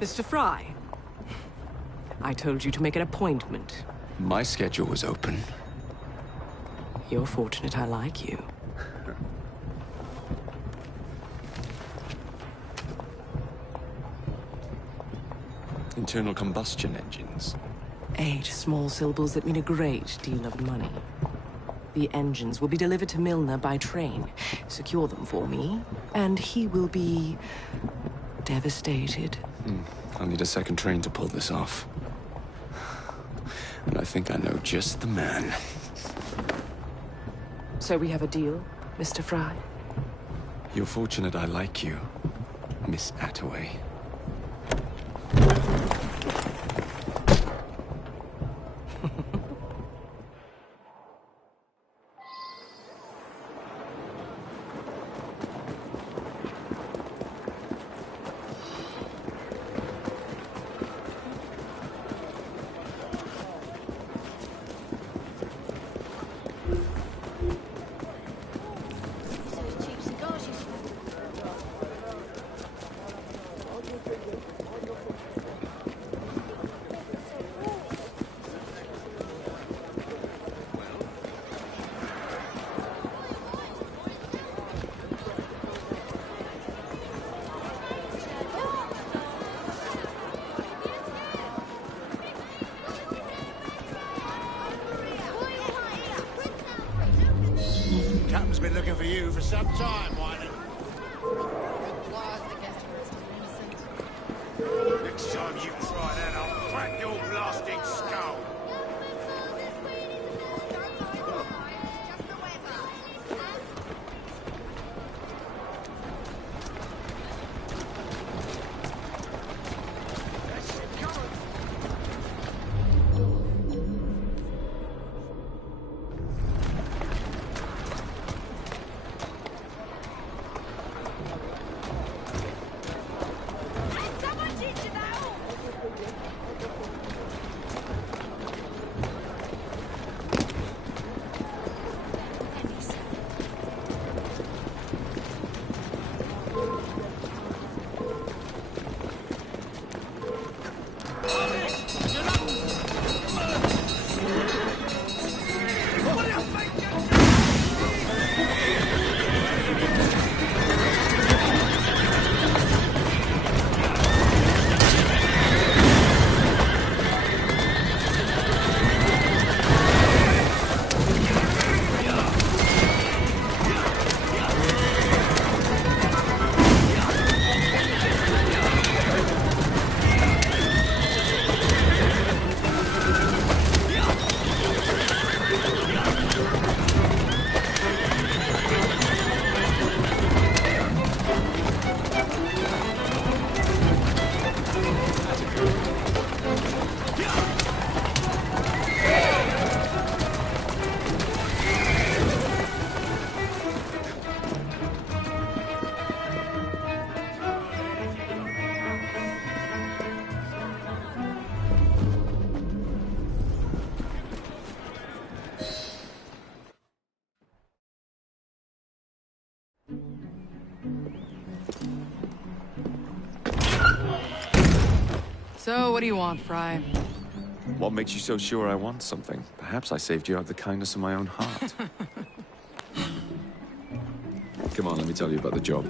Mr. Fry, I told you to make an appointment. My schedule was open. You're fortunate I like you. Internal combustion engines. 8 small syllables that mean a great deal of money. The engines will be delivered to Milner by train. Secure them for me, and he will be devastated. I'll need a second train to pull this off. And I think I know just the man. So we have a deal, Mr. Fry? You're fortunate I like you, Miss Attaway. Captain's been looking for you for some time, Wiley. Next time you try that, I'll crack your blasting skull. So, what do you want, Fry? What makes you so sure I want something? Perhaps I saved you out of the kindness of my own heart. Come on, let me tell you about the job.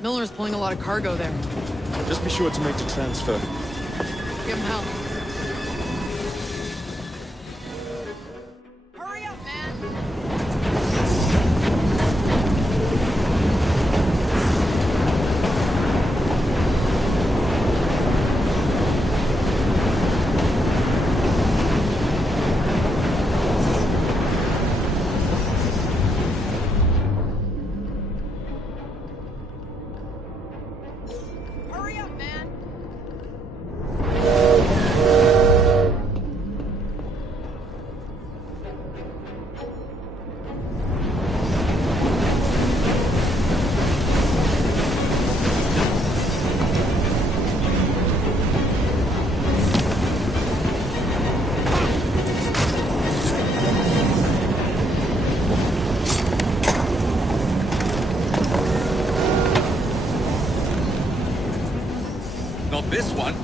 Milner's pulling a lot of cargo there. Just be sure to make the transfer. Give him help. Hurry up, man! Not this one.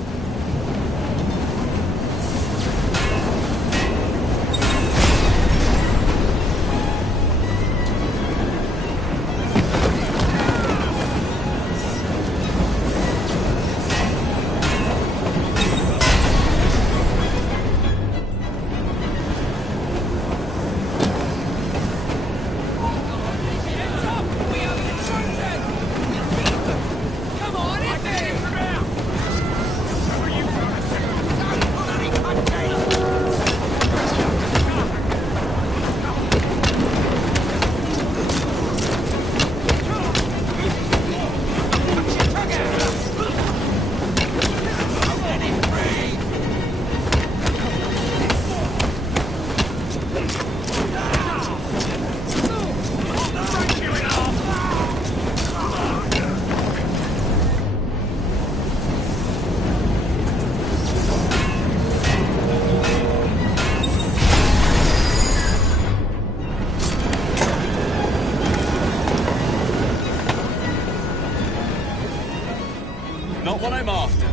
Not what I'm after.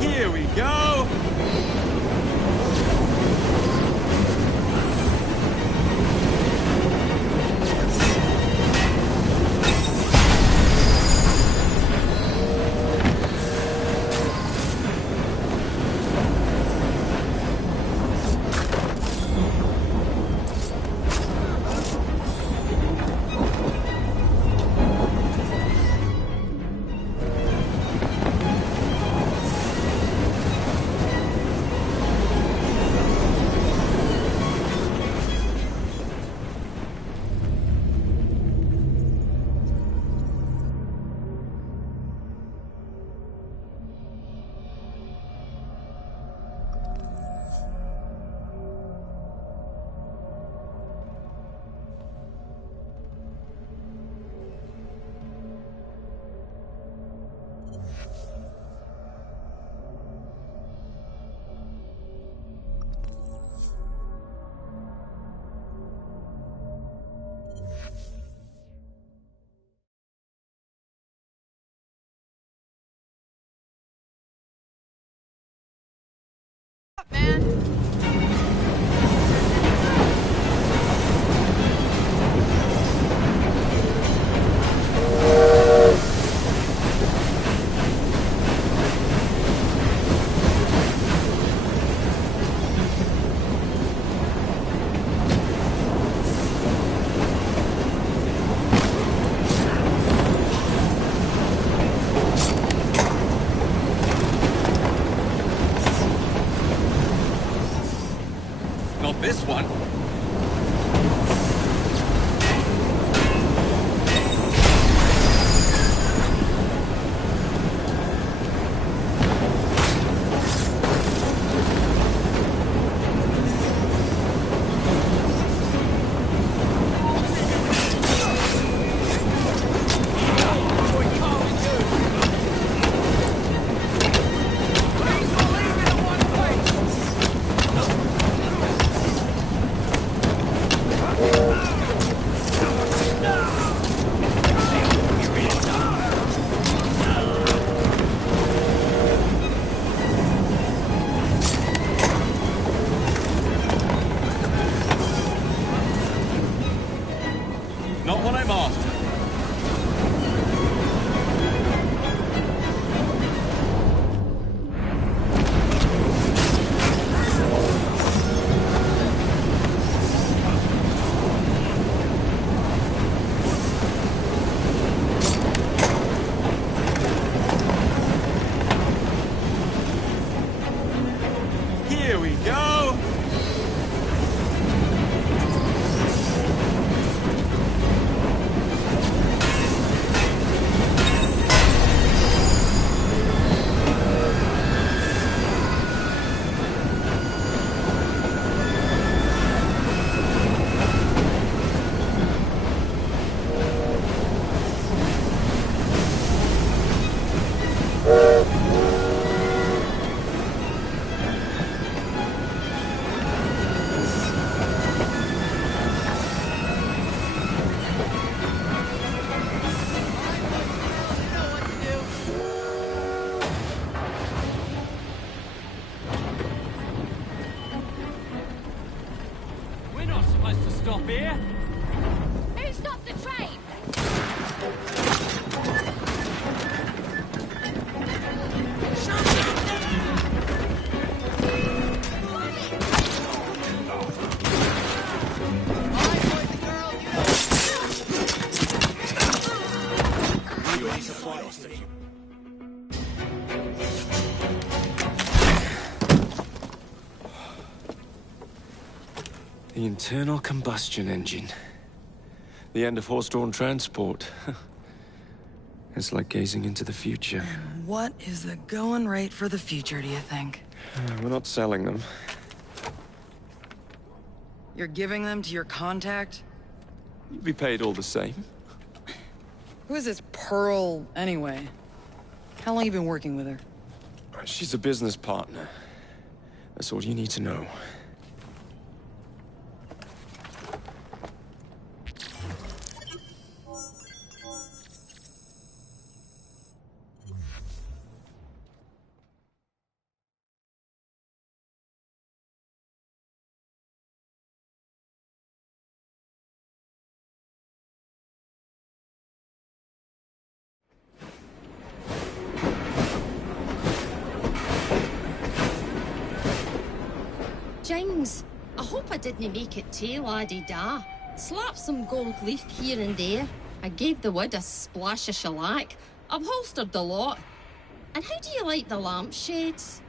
Here we go! Not this one. stop here. Who stopped the train? The internal combustion engine. The end of horse-drawn transport. It's like gazing into the future. What is the going rate for the future, do you think? We're not selling them. You're giving them to your contact? You'd be paid all the same. Who is this Pearl, anyway? How long you been working with her? She's a business partner. That's all you need to know. Jings, I hope I didn't make it too la-di-da. Slap some gold leaf here and there. I gave the wood a splash of shellac. Upholstered the lot. And how do you like the lampshades?